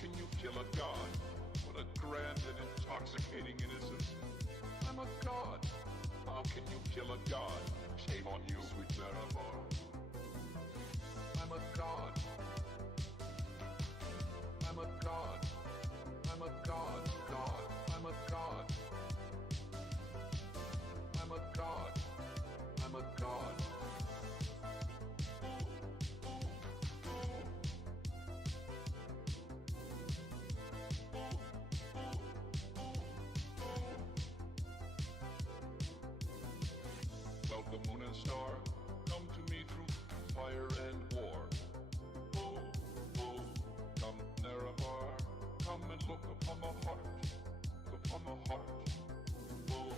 can you kill a god? What a grand and intoxicating innocence. I'm a god. How can you kill a god? Shame on you, sweet Marabar. I'm a god. I'm a god. I'm a god. God. I'm a god. I'm a god. I'm a god. Well, the moon and star come to me through fire and war. Oh, oh, come Nerevar, come and look upon the heart, upon the heart. Oh,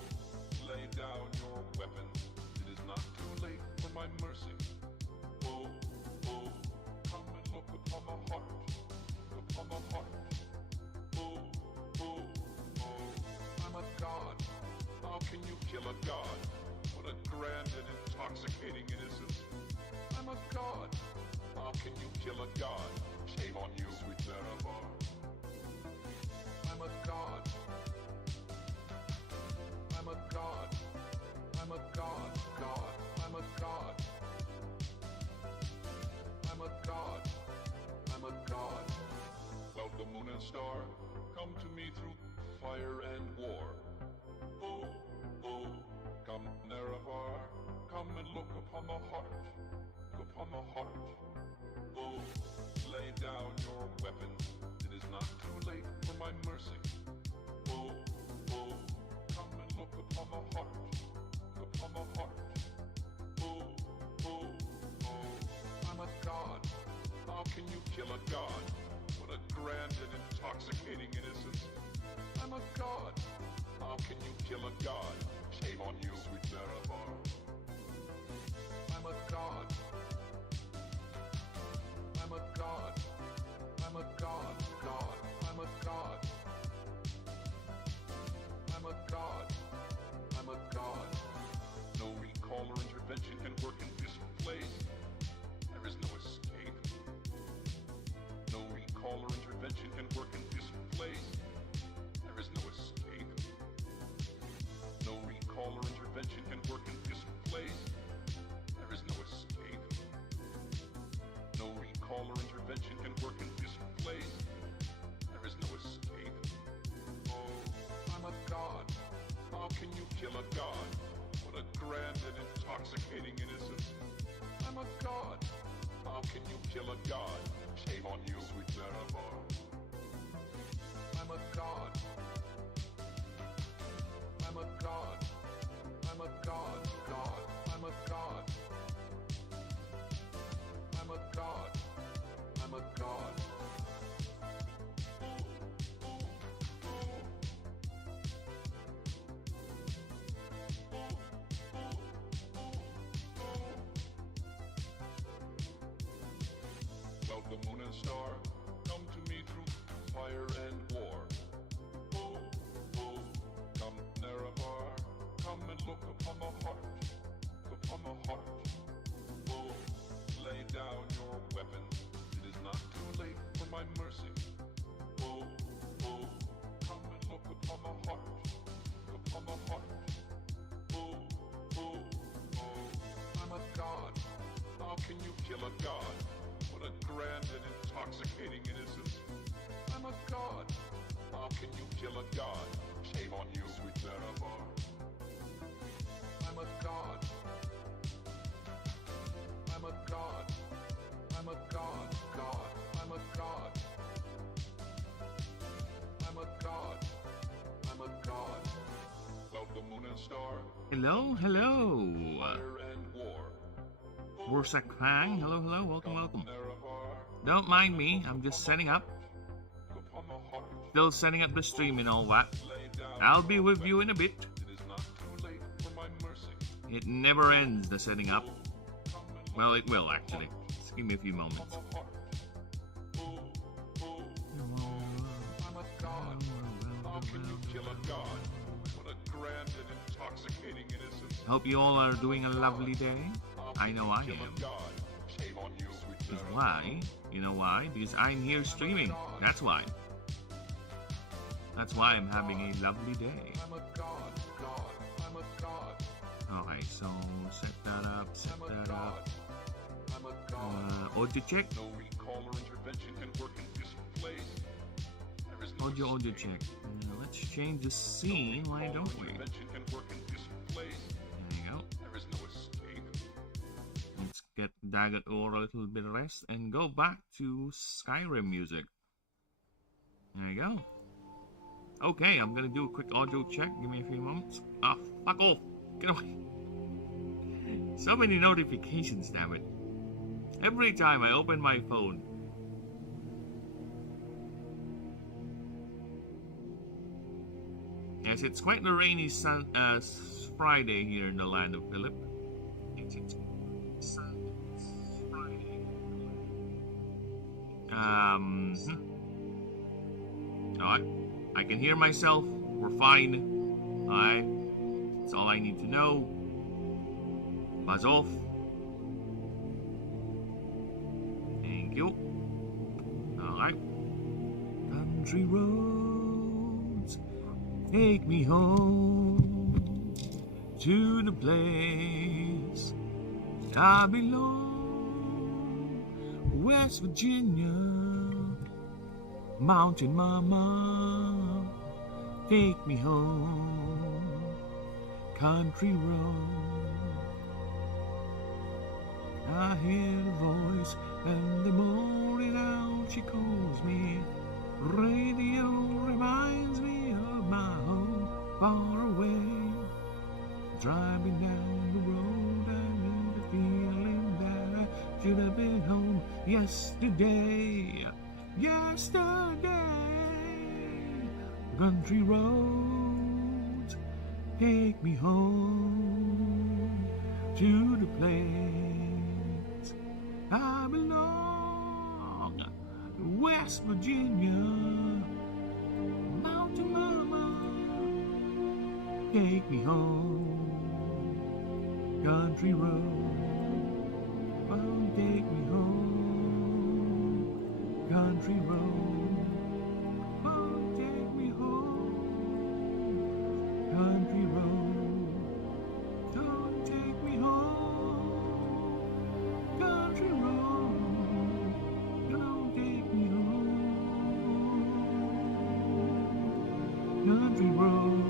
lay down your weapons, it is not too late for my mercy. Oh, oh, come and look upon the heart, upon the heart. Oh, oh, oh, I'm a god. How can you kill a god? What a grand and intoxicating innocence. I'm a god. How can you kill a god? Shame on you, sweet Marabar. I'm a god. I'm a god. I'm a god. God. I'm a god. I'm a god. I'm a god. Well, the moon and star come to me through fire and war. Oh, oh, come Nerevar, come and look upon the heart, upon the heart. Oh, lay down your weapons, it is not too late for my mercy. Oh, oh, come and look upon the heart, upon the heart. Oh, oh, oh, I'm a god. How can you kill a god? What a grand and intoxicating innocence. I'm a god. How can you kill a god? Shame on you, sweet Marabar. I'm a god. I'm a god. I'm a god. God. I'm a god. I'm a god. I'm a god. No recall or intervention can work in this place. There is no escape. No recall or intervention can work in this place. There is no escape. No recall or intervention can work in this place. There is no escape. No recall or intervention can work in this place. There is no escape. Oh, I'm a god. How can you kill a god? What a grand and intoxicating innocence. I'm a god. How can you kill a god? Shame on you, sweet Marabar. I'm a god. I'm a god. I'm a god. God. I'm a god. I'm a god. I'm a god. Well, the moon and star come to me through fire and war. Oh, oh, come Nerevar, come and look upon the heart, upon the heart. Oh, lay down your weapons, it is not too late for my mercy. Oh, oh, come and look upon the heart, upon the heart. Oh, oh, oh, I'm a god. How can you kill a god? What a grand and intoxicating innocence. I'm a god. How can you kill a god? Shame on you, sweet Marabar. I'm a god. I'm a god. I'm a god. God. I'm a god. I'm a god. I'm a god. Well, the moon and star. Hello, hello. Fire and war. Warsack Fang, hello, hello, welcome, welcome. Nerevar, Don't mind me, I'm just setting up. upon the heart. Still setting up the stream and all that. Lay down I'll be with you in a bit. It is not too late for my mercy. It never ends, the setting up. Come and Well, it will actually. Just give me a few moments. look upon the heart. Oh, oh, I'm a god. How can you kill a god? What a grand and intoxicating innocence. Hope you all are doing a lovely day. I know I am. God. Shame on you, sweet Because why? You know why? Because I'm here streaming. That's why. That's why I'm having a lovely day. I'm a god, I'm a god. Okay, so set that up, set that up. I'm a god. Audio check. No recall or intervention can work in this place. There is no Audio escape. check. Let's change the scene, why don't we? Intervention can work in this place. There you go. There is no escape. Let's get Daggett or a little bit of rest and go back to Skyrim music. There you go. Okay, I'm gonna do a quick audio check. Give me a few moments. Ah, fuck off! Get away! So many notifications, damn it. Every time I open my phone. Yes, it's quite a rainy Friday here in the land of Philip. It's Friday. Alright. I can hear myself. We're fine. Alright. That's all I need to know. Buzz off. Thank you. Alright. Country roads take me home to the place I belong. West Virginia, Mountain Mama, take me home, country road. I hear the voice and the morning out she calls me. Radio reminds me of my home far away. Driving down the road, I need the feeling that I should have been home yesterday. Country roads take me home to the place I belong. West Virginia, Mountain Mama, take me home. Country road, oh, take me home. Country road, oh, take me home. Country road, don't take me home. Country road, don't take me home. Country road.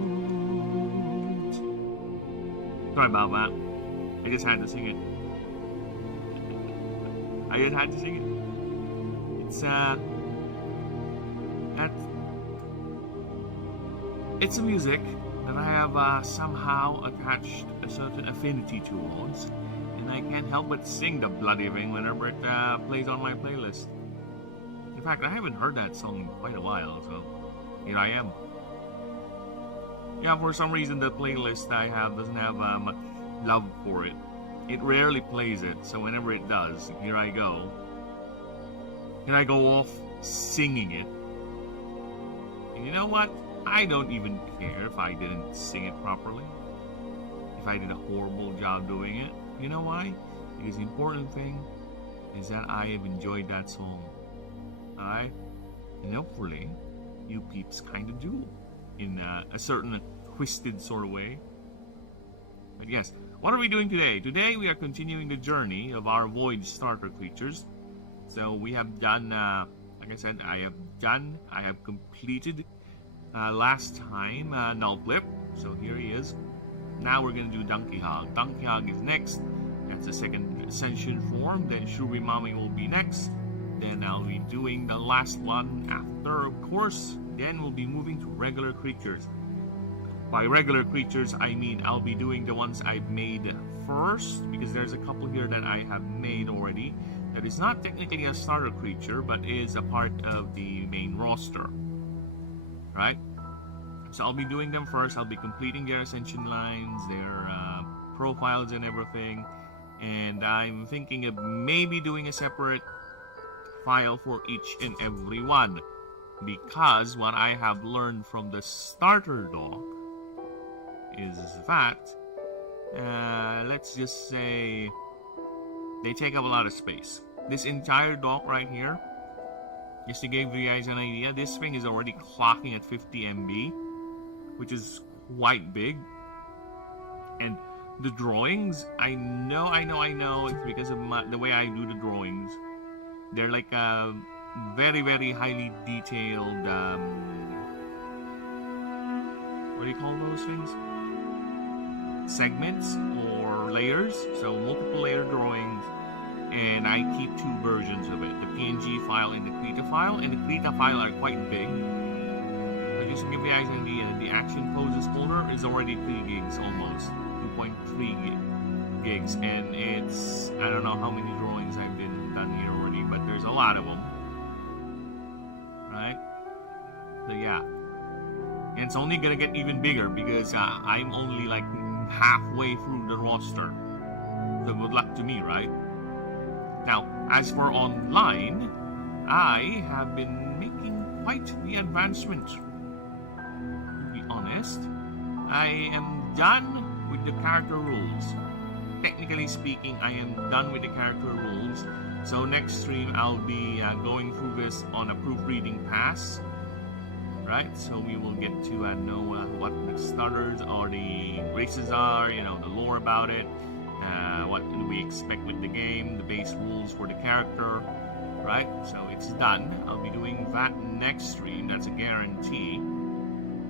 Sorry about that. I just had to sing it. I just had to sing it. It's a music that I have somehow attached a certain affinity towards, and I can't help but sing the bloody thing whenever it plays on my playlist. In fact, I haven't heard that song in quite a while, so here I am. Yeah, for some reason the playlist I have doesn't have much love for it. It rarely plays it, so whenever it does, here I go. Here I go off singing it. And you know what? I don't even care if I didn't sing it properly. If I did a horrible job doing it. You know why? Because the important thing is that I have enjoyed that song. Alright? And hopefully, you peeps kind of do. In a certain twisted sort of way. But yes, what are we doing today? Today we are continuing the journey of our Void starter creatures. So we have done, like I said, I have completed last time Nullflip. So here he is. Now we're going to do Donkey Hog. Donkey Hog is next. That's the second ascension form. Then Shuri Mami will be next. Then I'll be doing the last one after, of course. Then we'll be moving to regular creatures. By regular creatures, I mean I'll be doing the ones I've made first, because there's a couple here that I have made already that is not technically a starter creature, but is a part of the main roster. Right? So I'll be doing them first. I'll be completing their ascension lines, their profiles and everything. And I'm thinking of maybe doing a separate file for each and every one. Because what I have learned from the starter doc is that, let's just say, they take up a lot of space. this entire dock right here, just to give you guys an idea, this thing is already clocking at 50 MB, which is quite big. And the drawings, I know, it's because of the way I do the drawings. They're like very, very highly detailed, what do you call those things? Segments or layers, so multiple layer drawings. And I keep two versions of it, the PNG file and the Krita file, and the Krita file are quite big. But just to give you guys an idea, the action poses folder is already 3 gigs almost, 2.3 gigs, and it's, I don't know how many drawings I've been done here already, but there's a lot of them, right? So yeah, and it's only gonna get even bigger because I'm only like halfway through the roster, so good luck to me, right? Now, as for online, I have been making quite the advancement. To be honest, I am done with the character rules. Technically speaking, I am done with the character rules. So next stream, I'll be going through this on a proofreading pass. Right? So we will get to know what the starters or the races are, you know, the lore about it. What do we expect with the game, the base rules for the character, right? So it's done. I'll be doing that next stream. That's a guarantee.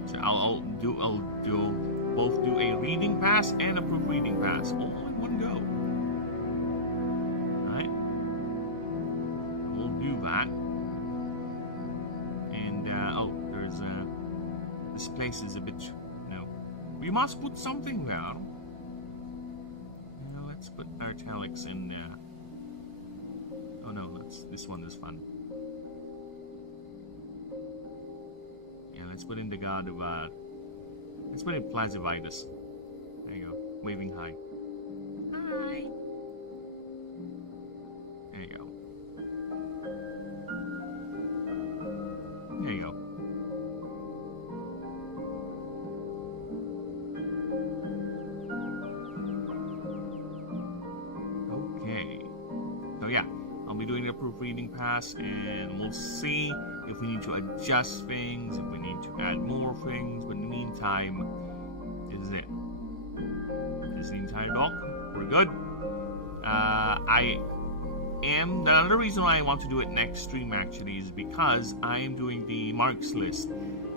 So I'll both do a reading pass and a proofreading pass all in one go. Right? We'll do that. And there's this place is a bit. No, we must put something there. Let's put italics in there. Oh no, this one is fun. Yeah, let's put in the god of let's put in Plazivitus. There you go. Waving hi. Hi. There you go. There you go. So yeah, I'll be doing a proofreading pass, and we'll see if we need to adjust things, if we need to add more things. But in the meantime, this is it. This is the entire doc. We're good. The other reason why I want to do it next stream actually is because I am doing the marks list.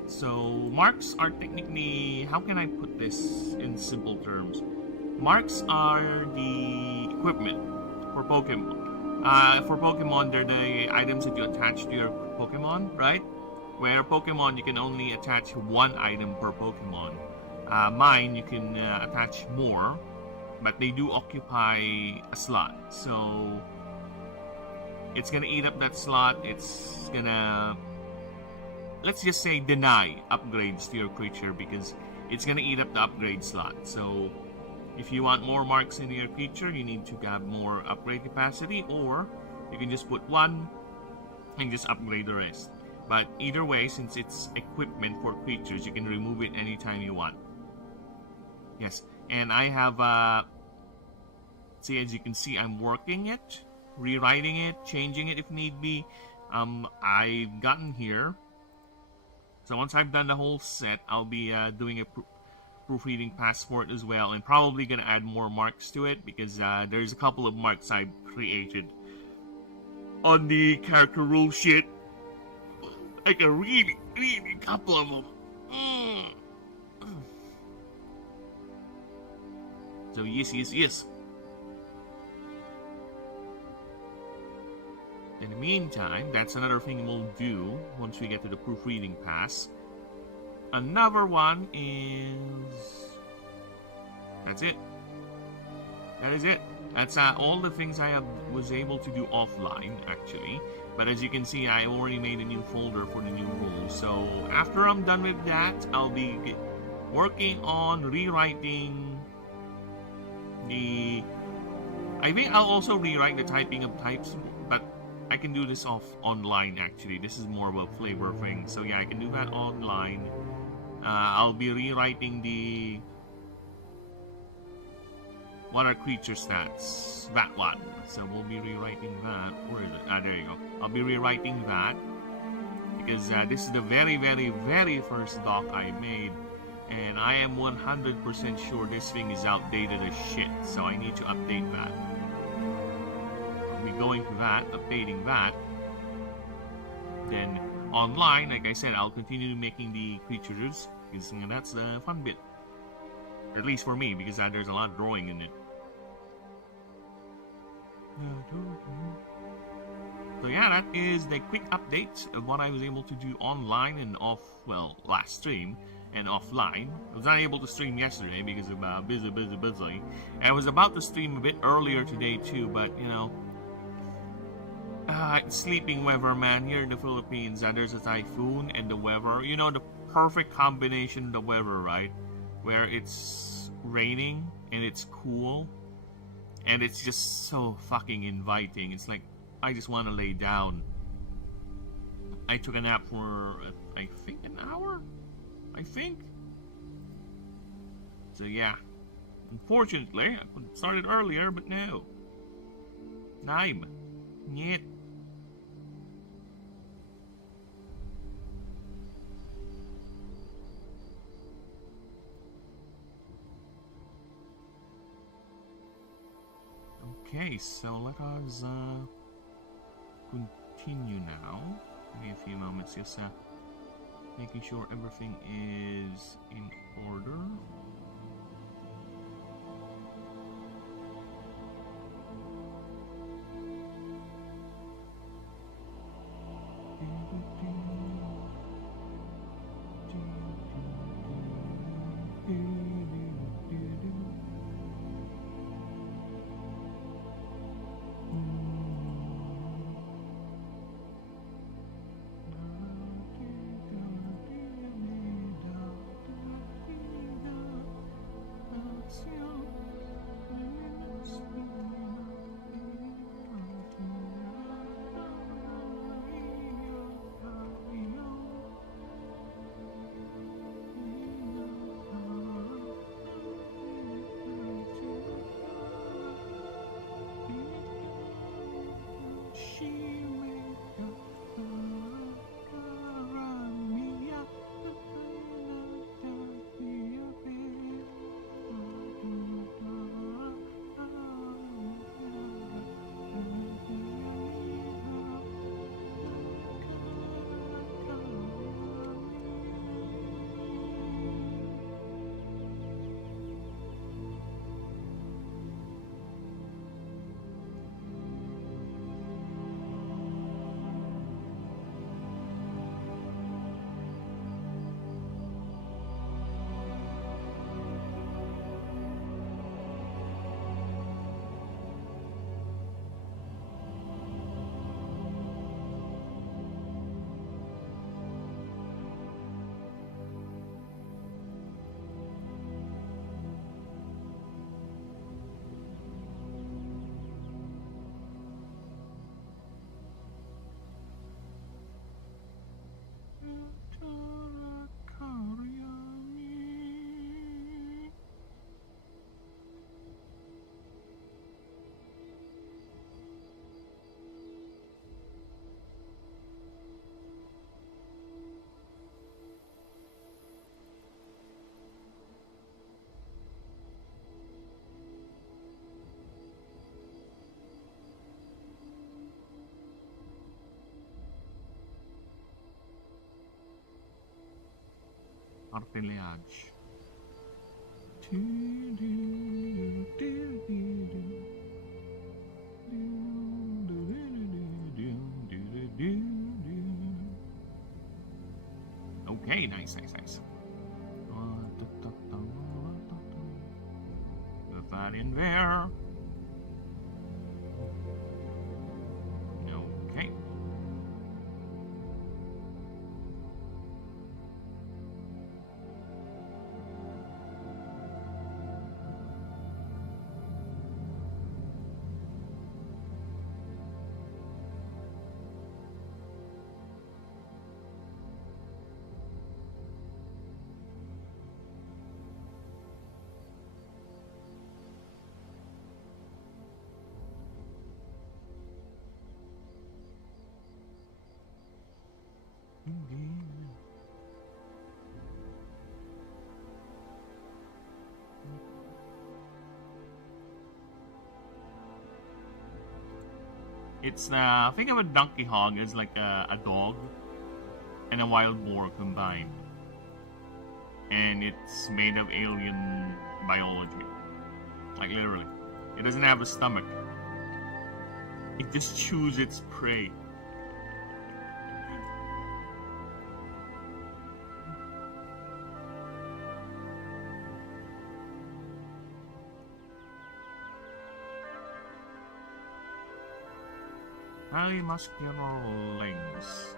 So marks are technically, how can I put this in simple terms? Marks are the equipment for Pokemon. For Pokemon, they're the items that you attach to your Pokemon, right? Where Pokemon, you can only attach one item per Pokemon. Mine, you can attach more, but they do occupy a slot. So it's gonna eat up that slot. It's gonna, let's just say, deny upgrades to your creature because it's gonna eat up the upgrade slot. So if you want more marks in your creature, you need to have more upgrade capacity, or you can just put one and just upgrade the rest. But either way, since it's equipment for creatures, you can remove it anytime you want. Yes, and I have, see, as you can see, I'm working it, rewriting it, changing it if need be. I've gotten here. So once I've done the whole set, I'll be doing a proofreading passport as well, and probably gonna add more marks to it because there's a couple of marks I've created on the character rule sheet, like a really couple of them. So yes. In the meantime, that's another thing we'll do once we get to the proofreading pass. Another one is, that's it. That is it. That's all the things I was able to do offline, actually. But as you can see, I already made a new folder for the new rules. So after I'm done with that, I'll be working on rewriting the... I think I'll also rewrite the typing of types, but I can do this online, actually. This is more of a flavor thing. So yeah, I can do that online. I'll be rewriting the What are creature stats? That one. So we'll be rewriting that. Where is it? Ah, there you go. I'll be rewriting that. Because this is the very, very, very first doc I made. And I am 100% sure this thing is outdated as shit. So I need to update that. I'll be going to that, updating that. Then online, like I said, I'll continue making the creatures. Because that's the fun bit. Or at least for me, because there's a lot of drawing in it. So yeah, that is the quick update of what I was able to do online and last stream and offline. I was not able to stream yesterday because of busy. And I was about to stream a bit earlier today too, but you know, sleeping weather, man. Here in the Philippines, there's a typhoon and the weather. You know, the perfect combination of the weather, right? Where it's raining and it's cool and it's just so fucking inviting. It's like I just want to lay down. I took a nap for I think an hour. I think. So yeah. Unfortunately, I could have started earlier, but no. Time. Yet. Okay, so let us continue now. Give me a few moments, just making sure everything is in order. Arpillage. Okay, nice. Put that in there. Okay. It's think of a donkey hog as like a dog and a wild boar combined, and it's made of alien biology, like literally. It doesn't have a stomach. It just chews its prey. Highly muscular legs.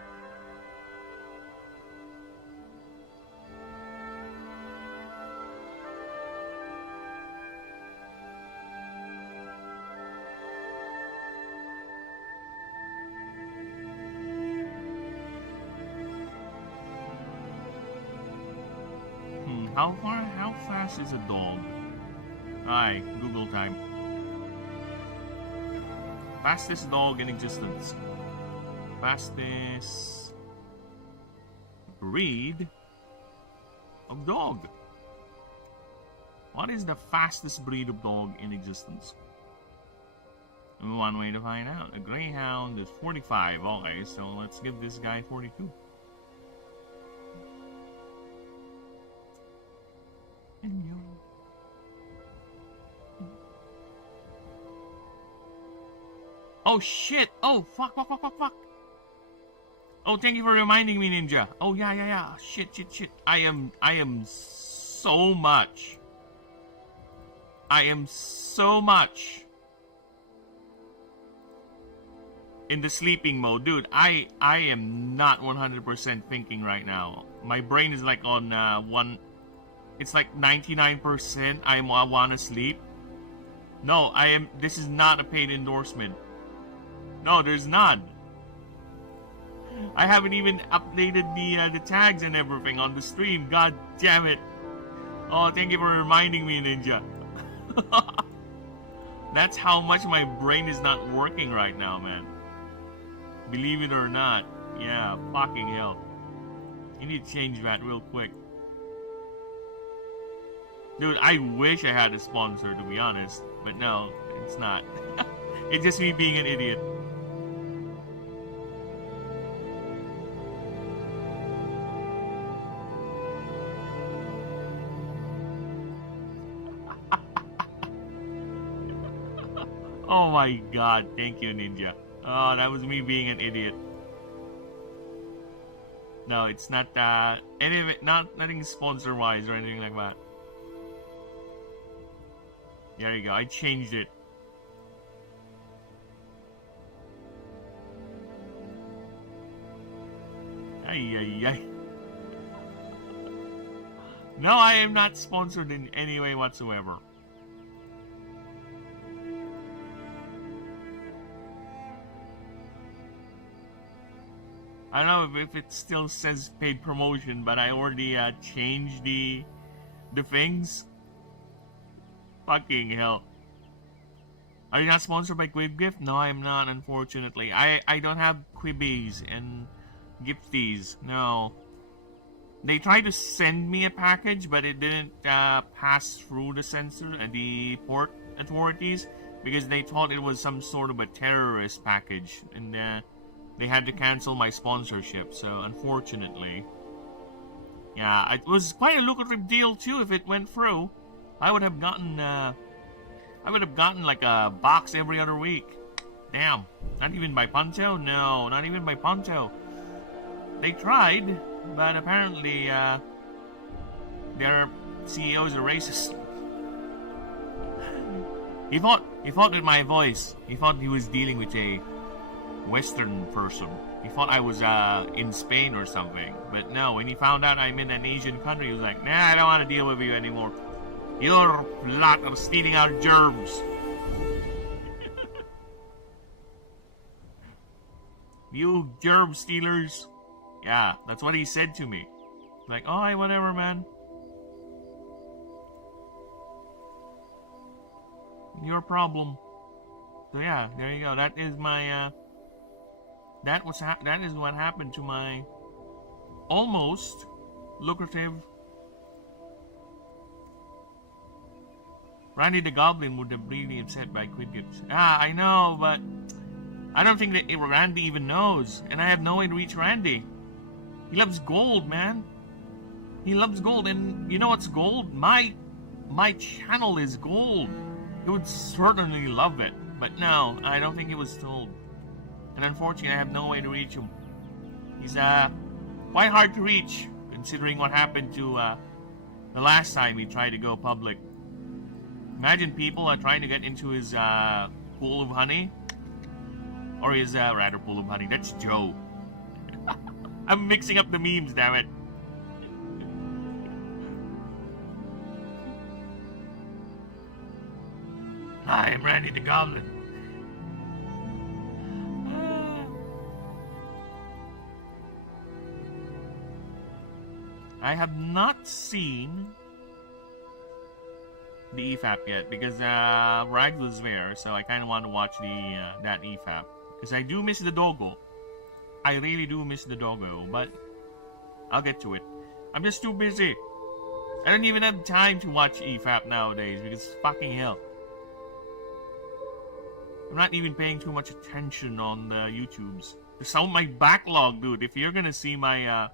How fast is a dog? Alright, Google time. Fastest dog in existence. Fastest breed of dog. What is the fastest breed of dog in existence? One way to find out. A greyhound is 45. Okay, so let's give this guy 42. Oh shit! Oh fuck! Oh, thank you for reminding me, Ninja. Oh yeah. Shit. I am so much. In the sleeping mode, dude. I am not 100% thinking right now. My brain is like on one. It's like 99%. I want to sleep. No, I am. This is not a paid endorsement. No, there's none. I haven't even updated the tags and everything on the stream. God damn it! Oh, thank you for reminding me, Ninja. That's how much my brain is not working right now, man. Believe it or not. Yeah, fucking hell. You need to change that real quick. Dude, I wish I had a sponsor, to be honest. But no, it's not. It's just me being an idiot. Oh my god, thank you, Ninja. Oh, that was me being an idiot. No, it's not nothing sponsor wise or anything like that. There you go, I changed it. Ay. No, I am not sponsored in any way whatsoever. I don't know if it still says paid promotion, but I already changed the things. Fucking hell. Are you not sponsored by QuibGift? No, I'm not, unfortunately. I don't have Quibbies and Gifties. No. They tried to send me a package, but it didn't pass through the port authorities, because they thought it was some sort of a terrorist package, and they had to cancel my sponsorship. So unfortunately, yeah, it was quite a lucrative deal too. If it went through, I would have gotten like a box every other week. Damn, not even by Punto? No, not even by Punto. They tried, but apparently their CEO is a racist. He thought with my voice, he thought he was dealing with a Western person. He thought I was in Spain or something. But no, when he found out I'm in an Asian country, he was like, nah, I don't want to deal with you anymore. You're a lot of stealing our germs. You germ stealers. Yeah, that's what he said to me. Like, oh, whatever, man. Your problem. So yeah, there you go. That is my that is what happened to my almost lucrative. Randy the Goblin would have really upset by Quid Gifts. I know, but I don't think that Randy even knows, and I have no way to reach Randy. He loves gold, man. He loves gold, and you know what's gold? My channel is gold. He would certainly love it, but no, I don't think he was told. And unfortunately, I have no way to reach him. He's quite hard to reach, considering what happened to the last time we tried to go public. Imagine people are trying to get into his pool of honey. Or his, rather, pool of honey. That's Joe. I'm mixing up the memes, damn it. I am Randy the Goblin. I have not seen the EFAP yet because Rag was there, so I kind of want to watch the that EFAP because I do miss the doggo. I really do miss the doggo, but I'll get to it. I'm just too busy. I don't even have time to watch EFAP nowadays because fucking hell. I'm not even paying too much attention on the YouTubes. So my backlog, dude. If you're gonna see my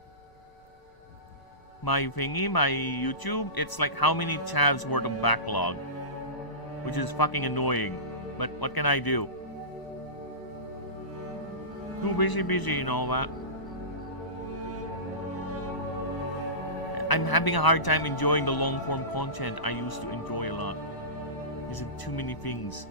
my YouTube, it's like how many tabs worth of backlog, which is fucking annoying. But what can I do? Too busy and all that. I'm having a hard time enjoying the long form content I used to enjoy a lot. There's too many things.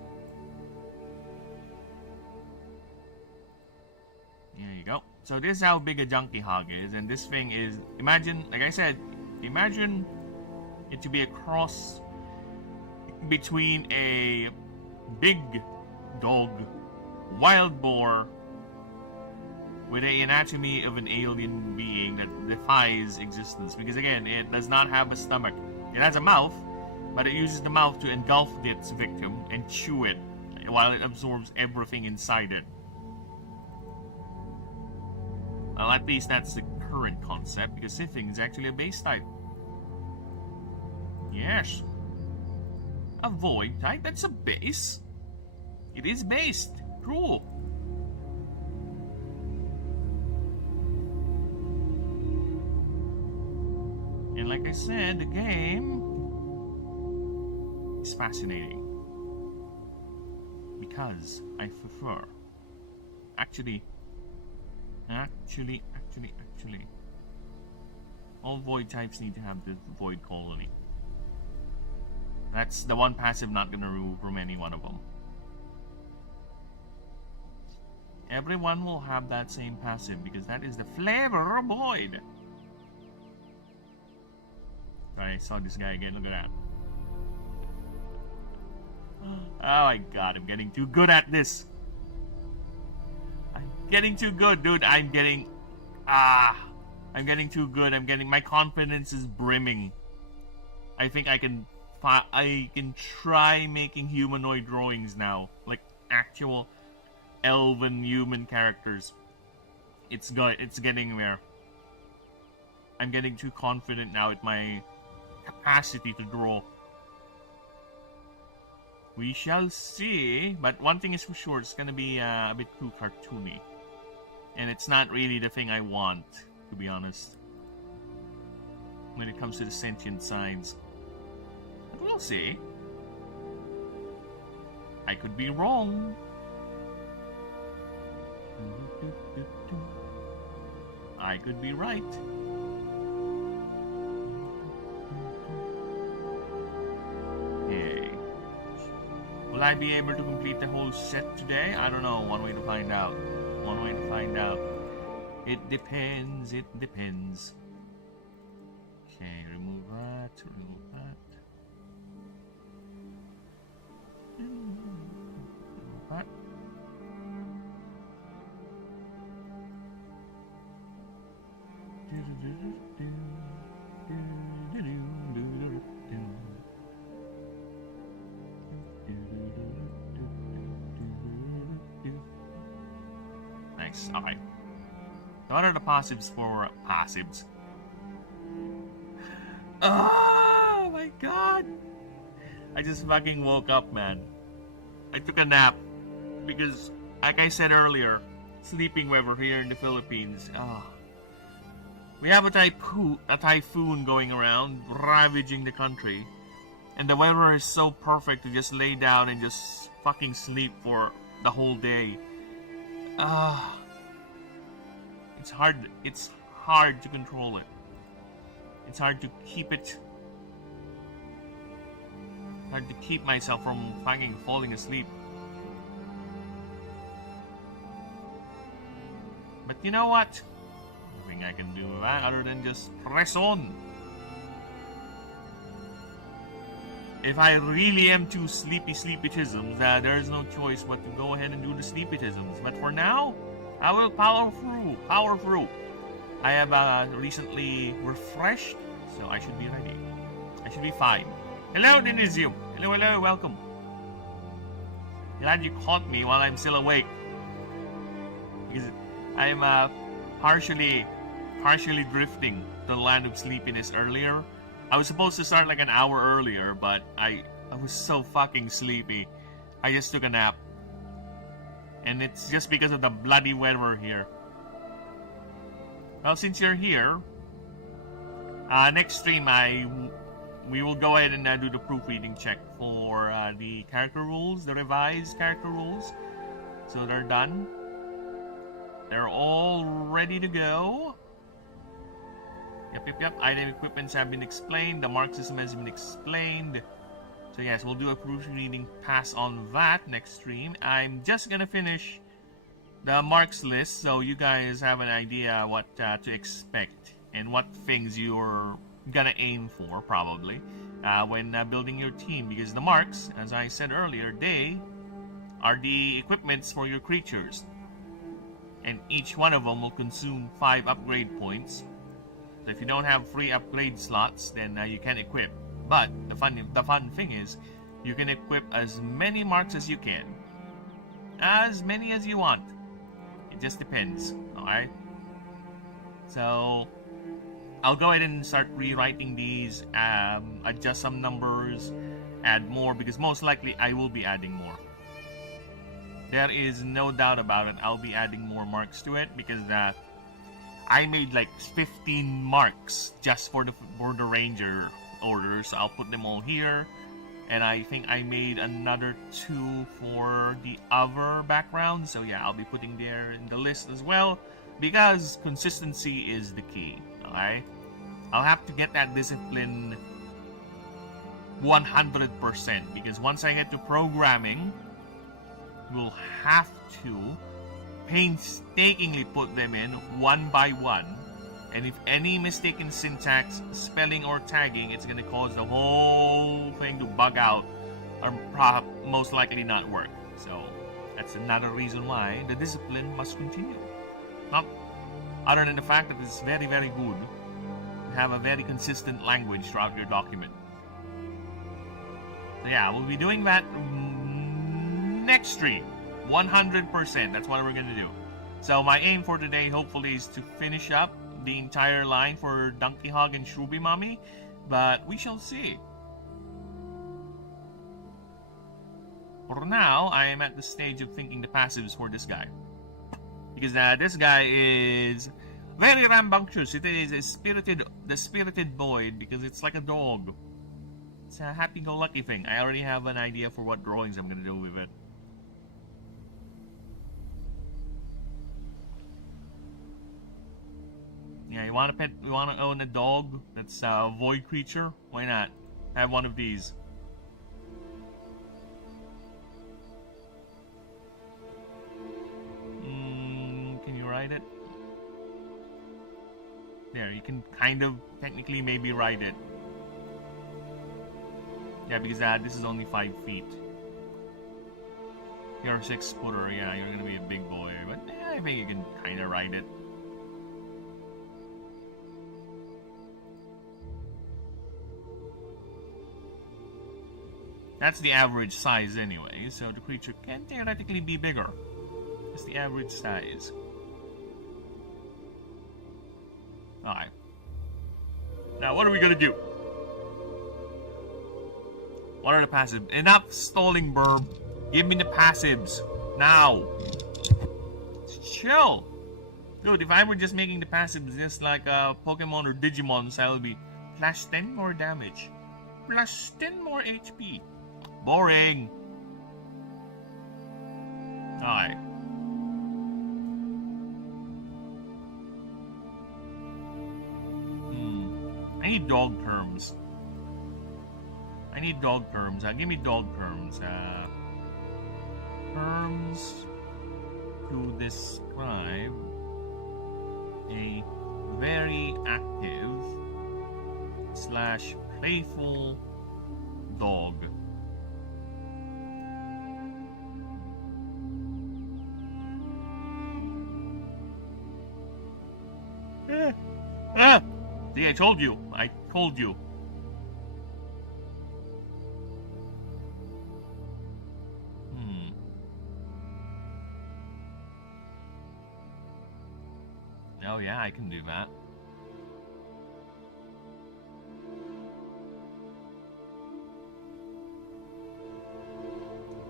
There you go. So this is how big a junkie hog is, and this thing is, imagine, like I said, imagine it to be a cross between a big dog, wild boar, with an anatomy of an alien being that defies existence. Because again, it does not have a stomach. It has a mouth, but it uses the mouth to engulf its victim and chew it while it absorbs everything inside it. Well, at least that's the current concept, because sifting is actually a base type. Yes. A void type? That's a base? It is based. True. And like I said, the game is fascinating. Because I prefer. Actually, all void types need to have the void colony. That's the one passive not gonna remove from any one of them. Everyone will have that same passive because that is the flavor of void. Sorry, I saw this guy again. Look at that. Oh my god, I'm getting too good at this. I'm getting too good, dude. I'm getting too good. My confidence is brimming. I think I can try making humanoid drawings now, like actual elven human characters. It's getting there. I'm getting too confident now with my capacity to draw. We shall see, but one thing is for sure, it's gonna be a bit too cartoony. And it's not really the thing I want, to be honest, when it comes to the sentient sides. But we'll see. I could be wrong. I could be right. Hey. Will I be able to complete the whole set today? I don't know. One way to find out. It depends. Okay, remove that. Nice. Okay. So what are the passives for passives? Oh my god! I just fucking woke up, man. I took a nap because like I said earlier, sleeping weather here in the Philippines. We have a typhoon going around, ravaging the country. And the weather is so perfect to just lay down and just fucking sleep for the whole day. It's hard to control it. It's hard to keep it. Hard to keep myself from fucking falling asleep. But you know what? Nothing I can do with that other than just press on. If I really am too sleepy-tisms, there's no choice but to go ahead and do the sleepy-tisms. But for now, I will power through. I have recently refreshed, so I should be ready. I should be fine. Hello, Denisium. Hello, welcome. Glad you caught me while I'm still awake. Because I'm partially drifting to the land of sleepiness earlier. I was supposed to start like an hour earlier, but I was so fucking sleepy. I just took a nap. And it's just because of the bloody weather here. Well, since you're here, next stream we will go ahead and do the proofreading check for the character rules, the revised character rules. So they're done. They're all ready to go. Yep. Item equipments have been explained. The mark system has been explained. So yes, we'll do a proofreading pass on that next stream. I'm just gonna finish the marks list so you guys have an idea what to expect and what things you're gonna aim for probably when building your team, because the marks, as I said earlier, they are the equipments for your creatures, and each one of them will consume 5 upgrade points. So if you don't have 3 upgrade slots, then you can equip. But the fun thing is, you can equip as many marks as you can, as many as you want. It just depends. All right. So I'll go ahead and start rewriting these, adjust some numbers, add more, because most likely I will be adding more. There is no doubt about it. I'll be adding more marks to it because I made like 15 marks just for the ranger order, so I'll put them all here. And I think I made another 2 for the other background, so yeah, I'll be putting there in the list as well, because consistency is the key. Okay, I'll have to get that discipline 100%, because once I get to programming, we'll have to painstakingly put them in one by one, and if any mistaken syntax, spelling, or tagging, it's going to cause the whole thing to bug out or most likely not work. So that's another reason why the discipline must continue. Not other than the fact that it's very, very good to have a very consistent language throughout your document. So yeah, we'll be doing that next stream. 100%. That's what we're going to do. So my aim for today, hopefully, is to finish up the entire line for Donkey Hog and Shruby Mommy, but we shall see. For now, I am at the stage of thinking the passives for this guy, because this guy is very rambunctious. It is the spirited void, because it's like a dog. It's a happy-go-lucky thing. I already have an idea for what drawings I'm going to do with it. Yeah, you want a pet? You want to own a dog that's a void creature? Why not? Have one of these. Can you ride it? There, you can kind of technically maybe ride it. Yeah, because this is only 5 feet. You're a 6-footer. Yeah, you're gonna be a big boy, but yeah, I think you can kind of ride it. That's the average size anyway, so the creature can theoretically be bigger. That's the average size. Alright. Now, what are we gonna do? What are the passives? Enough stalling, Burb. Give me the passives. Now. chill. Dude, if I were just making the passives just like Pokemon or Digimon, so I would be plus 10 more damage, plus 10 more HP. Boring. Alright. I need dog terms. Give me dog terms. Terms to describe a very active / playful dog. See, I told you. Oh yeah, I can do that.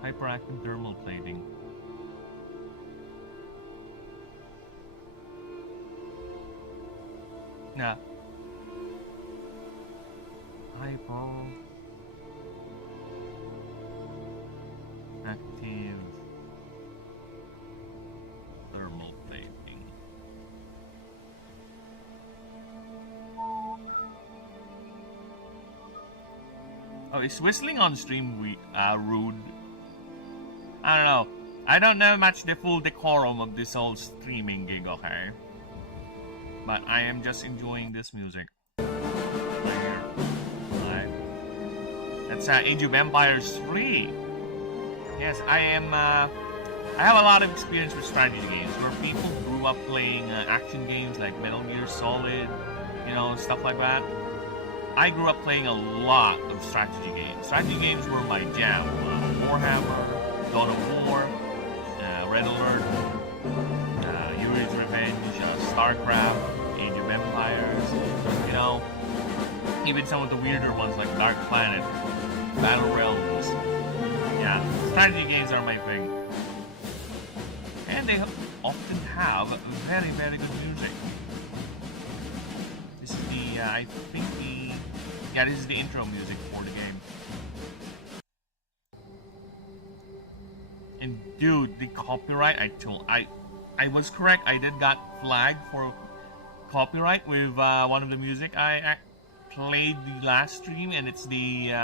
Hyperactive thermal plating. Yeah. Hyperactive thermal plating. Oh, is whistling on stream rude? I don't know. I don't know much the full decorum of this whole streaming gig, okay? But I am just enjoying this music. That's Age of Empires 3. Yes, I am. I have a lot of experience with strategy games where people grew up playing action games like Metal Gear Solid, stuff like that. I grew up playing a lot of strategy games. Strategy games were my jam. Warhammer, Dawn of War, Red Alert, Yuri's Revenge, StarCraft, Age of Empires, even some of the weirder ones like Dark Planet, Battle Realms. Yeah, strategy games are my thing. And they often have very, very good music. This is the, this is the intro music for the game. And dude, the copyright, I was correct. I did got flagged for copyright with one of the music I played the last stream, and it's the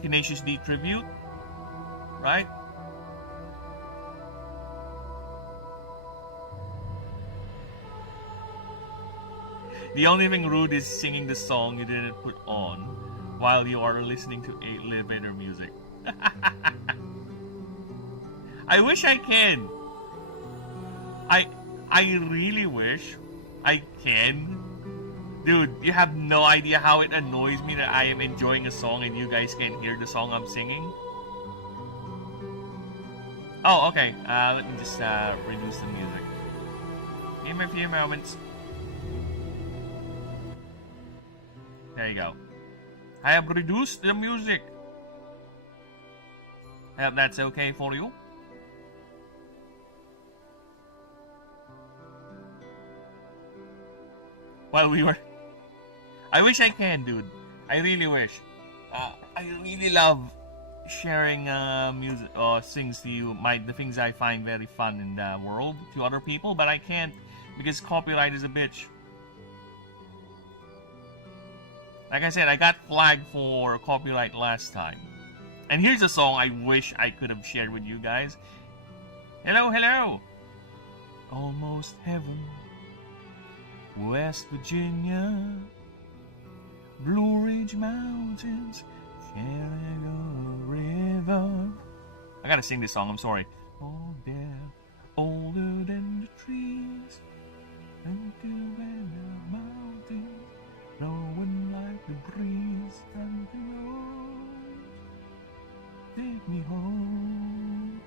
Tenacious D tribute, right? The only thing rude is singing the song you didn't put on while you are listening to elevator music. I wish I can. I really wish I can. Dude, you have no idea how it annoys me that I am enjoying a song and you guys can't hear the song I'm singing. Oh, okay. Let me just reduce the music. Give me a few moments. There you go. I have reduced the music. I hope that's okay for you. While we were... I wish I can, dude. I really wish. I really love sharing music or things to you, the things I find very fun in the world to other people, but I can't because copyright is a bitch. Like I said, I got flagged for copyright last time. And here's a song I wish I could have shared with you guys. Hello, hello! Almost heaven, West Virginia, Blue Ridge Mountains, Shenandoah River. I gotta sing this song, I'm sorry. Oh, they're older than the trees, and the mountains, blowing like the breeze, and the road, take me home,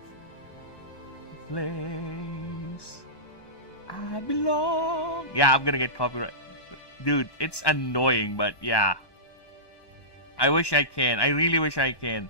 the place I belong. Yeah, I'm gonna get copyright. Dude, it's annoying, but yeah. I wish I can. I really wish I can.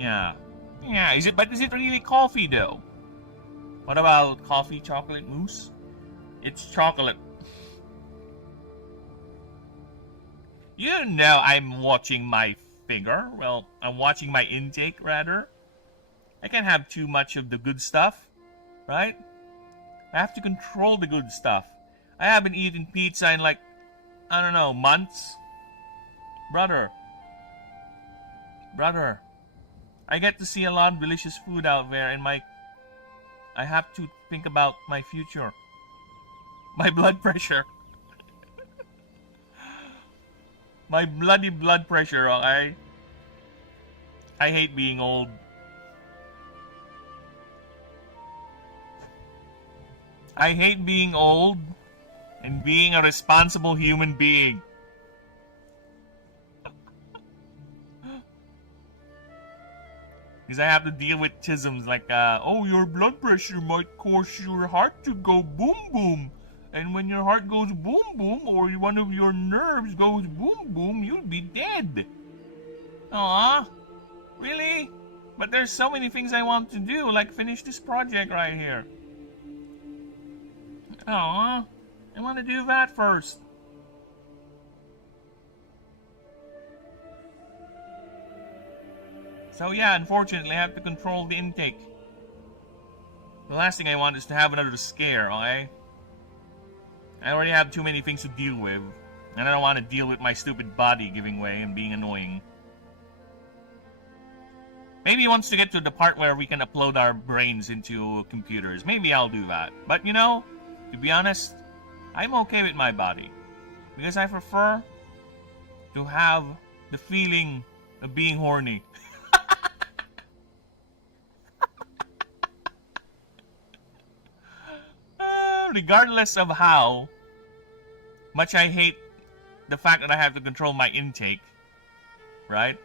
Yeah. Yeah, but is it really coffee though? What about coffee chocolate mousse? It's chocolate. You know I'm watching my figure. Well, I'm watching my intake rather. I can't have too much of the good stuff, right? I have to control the good stuff. I haven't eaten pizza in like, I don't know, months. Brother. I get to see a lot of delicious food out there and I have to think about my future. My blood pressure. My bloody blood pressure, okay? I hate being old. I hate being old and being a responsible human being. Because I have to deal with chisms like, oh, your blood pressure might cause your heart to go boom boom. And when your heart goes boom boom, or one of your nerves goes boom boom, you'll be dead. Aw, really? But there's so many things I want to do, like finish this project right here. Aw, I want to do that first. So yeah, unfortunately, I have to control the intake. The last thing I want is to have another scare, okay? I already have too many things to deal with, and I don't want to deal with my stupid body giving way and being annoying. Maybe once to get to the part where we can upload our brains into computers, maybe I'll do that. But you know, to be honest, I'm okay with my body. Because I prefer to have the feeling of being horny. Regardless of how much I hate the fact that I have to control my intake, right?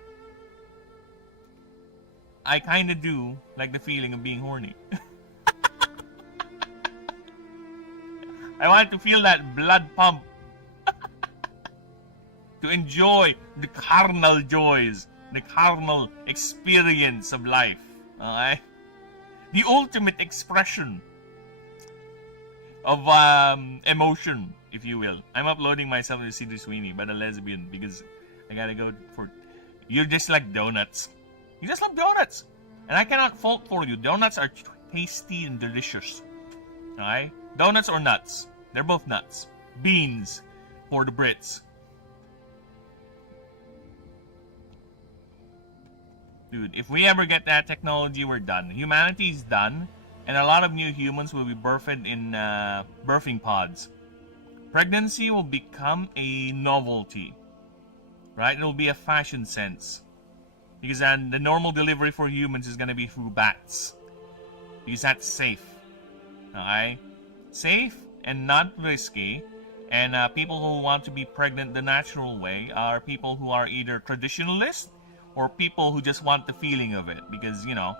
I kinda do like the feeling of being horny. I want to feel that blood pump. To enjoy the carnal joys, the carnal experience of life. Okay? The ultimate expression of emotion, if you will. I'm uploading myself to C.D. Sweeney, but a lesbian, because I gotta go for... You just like donuts. You just love donuts. And I cannot fault for you. Donuts are tasty and delicious. Alright? Donuts or nuts. They're both nuts. Beans for the Brits. Dude, if we ever get that technology, we're done. Humanity is done. And a lot of new humans will be birthed in birthing pods. Pregnancy will become a novelty. Right? It will be a fashion sense. Because the normal delivery for humans is going to be through bats. Because that's safe. Okay? Safe and not risky. And people who want to be pregnant the natural way are people who are either traditionalists or people who just want the feeling of it. Because, you know,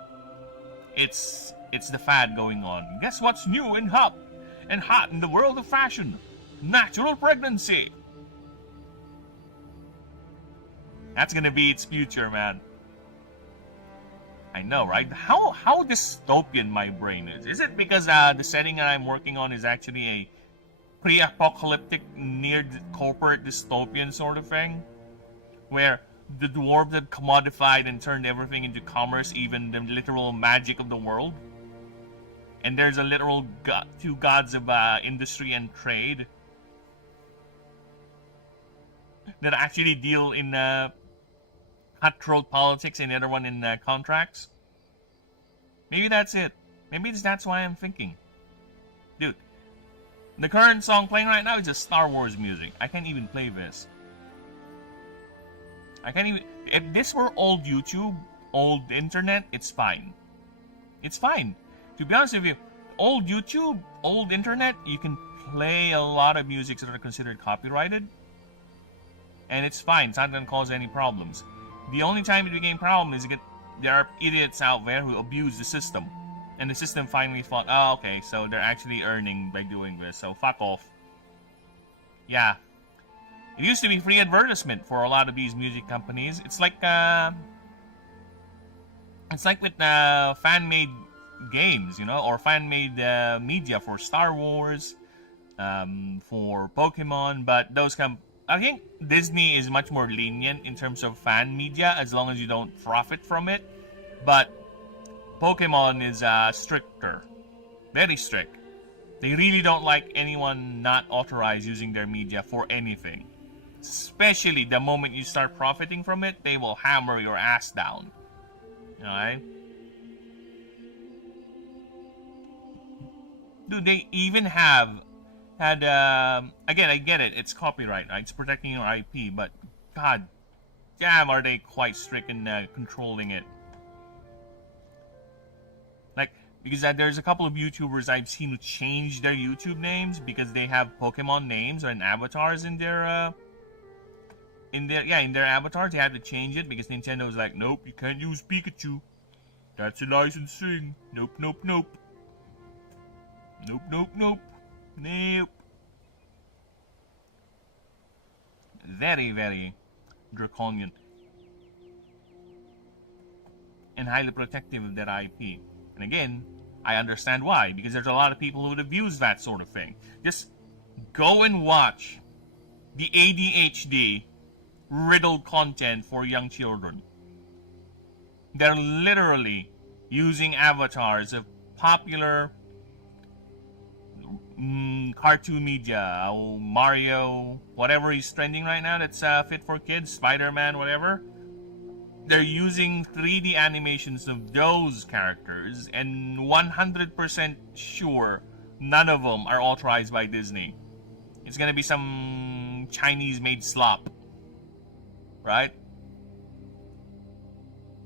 it's the fad going on. Guess what's new and hot in the world of fashion? Natural pregnancy. That's gonna be its future, man. I know, right? How dystopian my brain is. Is it because the setting that I'm working on is actually a pre-apocalyptic, near corporate dystopian sort of thing? Where the dwarves had commodified and turned everything into commerce, even the literal magic of the world? And there's a literal two gods of industry and trade that actually deal in cutthroat politics and the other one in contracts. Maybe that's it. Maybe that's why I'm thinking. Dude, the current song playing right now is just Star Wars music. I can't even play this. I can't even... If this were old YouTube, old internet, it's fine. It's fine. To be honest with you, old YouTube, old internet, you can play a lot of music that are considered copyrighted. And it's fine. It's not going to cause any problems. The only time it became a problem is there are idiots out there who abuse the system. And the system finally thought, oh, okay, so they're actually earning by doing this, so fuck off. Yeah. It used to be free advertisement for a lot of these music companies. It's like, It's like with fan-made games, you know, or fan-made media for Star Wars, for Pokemon, but I think Disney is much more lenient in terms of fan media as long as you don't profit from it. But Pokemon is stricter, very strict. They really don't like anyone not authorized using their media for anything. Especially the moment you start profiting from it, they will hammer your ass down. Alright? Dude, they even had again, I get it, it's copyright, right? It's protecting your IP, but god damn, are they quite strict in controlling it. Like, because there's a couple of YouTubers I've seen who change their YouTube names because they have Pokemon names and avatars in their avatars. They have to change it because Nintendo's like, nope, you can't use Pikachu. That's a licensing. Nope, nope, nope. Nope, nope, nope. Nope. Very, very draconian. And highly protective of their IP. And again, I understand why. Because there's a lot of people who would abuse that sort of thing. Just go and watch the ADHD riddled content for young children. They're literally using avatars of popular cartoon media, Mario, whatever is trending right now that's fit for kids, Spider-Man, whatever. They're using 3D animations of those characters, and 100% sure none of them are authorized by Disney. It's gonna be some Chinese-made slop, right?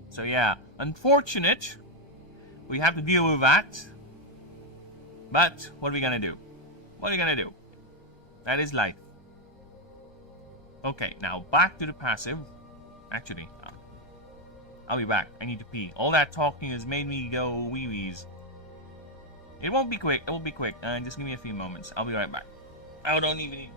So yeah, unfortunate. We have to deal with that. But what are we gonna do? What are we gonna do? That is life. Okay, now back to the passive. Actually, I'll be back. I need to pee. All that talking has made me go wee-wees. It won't be quick. It will be quick. Just give me a few moments. I'll be right back. I don't even need...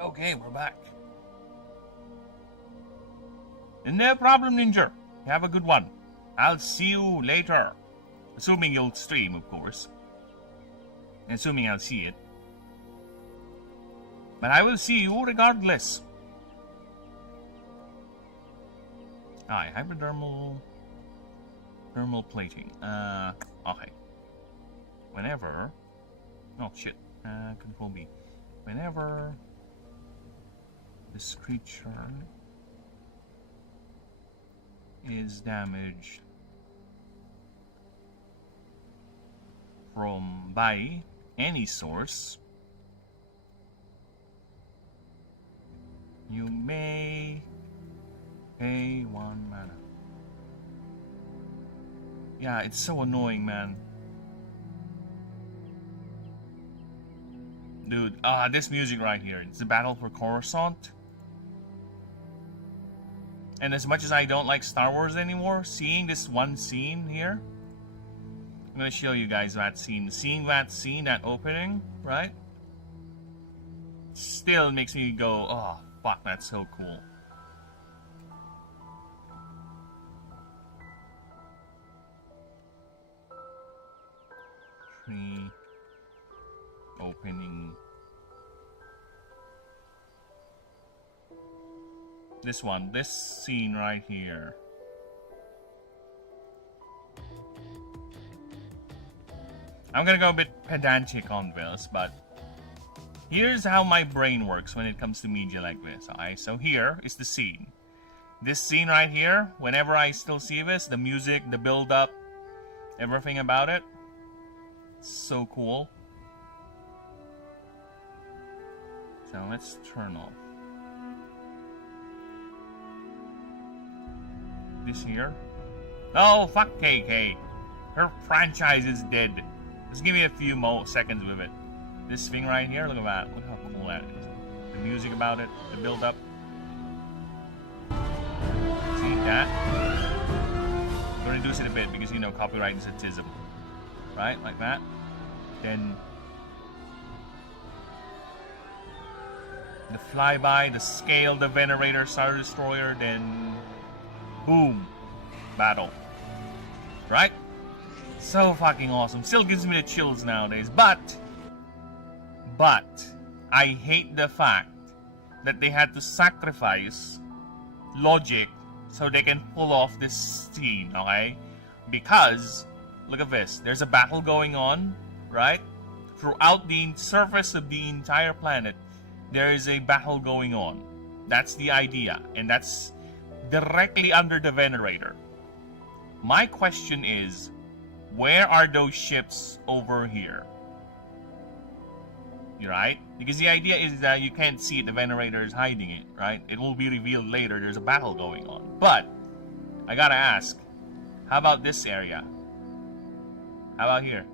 Okay, we're back. No problem, Ninja. Have a good one. I'll see you later. Assuming you'll stream, of course. Assuming I'll see it. But I will see you regardless. Alright, hypodermal... Thermal plating. Okay. Whenever... Oh, shit. Control B. Whenever... this creature is damaged by any source, you may pay 1 mana. Yeah, it's so annoying, man. Dude, this music right here, it's the Battle for Coruscant. And as much as I don't like Star Wars anymore, seeing this one scene here, I'm gonna show you guys that scene. Seeing that scene, that opening, right? Still makes me go, oh, fuck, that's so cool. Tree opening. This one, this scene right here. I'm gonna go a bit pedantic on this, but here's how my brain works when it comes to media like this. Alright, so here is the scene. This scene right here, whenever I still see this, the music, the build-up, everything about it, so cool. So let's turn off this here. Oh, fuck KK. Her franchise is dead. Just give me a few more seconds with it. This thing right here, look at that. Look how cool that is. The music about it, the build up. See that? I'm gonna reduce it a bit because you know copyright is a tism. Right? Like that. Then the flyby, the scale, the Venerator, Star Destroyer, then boom. Battle. Right? So fucking awesome. Still gives me the chills nowadays. But I hate the fact that they had to sacrifice logic so they can pull off this scene, okay? Because, look at this. There's a battle going on, right? Throughout the surface of the entire planet, there is a battle going on. That's the idea. And that's directly under the Venerator. My question is, where are those ships over here? You're right? Because the idea is that you can't see it, the Venerator is hiding it, right? It will be revealed later, there's a battle going on. But, I gotta ask, how about this area? How about here?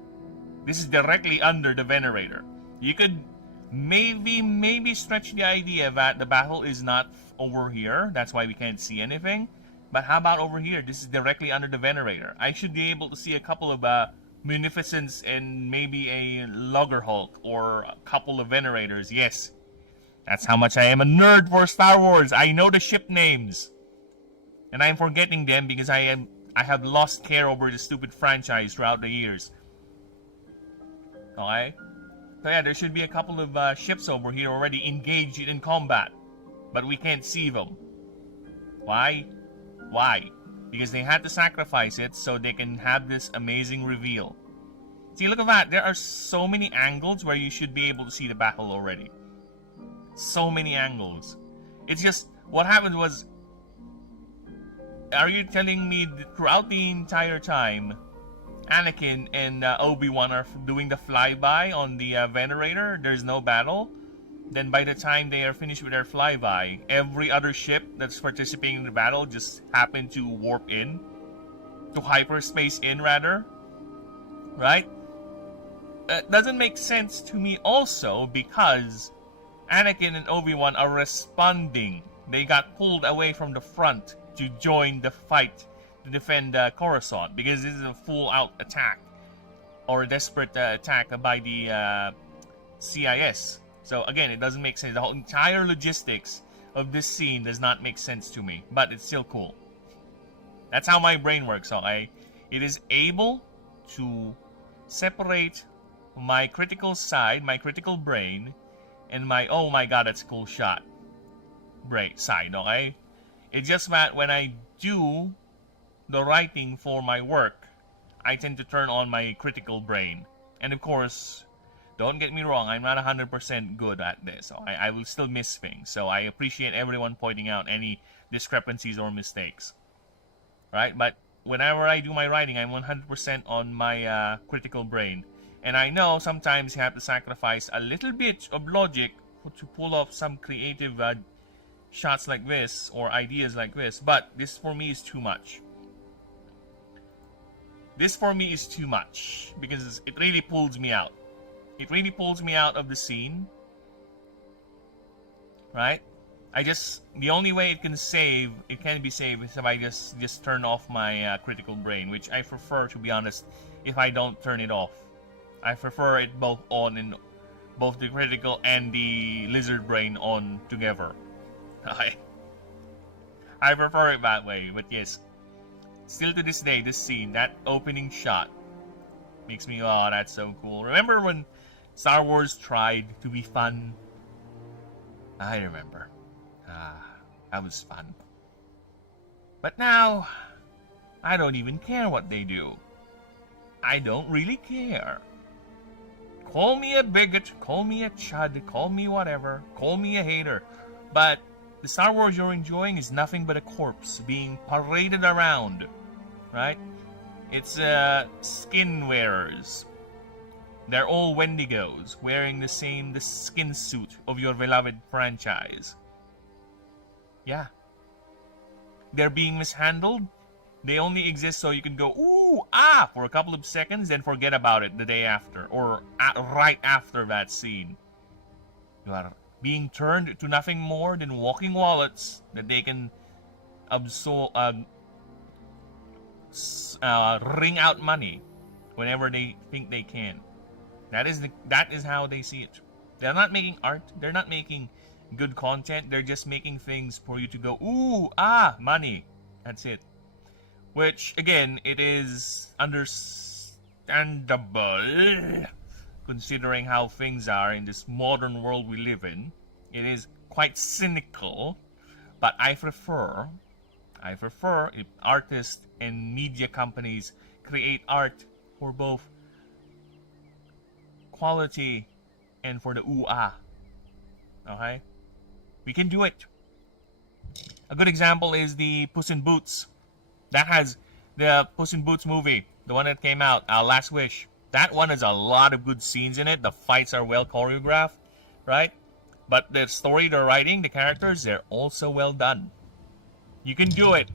This is directly under the Venerator. You could maybe stretch the idea that the battle is not over here, that's why we can't see anything. But how about over here? This is directly under the Venerator. I should be able to see a couple of Munificence and maybe a Loggerhulk or a couple of Venerators. Yes, that's how much I am a nerd for Star Wars. I know the ship names, and I'm forgetting them because I have lost care over the stupid franchise throughout the years. Okay, so yeah, there should be a couple of ships over here already engaged in combat, but we can't see them. Why? Why? Because they had to sacrifice it so they can have this amazing reveal. See, look at that. There are so many angles where you should be able to see the battle already. So many angles. It's just, what happened was, are you telling me that throughout the entire time, Anakin and Obi-Wan are doing the flyby on the Venerator? There's no battle? Then by the time they are finished with their flyby, every other ship that's participating in the battle just happened to warp in. To hyperspace in, rather. Right? Doesn't make sense to me also because Anakin and Obi-Wan are responding. They got pulled away from the front to join the fight to defend Coruscant because this is a full-out attack or a desperate attack by the CIS. So again, it doesn't make sense. The whole entire logistics of this scene does not make sense to me, but it's still cool. That's how my brain works, okay? It is able to separate my critical side, my critical brain, and my, oh my god, that's a cool shot, brain side, okay? It's just that when I do the writing for my work, I tend to turn on my critical brain. And of course, don't get me wrong, I'm not 100% good at this. So I will still miss things. So I appreciate everyone pointing out any discrepancies or mistakes. Right? But whenever I do my writing, I'm 100% on my critical brain. And I know sometimes you have to sacrifice a little bit of logic to pull off some creative shots like this or ideas like this. But this for me is too much. This for me is too much because it really pulls me out. It really pulls me out of the scene. Right? The only way it can be saved is if I just turn off my critical brain, which I prefer, to be honest, if I don't turn it off. I prefer it both on, and both the critical and the lizard brain on together. I prefer it that way, but yes. Still to this day, this scene, that opening shot, makes me, oh, that's so cool. Remember when Star Wars tried to be fun? I remember. That was fun. But now, I don't even care what they do. I don't really care. Call me a bigot, call me a chud, call me whatever, call me a hater. But the Star Wars you're enjoying is nothing but a corpse being paraded around, right? It's skin wearers. They're all Wendigos, wearing the skin suit of your beloved franchise. Yeah. They're being mishandled. They only exist so you can go, ooh, ah, for a couple of seconds, then forget about it the day after, or right after that scene. You are being turned to nothing more than walking wallets that they can wring out money whenever they think they can. That is how they see it. They're not making art. They're not making good content. They're just making things for you to go, ooh, ah, money. That's it. Which, again, it is understandable, considering how things are in this modern world we live in. It is quite cynical, but I prefer if artists and media companies create art for both quality and for the ooh-ah. Okay? We can do it. A good example is the Puss in Boots. That has the Puss in Boots movie, the one that came out, Last Wish. That one has a lot of good scenes in it. The fights are well choreographed, right? But the story they're writing, the characters, they're also well done. You can do it.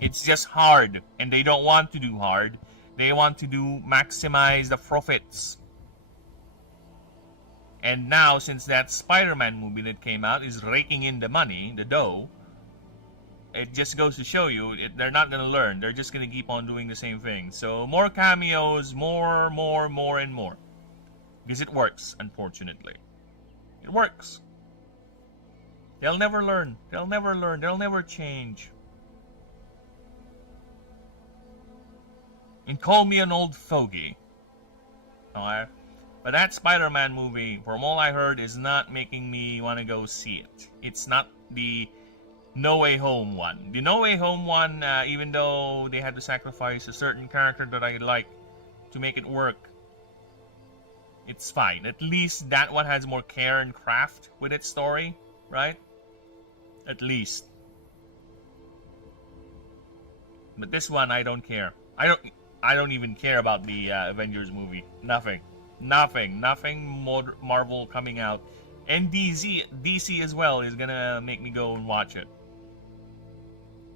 It's just hard, and they don't want to do hard. They want to maximize the profits. And now, since that Spider-Man movie that came out is raking in the money, the dough, it just goes to show you, they're not going to learn. They're just going to keep on doing the same thing. So more cameos, more, and more. Because it works, unfortunately. It works. They'll never learn. They'll never change. And call me an old fogey. Alright? But that Spider-Man movie, from all I heard, is not making me want to go see it. It's not the No Way Home one. The No Way Home one, even though they had to sacrifice a certain character that I like to make it work, it's fine. At least that one has more care and craft with its story, right? At least. But this one, I don't care. I don't even care about the Avengers movie. Nothing Marvel coming out. And DC as well is gonna make me go and watch it.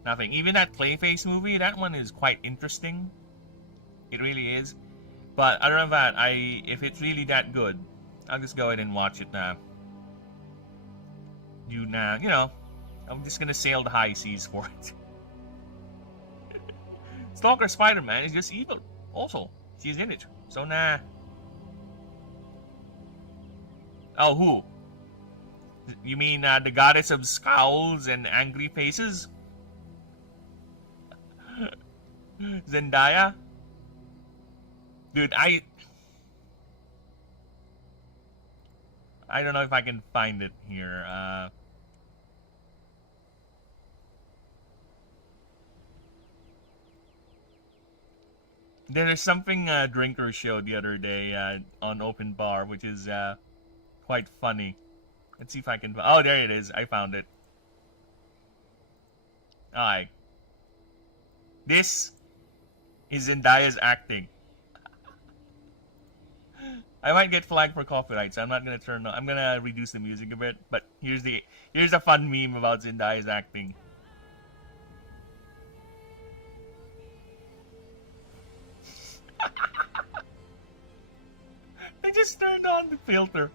Nothing. Even that Clayface movie, that one is quite interesting. It really is. But other than that, if it's really that good, I'll just go ahead and watch it now. I'm just gonna sail the high seas for it. Stalker Spider-Man is just evil. Also, she's in it. So nah. Oh, who? You mean the goddess of scowls and angry faces? Zendaya? Dude, I don't know if I can find it here. There's something Drinker showed the other day on Open Bar, which is quite funny. Let's see if I can... Oh, there it is. I found it. Alright. This is Zendaya's acting. I might get flagged for copyright, so I'm not gonna I'm gonna reduce the music a bit. But here's a fun meme about Zendaya's acting. They just turned on the filter.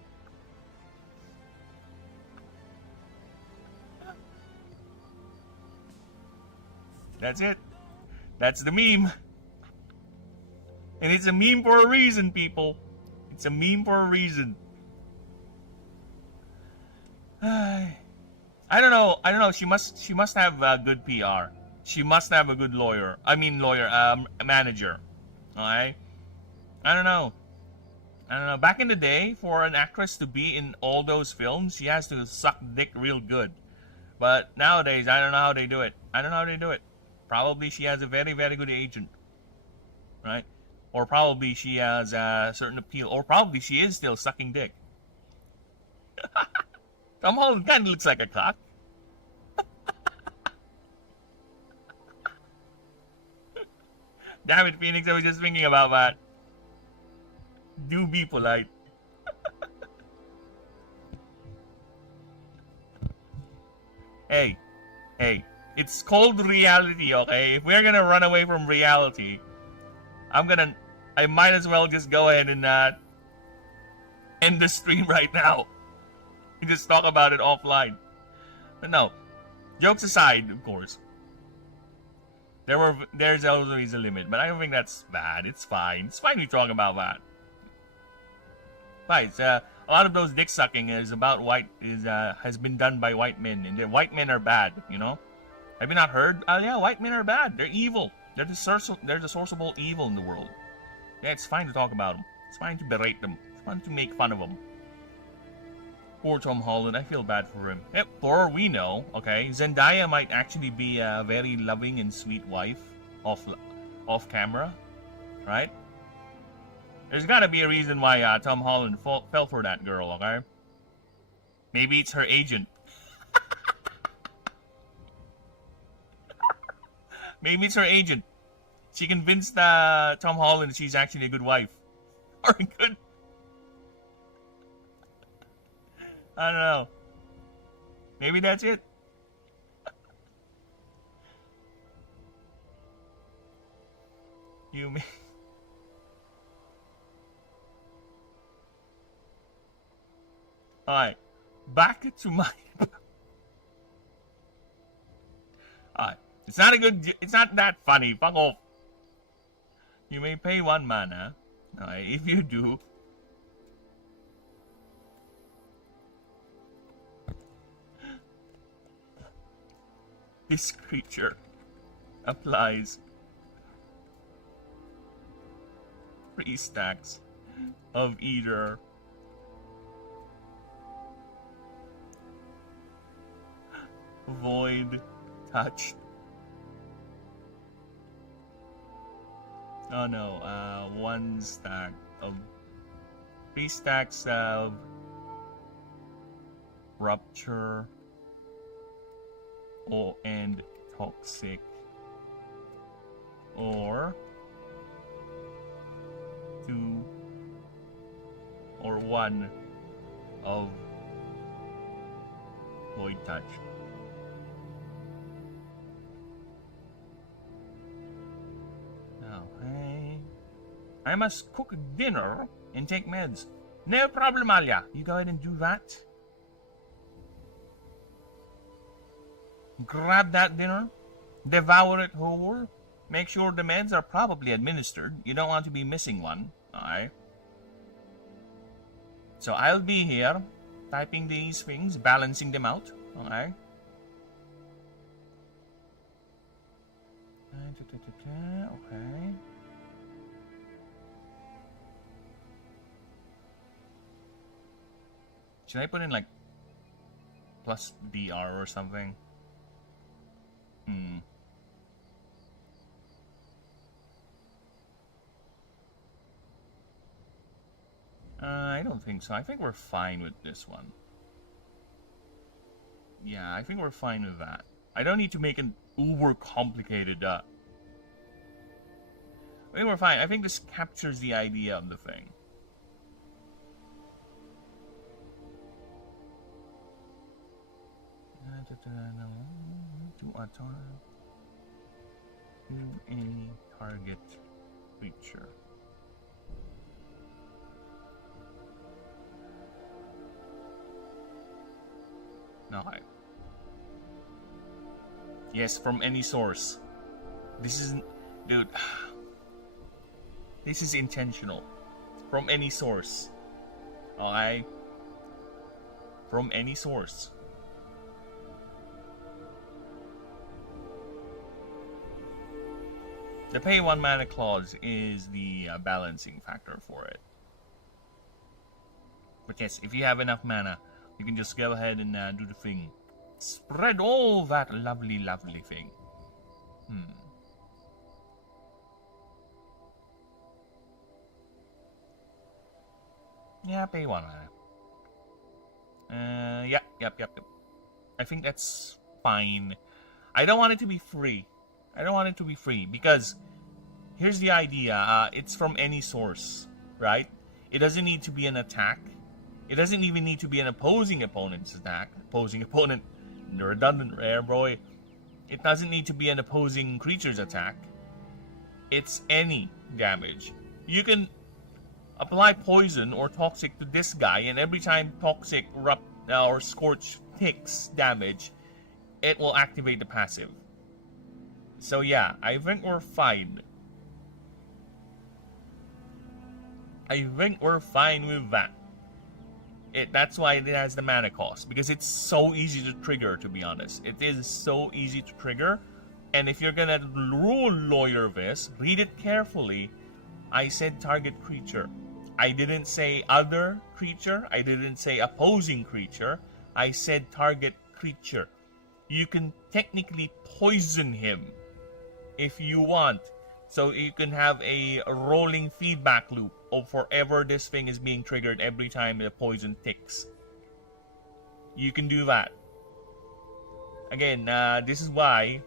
That's it. That's the meme. And it's a meme for a reason, people. It's a meme for a reason. I don't know. She must have good PR. She must have a good manager. Alright? I don't know. Back in the day, for an actress to be in all those films, she has to suck dick real good. But nowadays, I don't know how they do it. Probably she has a very, very good agent. Right? Or probably she has a certain appeal. Or probably she is still sucking dick. Tom Holland kind of looks like a cock. Damn it, Phoenix, I was just thinking about that. Do be polite. Hey, it's called reality, okay? If we're gonna run away from reality, I might as well just go ahead and end the stream right now. And just talk about it offline. But no, jokes aside, of course. There's always a limit, but I don't think that's bad. It's fine. It's fine we talk about that. Right, a lot of those dick sucking has been done by white men, and the white men are bad. You know, have you not heard? Yeah, white men are bad. They're evil. They're the source of all evil in the world. Yeah, it's fine to talk about them. It's fine to berate them. It's fine to make fun of them. Poor Tom Holland, I feel bad for him. Yep, for all we know, okay, Zendaya might actually be a very loving and sweet wife off camera, right? There's gotta be a reason why Tom Holland fell for that girl, okay? Maybe it's her agent. Maybe it's her agent. She convinced Tom Holland she's actually a good wife. Or a good... I don't know. Maybe that's it. You may... Alright. Back to my... Alright. It's not that funny. Fuck off. You may pay 1 mana. Alright, if you do... This creature applies 3 stacks of either void touch. Oh no, 1 stack of 3 stacks of rupture and toxic, or 2 or 1 of void touch. Okay. I must cook dinner and take meds. No problem, Alia. You go ahead and do that. Grab that dinner, devour it whole. Make sure the meds are properly administered. You don't want to be missing one. Alright. So I'll be here, typing these things, balancing them out. Alright. Okay. Should I put in like plus DR or something? I don't think so. I think we're fine with this one. Yeah, I think we're fine with that. I don't need to make an uber complicated I think we're fine. I think this captures the idea of the thing. To any target creature. No. Yes, from any source. This is... Dude. This is intentional. From any source. Okay? From any source. The pay 1 mana clause is the balancing factor for it. But yes, if you have enough mana, you can just go ahead and do the thing. Spread all that lovely, lovely thing. Yeah, pay 1 mana. Yep. I think that's fine. I don't want it to be free. Because here's the idea. It's from any source, right? It doesn't need to be an attack. It doesn't even need to be an opposing opponent's attack. Opposing opponent, redundant rare, boy. It doesn't need to be an opposing creature's attack. It's any damage. You can apply poison or toxic to this guy, and every time toxic or scorch takes damage, it will activate the passive. So yeah, I think we're fine. With that. That's why it has the mana cost, because it's so easy to trigger, to be honest. It is so easy to trigger, and if you're gonna rule lawyer this, read it carefully. I said target creature. I didn't say other creature. I didn't say opposing creature. I said target creature. You can technically poison him if you want. So you can have a rolling feedback loop of forever this thing is being triggered every time the poison ticks. You can do that. Again, this is why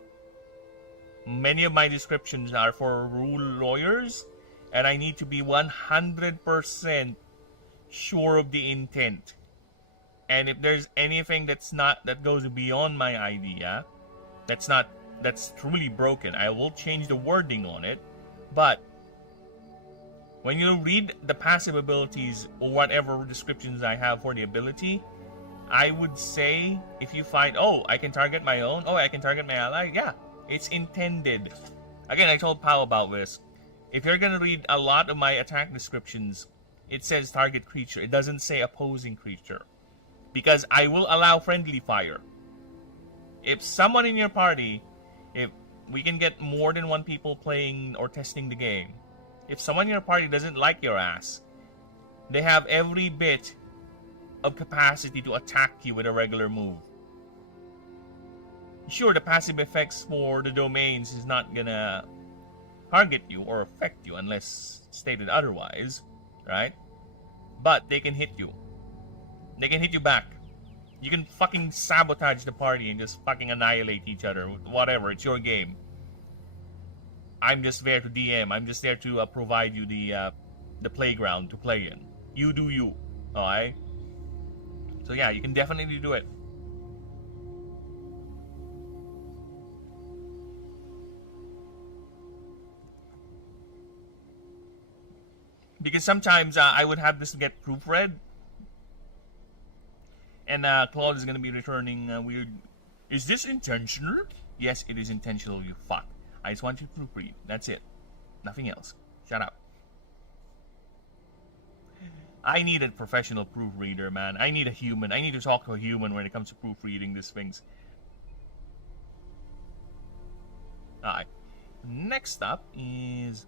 many of my descriptions are for rule lawyers, and I need to be 100% sure of the intent. And if there's anything that goes beyond my idea, that's truly broken, I will change the wording on it. But when you read the passive abilities or whatever descriptions I have for the ability, I would say if you find, oh, I can target my own, oh, I can target my ally, yeah, it's intended. Again, I told Pao about this. If you're gonna read a lot of my attack descriptions, it says target creature. It doesn't say opposing creature. Because I will allow friendly fire. If someone in your party, if we can get more than one people playing or testing the game, if someone in your party doesn't like your ass, they have every bit of capacity to attack you with a regular move. Sure, the passive effects for the domains is not gonna target you or affect you unless stated otherwise, right? But they can hit you. They can hit you back. You can fucking sabotage the party and just fucking annihilate each other. Whatever, it's your game. I'm just there to DM. I'm just there to provide you the playground to play in. You do you, alright? So yeah, you can definitely do it. Because sometimes I would have this get proofread, and Claude is going to be returning weird. Is this intentional? Yes, it is intentional, you fuck. I just want you to proofread. That's it. Nothing else. Shut up. I need a professional proofreader, man. I need a human. I need to talk to a human when it comes to proofreading these things. Alright. Next up is...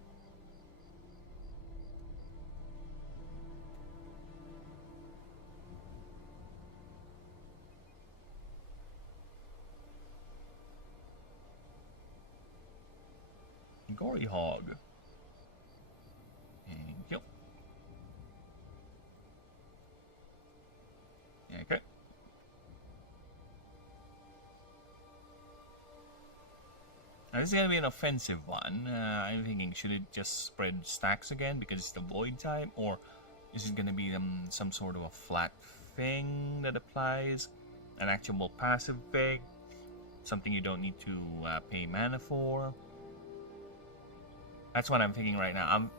Gory Hog. Thank you. Okay. Now this is going to be an offensive one. I'm thinking, should it just spread stacks again because it's the void type? Or is it going to be some sort of a flat thing that applies? An actual passive thing? Something you don't need to pay mana for? That's what I'm thinking right now.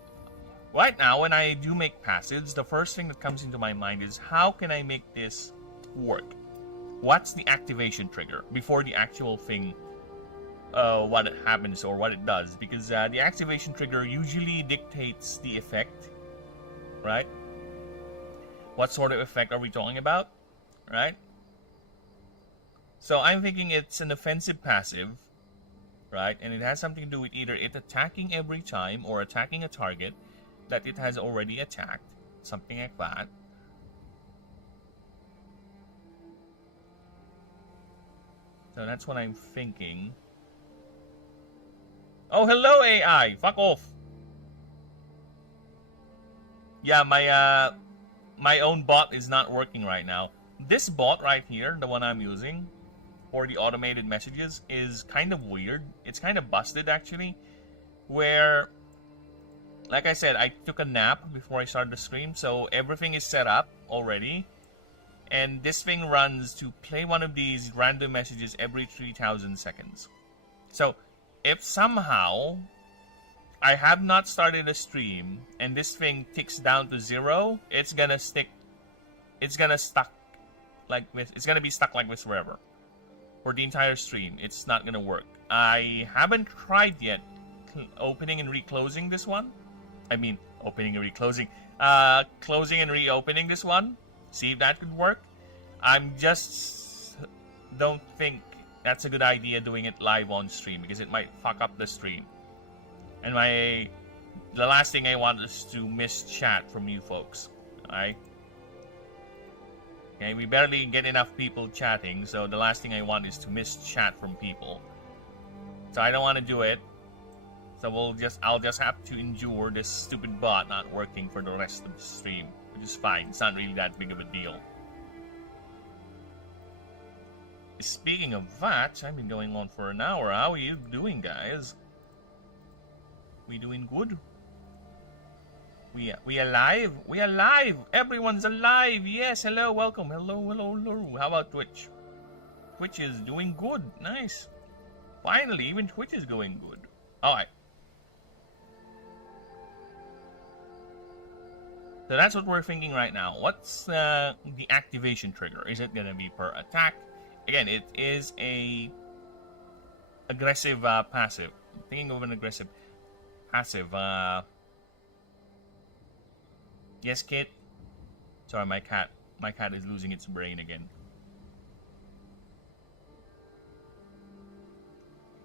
Right now, when I do make passives, the first thing that comes into my mind is, how can I make this work? What's the activation trigger before the actual thing what happens or what it does, because the activation trigger usually dictates the effect, right? What sort of effect are we talking about, right? So I'm thinking it's an offensive passive, right? And it has something to do with either it attacking every time or attacking a target that it has already attacked, something like that. So that's what I'm thinking. Oh, hello AI! Fuck off! Yeah, my own bot is not working right now. This bot right here, the one I'm using for the automated messages, is kind of weird. It's kind of busted actually, where, like I said, I took a nap before I started the stream, so everything is set up already. And this thing runs to play one of these random messages every 3,000 seconds. So, if somehow I have not started a stream and this thing ticks down to 0, it's gonna be stuck like this forever. For the entire stream, it's not gonna work. I haven't tried yet opening and reclosing this one. I mean, opening and reclosing. Closing and reopening this one. See if that could work. I'm just don't think that's a good idea doing it live on stream, because it might fuck up the stream. And the last thing I want is to miss chat from you folks. Alright? Okay, we barely get enough people chatting, so the last thing I want is to miss chat from people. So I don't want to do it. So I'll just have to endure this stupid bot not working for the rest of the stream, which is fine. It's not really that big of a deal. Speaking of that, I've been going on for an hour. How are you doing, guys? We doing good? We alive? We alive! Everyone's alive! Yes, hello, welcome. Hello. How about Twitch? Twitch is doing good. Nice. Finally, even Twitch is going good. Alright. So that's what we're thinking right now. What's the activation trigger? Is it gonna be per attack? Again, it is a aggressive passive. I'm thinking of an aggressive passive. Yes, Kit. Sorry, my cat is losing its brain again.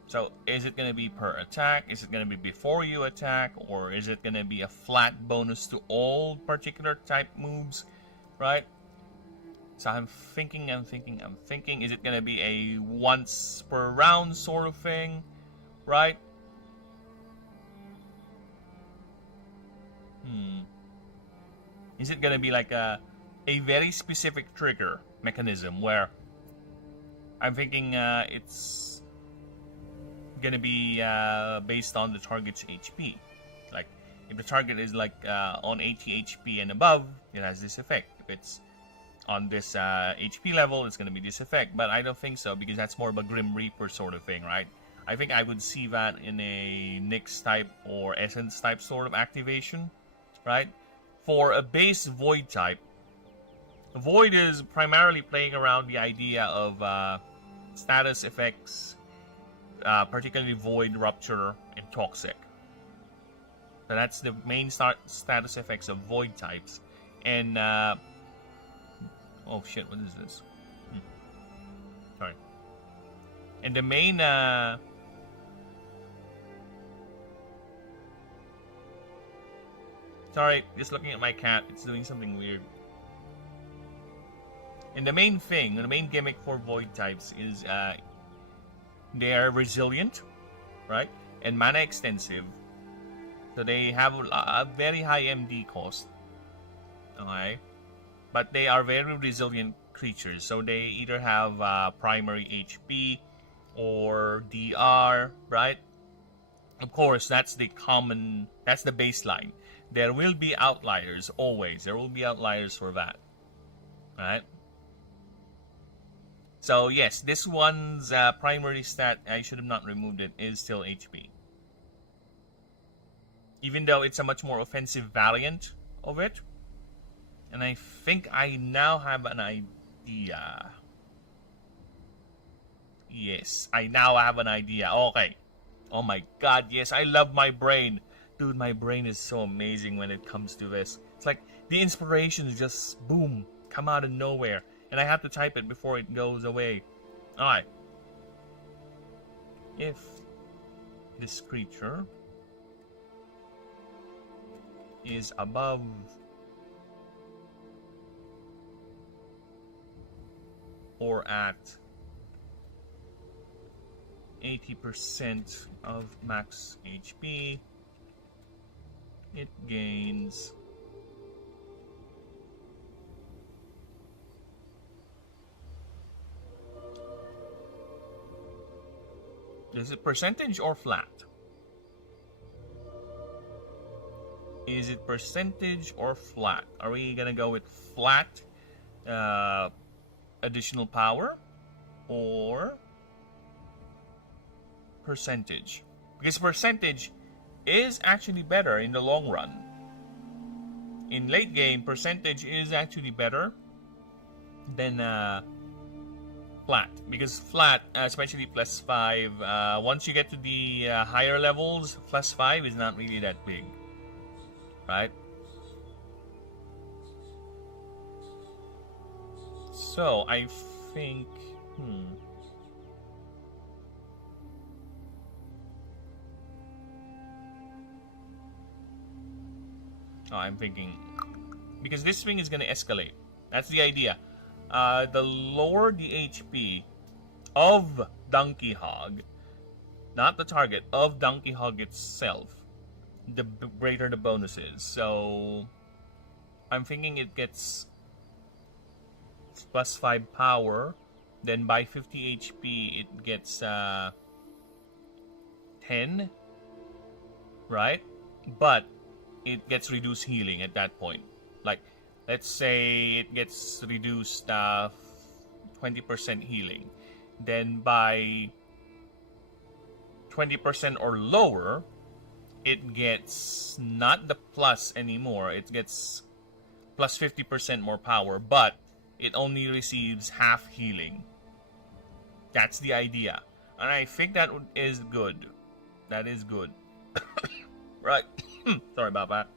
So, is it going to be per attack? Is it going to be before you attack? Or is it going to be a flat bonus to all particular type moves? Right? So I'm thinking, is it going to be a once per round sort of thing? Right? Is it going to be like a very specific trigger mechanism where I'm thinking it's going to be based on the target's HP? Like, if the target is like on 80 HP and above, it has this effect. If it's on this HP level, it's going to be this effect. But I don't think so, because that's more of a Grim Reaper sort of thing, right? I think I would see that in a Nyx type or Essence type sort of activation, right? For a base Void type, Void is primarily playing around the idea of status effects, particularly Void, Rupture, and Toxic. So that's the main status effects of Void types. And oh shit, what is this? Sorry. And the main sorry, just looking at my cat, it's doing something weird. And the main gimmick for Void types is they're resilient, right? And mana extensive. So they have a very high MD cost. Okay. But they are very resilient creatures. So they either have primary HP or DR, right? Of course, that's the baseline. There will be outliers, always. There will be outliers for that. Right? So, yes, this one's primary stat, I should have not removed it, is still HP. Even though it's a much more offensive variant of it. And I think I now have an idea. Yes, I now have an idea. Okay. Oh my god, yes, I love my brain. Dude, my brain is so amazing when it comes to this. It's like the inspirations just boom, come out of nowhere. And I have to type it before it goes away. Alright. If this creature is above or at 80% of max HP, it gains is it percentage or flat? Is it percentage or flat? Are we gonna go with flat additional power or percentage? Because percentage is actually better in the long run. In late game, percentage is actually better than flat, because flat, especially +5, once you get to the higher levels, +5 is not really that big, right? So I think I'm thinking, because this thing is going to escalate. That's the idea. The lower the HP of Donkey Hog, not the target, of Donkey Hog itself, the greater the bonuses. So I'm thinking it gets +5 power, then by 50 HP it gets 10, right? But it gets reduced healing at that point. Like, let's say it gets reduced 20% healing. Then by 20% or lower, it gets not the plus anymore. It gets plus 50% more power, but it only receives half healing. That's the idea. And I think that is good. That is good. Right. Sorry about that.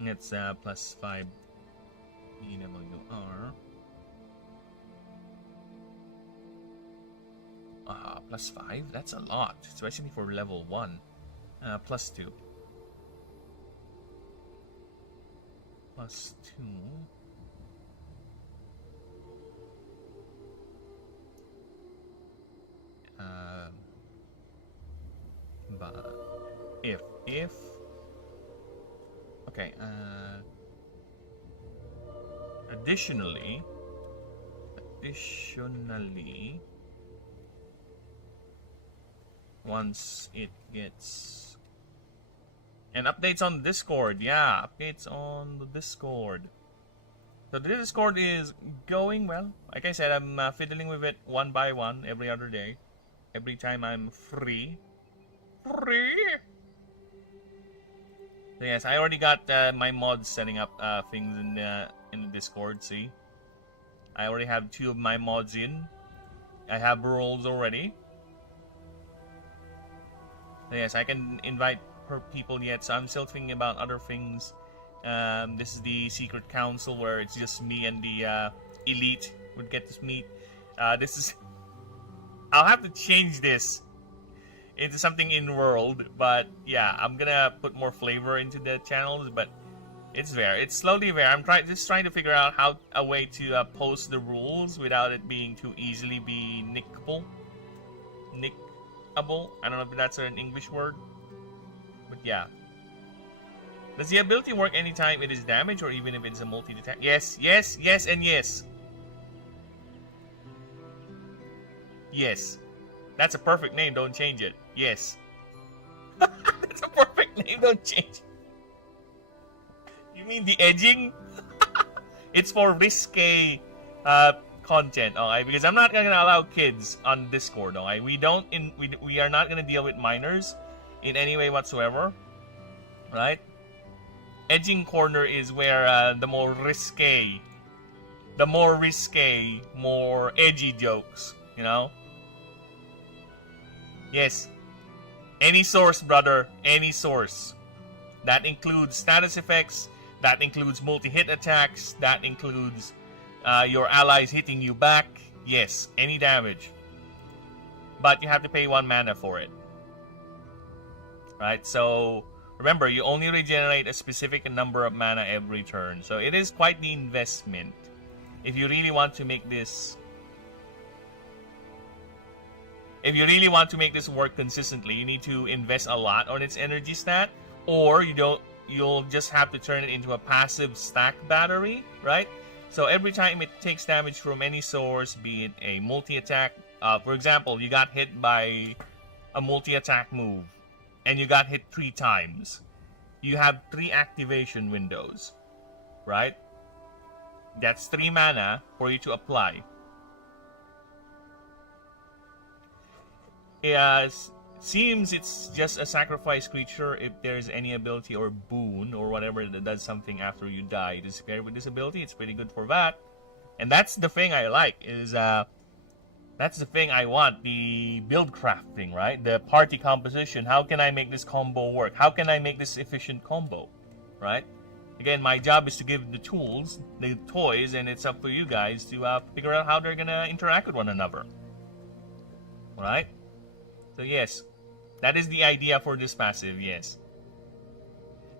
It's +5 EWR. +5? That's a lot, especially for level 1. +2. +2. But if okay, additionally once it gets and updates on the Discord, yeah, updates on the Discord. So the Discord is going well. Like I said, I'm fiddling with it one by one every other day, every time I'm free. So yes, I already got my mods setting up things in the Discord. See, I already have 2 of my mods in. I have roles already. So yes, I can invite people yet. So I'm still thinking about other things. This is the secret council where it's just me and the elite would get to meet. This is. I'll have to change this into something in world, but yeah, I'm gonna put more flavor into the channels, but it's there. It's slowly there. I'm just trying to figure out how a way to post the rules without it being too easily be nickable. Nickable. I don't know if that's an English word, but yeah. Does the ability work anytime it is damaged, or even if it's a multi-attack? Yes, yes, yes, and yes. Yes. That's a perfect name, don't change it. Yes. That's a perfect name, don't change it. You mean the edging? It's for risque content, alright? Because I'm not gonna allow kids on Discord, alright? We are not gonna deal with minors in any way whatsoever. Right? Edging corner is where the more risque, more edgy jokes You know? Yes. Any source, brother. Any source. That includes status effects. That includes multi-hit attacks. That includes your allies hitting you back. Yes, any damage. But you have to pay 1 mana for it. Right? So, remember, you only regenerate a specific number of mana every turn. So, it is quite the investment. If you really want to make this... If you really want to make this work consistently, you need to invest a lot on its energy stat. Or you'll just have to turn it into a passive stack battery, right? So every time it takes damage from any source, be it a multi-attack, for example, you got hit by a multi-attack move, and you got hit 3 times. You have 3 activation windows, right? That's 3 mana for you to apply. It seems it's just a sacrifice creature if there's any ability or boon or whatever that does something after you die. It is paired with this ability. It's pretty good for that. And that's the thing I like, is that's the thing I want, the build crafting, right? The party composition. How can I make this combo work? How can I make this efficient combo, right? Again, my job is to give the tools, the toys, and it's up to you guys to figure out how they're gonna interact with one another, right? So yes, that is the idea for this passive, yes.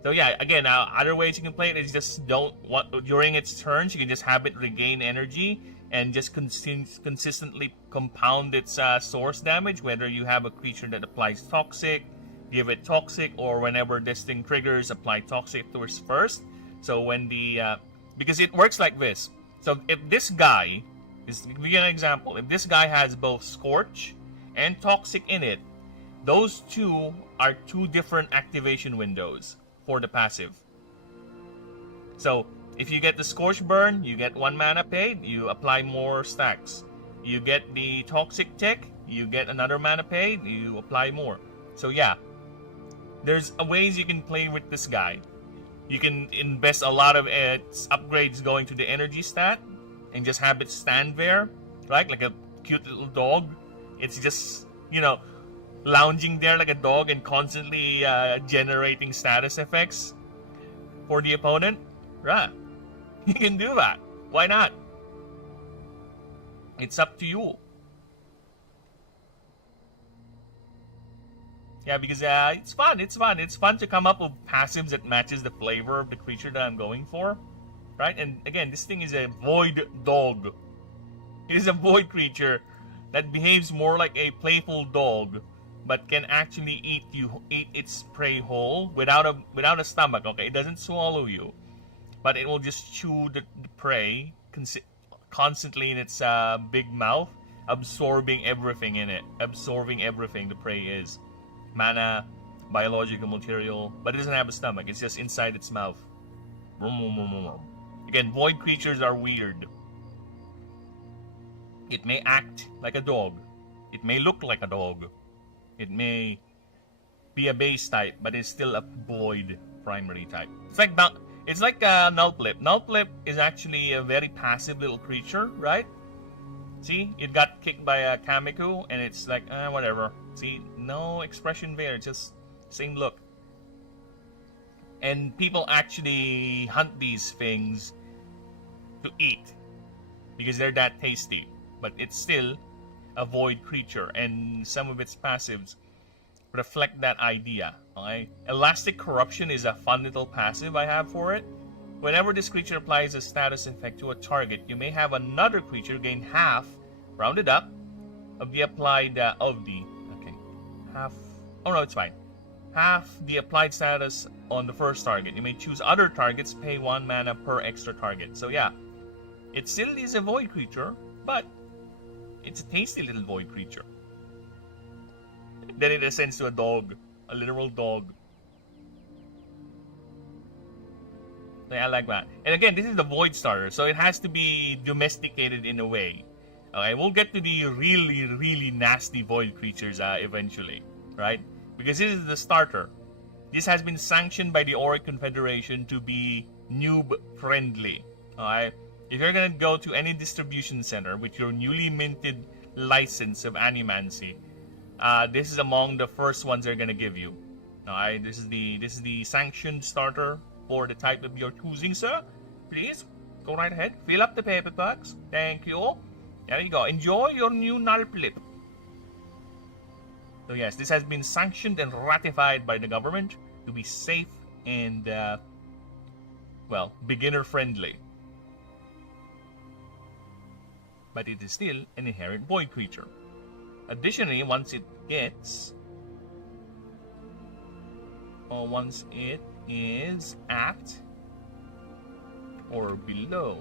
So yeah, again, other ways you can play it is just during its turns, you can just have it regain energy and just consistently compound its source damage, whether you have a creature that applies toxic, give it toxic, or whenever this thing triggers, apply toxic to its first. So when because it works like this. So if this guy, to give you an example, if this guy has both Scorch and Toxic in it, those two are 2 different activation windows for the passive. So if you get the Scorch Burn, you get 1 mana paid, you apply more stacks. You get the Toxic Tick, you get another mana paid, you apply more. So yeah, there's ways you can play with this guy. You can invest a lot of its upgrades going to the energy stat and just have it stand there, right? Like a cute little dog. It's just, lounging there like a dog and constantly generating status effects for the opponent. Right. You can do that. Why not? It's up to you. Yeah, because it's fun. It's fun. It's fun to come up with passives that matches the flavor of the creature that I'm going for. Right? And again, this thing is a void dog. It is a void creature that behaves more like a playful dog, but can actually eat its prey whole without a stomach. Okay, it doesn't swallow you, but it will just chew the prey constantly in its big mouth, absorbing everything in it, absorbing everything the prey is, mana, biological material, but it doesn't have a stomach. It's just inside its mouth. Again, void creatures are weird. It may act like a dog. It may look like a dog. It may be a base type, but it's still a void primary type. It's like Nullflip. Nullflip is actually a very passive little creature, right? See, it got kicked by a Kamiku, and it's like, whatever. See, no expression there, just same look. And people actually hunt these things to eat because they're that tasty. But it's still a void creature, and some of its passives reflect that idea. Okay? Elastic Corruption is a fun little passive I have for it. Whenever this creature applies a status effect to a target, you may have another creature gain half, rounded up, of the applied half the applied status on the first target. You may choose other targets, pay 1 mana per extra target. So yeah, it still is a void creature, but it's a tasty little void creature. Then it ascends to a dog, a literal dog. So I like that. And again, this is the void starter, so it has to be domesticated in a way. Okay, we'll get to the really, really nasty void creatures eventually, right? Because this is the starter. This has been sanctioned by the Auric Confederation to be noob friendly. Alright? If you're gonna go to any distribution center with your newly minted license of animancy. This is among the first ones they're gonna give you. Alright, this is the sanctioned starter for the type of your choosing, sir. Please go right ahead, fill up the paper packs. Thank you. There you go. Enjoy your new null flip. So yes, this has been sanctioned and ratified by the government to be safe and well, beginner friendly. But it is still an inherent void creature. Additionally, once it is at or below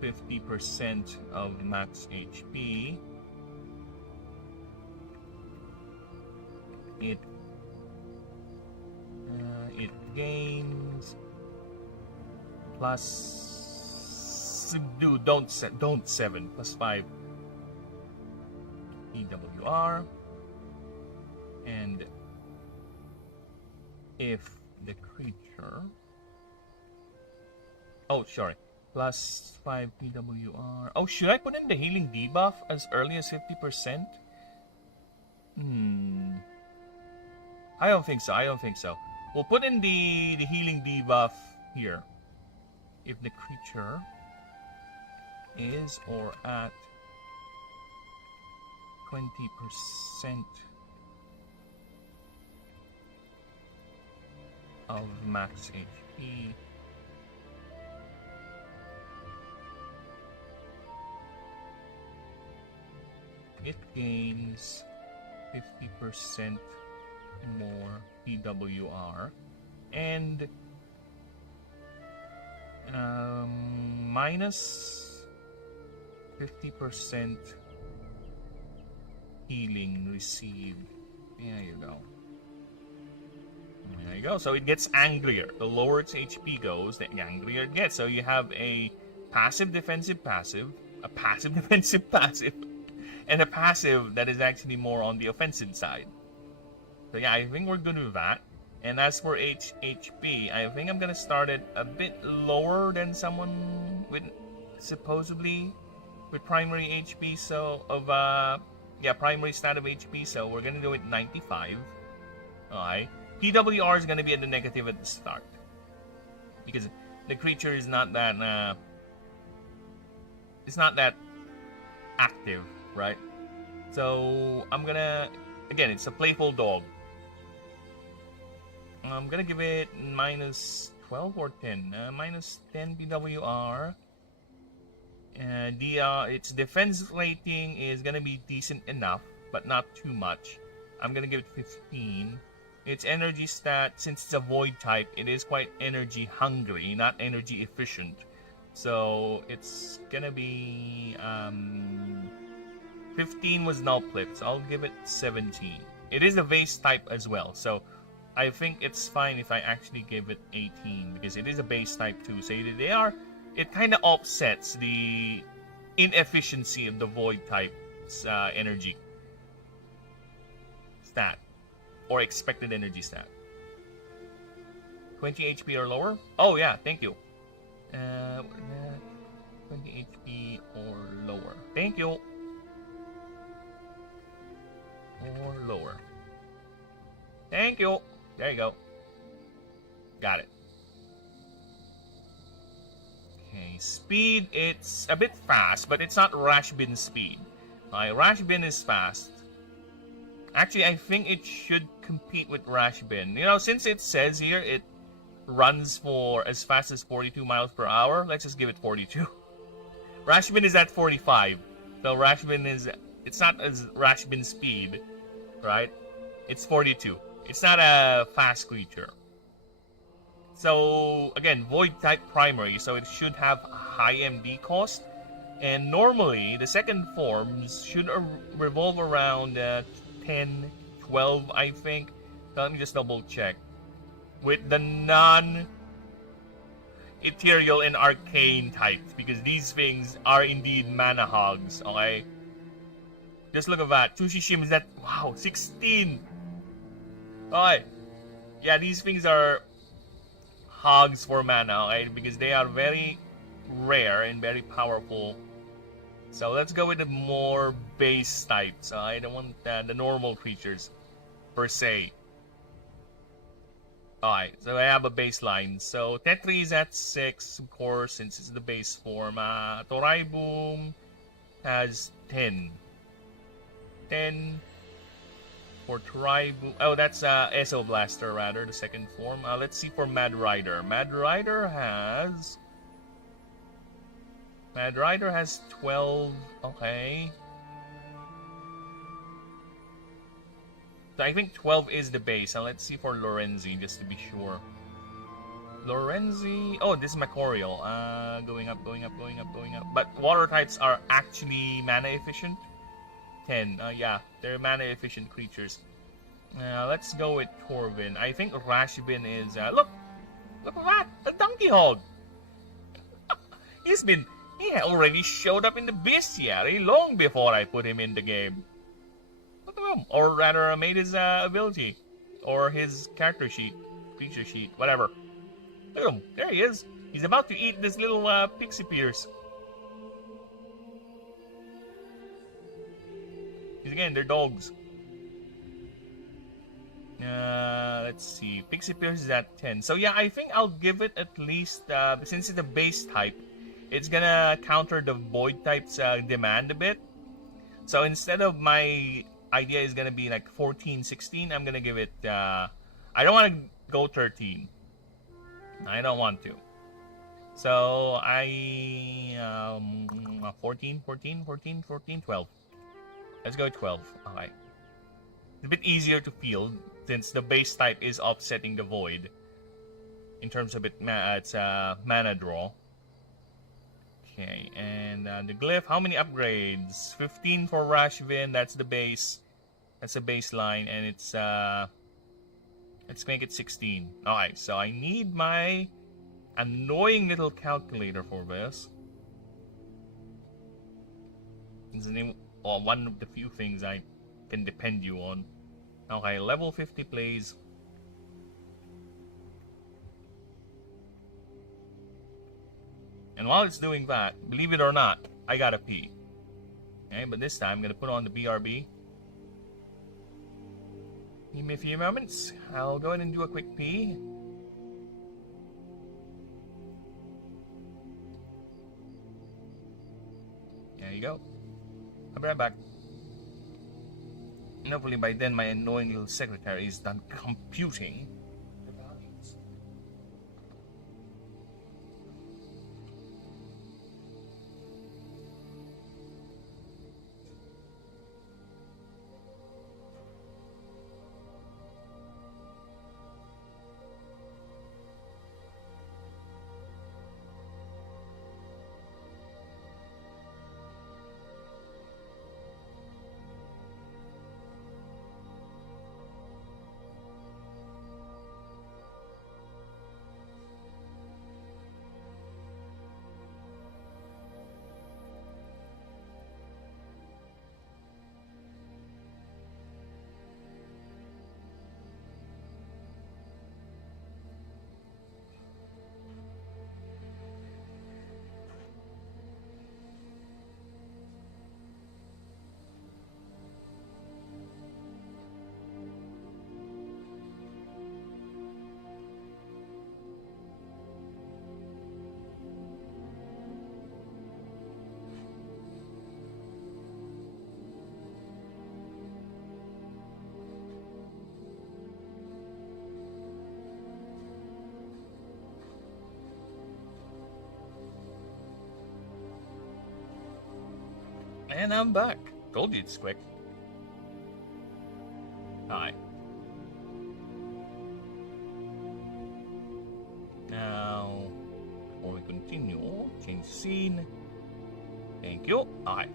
50% of max HP, it gains plus don't 7 plus 5 EWR, and if the creature plus 5 PWR. Oh, should I put in the healing debuff as early as 50%? I don't think so. We'll put in the healing debuff here. If the creature is or at 20% of max HP, it gains 50% more PWR and minus 50% healing received. There you go. There you go. So it gets angrier. The lower its HP goes, the angrier it gets. So you have a passive defensive passive, a passive defensive passive, and a passive that is actually more on the offensive side. So yeah, I think we're good with that. And as for HP, I think I'm gonna start it a bit lower than someone with supposedly with primary HP. So primary stat of HP. So we're gonna do it 95. Alright. PWR is gonna be at the negative at the start because the creature is not that it's not that active, right? So I'm gonna, again, it's a playful dog. I'm gonna give it minus 12 or 10. Minus 10 PWR. Its defense rating is gonna be decent enough, but not too much. I'm gonna give it 15. Its energy stat, since it's a void type, it is quite energy hungry, not energy efficient. So it's gonna be 15 was null flip, so I'll give it 17. It is a vase type as well, so I think it's fine if I actually give it 18 because it is a base type too. So it kind of offsets the inefficiency of the void type's energy stat or expected energy stat. 20 HP or lower? Oh yeah, thank you. 20 HP or lower. Thank you. Or lower. Thank you. There you go. Got it. Okay, speed, it's a bit fast, but it's not Rashbin speed. Rashbin is fast. Actually, I think it should compete with Rashbin. You know, since it says here it runs for as fast as 42 miles per hour, let's just give it 42. Rashbin is at 45. So Rashbin is, it's not as Rashbin speed, right? It's 42. It's not a fast creature. So again, void type primary, so it should have high MD cost. And normally, the second forms should revolve around 10, 12, I think. So let me just double check. With the non-ethereal and arcane types, because these things are indeed mana hogs, okay? Just look at that. Tushishim is that, wow, 16! Okay. Yeah, these things are hogs for mana, okay? Because they are very rare and very powerful So let's go with the more base type. So I don't want the normal creatures per se. Alright, so I have a baseline. So Tetri is at 6, of course, since it's the base form. Torai Boom has 10. 10 for Torai Boom. Oh, that's SO Blaster, rather, the second form. Let's see for Mad Rider. Mad Rider has 12. Okay. So I think 12 is the base. And let's see for Lorenzi, just to be sure. Lorenzi... Oh, this is Macorial. Going up. But water types are actually mana efficient. 10. Yeah, they're mana efficient creatures. Let's go with Torvin. I think Rashbin is... Look at that! The Donkey Hog! He already showed up in the bestiary long before I put him in the game. Look at him. Or rather, I made his ability. Or his character sheet. Creature sheet. Whatever. Look at him. There he is. He's about to eat this little pixie pears. Because again, they're dogs. Let's see. Pixie pears is at 10. So yeah, I think I'll give it at least, since it's a base type, it's gonna counter the void type's demand a bit. So instead of my idea is gonna be like 14, 16, I'm gonna give it, I don't want to go 13. I don't want to. So I, 14, 12. Let's go 12. Alright. It's a bit easier to field since the base type is offsetting the void. In terms of its mana draw. Okay, and the glyph, how many upgrades? 15 for Rashvin, that's the base. That's the baseline, and it's, let's make it 16. Alright, so I need my annoying little calculator for this. It's one of the few things I can depend you on. Okay, level 50 plays. And while it's doing that, believe it or not, I gotta pee. Okay, but this time I'm gonna put on the BRB. Give me a few moments. I'll go ahead and do a quick pee. There you go. I'll be right back. And hopefully by then my annoying little secretary is done computing. And I'm back. Told you it's quick. Hi. Now, before we continue, change scene. Thank you. Hi.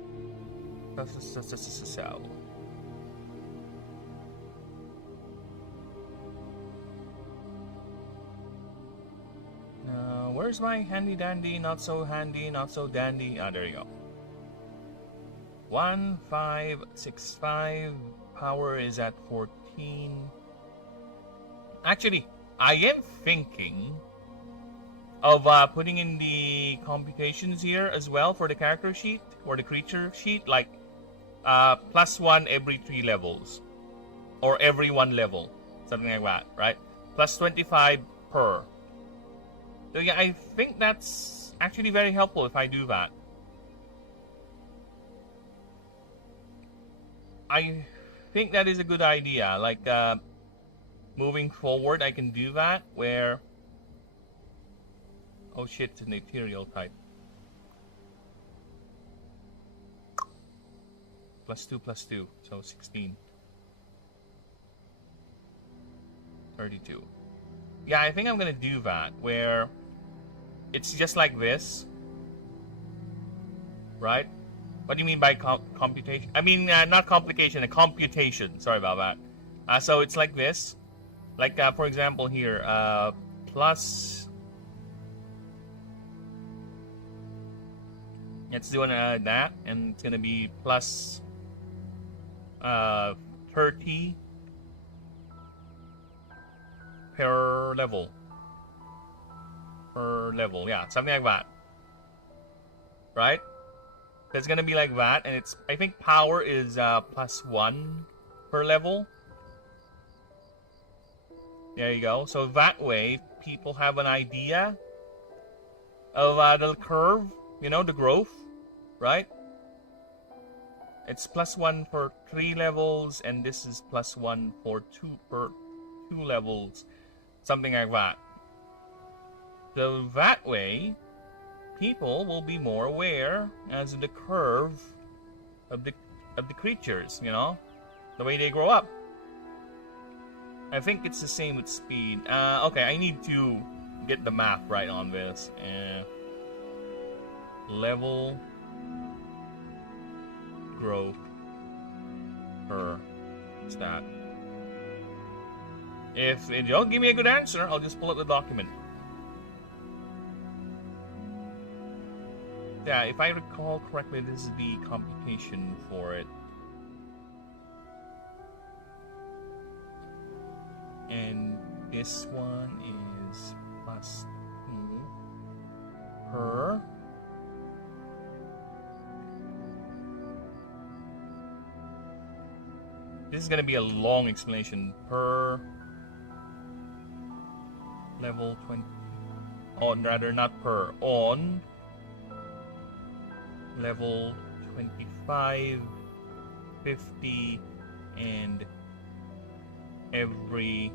So. Where's my handy dandy, not so handy, not so dandy? There you go. 1565. Power is at 14. Actually, I am thinking of putting in the computations here as well for the character sheet or the creature sheet, like +1 every 3 levels or every 1 level, something like that, right? Plus 25 per. So yeah, I think that's actually very helpful if I do that. I think that is a good idea. Like moving forward, I can do that where. Oh shit, it's an ethereal type. +2, so 16. 32. Yeah, I think I'm gonna do that where it's just like this, right? What do you mean by computation? I mean, not complication, a computation. Sorry about that. So it's like this. Like, for example, here, plus. Let's do that, and it's gonna be plus 30 per level. Yeah, something like that. Right? So it's gonna be like that, and it's, I think power is +1 per level. There you go. So that way, people have an idea of the curve, you know, the growth, right? It's +1 for 3 levels, and this is +1 for 2 levels, something like that. So that way, people will be more aware as to the curve of the creatures, you know, the way they grow up. I think it's the same with speed. Okay, I need to get the math right on this. Level growth per stat. If you don't give me a good answer, I'll just pull up the document. Yeah, if I recall correctly, this is the computation for it. And this one is +2 per. This is going to be a long explanation. Per level 20. On, rather, not per. On level 25, 50, and every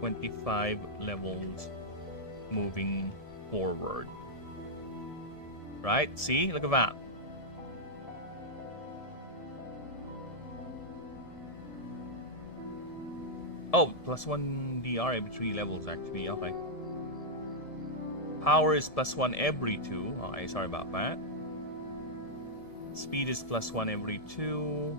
25 levels moving forward. Right? See? Look at that. Oh, +1 DR every 3 levels, actually. Okay. Power is +1 every 2. Okay, sorry about that. Speed is +1 every 2.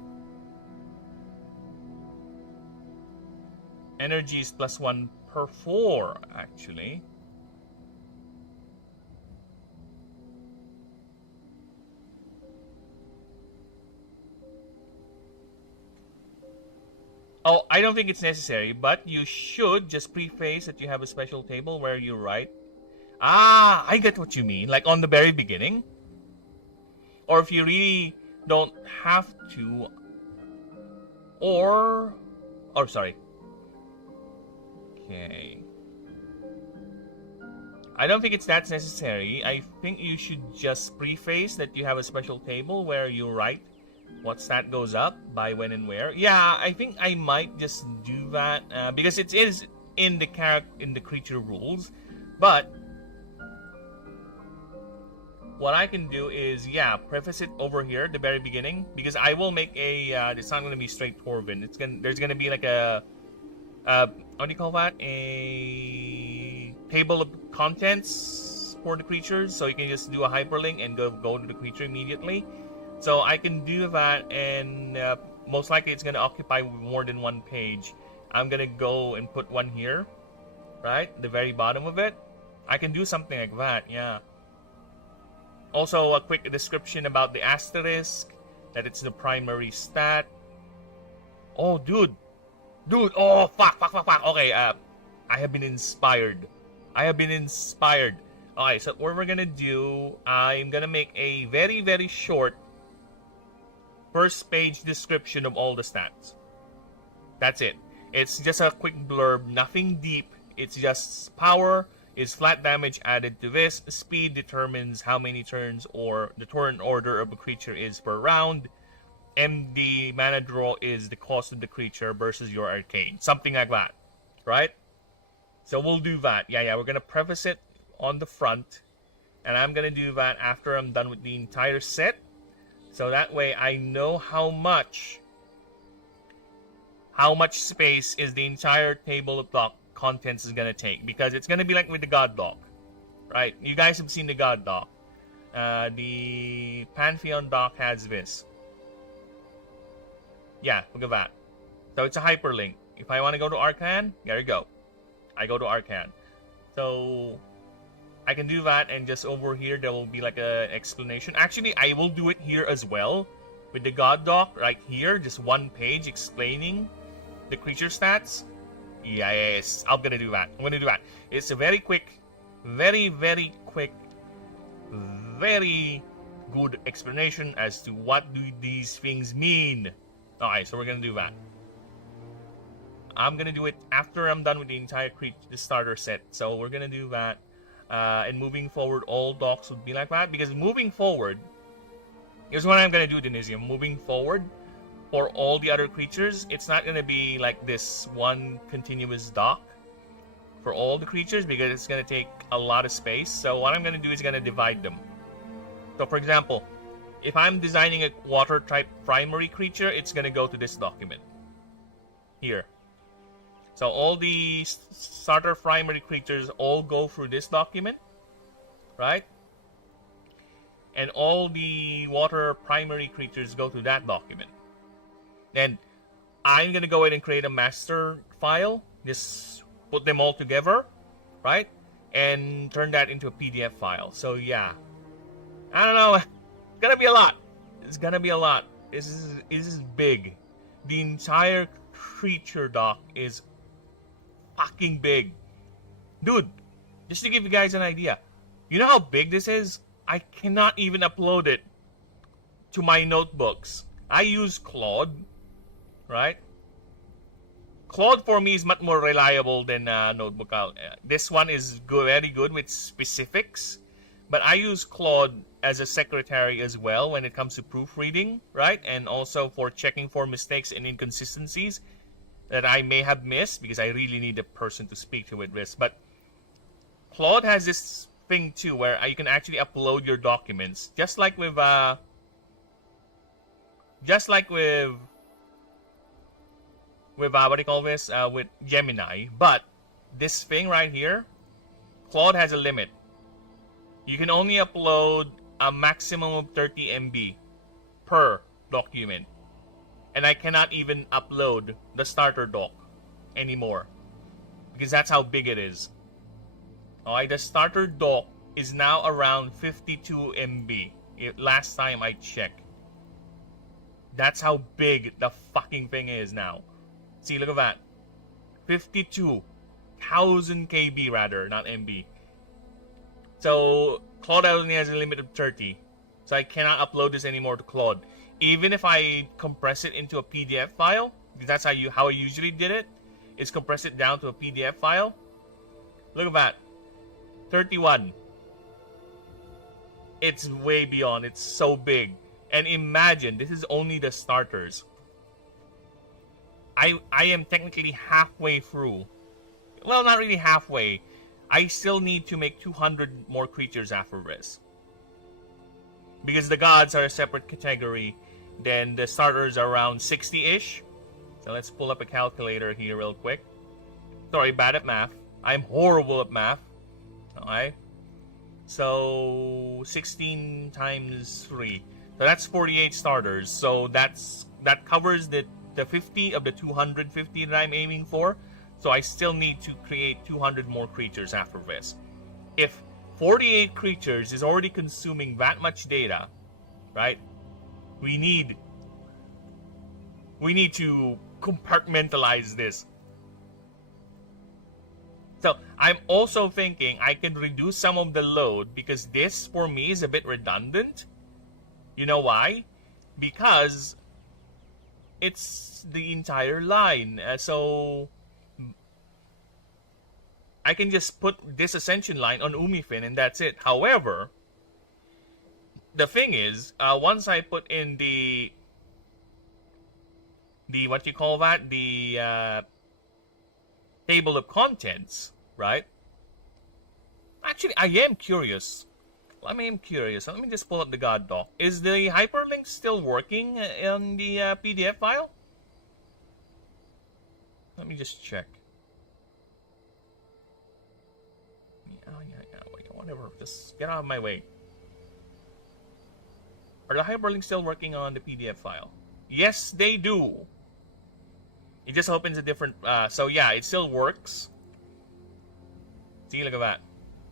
Energy is +1 per 4, actually. Oh, I don't think it's necessary, but you should just preface that you have a special table where you write. Ah, I get what you mean. Like on the very beginning. Or if you really don't have to. Or sorry. Okay. I don't think it's that necessary. I think you should just preface that you have a special table where you write what stat goes up by when and where. Yeah, I think I might just do that because it is in the creature rules. But what I can do is, yeah, preface it over here at the very beginning, because I will make a. It's not going to be straight Torvin. There's going to be like a. What do you call that? A table of contents for the creatures, so you can just do a hyperlink and go to the creature immediately. So I can do that, and most likely it's going to occupy more than one page. I'm going to go and put one here, right? The very bottom of it. I can do something like that, yeah. Also, a quick description about the asterisk, that it's the primary stat. Oh, dude. Oh, fuck. Okay, I have been inspired. Alright, so what we're gonna do, I'm gonna make a very, very short first page description of all the stats. That's it. It's just a quick blurb, nothing deep. It's just power is flat damage added to this. Speed determines how many turns or the turn order of a creature is per round. And the mana draw is the cost of the creature versus your arcane. Something like that. Right? So we'll do that. Yeah, we're gonna preface it on the front. And I'm gonna do that after I'm done with the entire set. So that way I know how much space is the entire table of dock contents is gonna take. Because it's gonna be like with the God dock. Right? You guys have seen the God dock. The Pantheon dock has this. Yeah, look at that. So it's a hyperlink. If I want to go to Arcan, there you go. I go to Arcan. So I can do that, and just over here there will be like an explanation. Actually, I will do it here as well with the God doc right here. Just one page explaining the creature stats. Yes, I'm gonna do that. It's a very quick, very, very quick, very good explanation as to what do these things mean. Alright, so we're gonna do that. I'm gonna do it after I'm done with the entire the starter set. So we're gonna do that. And moving forward, all docks would be like that. Because moving forward, here's what I'm gonna do, Denisium. Moving forward, for all the other creatures, it's not gonna be like this one continuous dock for all the creatures, because it's gonna take a lot of space. So what I'm gonna do is gonna divide them. So for example, if I'm designing a water type primary creature, it's gonna go to this document here. So all the starter primary creatures all go through this document, right? And all the water primary creatures go to that document. Then I'm gonna go ahead and create a master file, just put them all together, right? And turn that into a PDF file. So yeah, I don't know. It's gonna be a lot. It's gonna be a lot. This is big. The entire creature doc is fucking big. Dude, just to give you guys an idea, you know how big this is? I cannot even upload it to my notebooks. I use Claude, right? Claude for me is much more reliable than Notebook. This one is good, very good with specifics. But I use Claude as a secretary as well when it comes to proofreading, right? And also for checking for mistakes and inconsistencies that I may have missed, because I really need a person to speak to with this. But Claude has this thing too where you can actually upload your documents, just like with what do you call this? With Gemini. But this thing right here, Claude has a limit. You can only upload a maximum of 30 MB per document. And I cannot even upload the starter doc anymore, because that's how big it is. Alright, the starter doc is now around 52 MB. Last time I checked. That's how big the fucking thing is now. See, look at that. 52,000 KB rather, not MB. So Claude only has a limit of 30. So I cannot upload this anymore to Claude. Even if I compress it into a PDF file, because that's how I usually did it, is compress it down to a PDF file. Look at that. 31. It's way beyond. It's so big. And imagine, this is only the starters. I am technically halfway through. Well, not really halfway. I still need to make 200 more creatures after this. Because the gods are a separate category. Then the starters are around 60-ish. So let's pull up a calculator here real quick. Sorry, bad at math. I'm horrible at math. Okay. So 16 times 3. So that's 48 starters. So that covers the 50 of the 250 that I'm aiming for. So I still need to create 200 more creatures after this. If 48 creatures is already consuming that much data, right? We need to compartmentalize this. So I'm also thinking I could reduce some of the load because this for me is a bit redundant. You know why? Because it's the entire line. So I can just put this ascension line on Umifin and that's it. However, the thing is, once I put in the what you call that, the table of contents, right? Actually, I am curious. Let me just pull up the God doc. Is the hyperlink still working in the PDF file? Let me just check. Yeah, wait, whatever. Just get out of my way. Are the hyperlinks still working on the PDF file? Yes, they do. It just opens a different... so yeah, it still works. See, look at that.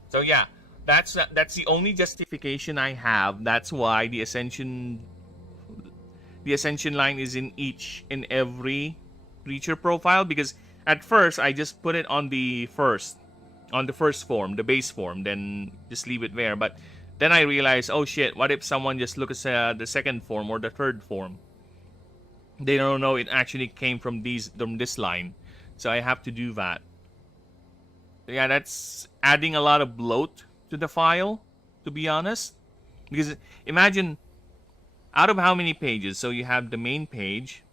So yeah, that's the only justification I have. That's why the ascension line is in every creature profile, because at first I just put it on the first form, the base form, then just leave it there. But then I realized, oh shit, what if someone just looks at the second form or the third form? They don't know it actually came from this line. So I have to do that. Yeah, that's adding a lot of bloat to the file, to be honest. Because imagine, out of how many pages? So you have the main page,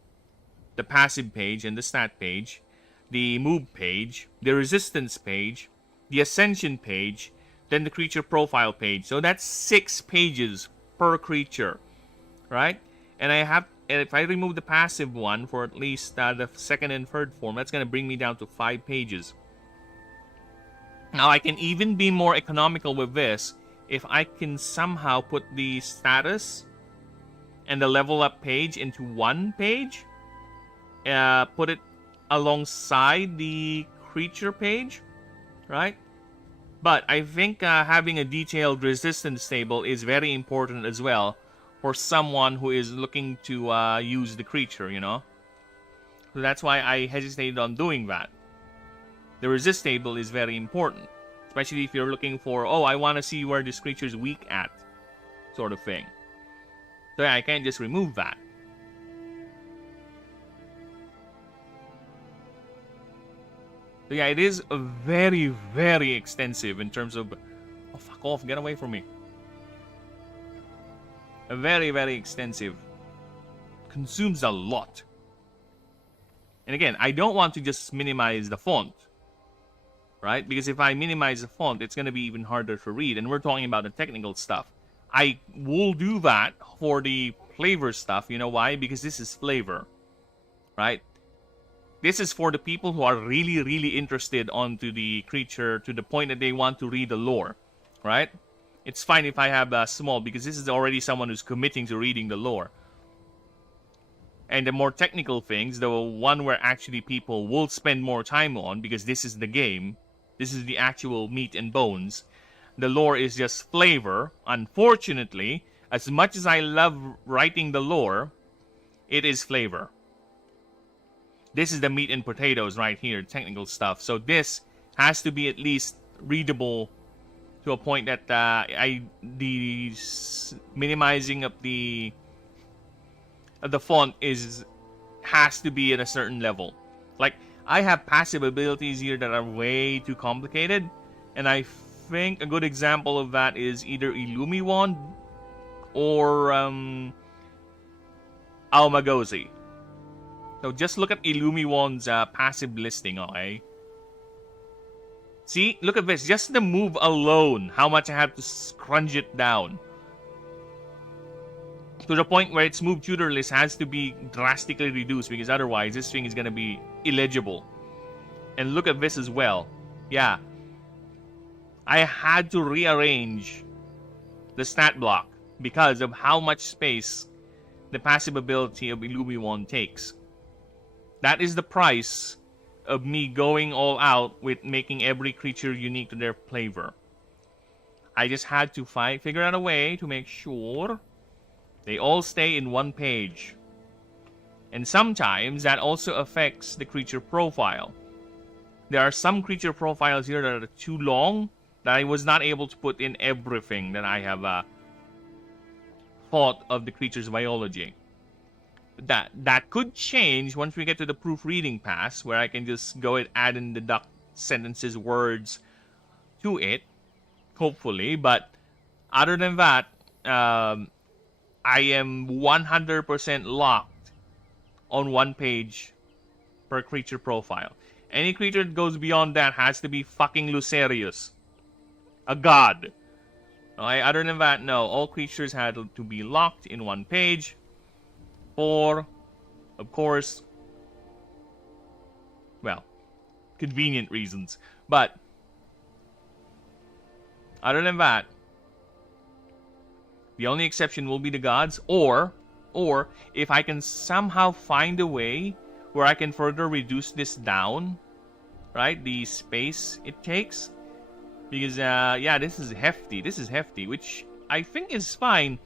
the passive page, and the stat page, the move page, the resistance page, the ascension page, then the creature profile page. So that's 6 pages per creature, right? And if I remove the passive one for at least the second and third form, that's going to bring me down to 5 pages. Now, I can even be more economical with this if I can somehow put the status and the level up page into one page. Put it alongside the creature page, right? But I think having a detailed resistance table is very important as well for someone who is looking to use the creature, you know? So that's why I hesitated on doing that. The resist table is very important, especially if you're looking for, oh, I want to see where this creature is weak at, sort of thing. So yeah, I can't just remove that. So yeah, it is very, very extensive in terms of... Oh, fuck off, get away from me. Very, very extensive. Consumes a lot. And again, I don't want to just minimize the font, right? Because if I minimize the font, it's going to be even harder to read. And we're talking about the technical stuff. I will do that for the flavor stuff. You know why? Because this is flavor, right? This is for the people who are really, really interested onto the creature to the point that they want to read the lore, right? It's fine if I have small, because this is already someone who's committing to reading the lore. And the more technical things, the one where actually people will spend more time on, because this is the game, this is the actual meat and bones. The lore is just flavor. Unfortunately, as much as I love writing the lore, it is flavor. This is the meat and potatoes right here, technical stuff. So this has to be at least readable to a point that the minimizing of the font has to be at a certain level. Like, I have passive abilities here that are way too complicated, and I think a good example of that is either Illumi Wand or Almagozi. So just look at Illumi Wand's passive listing, okay? See, look at this. Just the move alone, how much I have to scrunch it down. To the point where its move tutor list has to be drastically reduced, because otherwise this thing is going to be illegible. And look at this as well. Yeah. I had to rearrange the stat block because of how much space the passive ability of Illumi Wand takes. That is the price of me going all out with making every creature unique to their flavor. I just had to figure out a way to make sure they all stay in one page. And sometimes that also affects the creature profile. there are some creature profiles here that are too long that I was not able to put in everything that I have thought of the creature's biology. That could change once we get to the proofreading pass, where I can just go and add and deduct sentences, words to it, hopefully. But other than that, I am 100% locked on one page per creature profile. Any creature that goes beyond that has to be fucking Lucerius, a god. Okay, other than that, no. All creatures had to be locked in one page for, of course, well, convenient reasons. But other than that, the only exception will be the gods, or if I can somehow find a way where I can further reduce this down, right? The space it takes. Because, yeah, this is hefty, which I think is fine.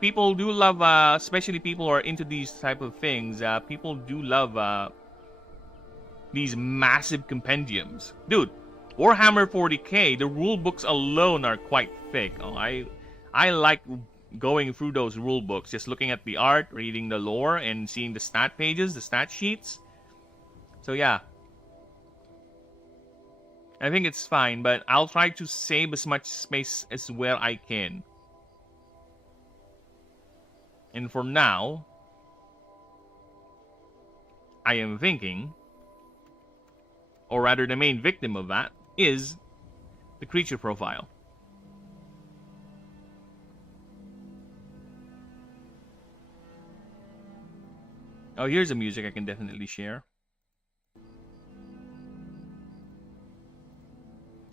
People do love, especially people who are into these type of things, people do love these massive compendiums. Dude, Warhammer 40k, the rule books alone are quite thick. Oh, I like going through those rule books, just looking at the art, reading the lore, and seeing the stat pages, the stat sheets. So yeah, I think it's fine, but I'll try to save as much space as where I can. And for now, I am thinking, or rather the main victim of that, is the creature profile. Oh, here's a music I can definitely share.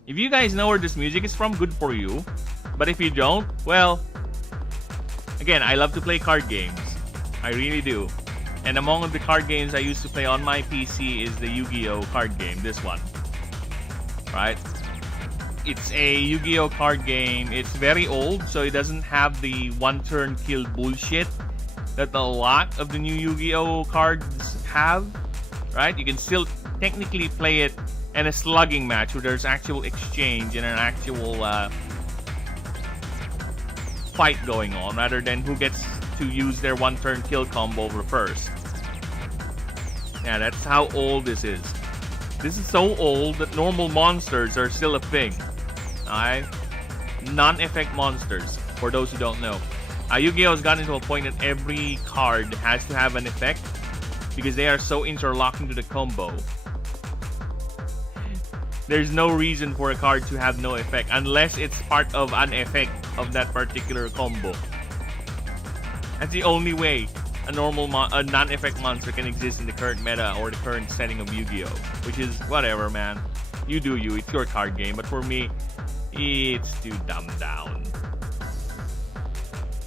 If you guys know where this music is from, good for you. But if you don't, well, again, I love to play card games. I really do. And among the card games I used to play on my PC is the Yu-Gi-Oh card game, this one. Right? It's a Yu-Gi-Oh card game. It's very old, so it doesn't have the one-turn kill bullshit that a lot of the new Yu-Gi-Oh cards have. Right? You can still technically play it in a slugging match where there's actual exchange and an actual fight going on, rather than who gets to use their one-turn kill combo first. Yeah, that's how old this is. This is so old that normal monsters are still a thing. Alright? Non-effect monsters, for those who don't know. Yu-Gi-Oh has gotten to a point that every card has to have an effect because they are so interlocking to the combo. There's no reason for a card to have no effect unless it's part of an effect of that particular combo. That's the only way a normal a non-effect monster can exist in the current meta or the current setting of Yu-Gi-Oh! Which is whatever, man. You do you. It's your card game. But for me, it's too dumbed down.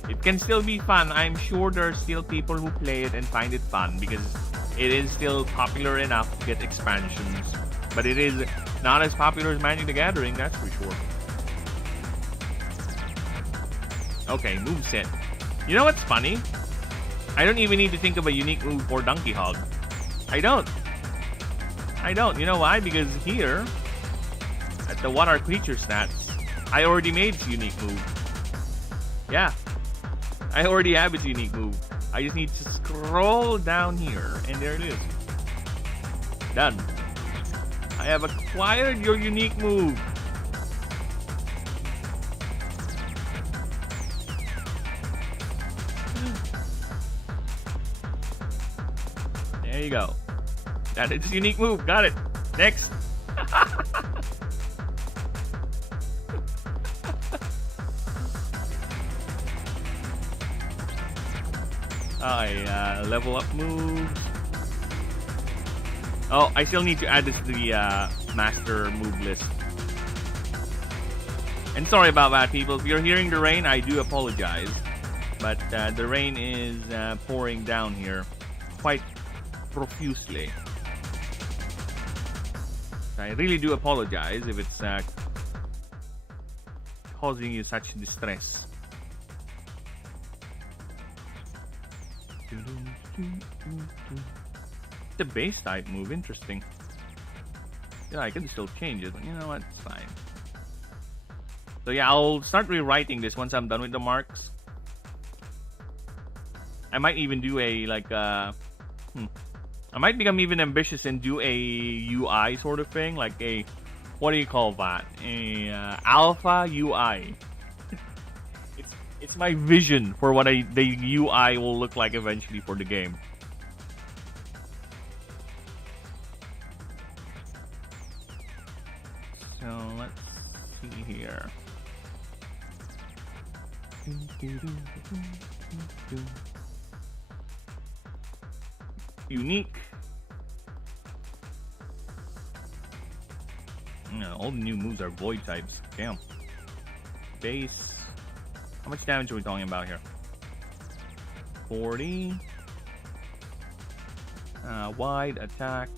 It can still be fun. I'm sure there are still people who play it and find it fun because it is still popular enough to get expansions. But it is not as popular as Magic the Gathering, that's for sure. Okay, moveset. You know what's funny? I don't even need to think of a unique move for Donkey Hog. I don't. You know why? Because here, at the what are creature stats, I already made its unique move. Yeah. I already have its unique move. I just need to scroll down here, and there it is. Done. I have acquired your unique move. There you go. That is unique move. Got it. Next. I level up moves. Oh, I still need to add this to the master move list. And sorry about that, people. If you're hearing the rain, I do apologize. But the rain is pouring down here quite profusely. I really do apologize if it's causing you such distress. The base type move, interesting. Yeah, I can still change it, but you know what? It's fine. So yeah, I'll start rewriting this once I'm done with the marks. I might even do a I might become even ambitious and do a UI sort of thing, like a, what do you call that? A alpha UI. It's my vision for what the UI will look like eventually for the game. So let's see here. Unique. No, all the new moves are void types. Damn. Base. How much damage are we talking about here? 40. Wide attack.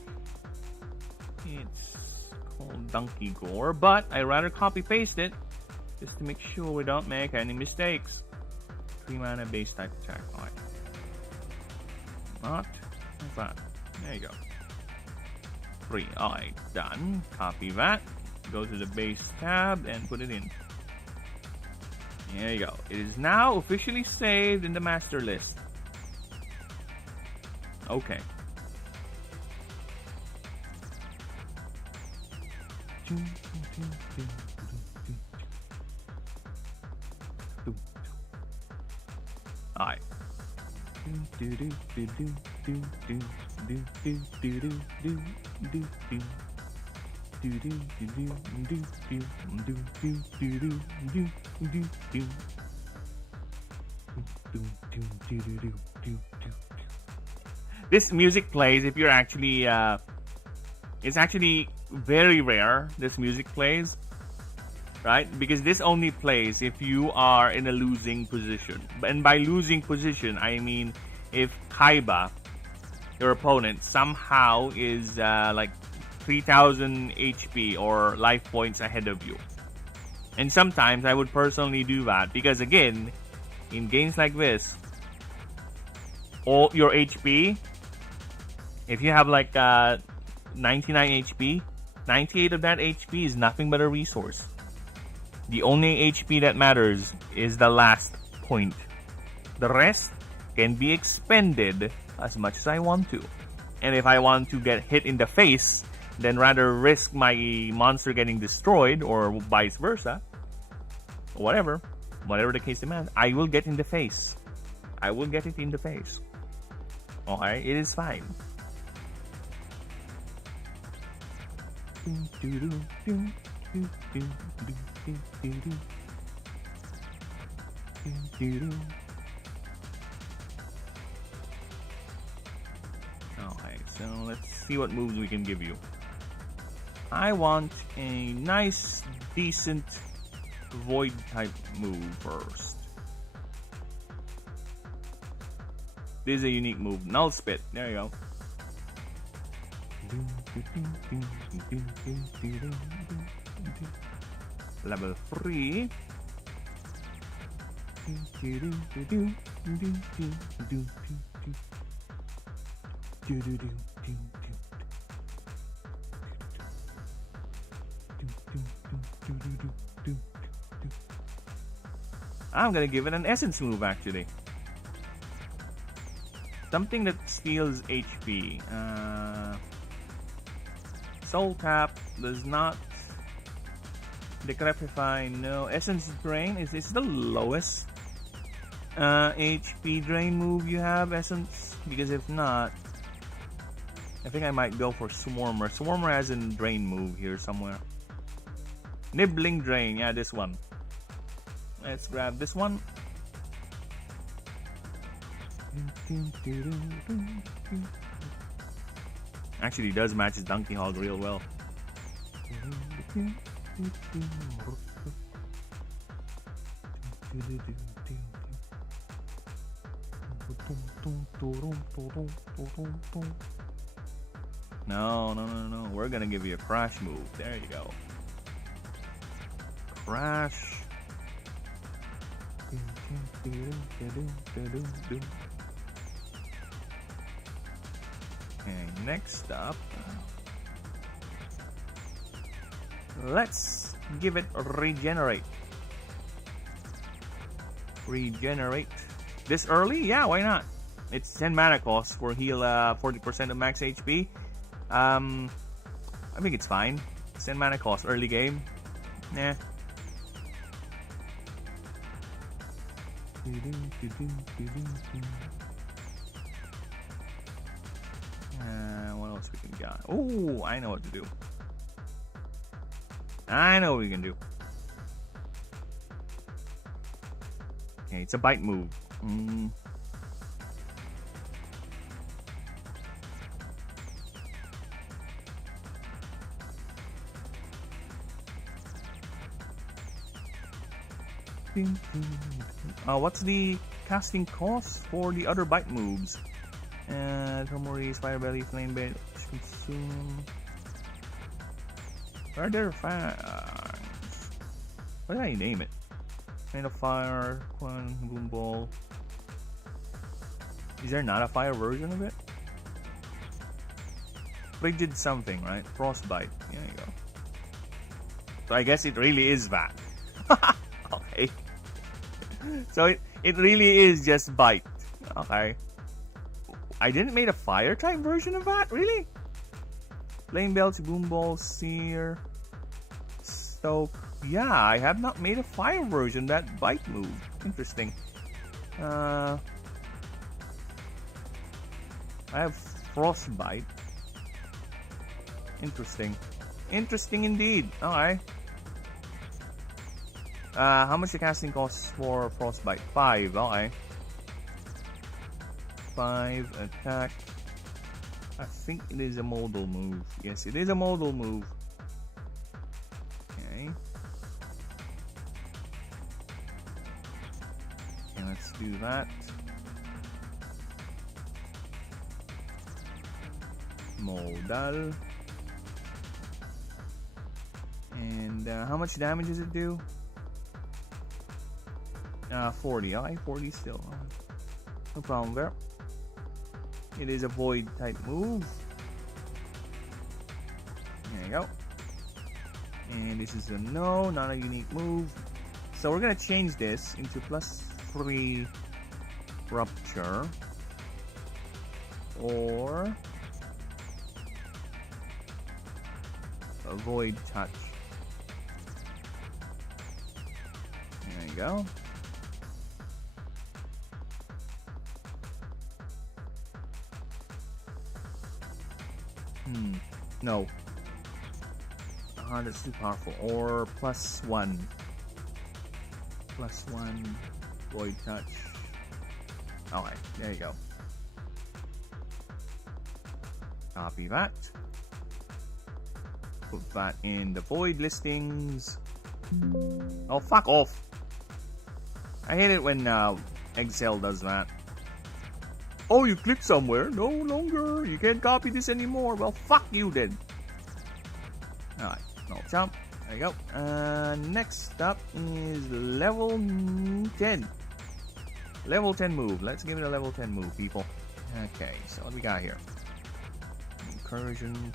It's called Donkey Gore, but I rather copy paste it just to make sure we don't make any mistakes. 3 mana base type attack. Alright. Not that. There you go. 3. Alright, done. Copy that. Go to the base tab and put it in. There you go. It is now officially saved in the master list. Okay. Alright. This music plays if you're actually it's actually very rare this music plays, right? Because this only plays if you are in a losing position. And by losing position, I mean if Kaiba, your opponent, somehow is like 3000 HP or life points ahead of you. And sometimes I would personally do that because, again, in games like this, all your HP, if you have like 99 HP, 98 of that HP is nothing but a resource. The only HP that matters is the last point. The rest can be expended as much as I want to. And if I want to get hit in the face, then rather risk my monster getting destroyed or vice versa, whatever the case demands, I will get in the face. I will get it in the face. Alright, it is fine. Alright, so let's see what moves we can give you. I want a nice, decent void type move first. This is a unique move. Null Spit. There you go. Level 3. I'm gonna give it an essence move actually. Something that steals HP. Soul Tap does not decrepify. No. Essence Drain. Is this the lowest HP drain move you have, Essence? Because if not, I think I might go for Swarmer. Swarmer has a drain move here somewhere. Nibbling Drain. Yeah, this one. Let's grab this one. Actually, it does match his Donkey Hog real well. No. We're gonna give you a crash move. There you go. Crash. Okay, next up. Let's give it regenerate. Regenerate. This early? Yeah, why not? It's 10 mana cost for heal 40% of max HP. I think it's fine. 10 mana cost early game. Nah. What else we can get? Oh, I know what to do. I know what we can do. Okay, it's a bite move. What's the casting cost for the other bite moves? Tomoris, Fire Belly, Flame Belly, Consume. Are there fangs? What did I name it? Kind of Fire, Quan, Boom Ball. Is there not a fire version of it? Frigid something, right? Frostbite. There you go. So I guess it really is that. Okay. So it really is just bite. Okay. I didn't make a fire type version of that? Really? Flame Belch, Boom Ball, Sear, Stoke. Yeah, I have not made a fire version that bite move. Interesting. I have Frostbite. Interesting. Interesting indeed. Alright. How much the casting costs for Frostbite? 5. Okay. 5 attack. I think it is a modal move. Yes, it is a modal move. Okay. Okay, let's do that. Modal. And how much damage does it do? 40. Alright, 40 still. No problem there. It is a void type move. There you go. And this is a no, not a unique move. So we're gonna change this into +3 rupture or a void touch. There you go. No. That's too powerful. Or +1. +1 void touch. Alright, there you go. Copy that. Put that in the void listings. Oh, fuck off. I hate it when Excel does that. Oh, you clicked somewhere. No longer. You can't copy this anymore. Well, fuck you then. Alright, no jump. There you go. Next up is level 10. Level 10 move. Let's give it a level 10 move, people. Okay, so what we got here? Incursion.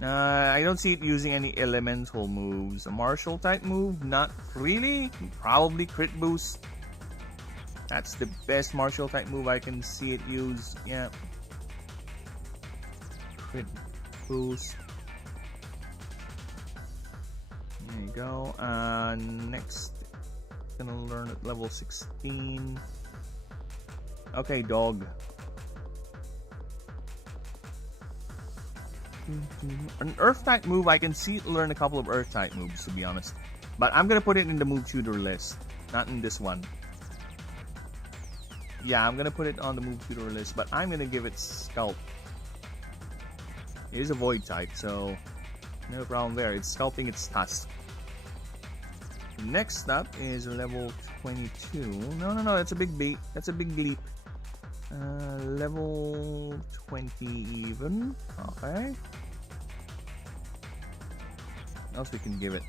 I don't see it using any elemental moves. A martial type move? Not really. Probably crit boost. That's the best martial type move I can see it use. Yeah. Crit boost. There you go. Next, gonna learn at level 16. Okay, dog. An earth type move, I can see it learn a couple of earth type moves, to be honest. But I'm gonna put it in the move tutor list, not in this one. Yeah, I'm gonna put it on the move tutor list, but I'm gonna give it Sculpt. It is a void type, so no problem there. It's sculpting its tusk. Next up is level 22. No, that's a big beat. That's a big leap. Level 20 even. Okay. What else we can give it?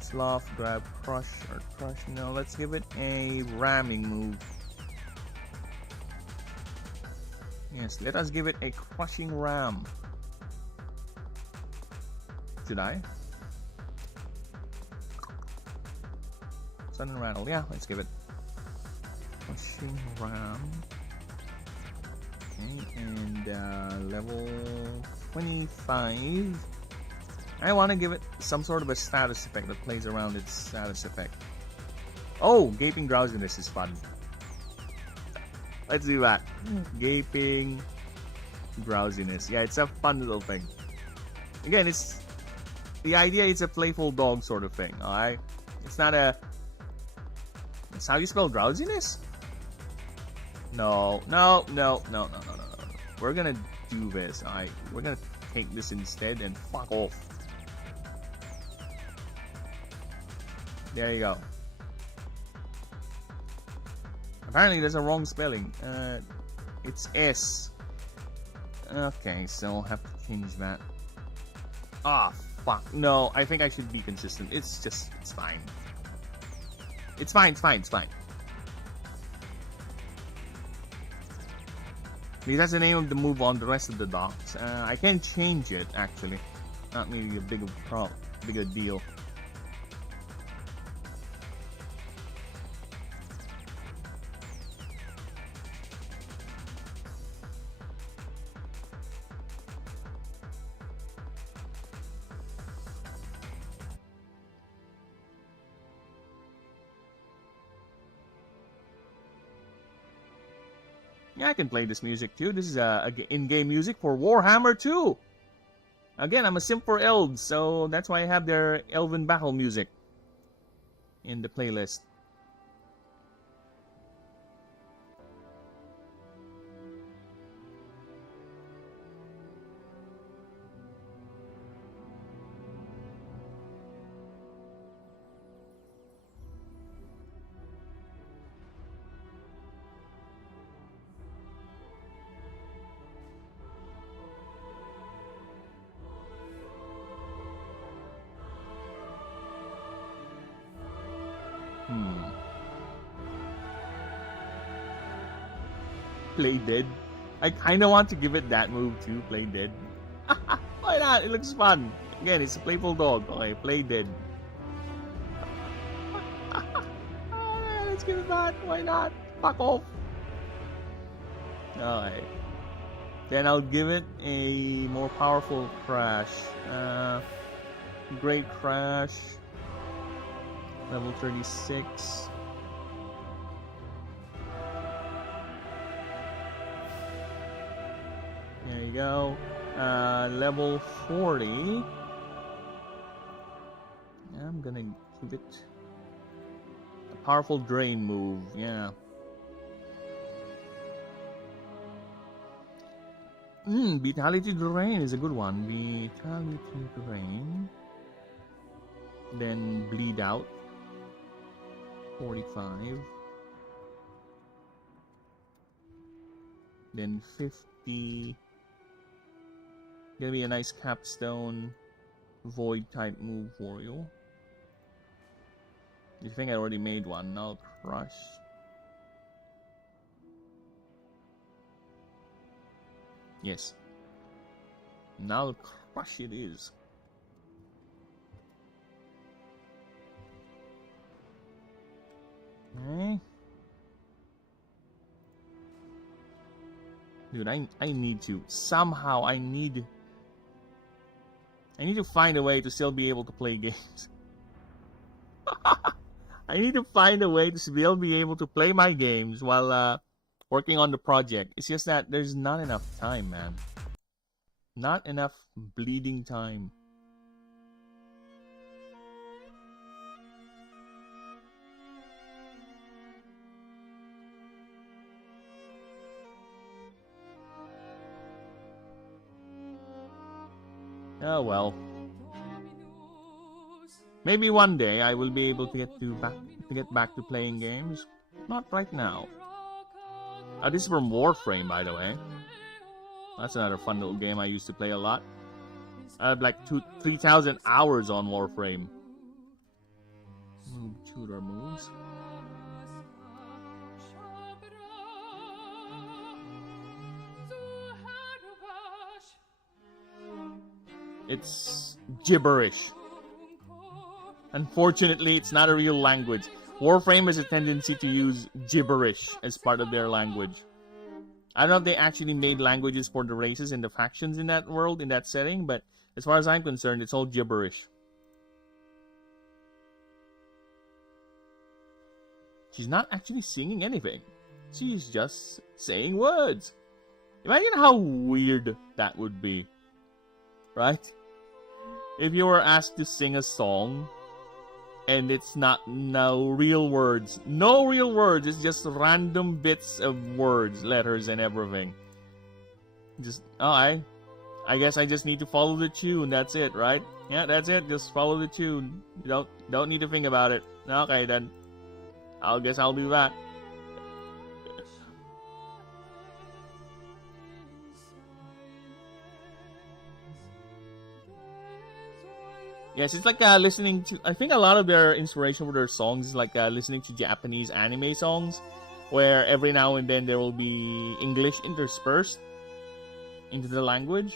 Sloth, grab, crush, or crush. No, let's give it a ramming move. Yes, let us give it a crushing ram. Should I? Sun and rattle. Yeah, let's give it. Pushing ram. Okay, and level 25. I want to give it some sort of a status effect that plays around its status effect. Oh, gaping drowsiness is fun. Let's do that. Gaping drowsiness. Yeah, it's a fun little thing. Again, it's the idea. It's a playful dog sort of thing. All right, it's not a. That's how you spell drowsiness? No. We're gonna do this. All right, we're gonna take this instead and fuck off. There you go. Apparently, there's a wrong spelling. It's S. Okay, so I'll have to change that. Ah, fuck. No, I think I should be consistent. It's fine. It's fine. Because that's the name of the move on the rest of the docs. I can change it, actually. Not really a bigger deal. Yeah, I can play this music too. This is in-game music for Warhammer 2. Again, I'm a simp for elves, so that's why I have their elven battle music in the playlist. Play dead. I kind of want to give it that move too. Play dead. Why not? It looks fun. Again, it's a playful dog. Okay, play dead. Alright, let's give it that. Why not? Fuck off. Alright. Then I'll give it a more powerful crash. Great crash. Level 36. There you go. Level 40. I'm gonna give it a powerful drain move. Yeah. Vitality Drain is a good one. Vitality Drain. Then Bleed Out. 45. Then 50. Gonna be a nice capstone void type move for you. You think I already made one? I'll crush. Yes. Now crush it is. Okay. Dude, I need to. Somehow I need to find a way to still be able to play games. I need to find a way to still be able to play my games while working on the project. It's just that there's not enough time, man. Not enough bleeding time. Oh well. Maybe one day I will be able to get back to playing games. Not right now. This is from Warframe, by the way. That's another fun little game I used to play a lot. I have like 3,000 hours on Warframe. Tutor moves. It's gibberish. Unfortunately, it's not a real language. Warframe has a tendency to use gibberish as part of their language. I don't know if they actually made languages for the races and the factions in that world, in that setting, but as far as I'm concerned, it's all gibberish. She's not actually singing anything. She's just saying words. Imagine how weird that would be. Right? If you were asked to sing a song, and it's not no real words. No real words. It's just random bits of words, letters, and everything. Just, I guess I just need to follow the tune. That's it, right? Yeah, that's it. Just follow the tune. You don't need to think about it. Okay, then. I guess I'll do that. Yes, it's like listening to... I think a lot of their inspiration for their songs is like listening to Japanese anime songs, where every now and then there will be English interspersed into the language.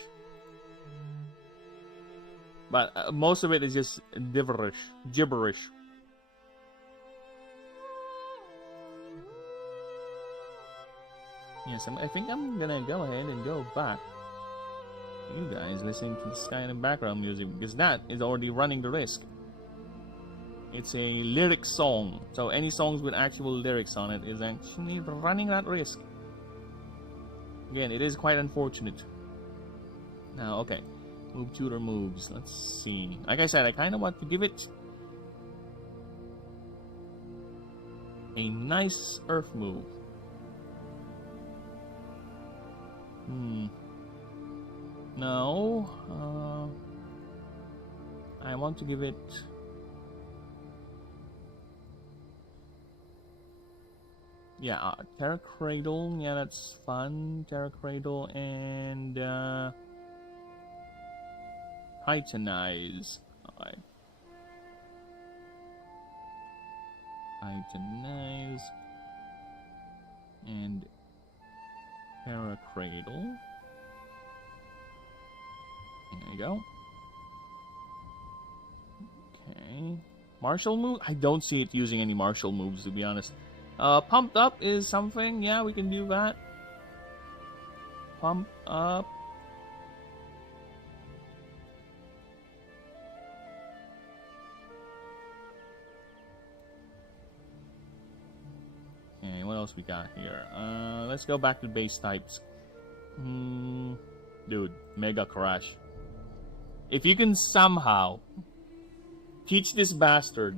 But most of it is just gibberish. Yes, I think I'm gonna go ahead and go back. You guys listening to this kind of background music, because that is already running the risk. It's a lyric song, so any songs with actual lyrics on it is actually running that risk. Again, it is quite unfortunate. Now, okay, move tutor moves. Let's see. Like I said, I kind of want to give it a nice earth move. No, I want to give it... Yeah, Terra Cradle, yeah, that's fun. Terra Cradle and Titanize. Alright. Titanize and Terra Cradle. There you go. Okay. Martial move? I don't see it using any martial moves, to be honest. Pumped up is something. Yeah, we can do that. Pump up. Okay, what else we got here? Let's go back to base types. Dude, Mega Crash. If you can somehow teach this bastard,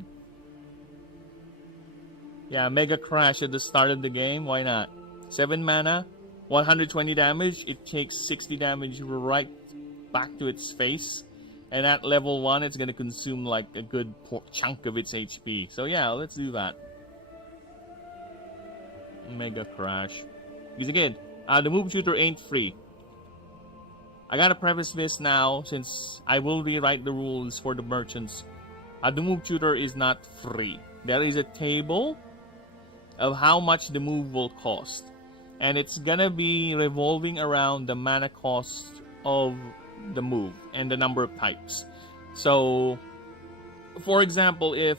yeah, Mega Crash at the start of the game, why not? 7 mana, 120 damage, it takes 60 damage right back to its face. And at level 1, it's gonna consume like a good chunk of its HP. So yeah, let's do that. Mega Crash. Because again, the move shooter ain't free. I gotta preface this now, since I will rewrite the rules for the merchants. The move tutor is not free. There is a table of how much the move will cost. And it's gonna be revolving around the mana cost of the move and the number of types. So, for example, if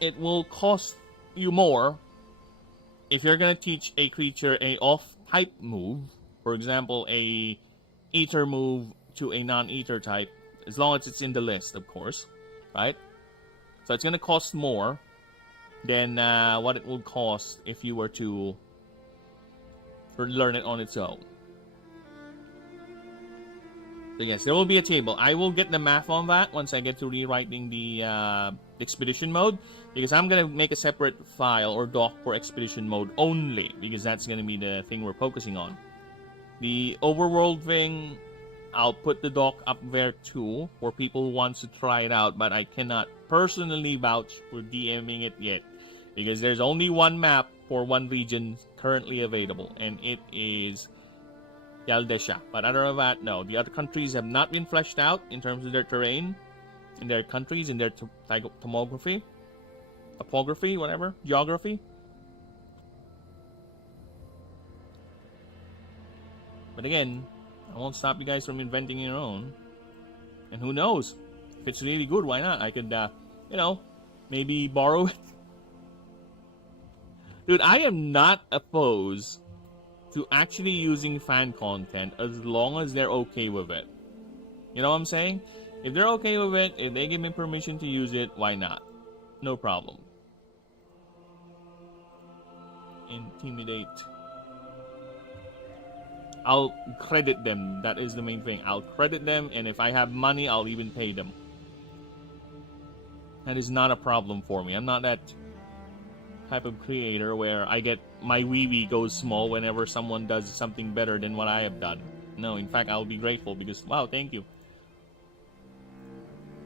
it will cost you more, if you're gonna teach a creature a off-type move, for example, a Eater move to a non-Eater type, as long as it's in the list, of course, right? So it's going to cost more than what it would cost if you were to learn it on its own. So yes, there will be a table. I will get the math on that once I get to rewriting the expedition mode, because I'm going to make a separate file or doc for expedition mode only, because that's going to be the thing we're focusing on. The overworld thing, I'll put the doc up there too, for people who wants to try it out, but I cannot personally vouch for DMing it yet, because there's only one map for one region currently available, and it is Yaldesha. But other than that, no. The other countries have not been fleshed out in terms of their terrain, in their countries, in their topography, whatever, geography. But again, I won't stop you guys from inventing your own. And who knows? If it's really good, why not? I could, you know, maybe borrow it. Dude, I am not opposed to actually using fan content as long as they're okay with it. You know what I'm saying? If they're okay with it, if they give me permission to use it, why not? No problem. Intimidate. I'll credit them. That is the main thing. I'll credit them, and if I have money, I'll even pay them. That is not a problem for me. I'm not that type of creator where I get my wee goes small whenever someone does something better than what I have done. No, in fact, I'll be grateful because, wow, thank you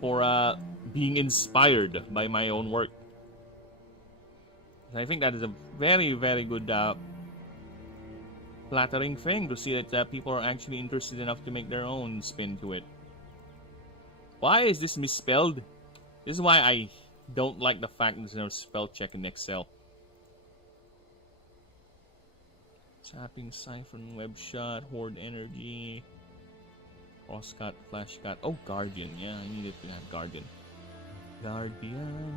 for being inspired by my own work. I think that is a very, very good flattering thing to see that people are actually interested enough to make their own spin to it. Why is this misspelled? This is why I don't like the fact there's no spell check in Excel. Tapping, Siphon, Web Shot, Horde Energy, Crosscut, Flash Cut. Oh, Guardian. Yeah, I needed to have Guardian. Guardian.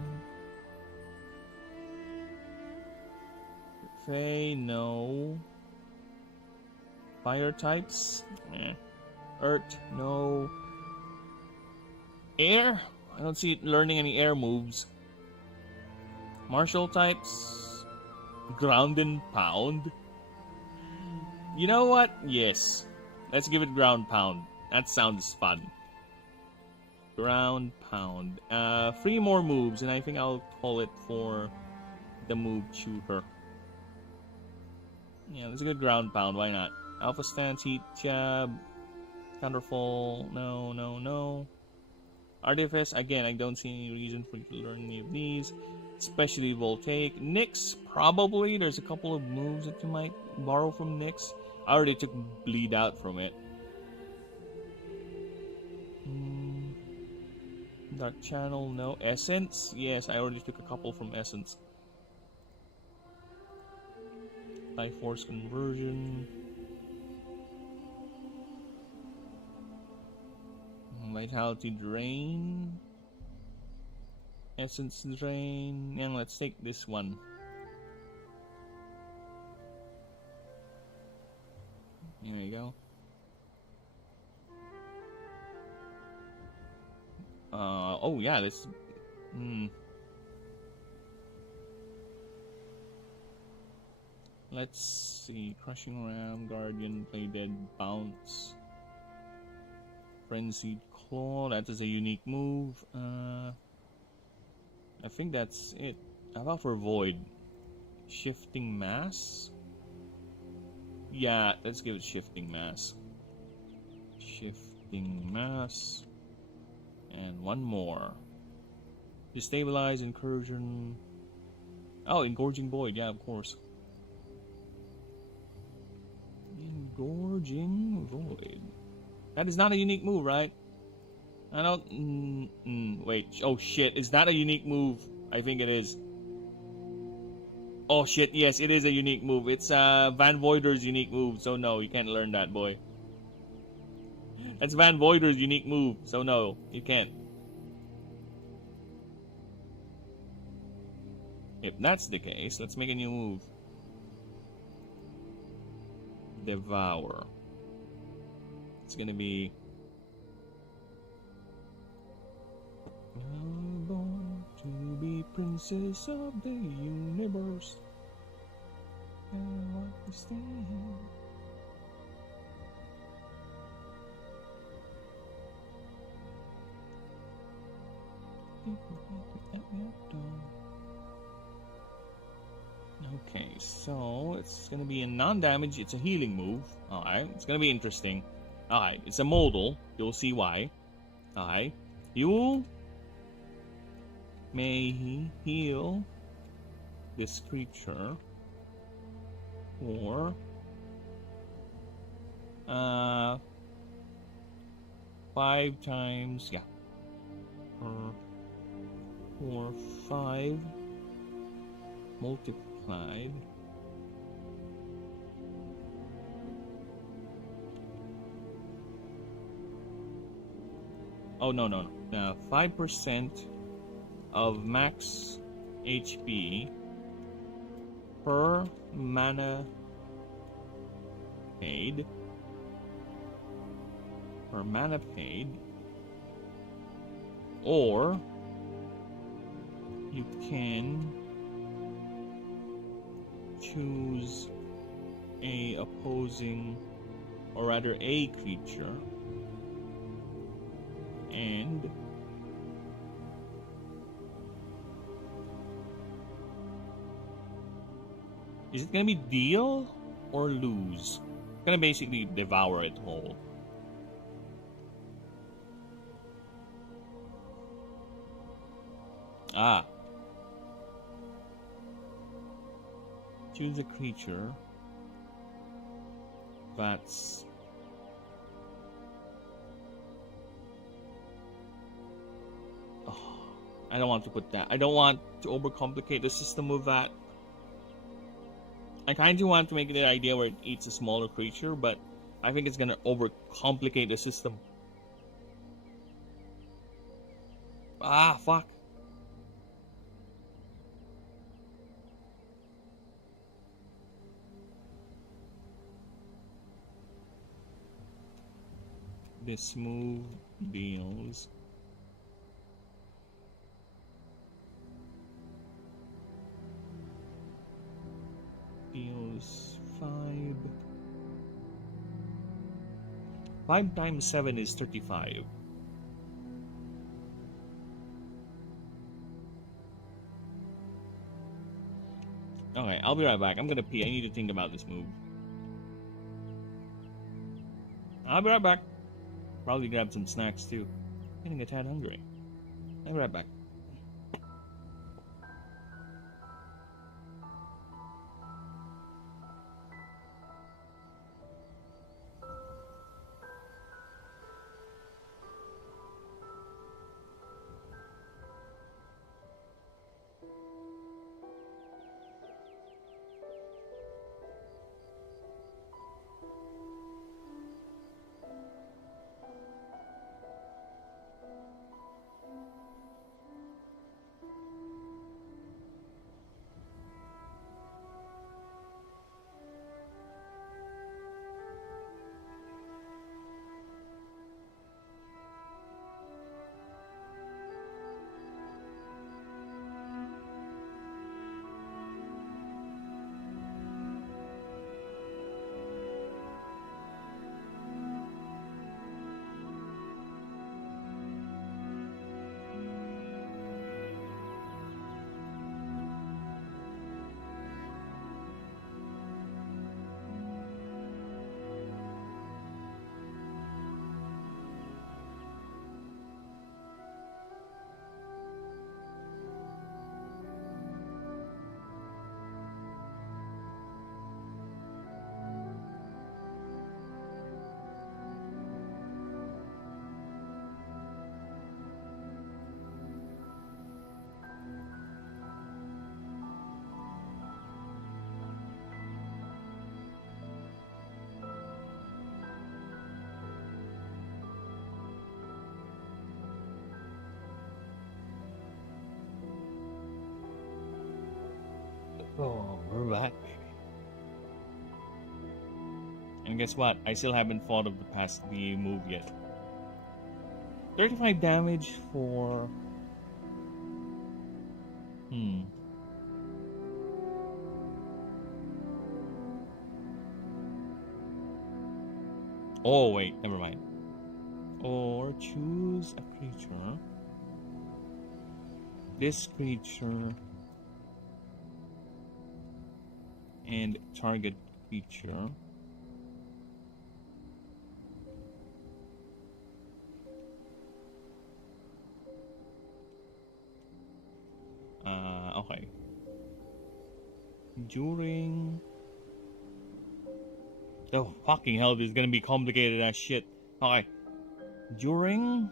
Fey, no. Fire types? Earth, no. Air? I don't see it learning any air moves. Martial types? Ground and Pound? You know what? Yes. Let's give it Ground Pound. That sounds fun. Ground Pound. 3 more moves, and I think I'll call it for the move Shooter. Yeah, let's go Ground Pound. Why not? Alpha Stance, Heat Jab, Counterfall. No, no, no. Artifice. Again, I don't see any reason for you to learn any of these. Especially Voltaic. Nyx, probably. There's a couple of moves that you might borrow from Nyx. I already took Bleed Out from it. Dark Channel, no. Essence? Yes, I already took a couple from Essence. Life Force Conversion. Vitality Drain. Essence Drain. And let's take this one. Here we go. Oh yeah, this. Let's see. Crushing Ram, Guardian, Play Dead, Bounce. Frenzied Claw, that is a unique move. I think that's it. How about for Void? Shifting Mass? Yeah, let's give it Shifting Mass. Shifting Mass. And one more. Destabilize, Incursion. Oh, Engorging Void, yeah, of course. Engorging Void. That is not a unique move, right? I don't... wait. Oh, shit. Is that a unique move? I think it is. Oh, shit. Yes, it is a unique move. It's Van Voider's unique move. So, no, you can't learn that, boy. That's Van Voider's unique move. So, no, you can't. If that's the case, let's make a new move. Devour. It's gonna be... I'm born to be princess of the universe. I understand. Okay, so it's gonna be a non-damage. It's a healing move. Alright, it's gonna be interesting. Alright, it's a modal. You'll see why. Alright. You may heal this creature for 5 times, yeah, or 5 multiplied Oh, no, no, no. 5% of max HP per mana paid. Per mana paid. Or you can choose a opposing, or rather a creature, and is it gonna be deal or lose? It's gonna basically devour it whole. Ah. Choose a creature that's I don't want to put that. I don't want to overcomplicate the system with that. I kind of want to make it an idea where it eats a smaller creature, but I think it's gonna overcomplicate the system. Ah, fuck. This move deals five. 5 times 7 is 35. Okay, I'll be right back. I'm gonna pee. I need to think about this move. I'll be right back. Probably grab some snacks too. Getting a tad hungry. I'll be right back. Oh, we're back, baby. And guess what? I still haven't thought of the move yet. 35 damage for... Oh, wait. Never mind. Or choose a creature. This creature... and target creature. Okay. During... Oh, fucking hell, this is gonna be complicated as shit. Okay. During...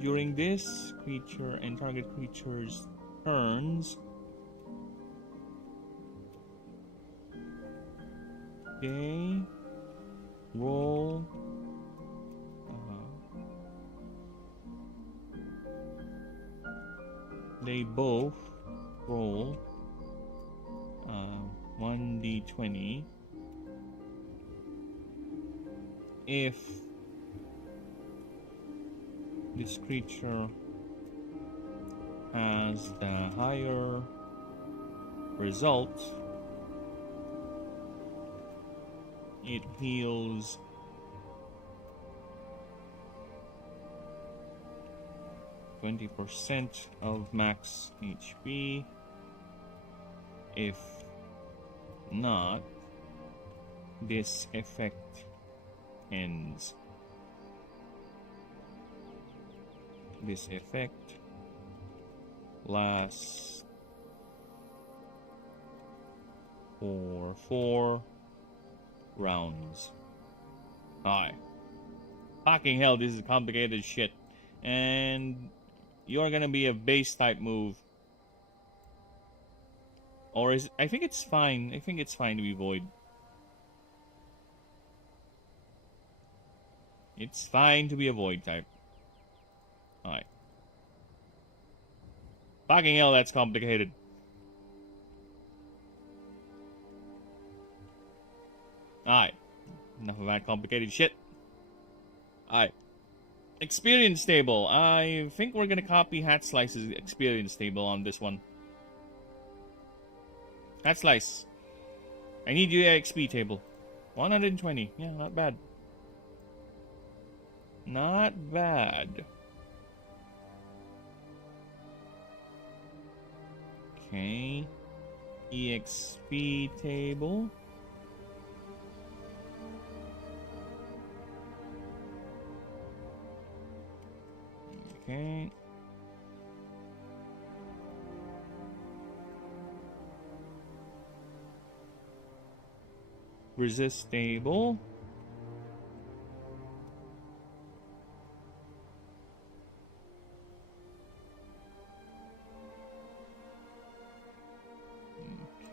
During this creature and target creature's turns, Okay. Roll. They both roll 1d20. If this creature has the higher result, it heals 20% of max HP. If not, this effect ends. This effect lasts for 4 rounds. Hi. Fucking hell, this is complicated shit. And you're gonna be a base type move. Or is I think it's fine. I think it's fine to be void. It's fine to be a void type. Alright. Fucking hell, that's complicated. Alright. Enough of that complicated shit. Alright. Experience table. I think we're gonna copy Hat Slice's experience table on this one. Hat Slice. I need your XP table. 120. Yeah, not bad. Not bad. Okay. EXP table. Okay. Resist table.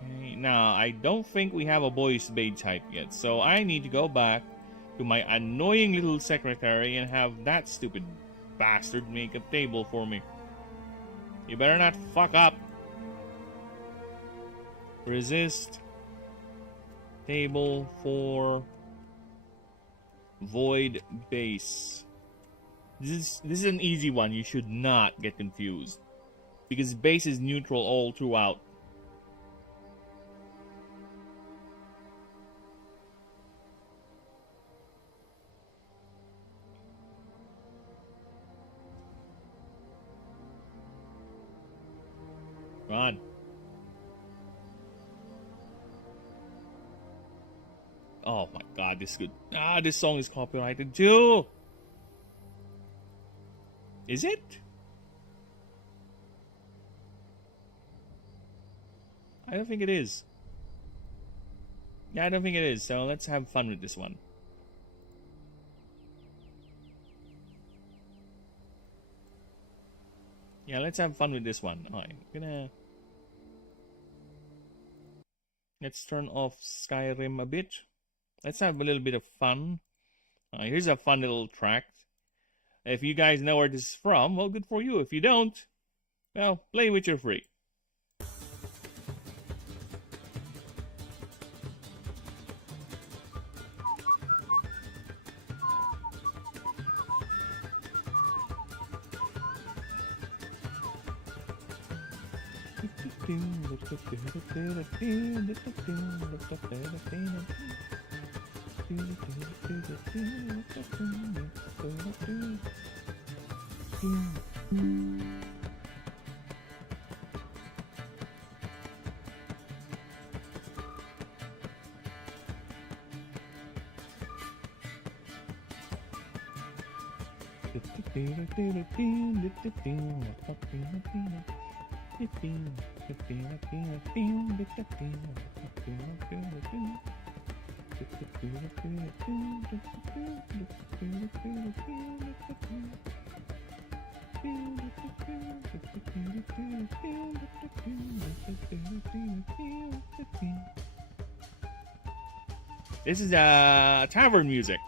Okay, now I don't think we have a boys bait type yet, so I need to go back to my annoying little secretary and have that stupid bastard make a table for me. You better not fuck up. Resist table for void base. This is an easy one. You should not get confused, because base is neutral all throughout. Run. Oh my god, this is good. Ah, this song is copyrighted too. Is it? I don't think it is. Yeah, I don't think it is. So let's have fun with this one. Yeah, let's have fun with this one. Alright, let's turn off Skyrim a bit. Let's have a little bit of fun. Here's a fun little track. If you guys know where this is from, well, good for you. If you don't, well, play Witcher free. This is tavern music,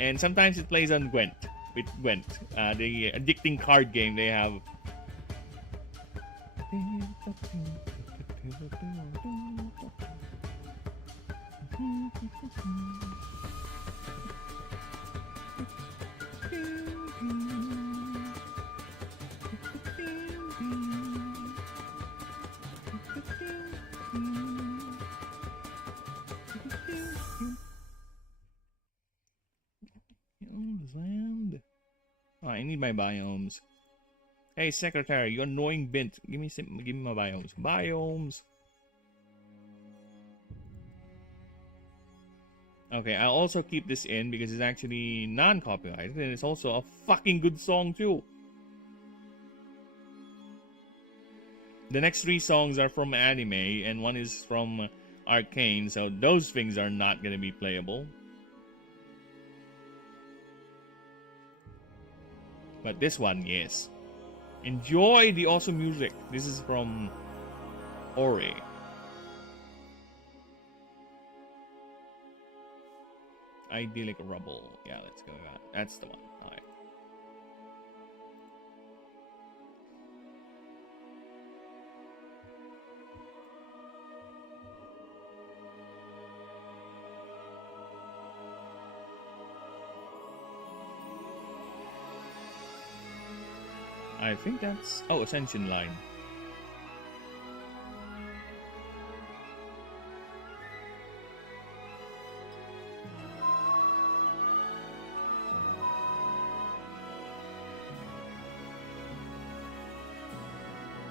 and sometimes it plays on Gwent. With Gwent, the addicting card game they have. Oh, I need my biomes. Hey, secretary, you annoying bint. Give me my biomes. Biomes. Okay, I'll also keep this in because it's actually non-copyrighted and it's also a fucking good song too. The next 3 songs are from anime and one is from Arcane, so those things are not gonna be playable. But this one, yes. Enjoy the awesome music. This is from Ore. Idyllic Rubble. Yeah, let's go with that. That's the one. Alright. I think that's... Oh, Ascension line.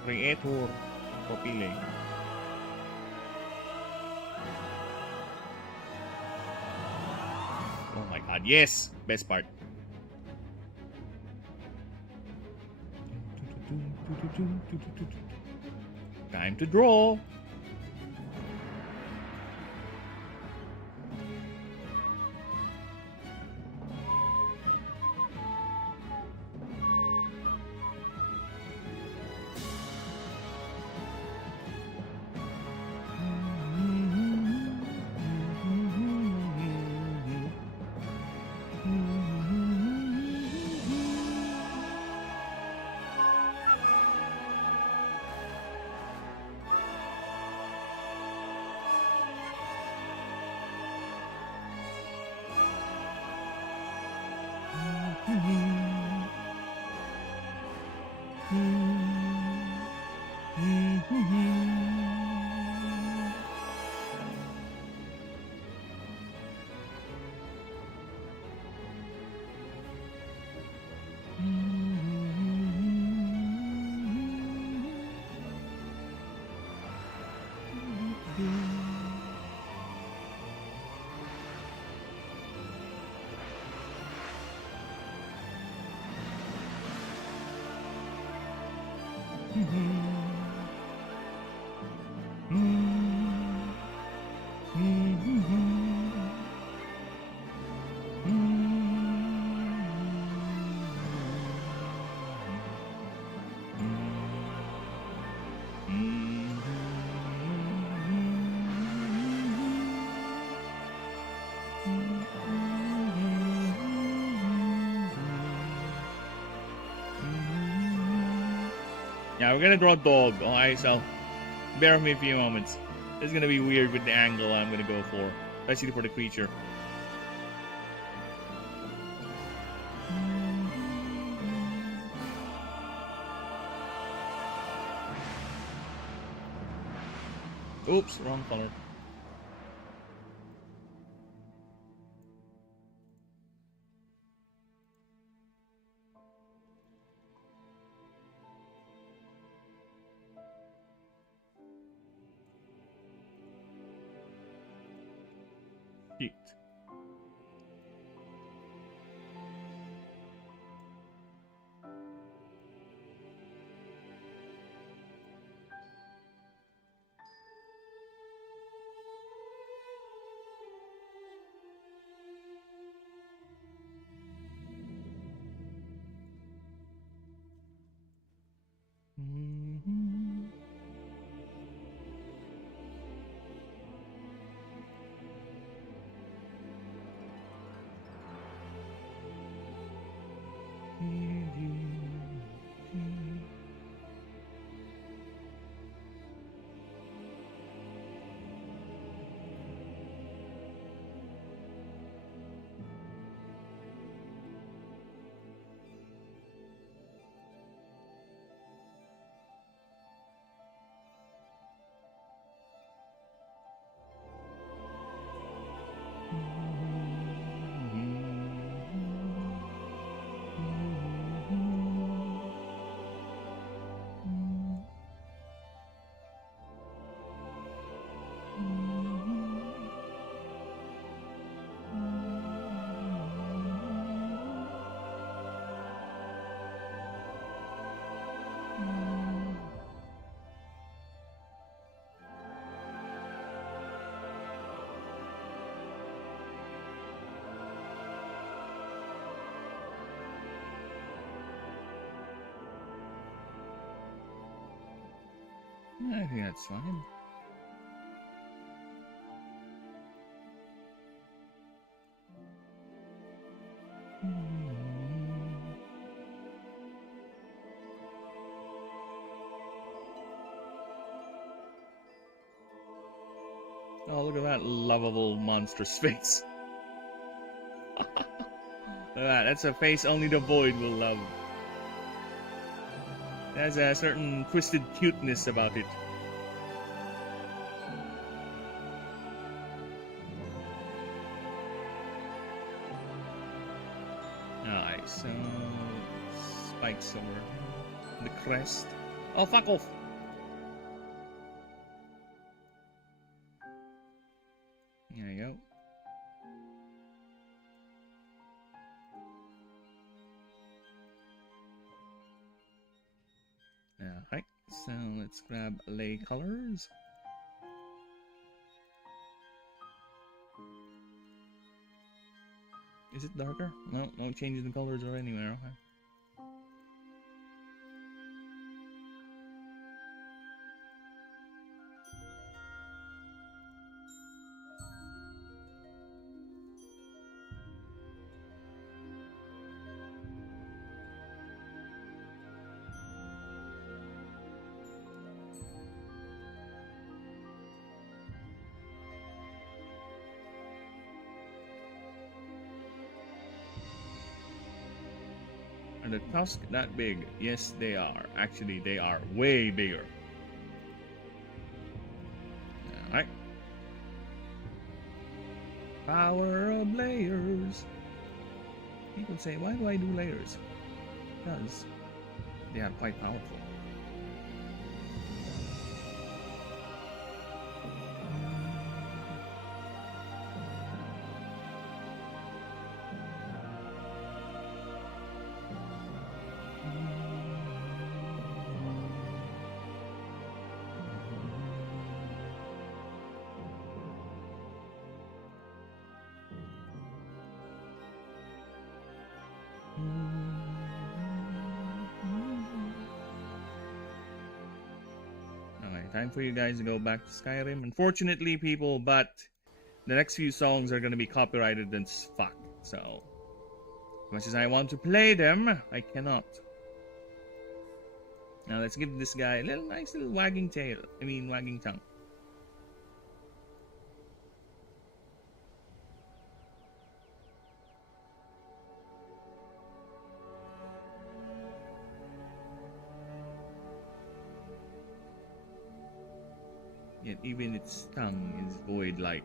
Creator Popile. Oh my god, yes! Best part. Time to draw. Yeah, we're gonna draw a dog, alright, so bear with me a few moments. It's gonna be weird with the angle I'm gonna go for, especially for the creature. Oops, wrong color. Shit. I think that's fine. Oh, look at that lovable monstrous face. Look at that. That's a face only the void will love. It has a certain twisted cuteness about it. Alright, so spikes over the crest. Oh, fuck off! There you go. Alright, so let's grab lay colors. Is it darker? No, no changes in colors or anywhere. Okay. Are the tusks that big? Yes, they are. Actually, they are way bigger. Alright. Power of layers. People say, why do I do layers? Because they are quite powerful. Time for you guys to go back to Skyrim. Unfortunately, people, but the next few songs are going to be copyrighted and fuck. So, as much as I want to play them, I cannot. Now let's give this guy a nice little wagging tail. I mean, wagging tongue. Yet even its tongue is void-like.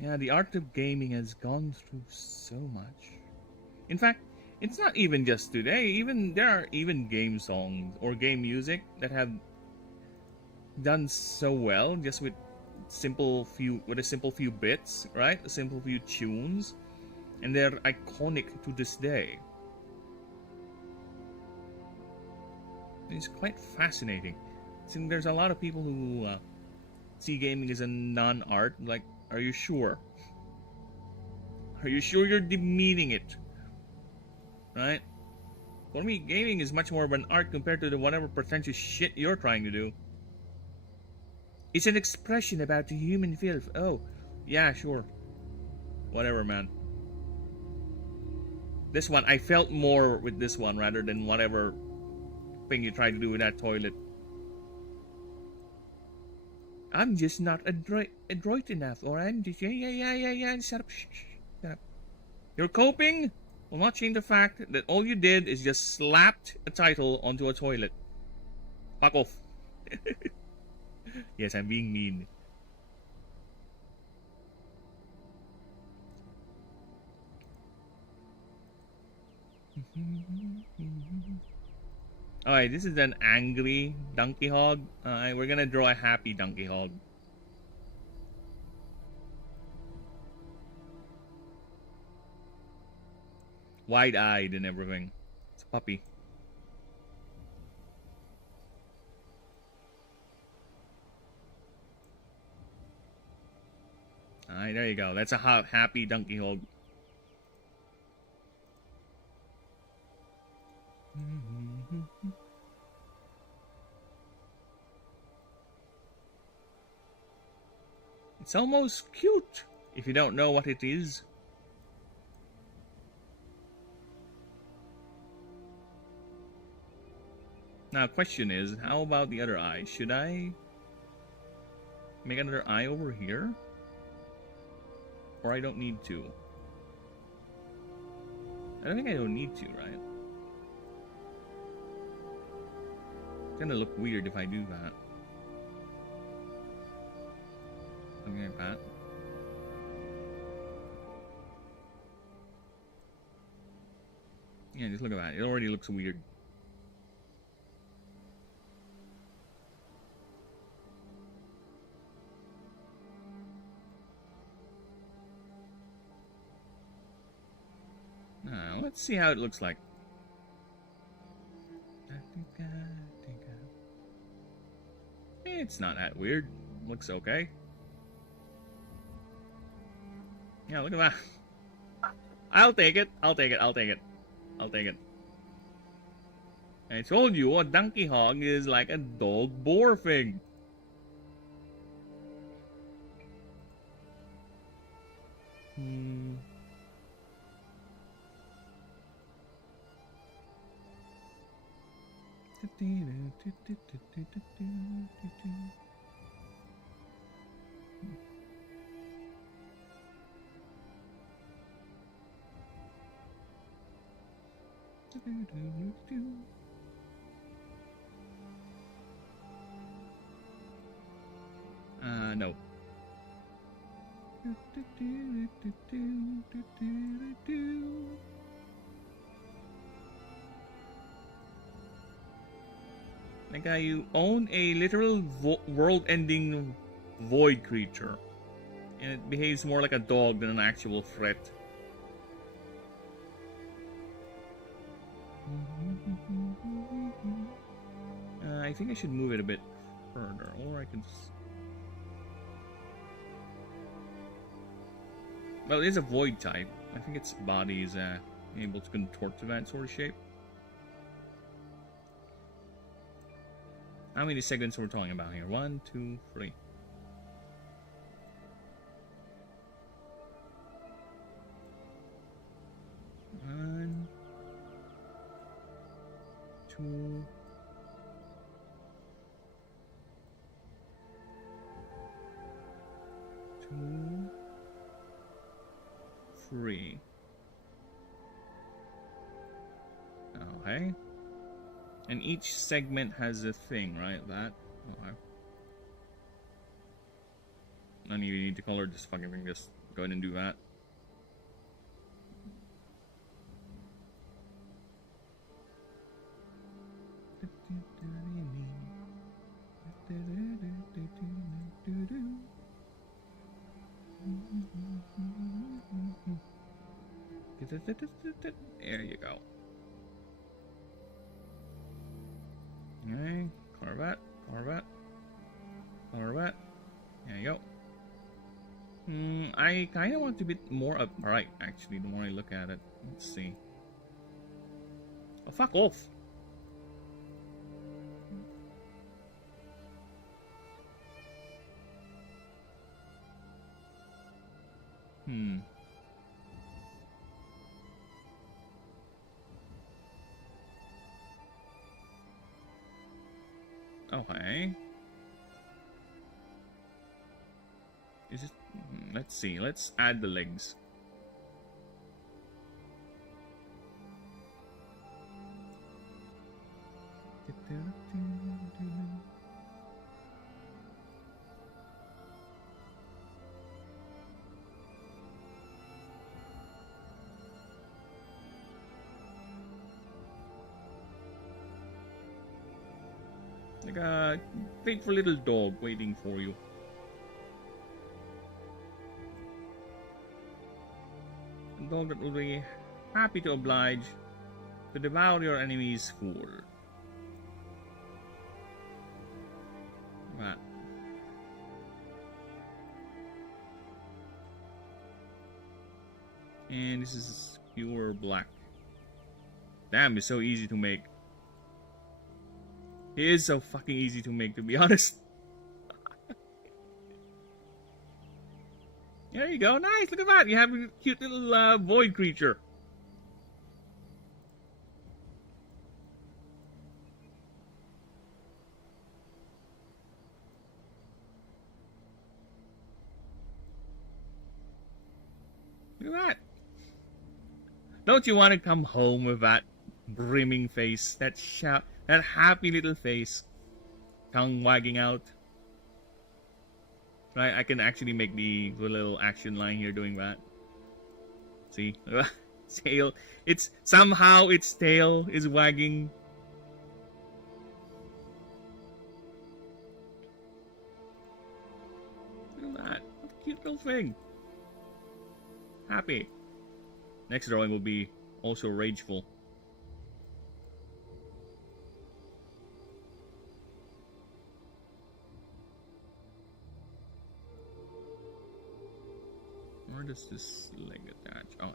Yeah, the art of gaming has gone through so much. In fact, it's not even just today. There are even game songs or game music that have done so well just with a simple few bits, right? A simple few tunes, and they're iconic to this day. It's quite fascinating. See, there's a lot of people who see gaming as a non-art. Like, are you sure? Are you sure you're demeaning it? Right? For me, gaming is much more of an art compared to the whatever pretentious shit you're trying to do. It's an expression about the human filth. Oh, yeah, sure. Whatever, man. This one, I felt more with this one rather than whatever thing you tried to do with that toilet. I'm just not adroit enough, or I'm just... Yeah, shut up, shh, shut up. You're coping will not change the fact that all you did is just slapped a title onto a toilet. Fuck off. Yes, I'm being mean. Alright, this is an angry donkey hog. We're gonna draw a happy donkey hog. Wide-eyed and everything. It's a puppy. Alright, there you go. That's a happy donkey hog. It's almost cute if you don't know what it is. Now, question is, how about the other eye? Should I make another eye over here? Or I don't need to? I don't think I don't need to, right? It's gonna look weird if I do that. Something like that. Yeah, just look at that. It already looks weird. Now, let's see how it looks like. It's not that weird. Looks okay. Yeah, look at that. I'll take it. I'll take it. I'll take it. I'll take it. I told you a donkey hog is like a dog barfing. No. Like you own a literal world-ending void creature, and it behaves more like a dog than an actual threat. I think I should move it a bit further, or I can just... Well, it is a void type. I think its body is able to contort to that sort of shape. How many segments we're talking about here? 1, 2, 3. One, 2, 2, 3. Okay. And each segment has a thing, right? That. Okay. None of you need to color, just fucking thing. Just go ahead and do that. There you go. Okay, color that, color that, color that. There you go. I kind of want to be more upright, actually, the more I look at it. Let's see. Oh, fuck off. Okay. Is it? Let's see. Let's add the legs. Like a faithful little dog waiting for you. A dog that will be happy to oblige to devour your enemy's food. That. And this is pure black. Damn, it's so easy to make. It is so fucking easy to make, to be honest. There you go. Nice. Look at that. You have a cute little void creature. Look at that. Don't you want to come home with that brimming face, that happy little face, tongue wagging out? Right, I can actually make the little action line here doing that. See, tail. It's somehow its tail is wagging. Look at that. What a cute little thing. Happy. Next drawing will be also rageful. Where does this leg attach? Oh,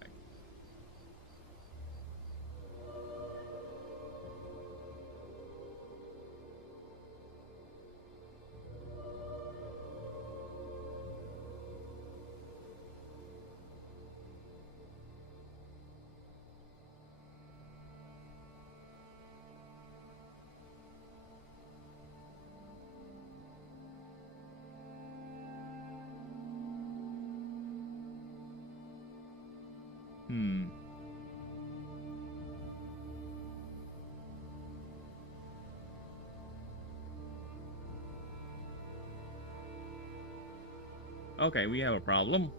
Okay, we have a problem.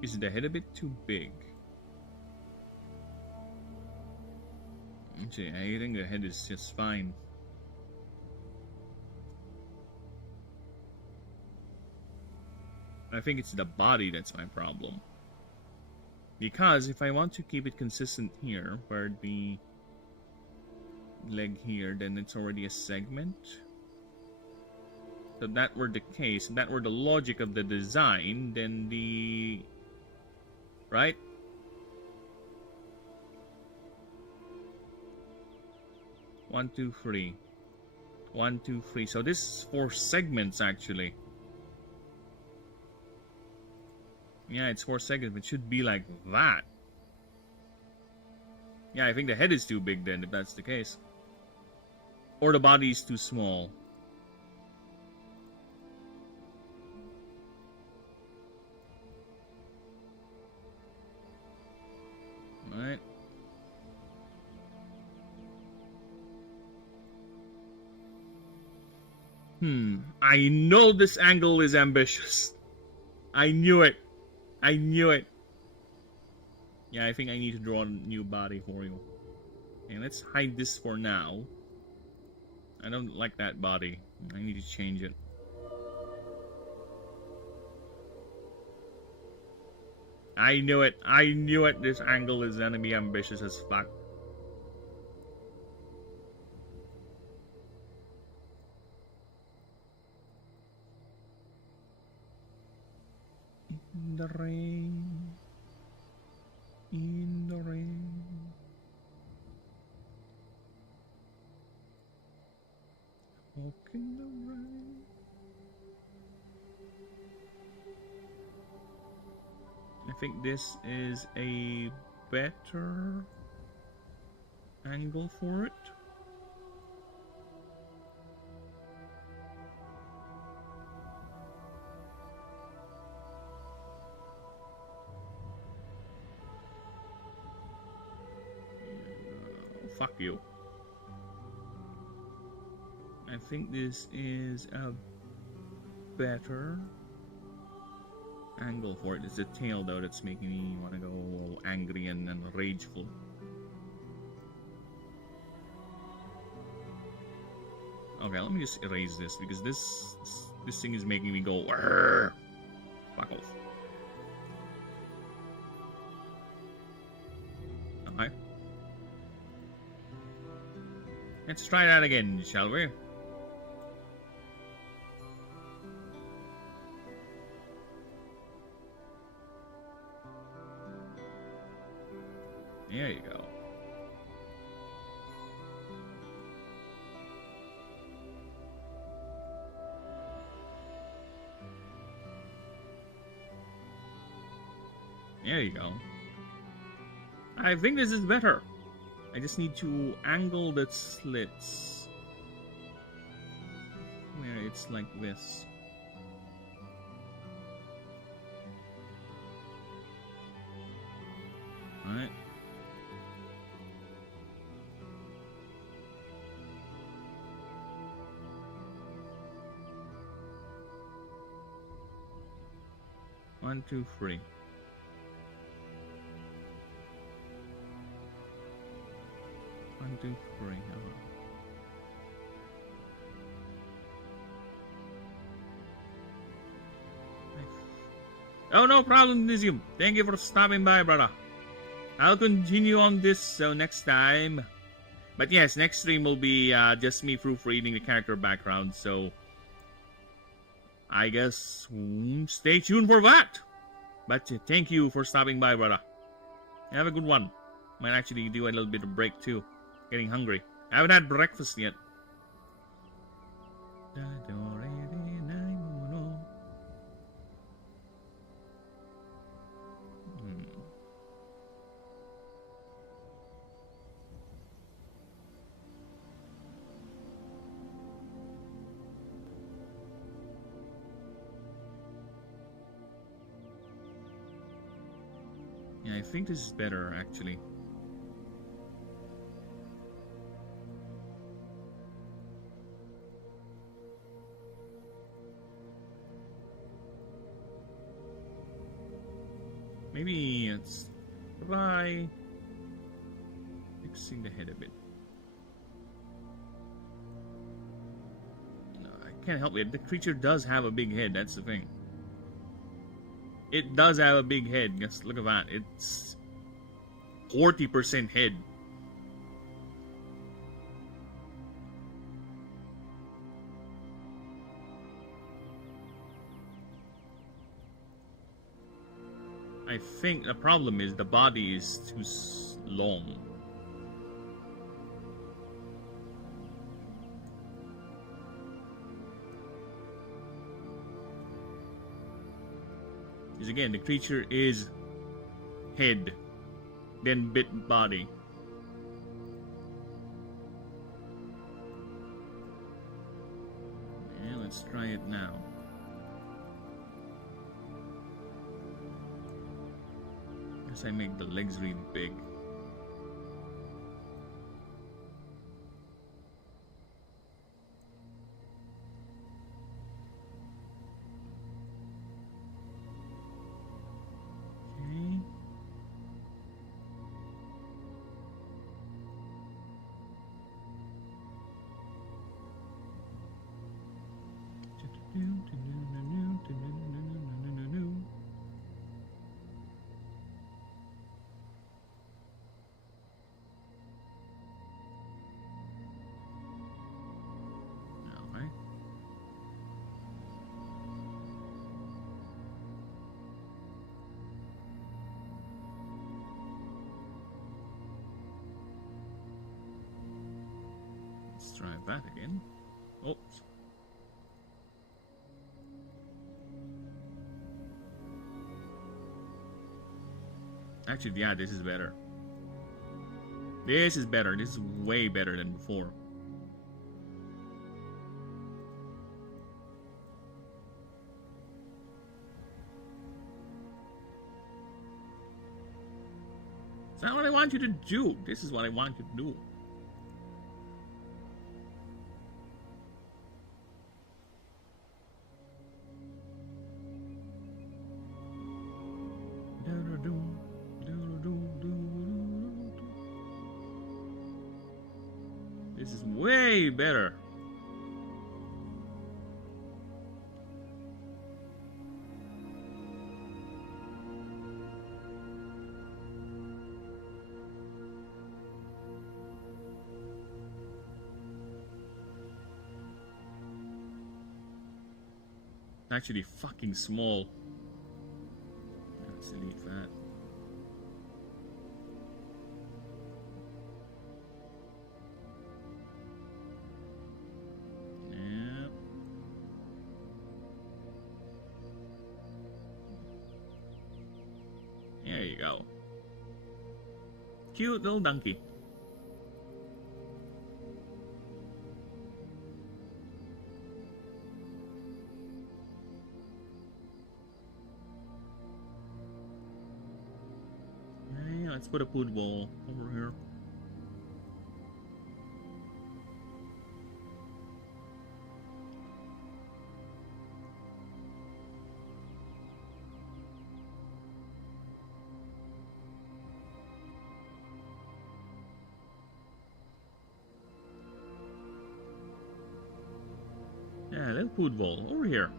Is the head a bit too big? Actually, I think the head is just fine. I think it's the body that's my problem. Because if I want to keep it consistent here, where the leg here, then it's already a segment. So if that were the case, if that were the logic of the design, then the... Right? One, two, three. 1, 2, 3. So this is 4 segments actually. Yeah, it's 4 segments. It should be like that. Yeah, I think the head is too big then, if that's the case. Or the body is too small. Alright. I know this angle is ambitious. I knew it. I knew it. Yeah, I think I need to draw a new body for you. Okay, let's hide this for now. I don't like that body. I need to change it. I knew it. I knew it. This angle is gonna be ambitious as fuck. In the rain. In the rain. Walk in the rain. I think this is a better angle for it. Fuck you. I think this is a better angle for it. It's the tail though that's making me want to go all angry and rageful. Okay, let me just erase this because this thing is making me go Arr! Fuck off. Let's try that again, shall we? There you go. There you go. I think this is better. I just need to angle the slits where it's like this. Alright. One, two, three. One, two, three. Oh, no problem, Nizium. Thank you for stopping by, brother. I'll continue on this next time. But yes, next stream will be just me proofreading the character background, so I guess stay tuned for that. But thank you for stopping by, brother. Have a good one. Might actually do a little bit of break too. Getting hungry. I haven't had breakfast yet. Yeah, I think this is better actually. Maybe it's by fixing the head a bit. No, I can't help it. The creature does have a big head. That's the thing. It does have a big head. Just look at that. It's 40% head. I think the problem is the body is too long. Because again, the creature is head, then bit body. Yeah, let's try it now. I make the legs really big. Try that again. Oops. Actually, yeah, this is better. This is better. This is way better than before. It's not what I want you to do. This is what I want you to do. This is way better. Actually fucking small. Let's delete that. Yep. There you go. Cute little donkey. Yeah, let's put a food bowl over here. Yeah, little food bowl over here.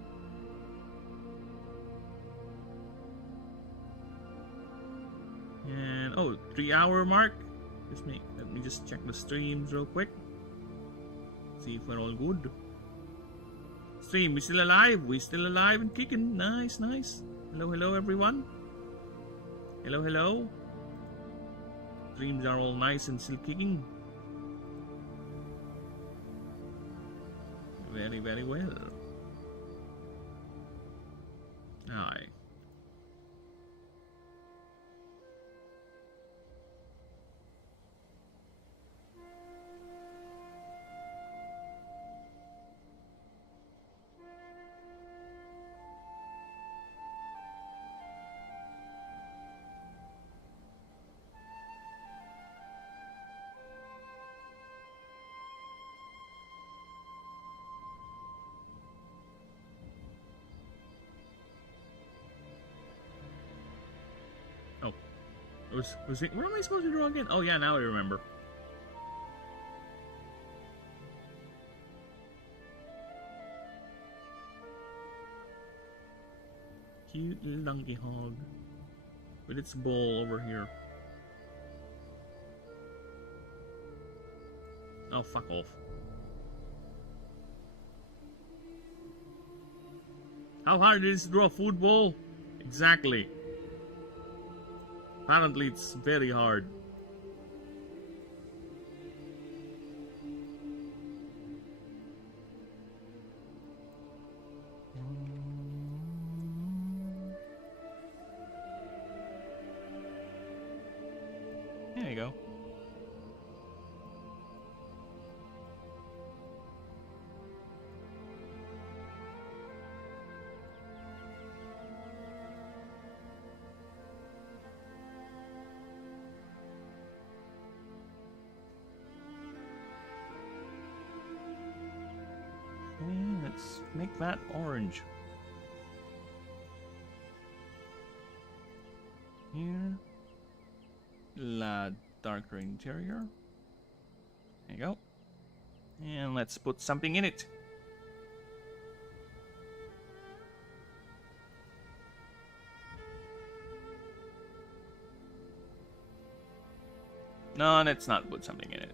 And oh, 3-hour mark. Let me just check the streams real quick. See if we're all good. Stream, we still alive? We still alive and kicking. Nice, nice. Hello, hello everyone. Hello, hello. Streams are all nice and still kicking. Very, very well. Aye. Was it? Where am I supposed to draw again? Oh yeah, now I remember. Cute little donkey hog with its bowl over here. Oh, fuck off. How hard is it to draw a food bowl? Exactly. Apparently it's very hard. There you go. Let's make that orange. Here. Darker interior. There you go. And let's put something in it. No, let's not put something in it.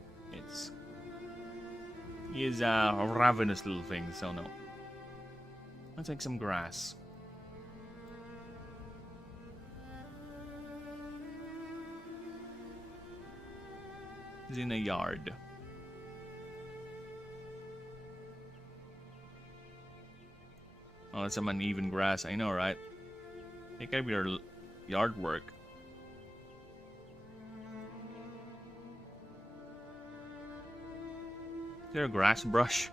He is a ravenous little thing, so no. Let's take some grass. He's in a yard. Oh, that's some uneven grass. I know, right? Take care of your yard work. Is there a grass brush?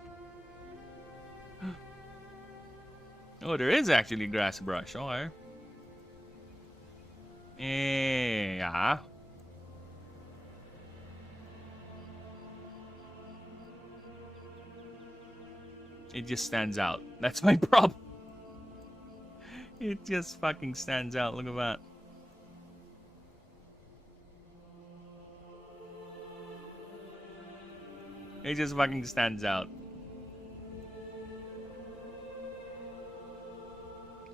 Oh, there is actually a grass brush. Okay. Yeah. It just stands out. That's my problem. It just fucking stands out. Look at that. It just fucking stands out.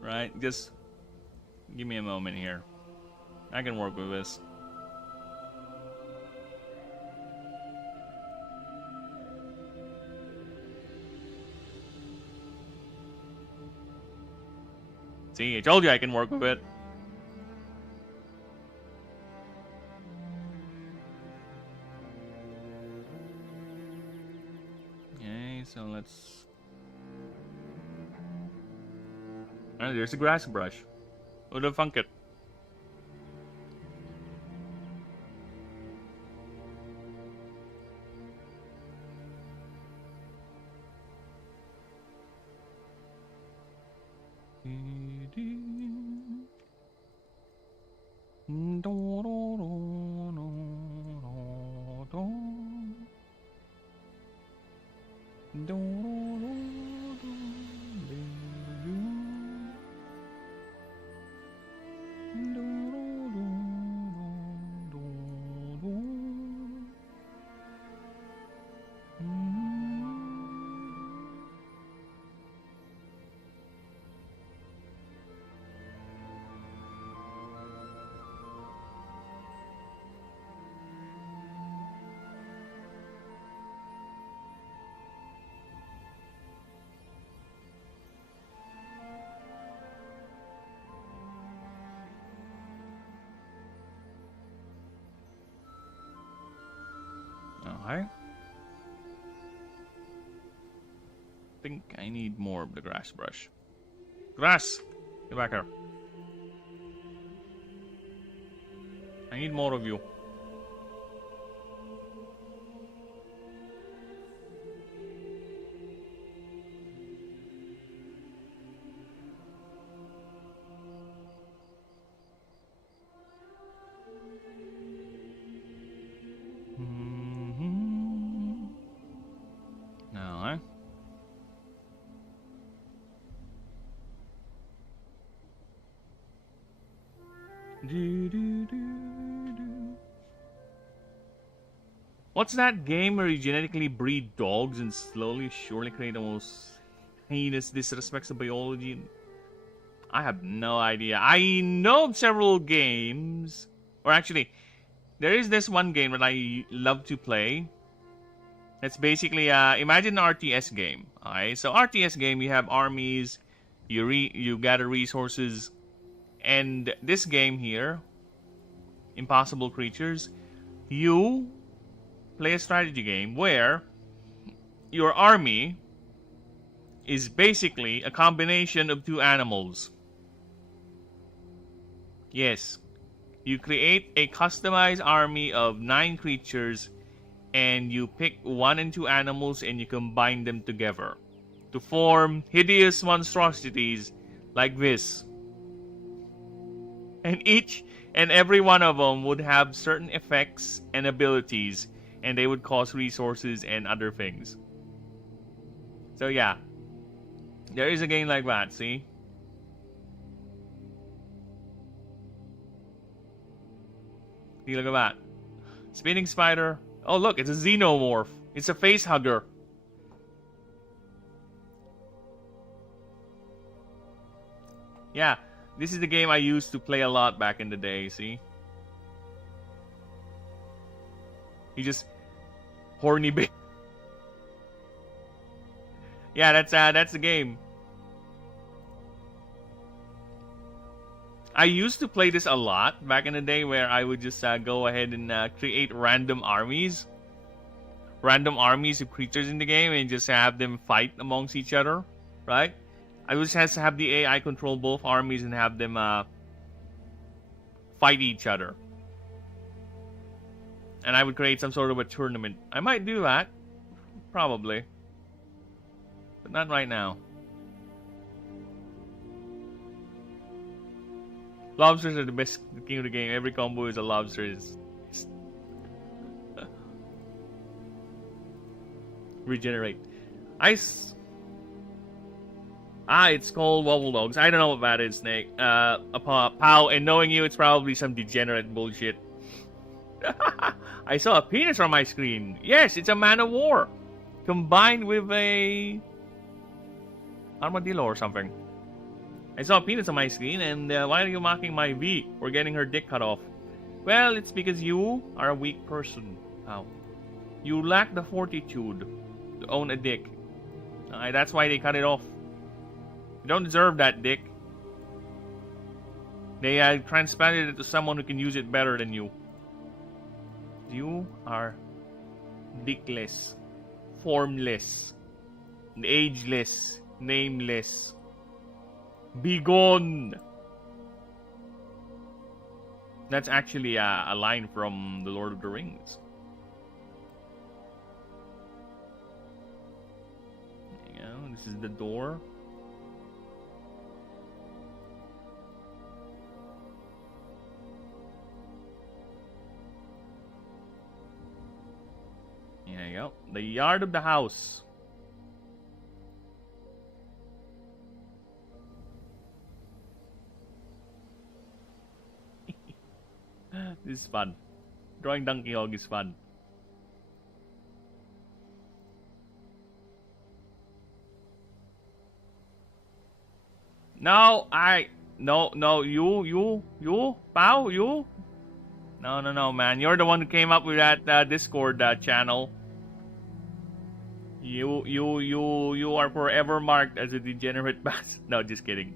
Right? Just give me a moment here. I can work with this. See, I told you I can work with it. Okay, so let's... Oh, there's a grass brush. Who'd have thunk it? Alright. I think I need more of the grass brush. Grass! Get back here. I need more of you. Now, What's that game where you genetically breed dogs and slowly, surely create the most heinous disrespects of biology? I have no idea. I know of several games, or actually, there is this one game that I love to play. It's basically imagine an RTS game. Alright, so RTS game, you have armies, you gather resources, and this game here, Impossible Creatures, you play a strategy game where your army is basically a combination of two animals. Yes, you create a customized army of 9 creatures, and you pick 1 and 2 animals and you combine them together to form hideous monstrosities like this. And each and every one of them would have certain effects and abilities, and they would cost resources and other things. So yeah, there is a game like that, see? See, look at that. Spinning spider. Oh look, it's a xenomorph. It's a face hugger. Yeah, this is the game I used to play a lot back in the day, see? He just horny bit. Yeah, that's the game. I used to play this a lot back in the day, where I would just go ahead and create random armies of creatures in the game, and just have them fight amongst each other, right? I would just have the AI control both armies and have them fight each other. And I would create some sort of a tournament. I might do that, probably, but not right now. Lobsters are the best king of the game. Every combo is a lobster. It's regenerate. Ice. It's called Wobble Dogs. I don't know what that is, Snake. Pow, and knowing you, it's probably some degenerate bullshit. I saw a penis on my screen. Yes, it's a man of war. Combined with a armadillo or something. I saw a penis on my screen, and why are you mocking my V? We're getting her dick cut off. Well, it's because you are a weak person. Wow. You lack the fortitude to own a dick. That's why they cut it off. You don't deserve that dick. They transplanted it to someone who can use it better than you. You are dickless, formless, ageless, nameless. Be gone! That's actually a line from The Lord of the Rings. There you go. This is the door. There you go. The yard of the house. This is fun. Drawing Donkey Kong is fun. No, you, Pao, you. No, man. You're the one who came up with that Discord channel. You are forever marked as a degenerate bastard. No, just kidding.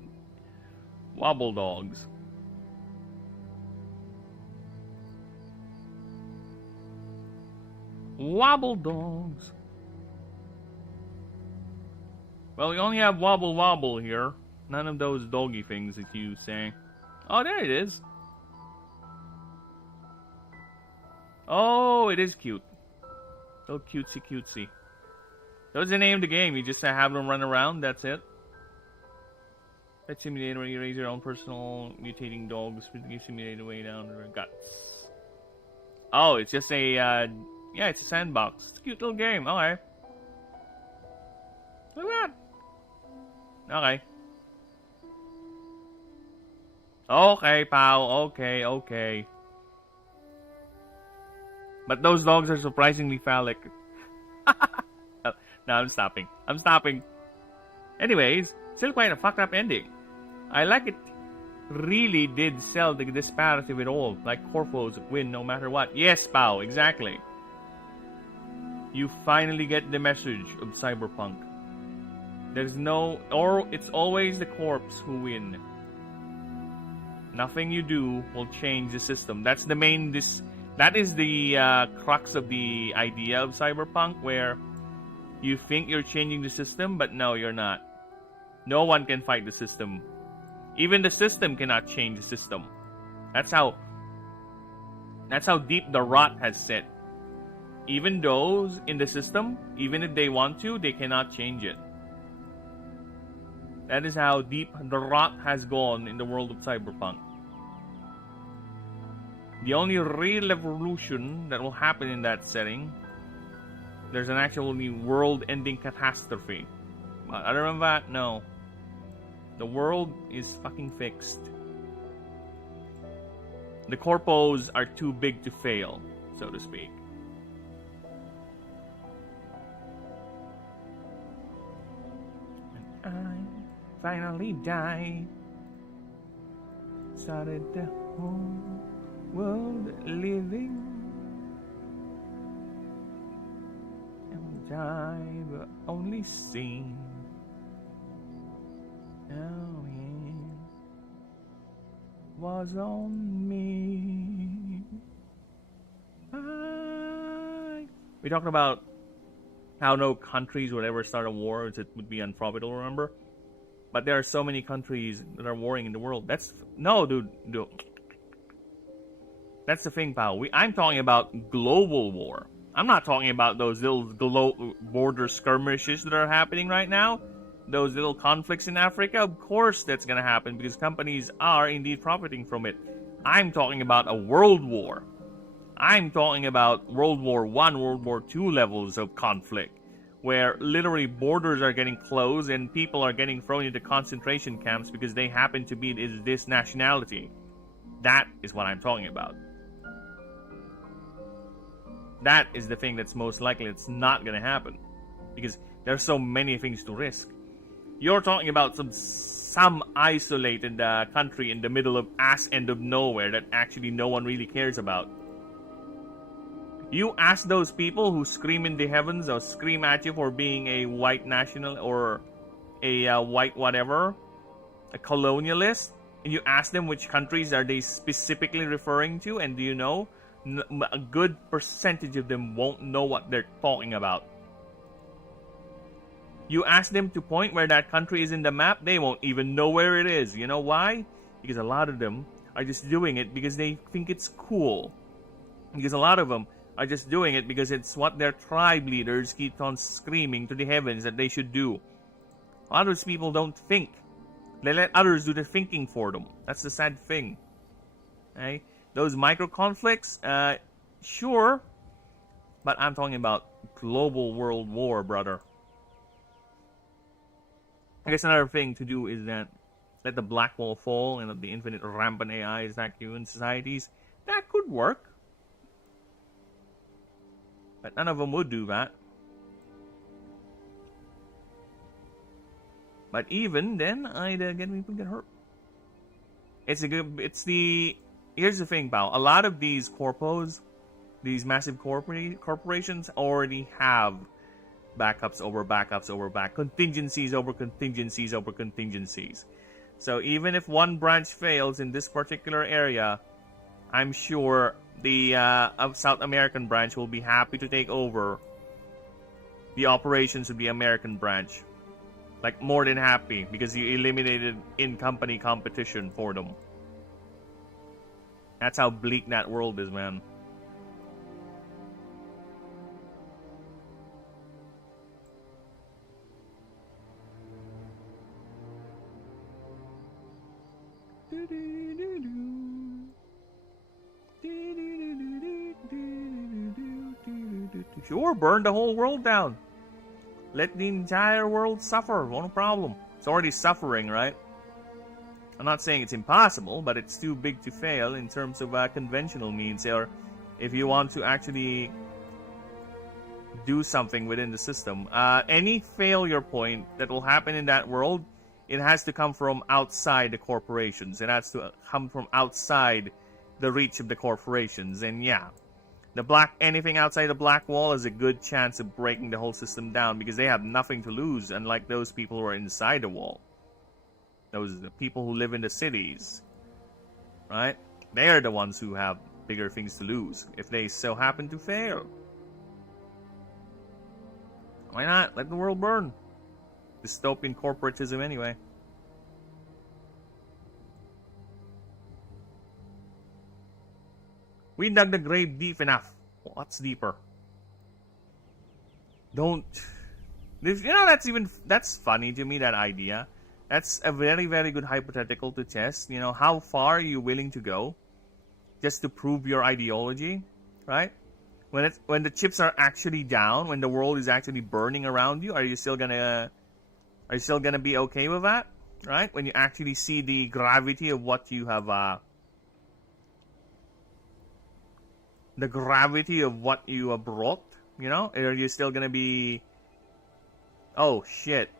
Wobble dogs. Wobble dogs. Well, we only have wobble wobble here. None of those doggy things that you say. Oh, there it is. Oh, it is cute. So cutesy. That's the name of the game. You just have them run around. That's it. Pet simulator where you raise your own personal mutating dogs. You simulate a way down their guts. Oh, it's just a yeah, it's a sandbox. It's a cute little game. Okay. Look at that. Okay. Okay, pal. Okay. But those dogs are surprisingly phallic. No, I'm stopping. Anyways, still quite a fucked up ending. I like it. Really did sell the disparity of it all. Like Corpos win no matter what. Yes, Pao, exactly. You finally get the message of Cyberpunk. There's no... or it's always the corpse who win. Nothing you do will change the system. That's the main... that is the crux of the idea of Cyberpunk, where you think you're changing the system, but no, you're not. No one can fight the system. Even the system cannot change the system. That's how deep the rot has set. Even those in the system, even if they want to, they cannot change it. That is how deep the rot has gone in the world of Cyberpunk. The only real evolution that will happen in that setting, there's an actually world-ending catastrophe. But other than that, no. The world is fucking fixed. The corpos are too big to fail, so to speak. And I finally died. Started the whole world living. And I've only seen. Oh, yeah. Was on me. We talked about how no countries would ever start a war. It would be unprofitable, remember? But there are so many countries that are warring in the world. No, dude. That's the thing, pal. I'm talking about global war. I'm not talking about those little border skirmishes that are happening right now. Those little conflicts in Africa. Of course that's going to happen because companies are indeed profiting from it. I'm talking about a world war. I'm talking about World War I, World War II levels of conflict, where literally borders are getting closed and people are getting thrown into concentration camps because they happen to be this nationality. That is what I'm talking about. That is the thing that's most likely it's not going to happen because there's so many things to risk. You're talking about some isolated country in the middle of ass end of nowhere that actually no one really cares about. You ask those people who scream in the heavens or scream at you for being a white national or a white whatever, a colonialist, and you ask them which countries are they specifically referring to, and do you know, a good percentage of them won't know what they're talking about. You ask them to point where that country is in the map, they won't even know where it is. You know why? Because a lot of them are just doing it because they think it's cool. Because a lot of them are just doing it because it's what their tribe leaders keep on screaming to the heavens that they should do. A lot of those people don't think. They let others do the thinking for them. That's the sad thing. Okay? Those micro conflicts, sure. But I'm talking about global world war, brother. I guess another thing to do is that let the black wall fall and let the infinite rampant AI attack human societies. That could work. But none of them would do that. But even then, I'd people get hurt. Here's the thing, pal. A lot of these corpos, these massive corporations already have backups over backups over contingencies over contingencies over contingencies. So even if one branch fails in this particular area, I'm sure the South American branch will be happy to take over the operations of the American branch. Like, more than happy, because you eliminated in-company competition for them. That's how bleak that world is, man. Sure, burn the whole world down. Let the entire world suffer. No problem. It's already suffering, right? I'm not saying it's impossible, but it's too big to fail in terms of conventional means. Or if you want to actually do something within the system. Any failure point that will happen in that world, it has to come from outside the corporations. It has to come from outside the reach of the corporations. And yeah, anything outside the black wall has a good chance of breaking the whole system down because they have nothing to lose, unlike those people who are inside the wall. Those are the people who live in the cities, right? They are the ones who have bigger things to lose if they so happen to fail. Why not? Let the world burn. Dystopian corporatism anyway. We dug the grave deep enough. What's deeper? Don't. That's funny to me, that idea. That's a very, very good hypothetical to test. How far are you willing to go just to prove your ideology, right? When the chips are actually down, when the world is actually burning around you, are you still gonna be okay with that, right? When you actually see the gravity of what you have, the gravity of what you have brought, are you still gonna be, oh shit,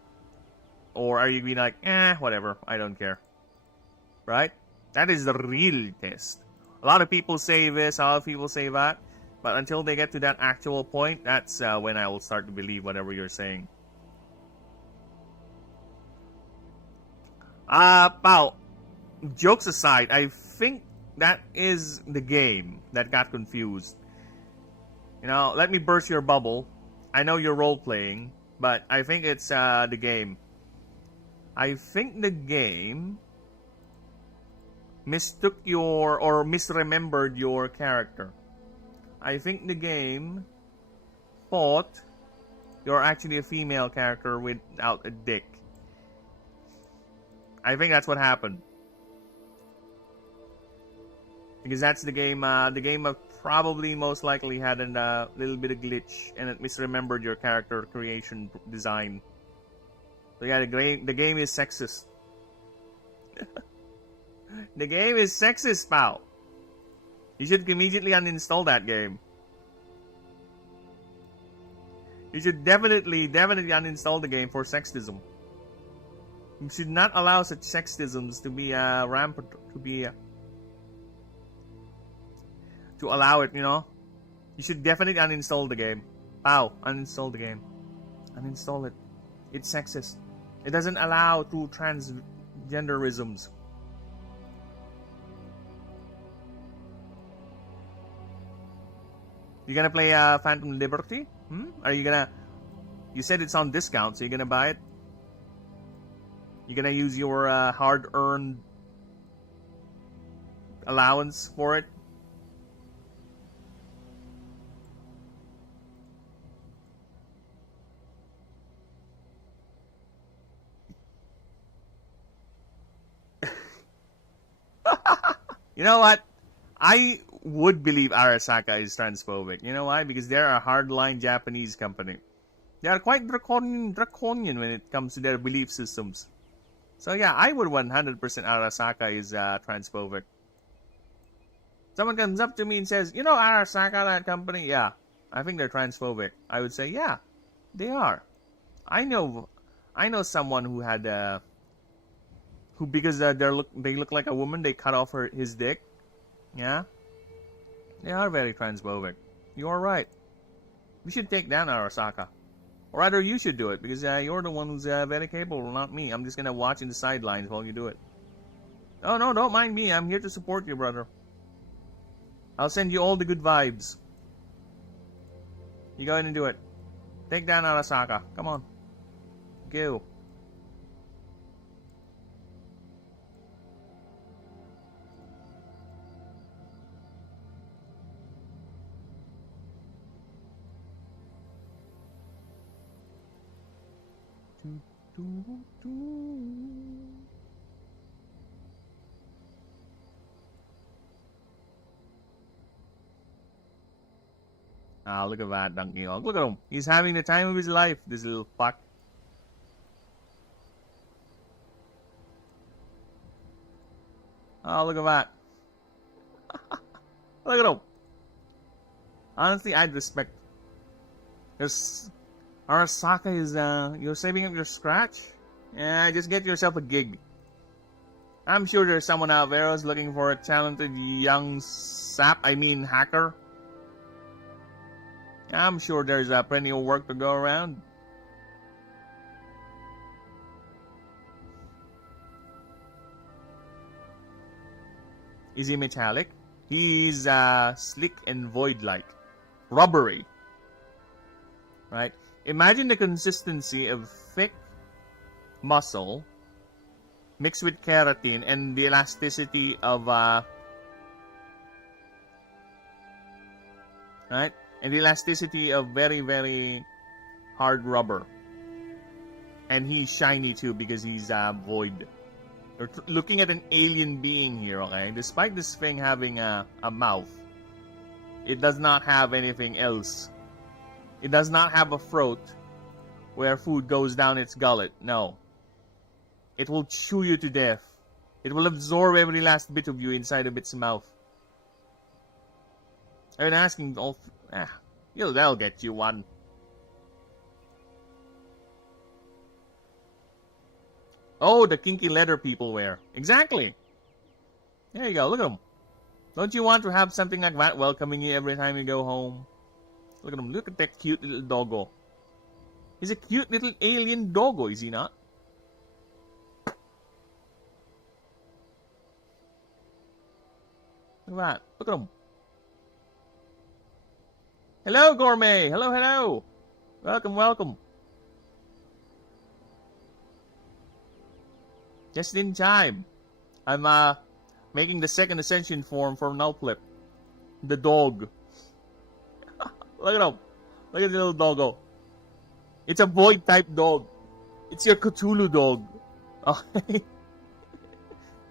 or are you gonna be like, whatever, I don't care, right? That is the real test. A lot of people say this, a lot of people say that, but until they get to that actual point, that's when I will start to believe whatever you're saying. Pal, jokes aside, I think that is the game that got confused. Let me burst your bubble. I know you're role-playing, but I think it's the game. I think the game mistook or misremembered your character. I think the game thought you're actually a female character without a dick. I think that's what happened. Because that's the game. The game probably most likely had a little bit of glitch, and it misremembered your character creation design. So yeah, the game is sexist. The game is sexist, pal. You should immediately uninstall that game. You should definitely uninstall the game for sexism. You should not allow such sexisms to be rampant, to allow it, You should definitely uninstall the game. Pow, uninstall the game. Uninstall it. It's sexist. It doesn't allow true transgenderisms. You gonna play Phantom Liberty? Are you gonna... You said it's on discount, so you're gonna buy it? You're gonna use your hard-earned allowance for it? You know what? I would believe Arasaka is transphobic. You know why? Because they're a hardline Japanese company. They are quite draconian when it comes to their belief systems. So yeah, I would 100% Arasaka is transphobic. Someone comes up to me and says, you know Arasaka, that company? Yeah, I think they're transphobic. I would say, yeah, they are. I know someone who had who, because they look like a woman, they cut off his dick. Yeah, they are very transphobic. You are right. We should take down Arasaka. Or rather, you should do it, because you're the one who's very capable, not me. I'm just gonna watch in the sidelines while you do it. Oh no, don't mind me. I'm here to support you, brother. I'll send you all the good vibes. You go ahead and do it. Take down Arasaka. Come on. Go. Ah, look at that Donkey Kong. Look at him. He's having the time of his life, this little fuck. Oh, look at that. Look at him. Honestly, I'd respect. There's... Arasaka is, you're saving up your scratch? Yeah, just get yourself a gig. I'm sure there's someone out there who's looking for a talented young hacker. I'm sure there's plenty of work to go around. Is he metallic? He's slick and void-like. Rubbery. Right? Imagine the consistency of thick muscle mixed with keratin and the elasticity of right? And the elasticity of very, very hard rubber. And he's shiny too because he's void. We're looking at an alien being here, okay? Despite this thing having a mouth, it does not have anything else. It does not have a throat where food goes down its gullet. No. It will chew you to death. It will absorb every last bit of you inside of its mouth. I've been asking all... they'll get you one. Oh, the kinky leather people wear. Exactly. There you go. Look at them. Don't you want to have something like that welcoming you every time you go home? Look at him. Look at that cute little doggo. He's a cute little alien doggo, is he not? Look at that. Look at him. Hello, Gourmet. Hello, hello. Welcome, welcome. Just in time. I'm making the second ascension form for Nullflip. The dog. Look at him. Look at the little doggo. It's a void type dog. It's your Cthulhu dog. Okay.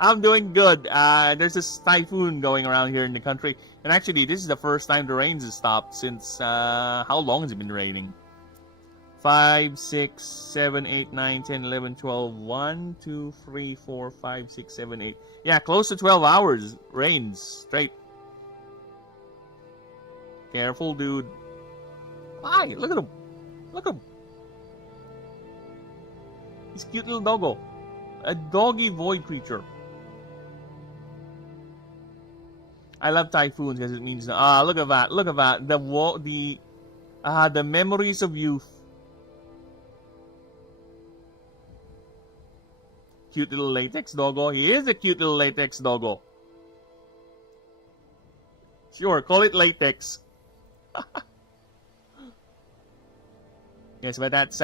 I'm doing good. There's this typhoon going around here in the country. And actually, this is the first time the rains have stopped since, how long has it been raining? 5, 6, 7, 8, 9, 10, 11, 12, 1, 2, 3, 4, 5, 6, 7, 8. Yeah, close to 12 hours rains straight. Careful, dude. Hi, look at him. Look at him. He's a cute little doggo. A doggy void creature. I love typhoons because it means look at that. Look at that. The memories of youth. Cute little latex doggo. He is a cute little latex doggo. Sure, call it latex. Yes, but that's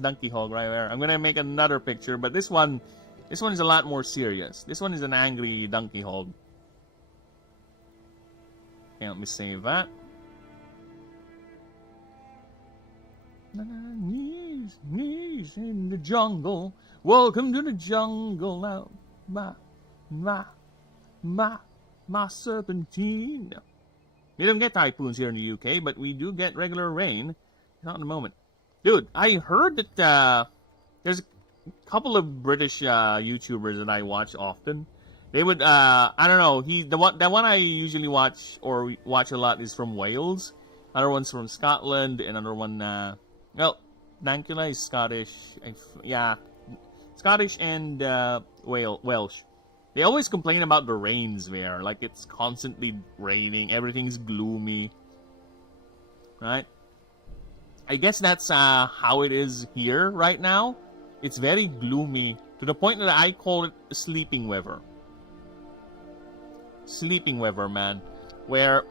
Donkey Hog right there. I'm gonna make another picture, but this one is a lot more serious. This one is an angry Donkey Hog. Okay, let me save that. Knees in the jungle. Welcome to the jungle now. My serpentine. We don't get typhoons here in the UK, but we do get regular rain. Not in a moment. Dude, I heard that there's a couple of British YouTubers that I watch often. They would, I don't know, that one I usually watch or watch a lot is from Wales. Other one's from Scotland, and another one, well, Dankula is Scottish. Yeah, Scottish and Welsh. They always complain about the rains there. Like, it's constantly raining. Everything's gloomy. Right? I guess that's how it is here right now. It's very gloomy to the point that I call it sleeping weather. Sleeping weather, man. Where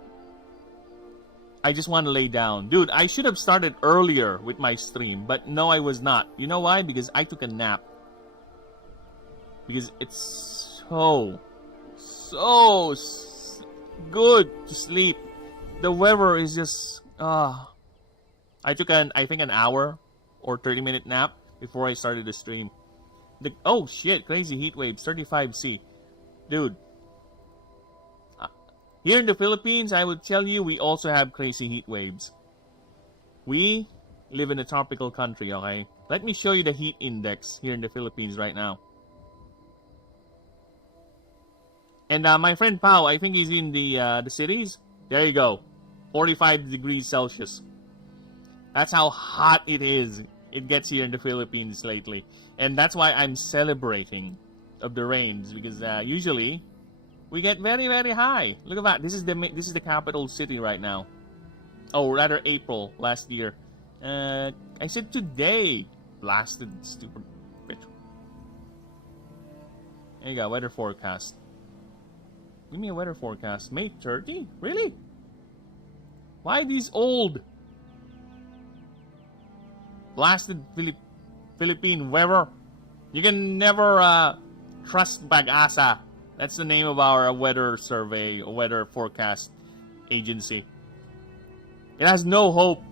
I just want to lay down. Dude, I should have started earlier with my stream, but no, I was not. You know why? Because I took a nap. Because it's so good to sleep. The weather is just... I took I think an hour or 30-minute nap before I started the stream. Oh shit, crazy heat waves, 35°C. Dude. Here in the Philippines, I would tell you, we also have crazy heat waves. We live in a tropical country, okay? Let me show you the heat index here in the Philippines right now. And my friend Pao, I think he's in the cities. There you go. 45 degrees Celsius. That's how hot it is. It gets here in the Philippines lately. And that's why I'm celebrating of the rains. Because usually, we get very, very high. Look at that. This is the capital city right now. Oh, rather April last year. I said today. Blasted stupid bitch. There you go. Weather forecast. Give me a weather forecast. May 30? Really? Why these old... blasted Philippine weather? You can never trust Pag-asa. That's the name of our weather survey, weather forecast agency. It has no hope.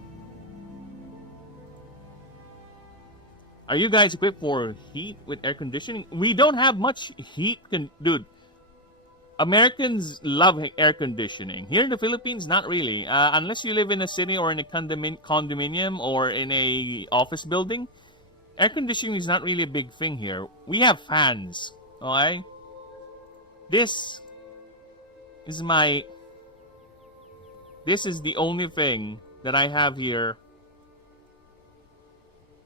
Are you guys equipped for heat with air conditioning? We don't have much heat, dude. Americans love air conditioning. Here in the Philippines, not really. Unless you live in a city or in a condominium or in a office building, air conditioning is not really a big thing here. We have fans, okay? This is the only thing that I have here.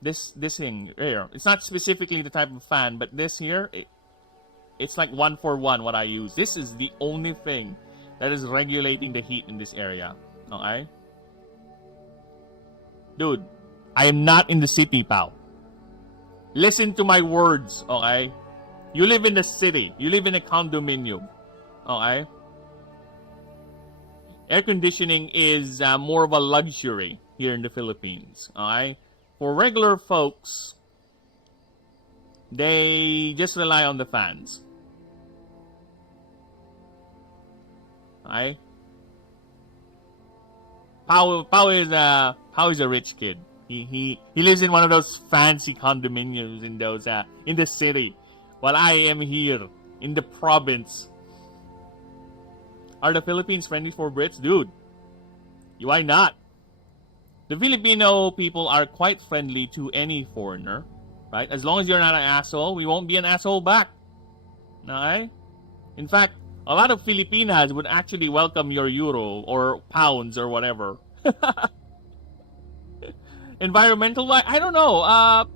This thing here. It's not specifically the type of fan, but this here, it's like 1-for-1 what I use. This is the only thing that is regulating the heat in this area. Okay? Dude, I am not in the city, pal. Listen to my words, okay? You live in the city. You live in a condominium. Okay? Air conditioning is more of a luxury here in the Philippines. Okay? For regular folks, they just rely on the fans. Okay? Pao is a rich kid. He lives in one of those fancy condominiums in those in the city, while I am here in the province. Are the Philippines friendly for Brits? Dude, why not? The Filipino people are quite friendly to any foreigner, right? As long as you're not an asshole, we won't be an asshole back. Okay? In fact, a lot of Filipinas would actually welcome your euro or pounds or whatever. Environmental wise, I don't know.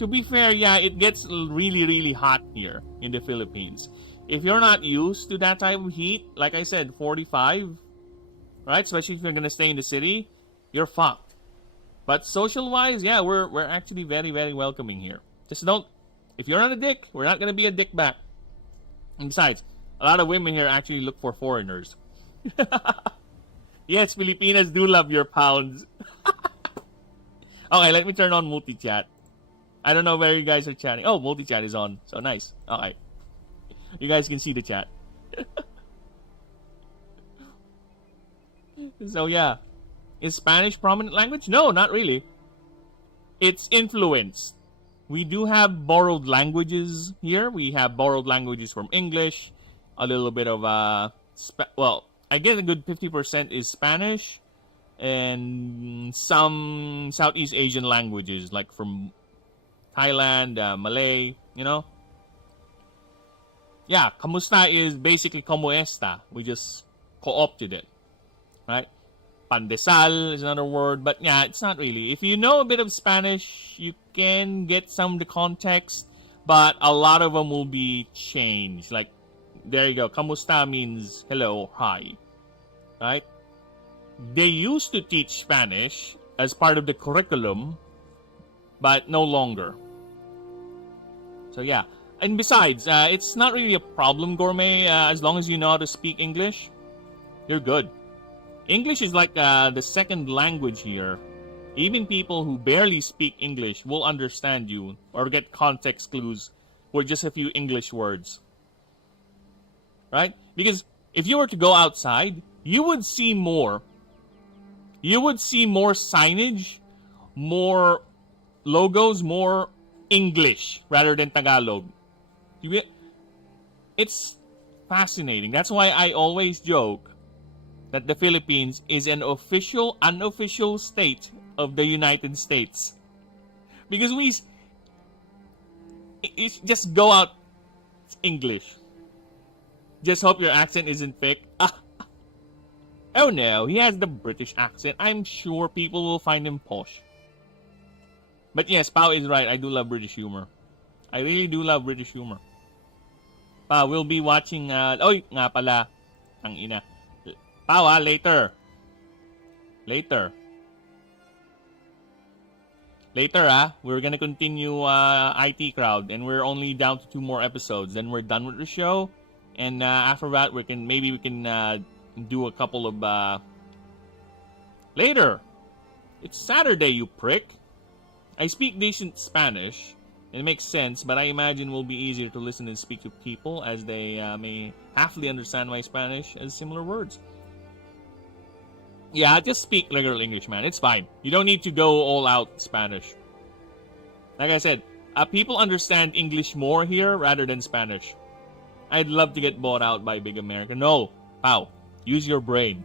To be fair, yeah, it gets really, really hot here in the Philippines. If you're not used to that type of heat, like I said, 45, right? Especially if you're gonna stay in the city, you're fucked. But social-wise, yeah, we're actually very, very welcoming here. Just don't. If you're not a dick, we're not gonna be a dick back. And besides, a lot of women here actually look for foreigners. Yes, Filipinas do love your pounds. Okay, let me turn on multi-chat. I don't know where you guys are chatting. Oh, multi-chat is on. So nice. Okay. You guys can see the chat. So yeah. Is Spanish prominent language? No, not really. It's influenced. We do have borrowed languages here. We have borrowed languages from English. A little bit of, well, I guess a good 50% is Spanish. And some Southeast Asian languages, like from Thailand, Malay, you know. Yeah, kamusta is basically como esta. We just co-opted it, right? Pandesal is another word, but yeah, it's not really. If you know a bit of Spanish, you can get some of the context, but a lot of them will be changed. Like, there you go. Kamusta means hello, hi, right? They used to teach Spanish as part of the curriculum, but no longer. So yeah. And besides, it's not really a problem, Gourmet. As long as you know how to speak English, you're good. English is like the second language here. Even people who barely speak English will understand you or get context clues for just a few English words. Right? Because if you were to go outside, you would see more. You would see more signage, more logos, more English rather than Tagalog. It's fascinating. That's why I always joke that the Philippines is an unofficial state of the United States. Because it's just go out English. Just hope your accent isn't fake. Oh no, he has the British accent. I'm sure people will find him posh. But yes, Pao is right. I do love British humor. I really do love British humor. Pao, we'll be watching... Oy, nga pala. Ang ina. Pao, later. Later. Later, we're gonna continue IT Crowd, and we're only down to 2 more episodes. Then we're done with the show, and after that, we can do a couple of later. It's Saturday, you prick. I speak decent Spanish. It makes sense, but I imagine it will be easier to listen and speak to people as they may halfly understand my Spanish as similar words. Yeah, just speak regular English, man. It's fine. You don't need to go all out Spanish. Like I said, people understand English more here rather than Spanish. I'd love to get bought out by big America. No, Pao. Use your brain.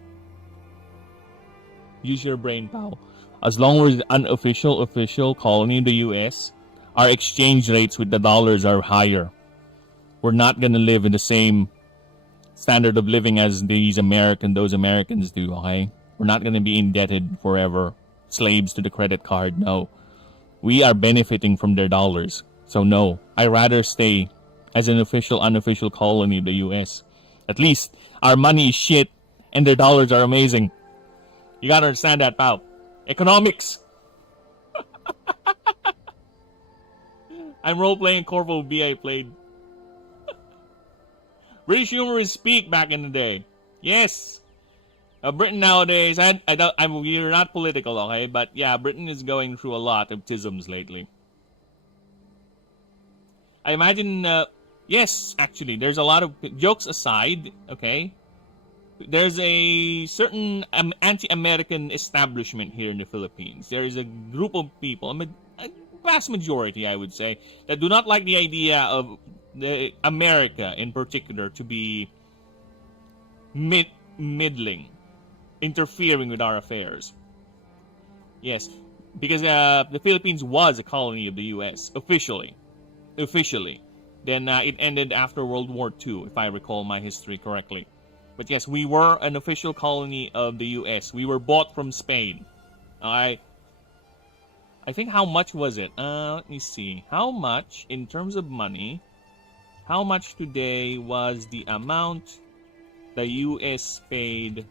Use your brain, Pao. As long as we're an official colony in the U.S., our exchange rates with the dollars are higher. We're not gonna live in the same standard of living as those Americans do, okay? We're not gonna be indebted forever, slaves to the credit card, no. We are benefiting from their dollars. So no, I'd rather stay as an unofficial colony of the U.S. At least our money is shit and their dollars are amazing. You gotta understand that, pal. Economics. I'm role-playing Corvo B I played. British humor is peak back in the day. Yes. Britain nowadays, we're not political, okay? But yeah, Britain is going through a lot of tisms lately. I imagine, yes, actually, there's a lot of, jokes aside, okay? There's a certain anti-American establishment here in the Philippines. There is a group of people, a vast majority, I would say, that do not like the idea of America in particular to be middling, interfering with our affairs. Yes, because the Philippines was a colony of the U.S. officially. Then it ended after World War II, if I recall my history correctly. But yes, we were an official colony of the U.S. We were bought from Spain. I think, how much was it? Let me see. How much, in terms of money, how much today was the amount the U.S. paid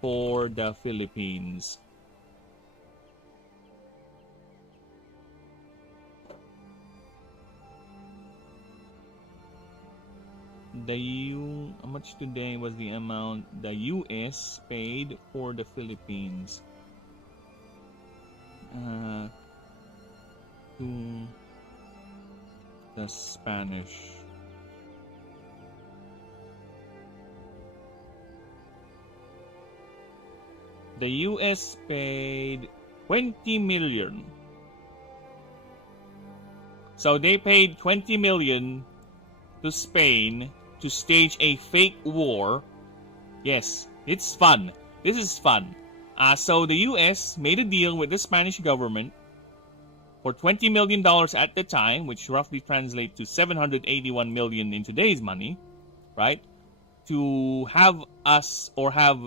for the Philippines? How much today was the amount the US paid for the Philippines? To the Spanish. The US paid 20 million. So they paid 20 million to Spain to stage a fake war. Yes, it's fun. This is fun. So the US made a deal with the Spanish government for $20 million at the time, which roughly translates to 781 million in today's money, right? To have us, or have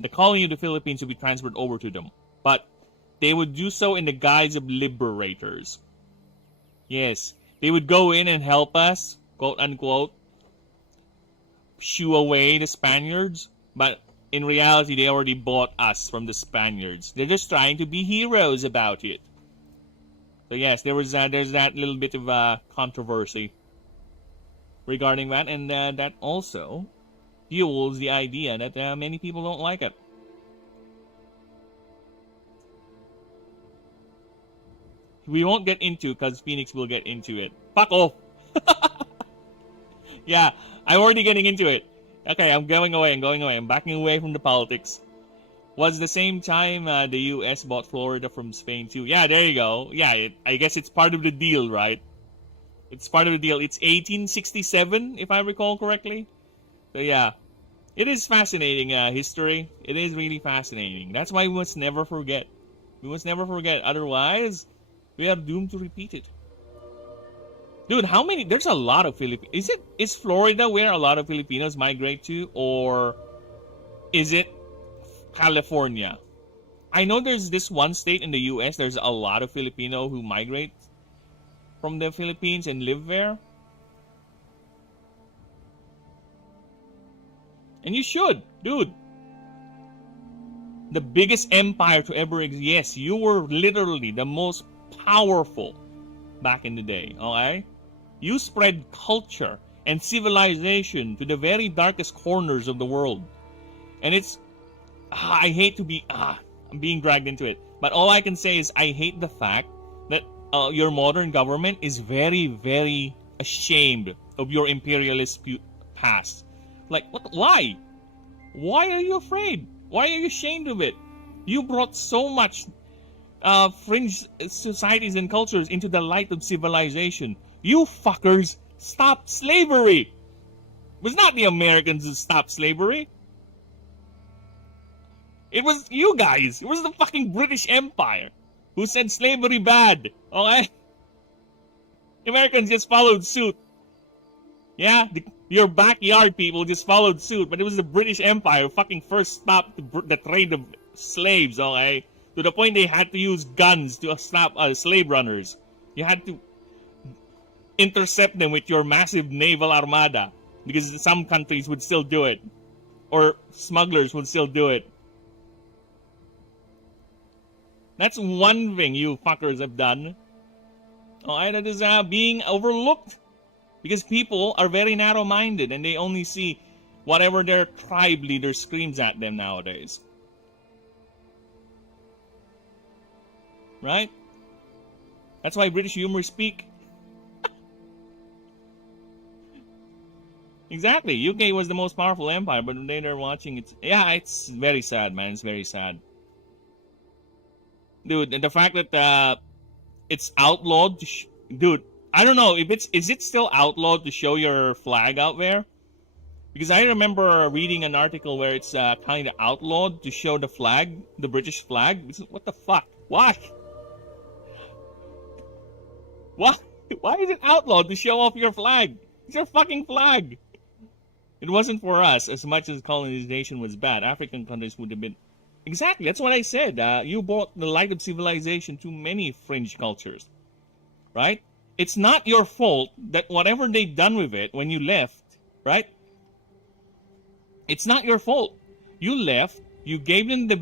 the colony of the Philippines, to be transferred over to them. But they would do so in the guise of liberators. Yes, they would go in and help us, quote unquote, shoo away the Spaniards. But in reality, they already bought us from the Spaniards. They're just trying to be heroes about it. So yes, there's that little bit of controversy regarding that, and that also fuels the idea that many people don't like it. We won't get into, because Phoenix will get into it. Fuck off! Yeah, I'm already getting into it. Okay, I'm going away, I'm backing away from the politics. Was the same time the US bought Florida from Spain too. Yeah, there you go. Yeah, I guess it's part of the deal, right? It's part of the deal. It's 1867, if I recall correctly. So yeah, it is fascinating history. It is really fascinating. That's why we must never forget. We must never forget. Otherwise, we are doomed to repeat it. Dude, how many? There's a lot of Filipinos. Is Florida where a lot of Filipinos migrate to, or is it California? I know there's this one state in the US, there's a lot of Filipino who migrate from the Philippines and live there. And you should, dude. The biggest empire to ever exist. Yes, you were literally the most powerful back in the day, okay? You spread culture and civilization to the very darkest corners of the world. And it's... I hate to be... I'm being dragged into it. But all I can say is I hate the fact that your modern government is very, very ashamed of your imperialist past. Like, what? Why? Why are you afraid? Why are you ashamed of it? You brought so much fringe societies and cultures into the light of civilization. You fuckers stopped slavery. It was not the Americans who stopped slavery. It was you guys. It was the fucking British Empire who said slavery bad. Okay? The Americans just followed suit. Yeah? Your backyard people just followed suit. But it was the British Empire who fucking first stopped the trade of slaves, okay? To the point they had to use guns to stop slave runners. You had to intercept them with your massive naval armada. Because some countries would still do it. Or smugglers would still do it. That's one thing you fuckers have done. Alright, that is being overlooked. Because people are very narrow-minded and they only see whatever their tribe leader screams at them nowadays. Right? That's why British humor speak. Exactly. UK was the most powerful empire, but when they're watching it... Yeah, it's very sad, man. It's very sad. Dude, the fact that it's outlawed to... Dude, I don't know if is it still outlawed to show your flag out there? Because I remember reading an article where it's kind of outlawed to show the flag, the British flag. What the fuck? Why? What? Why is it outlawed to show off your flag? It's your fucking flag. It wasn't for us. As much as colonization was bad, African countries would have been... Exactly, that's what I said. You brought the light of civilization to many fringe cultures. Right? It's not your fault that whatever they done with it when you left, right? It's not your fault. You left, you gave them the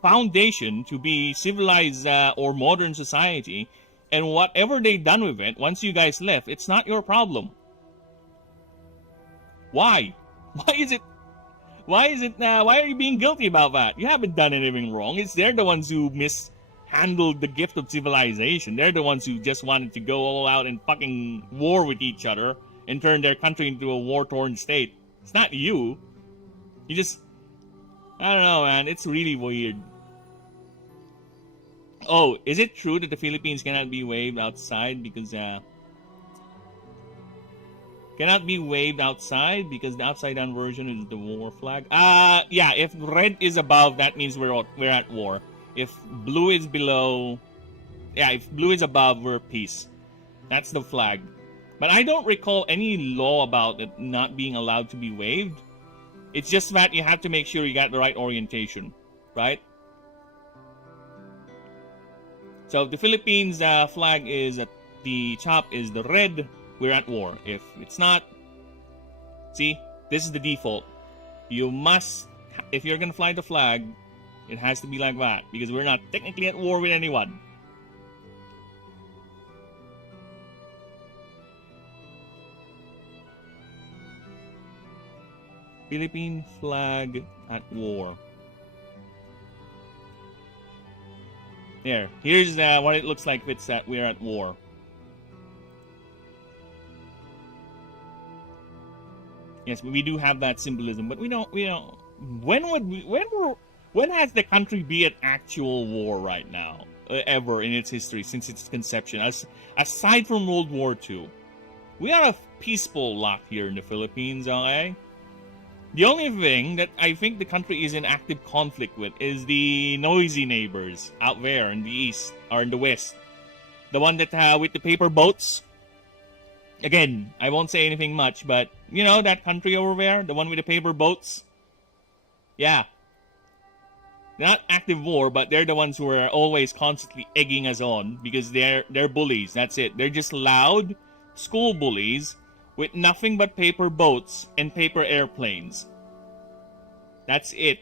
foundation to be civilized or modern society, and whatever they done with it, once you guys left, it's not your problem. Why? Why are you being guilty about that? You haven't done anything wrong. They're the ones who mishandled the gift of civilization. They're the ones who just wanted to go all out and fucking war with each other and turn their country into a war-torn state. It's not you. You just... I don't know, man. It's really weird. Oh, is it true that the Philippines cannot be waved outside because, cannot be waved outside because the upside-down version is the war flag? Yeah, if red is above, that means we're at war. If blue is below... Yeah, if blue is above, we're peace. That's the flag. But I don't recall any law about it not being allowed to be waved. It's just that you have to make sure you got the right orientation, right? So if the Philippines flag is at the top is the red, we're at war. If it's not, see, this is the default. You must, if you're gonna fly the flag, it has to be like that because we're not technically at war with anyone. Philippine flag at war. Here's what it looks like if it's that we're at war. Yes, we do have that symbolism, but we don't. When has the country be at actual war right now, ever in its history since its conception? Aside from World War II, we are a peaceful lot here in the Philippines, okay? The only thing that I think the country is in active conflict with is the noisy neighbors out there in the east or in the west. The one that with the paper boats. Again, I won't say anything much, but you know that country over there, the one with the paper boats? Yeah. They're not active war, but they're the ones who are always constantly egging us on because they're bullies. That's it. They're just loud school bullies with nothing but paper boats and paper airplanes. That's it.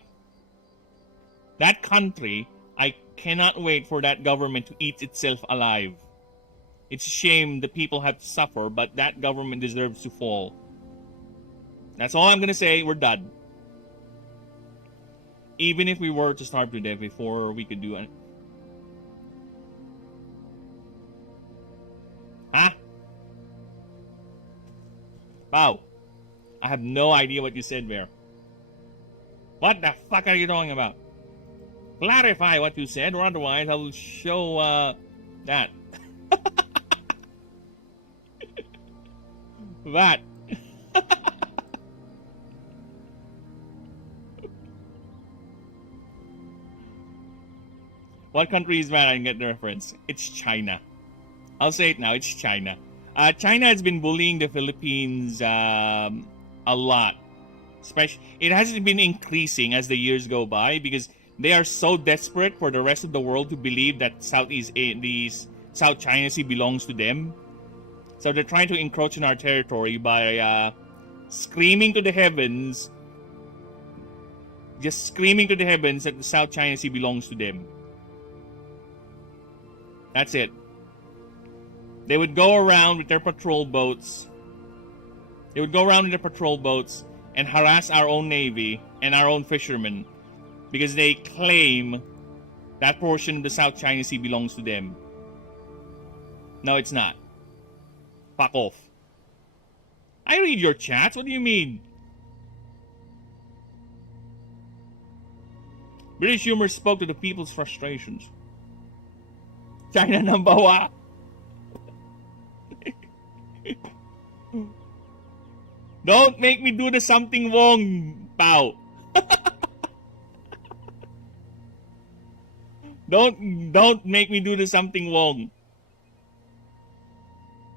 That country, I cannot wait for that government to eat itself alive. It's a shame the people have to suffer, but that government deserves to fall. That's all I'm gonna say. We're done. Even if we were to starve to death before we could do it. Huh? Wow. I have no idea what you said there. What the fuck are you talking about? Clarify what you said, or otherwise I will show, that. That. What country is that? I can get the reference. It's China. I'll say it now. It's China. China has been bullying the Philippines a lot. It has been increasing as the years go by because they are so desperate for the rest of the world to believe that the South China Sea belongs to them. So they're trying to encroach on our territory by screaming to the heavens, just screaming to the heavens that the South China Sea belongs to them. That's it. They would go around with their patrol boats. And harass our own navy and our own fishermen because they claim that portion of the South China Sea belongs to them. No, it's not. Fuck off. I read your chats. What do you mean? British humor spoke to the people's frustrations. China number one. Don't make me do the something wrong, pal. Don't make me do the something wrong.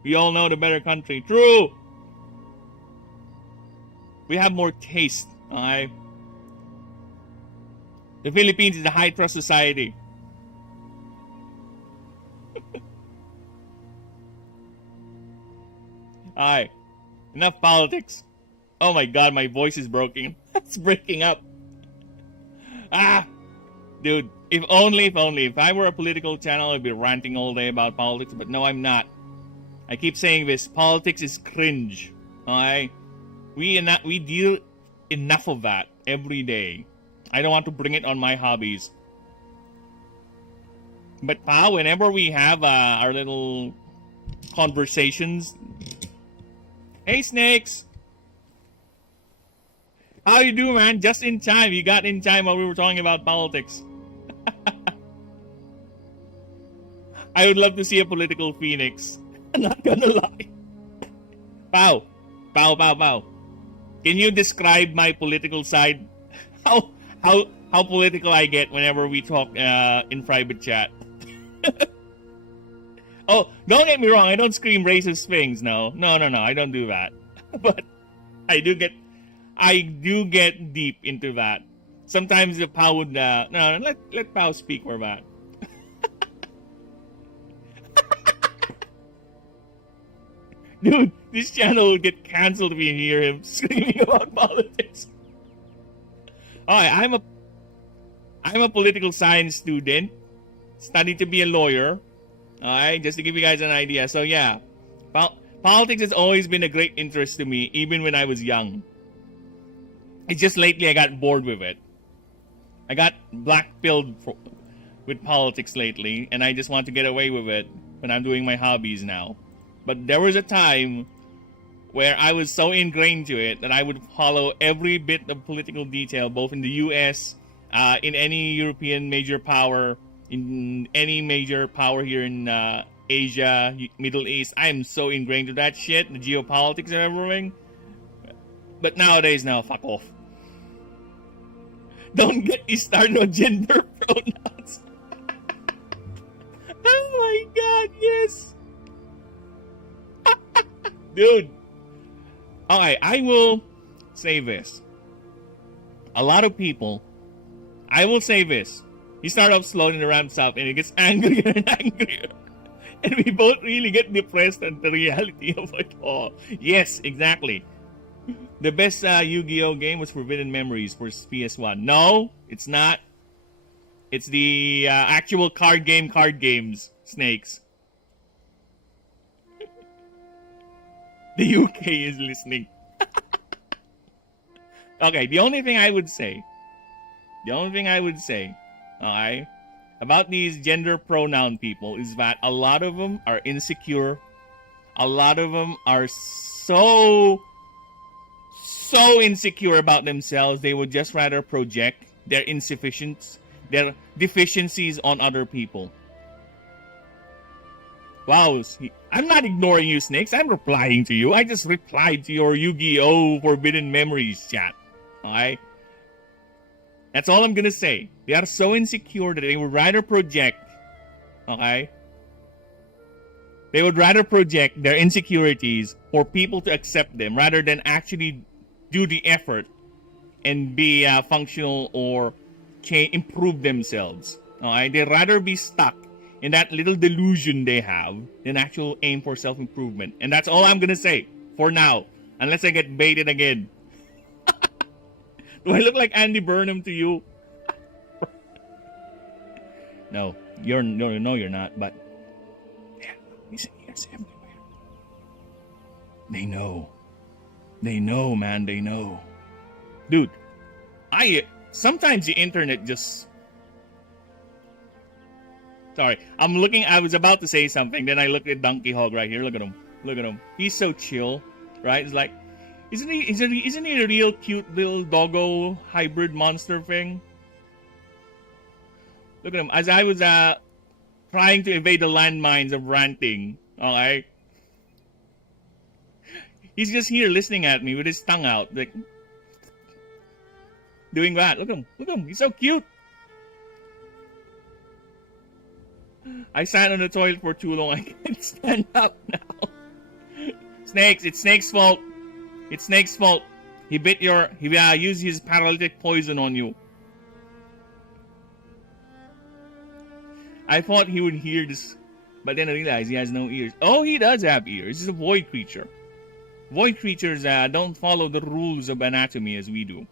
We all know the better country. True. We have more taste, alright? The Philippines is a high trust society. Alright. Enough politics. Oh my god, my voice is broken. It's breaking up. Dude, if I were a political channel, I'd be ranting all day about politics, but no, I'm not. I keep saying this, politics is cringe. Alright? We deal enough of that every day. I don't want to bring it on my hobbies. But pal, whenever we have our little conversations, hey snakes, how you doing, man? Just in time. You got in time while we were talking about politics. I would love to see a political phoenix. I'm not gonna lie. Pow, pow, pow, pow. Can you describe my political side? How political I get whenever we talk in private chat? Oh, don't get me wrong. I don't scream racist things. No. I don't do that. But I do get deep into that. Sometimes the Pao would let Pao speak for that. Dude, this channel will get cancelled if you hear him screaming about politics. Alright, I'm a political science student, studying to be a lawyer. Alright, just to give you guys an idea. So yeah, politics has always been a great interest to me, even when I was young. It's just lately I got bored with it. I got black-pilled with politics lately, and I just want to get away with it when I'm doing my hobbies now. But there was a time where I was so ingrained to it that I would follow every bit of political detail, both in the US, in any European major power, in any major power here in Asia, Middle East. I am so ingrained to that shit, the geopolitics and everything. But nowadays, fuck off. Don't get me started on gender pronouns. Oh my god, yes. Dude. Okay, I will say this. A lot of people, I will say this. You start off slow and it ramps up and it gets angrier and angrier. And we both really get depressed at the reality of it all. Yes, exactly. The best Yu-Gi-Oh game was Forbidden Memories for PS1. No, it's not. It's the actual card games, Snakes. The UK is listening. Okay, the only thing I would say, alright, about these gender pronoun people is that a lot of them are insecure. A lot of them are so insecure about themselves, they would just rather project their their deficiencies on other people. Wow, I'm not ignoring you, Snakes. I'm replying to you. I just replied to your Yu-Gi-Oh! Forbidden Memories chat. Alright? That's all I'm gonna say. They are so insecure that they would rather project, okay? They would rather project their insecurities for people to accept them rather than actually do the effort and be functional or improve themselves. Alright? They'd rather be stuck in that little delusion they have than actual aim for self-improvement. And that's all I'm gonna say for now, unless I get baited again. Do I look like Andy Burnham to you? No, you're not. But yeah, he's in ears everywhere. They know, man. They know, dude. Sometimes the internet just. Sorry, I was about to say something, then I looked at Donkey Hog right here. Look at him. He's so chill, right? It's like, isn't he a real cute little doggo hybrid monster thing? Look at him. As I was trying to evade the landmines of ranting, alright? He's just here listening at me with his tongue out, like doing that. Look at him. He's so cute. I sat on the toilet for too long. I can't stand up now. Snakes, it's Snake's fault. It's Snake's fault. He used his paralytic poison on you. I thought he would hear this, but then I realized he has no ears. Oh, he does have ears. He's a void creature. Void creatures don't follow the rules of anatomy as we do.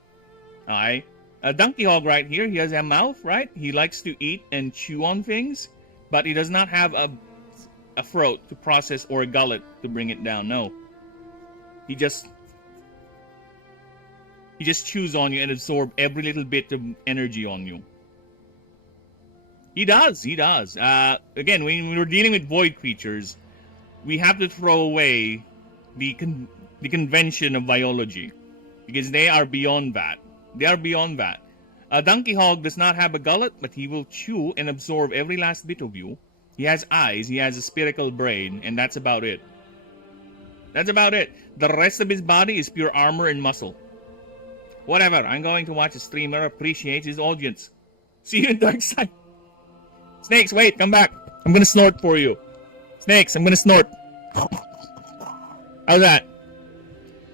Alright? A Donkey Hog right here, he has a mouth, right? He likes to eat and chew on things. But he does not have a throat to process or a gullet to bring it down. No. He just He just chews on you and absorbs every little bit of energy on you. He does. Again, when we're dealing with void creatures, we have to throw away the convention of biology, because they are beyond that. A donkey hog does not have a gullet, but he will chew and absorb every last bit of you. He has eyes, he has a spherical brain, and that's about it. The rest of his body is pure armor and muscle. Whatever, I'm going to watch a streamer appreciate his audience. See you in Dark Side. Snakes, wait, come back. I'm gonna snort for you. Snakes, I'm gonna snort. How's that?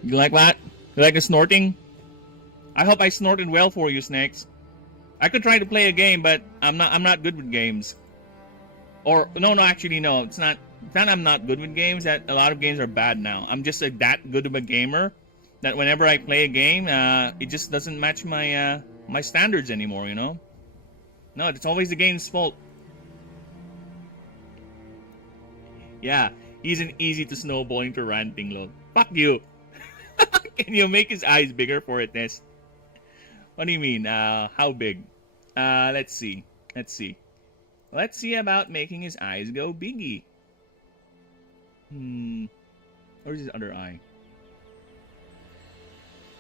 You like that? You like the snorting? I hope I snorted well for you, Snakes. I could try to play a game, but I'm not good with games. Or actually no, it's not that I'm not good with games. That a lot of games are bad now. I'm just that good of a gamer that whenever I play a game, it just doesn't match my my standards anymore. You know? No, it's always the game's fault. Yeah, he's an easy to snowball into ranting lol. Fuck you. Can you make his eyes bigger for it, Ness? What do you mean? How big? Let's see. Let's see about making his eyes go biggie. Where's his other eye?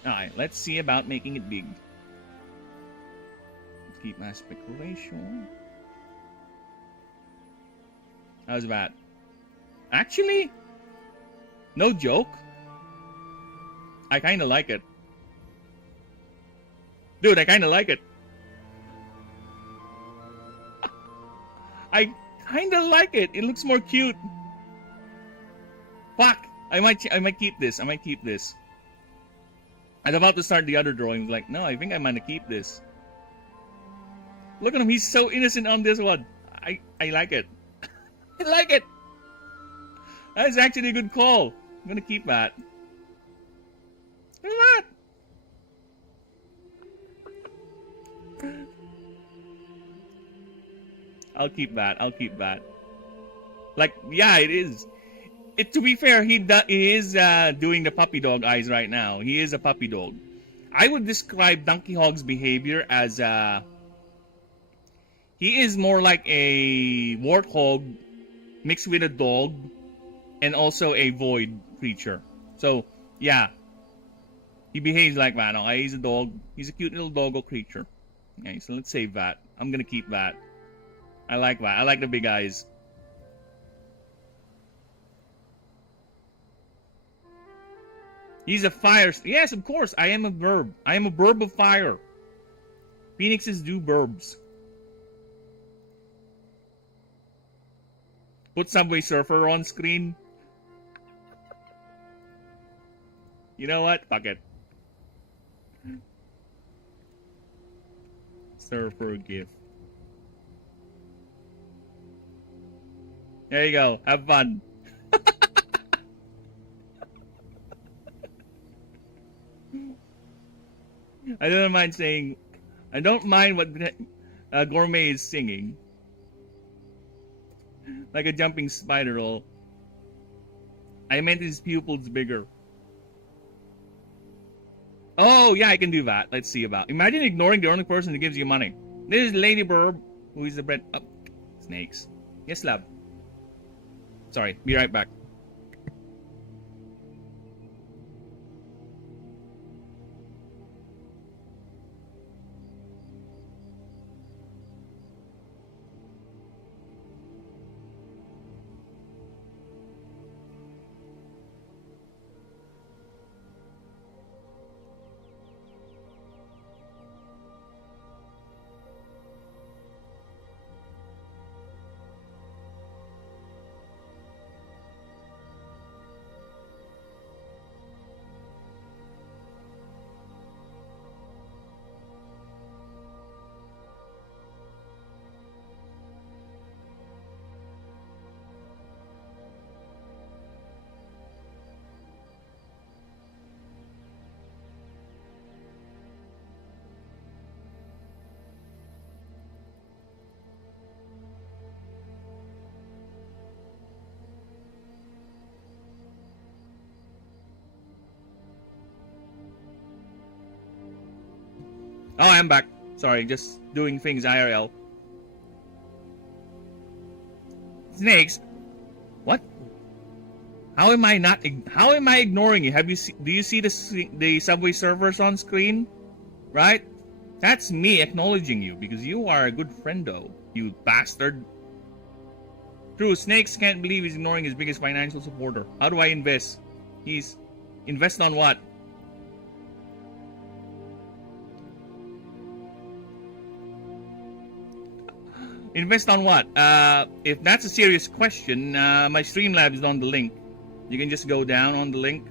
Alright, let's see about making it big. Let's keep aspect ratio. How's that? Actually, no joke, I kinda like it. Dude, I kinda like it. I kinda like it. It looks more cute. Fuck! I might keep this. I was about to start the other drawing. Like, no, I think I'm gonna keep this. Look at him. He's so innocent on this one. I like it. I like it. That's actually a good call. I'm gonna keep that. Look at that. I'll keep that. Like, yeah, it is. To be fair, he is doing the puppy dog eyes right now. He is a puppy dog. I would describe Donkey Hog's behavior as he is more like a warthog mixed with a dog and also a void creature. So, yeah. He behaves like that. Okay? He's a dog. He's a cute little doggo creature. Okay, so let's save that. I'm gonna keep that. I like that. I like the big eyes. He's a fire. Yes, of course. I am a verb. I am a verb of fire. Phoenixes do verbs. Put Subway Surfer on screen. You know what? Fuck it. Surfer GIF. There you go. Have fun. I don't mind saying. I don't mind what Gourmet is singing. Like a jumping spider roll. I meant his pupils bigger. Oh, yeah, I can do that. Let's see about. Imagine ignoring the only person who gives you money. This is Lady Burb, who is the bread. Oh, snakes. Yes, love. Sorry, be right back. Oh, I'm back. Sorry, just doing things IRL. Snakes? What? How am I not? How am I ignoring you? Do you see the Subway servers on screen? Right? That's me acknowledging you because you are a good friendo, you bastard. True, Snakes can't believe he's ignoring his biggest financial supporter. How do I invest? Invest on what? Invest on what? If that's a serious question, my Streamlabs is on the link. You can just go down on the link.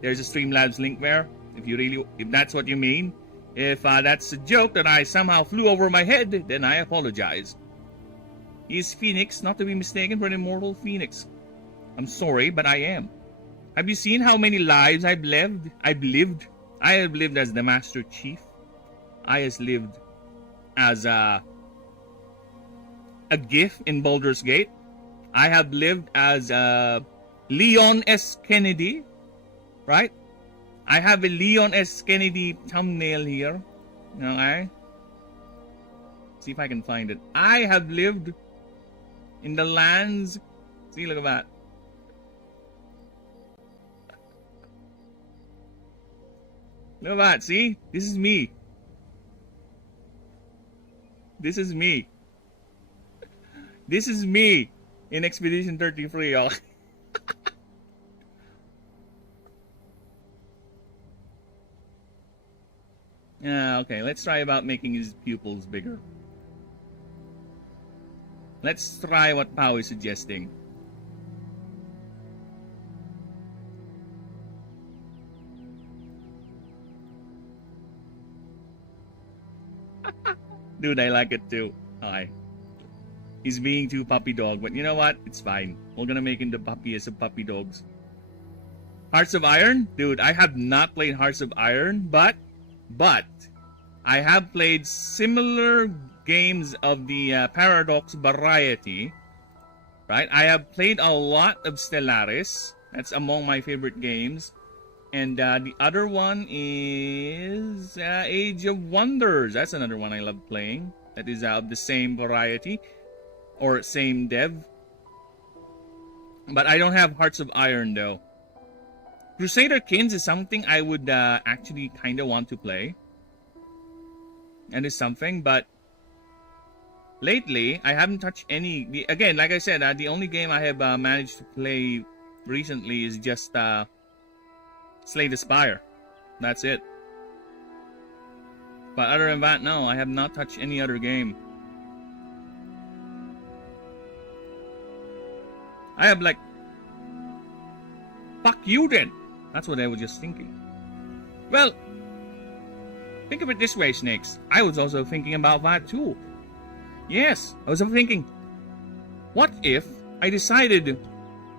There's a Streamlabs link there. If that's what you mean. If that's a joke that I somehow flew over my head, then I apologize. He's Phoenix, not to be mistaken for an immortal Phoenix. I'm sorry, but I am. Have you seen how many lives I've lived? I have lived as the Master Chief. I have lived as a GIF in Baldur's Gate. I have lived as Leon S. Kennedy, right? I have a Leon S. Kennedy thumbnail here. Okay. See if I can find it. I have lived in the lands. See, look at that. Look at that. See? This is me. This is me. This is me in Expedition 33, y'all. Yeah, okay, let's try about making his pupils bigger. Let's try what Pao is suggesting. Dude, I like it too. Hi. He's being too puppy dog, but you know what? It's fine. We're gonna make him the puppiest of puppy dogs. Hearts of Iron? Dude, I have not played Hearts of Iron, but I have played similar games of the Paradox variety, right? I have played a lot of Stellaris. That's among my favorite games. And the other one is Age of Wonders. That's another one I love playing. That is of the same variety or same dev. But I don't have Hearts of Iron though. Crusader Kings is something I would actually kind of want to play. And it's something, but lately I haven't touched any. Again, like I said, the only game I have managed to play recently is just Slay the Spire. That's it. But other than that, no, I have not touched any other game. I have like, fuck you then. That's what I was just thinking. Well, think of it this way, Snakes. I was also thinking about that too. Yes, I was thinking, what if I decided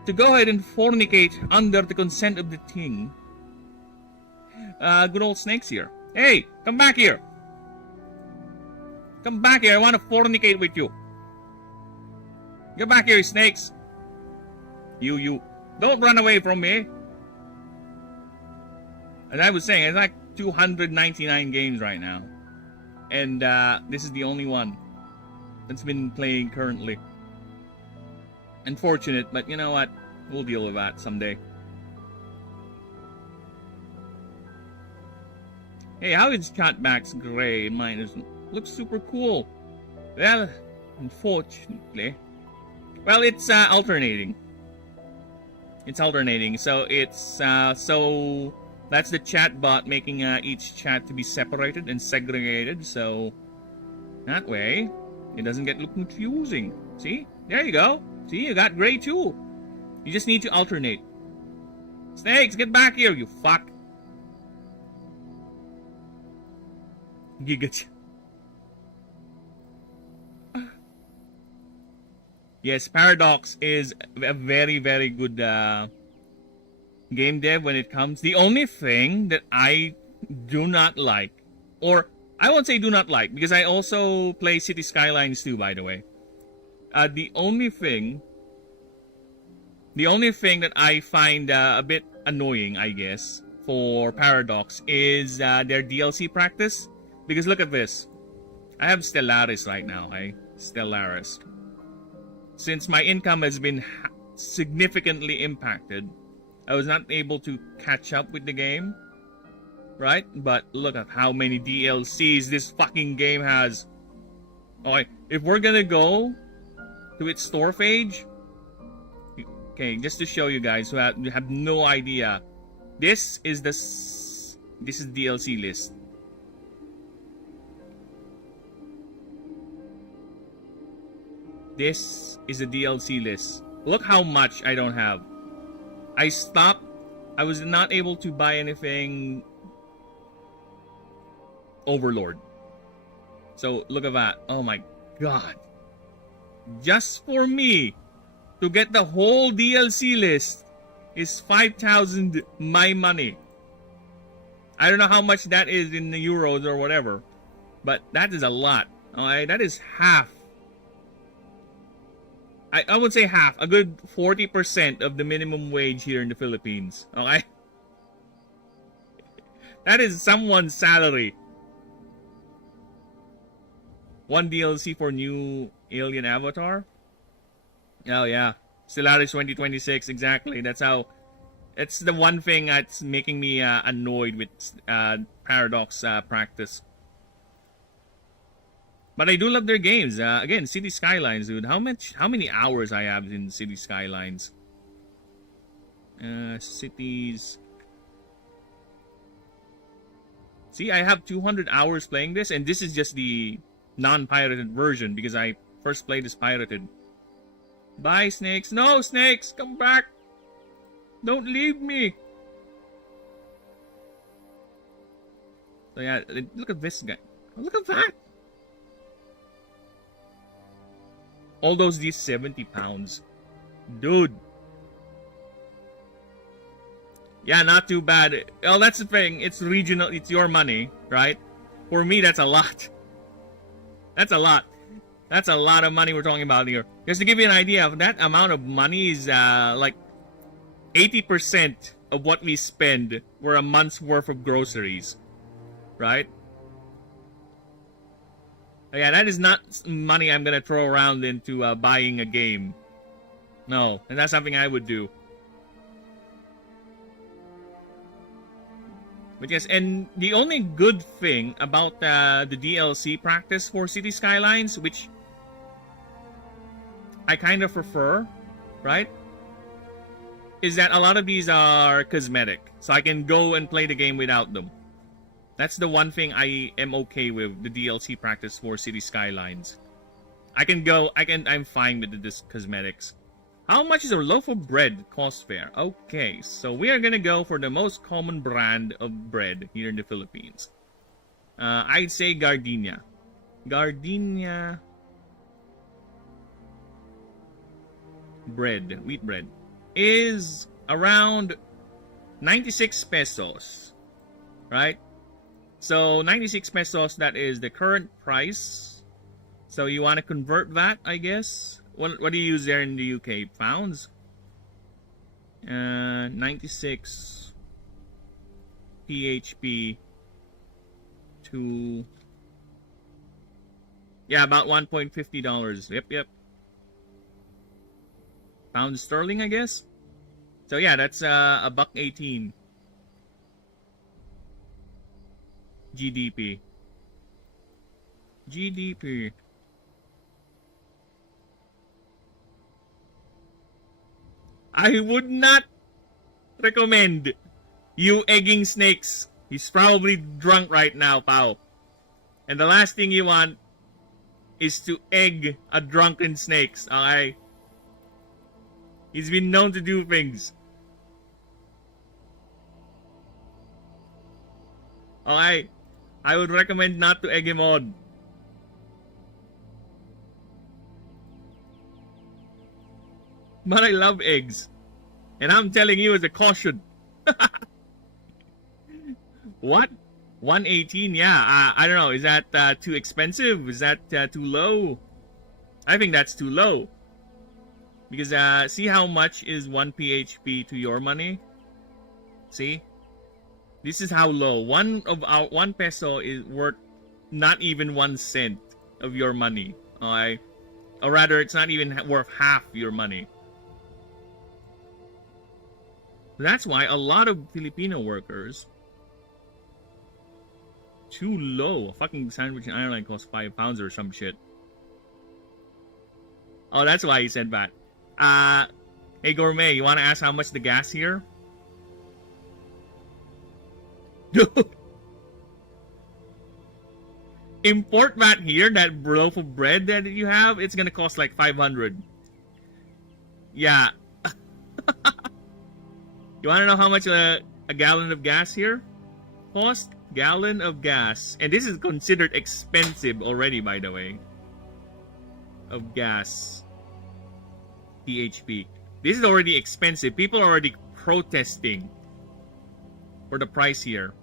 to go ahead and fornicate under the consent of the king? Good old Snakes here. Hey, come back here. Come back here. I want to fornicate with you. Get back here, Snakes. You. Don't run away from me. As I was saying, it's like 299 games right now. And this is the only one that's been playing currently. Unfortunate, but you know what? We'll deal with that someday. Hey, how is Chatback's gray and mine isn't? Looks super cool. Well, unfortunately. Well, it's alternating. It's alternating. So it's so that's the chat bot making each chat to be separated and segregated. So that way it doesn't get look confusing. See? There you go. See, you got gray too. You just need to alternate. Snakes, get back here, you fuck. Giga. Yes, Paradox is a very, very good game dev when it comes. The only thing that I do not like, or I won't say do not like, because I also play City Skylines too, by the way. The only thing that I find a bit annoying, I guess, for Paradox is their DLC practice. Because look at this. I have Stellaris right now, eh? Stellaris. Since my income has been significantly impacted, I was not able to catch up with the game. Right? But look at how many DLCs this fucking game has. Okay, if we're gonna go to its store page, okay, just to show you guys who have no idea, this is DLC list. This is a DLC list. Look how much I don't have. I stopped. I was not able to buy anything Overlord. So look at that. Oh my god. Just for me to get the whole DLC list is 5,000 my money. I don't know how much that is in the euros or whatever, but that is a lot. Alright, that is half. I would say half, a good 40% of the minimum wage here in the Philippines. Okay? That is someone's salary. One DLC for new alien avatar. Oh yeah, Stellaris 2026, exactly. That's how. It's the one thing that's making me annoyed with Paradox practice. But I do love their games. Again, City Skylines, dude. How many hours I have in City Skylines? Cities. See, I have 200 hours playing this, and this is just the non-pirated version because I first played this pirated. Bye, snakes. No, snakes, come back. Don't leave me. So yeah, look at this guy. Look at that. All these 70 pounds. Dude. Yeah, not too bad. Well, that's the thing. It's regional. It's your money, right? For me, that's a lot. That's a lot. That's a lot of money we're talking about here. Just to give you an idea, that amount of money is like 80% of what we spend for a month's worth of groceries. Right? Yeah, that is not money I'm going to throw around into buying a game. No, and that's something I would do. But yes, and the only good thing about the DLC practice for City Skylines, which I kind of prefer, right, is that a lot of these are cosmetic. So I can go and play the game without them. That's the one thing I am okay with, the DLC practice for City Skylines. I'm fine with this cosmetics. How much is a loaf of bread cost fair? Okay, so we are gonna go for the most common brand of bread here in the Philippines. I'd say Gardenia. Gardenia bread, wheat bread, is around 96 pesos. Right? So 96 pesos, that is the current price. So you want to convert that, I guess? What do you use there in the UK? Pounds? 96 PHP to... yeah, about $1.50. Yep. Pounds sterling, I guess? So yeah, that's a $1.18. GDP. I would not recommend you egging snakes. He's probably drunk right now, pal. And the last thing you want is to egg a drunken snakes, okay? He's been known to do things. Okay? I would recommend not to egg him on. But I love eggs. And I'm telling you as a caution. What? 118? Yeah, I don't know. Is that too expensive? Is that too low? I think that's too low. Because see how much is 1 PHP to your money? See? This is how low. 1 peso is worth not even 1 cent of your money. Okay? Or rather, it's not even worth half your money. That's why a lot of Filipino workers, too low. A fucking sandwich in Ireland costs £5 or some shit. Oh, that's why he said that. Hey Gourmet, you want to ask how much the gas here? Import that here, that loaf of bread that you have, it's gonna cost like 500. Yeah. You wanna know how much a gallon of gas here cost? Gallon of gas. And this is considered expensive already, by the way. Of gas. PHP. This is already expensive. People are already protesting for the price here.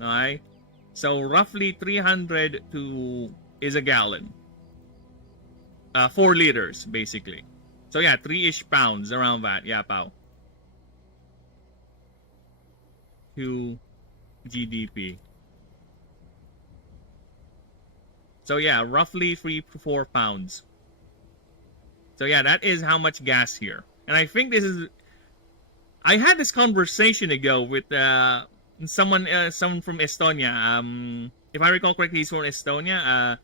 Alright? So roughly 300 is a gallon. 4 liters, basically. So yeah, 3-ish pounds around that. Yeah, pal. To GDP. So yeah, roughly 3 to 4 pounds. So yeah, that is how much gas here. And I think this is... I had this conversation ago with someone from Estonia. If I recall correctly, he's from Estonia.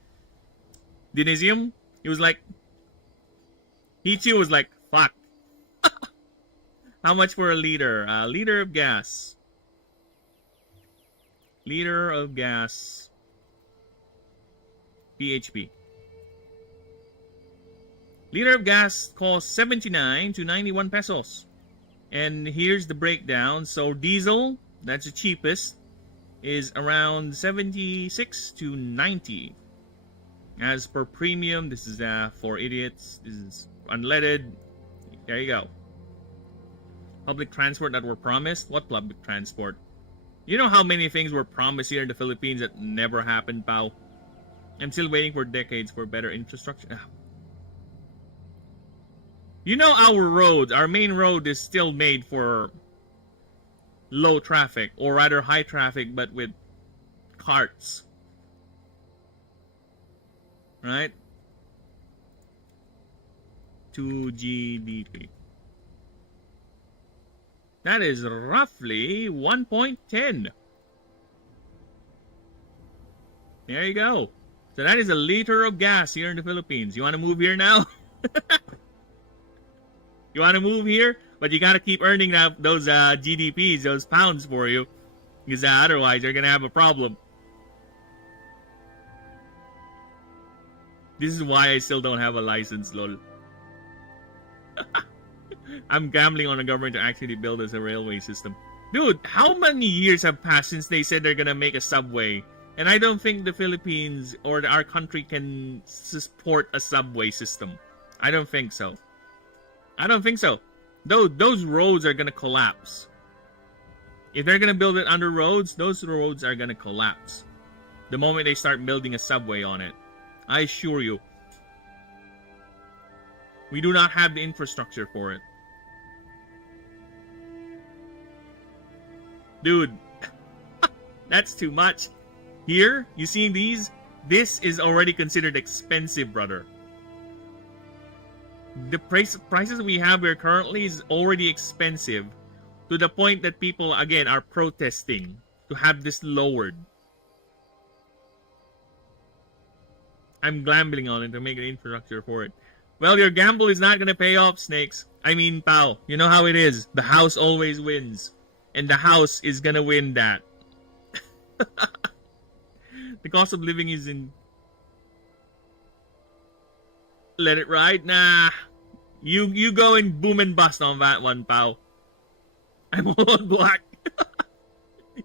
Denisium. He was like... He too was like, fuck. How much for a liter? Liter of gas. Liter of gas. PHP. Liter of gas costs 79 to 91 pesos. And here's the breakdown. So diesel, that's the cheapest, is around 76 to 90. As per premium, this is for idiots. This is unleaded. There you go. Public transport that were promised. What public transport? You know how many things were promised here in the Philippines that never happened, pal? I'm still waiting for decades for better infrastructure. You know our roads, our main road is still made for low traffic, or rather high traffic, but with carts. Right? 2 GDP. That is roughly 1.10. There you go. So that is a liter of gas here in the Philippines. You want to move here now? You want to move here? But you got to keep earning those GDPs, those pounds for you. Because otherwise you're going to have a problem. This is why I still don't have a license, lol. I'm gambling on the government to actually build us a railway system. Dude, how many years have passed since they said they're gonna make a subway? And I don't think the Philippines or our country can support a subway system. I don't think so. I don't think so. Those roads are gonna collapse. If they're gonna build it under roads, those roads are gonna collapse. The moment they start building a subway on it. I assure you. We do not have the infrastructure for it. Dude, that's too much. Here, you see these? This is already considered expensive, brother. The prices we have here currently is already expensive to the point that people, again, are protesting to have this lowered. I'm gambling on it to make an infrastructure for it. Well, your gamble is not going to pay off, Snakes. I mean, pal, you know how it is. The house always wins. And the house is going to win that. The cost of living is in... Let it ride? Nah. You go and boom and bust on that one, pal. I'm all on black.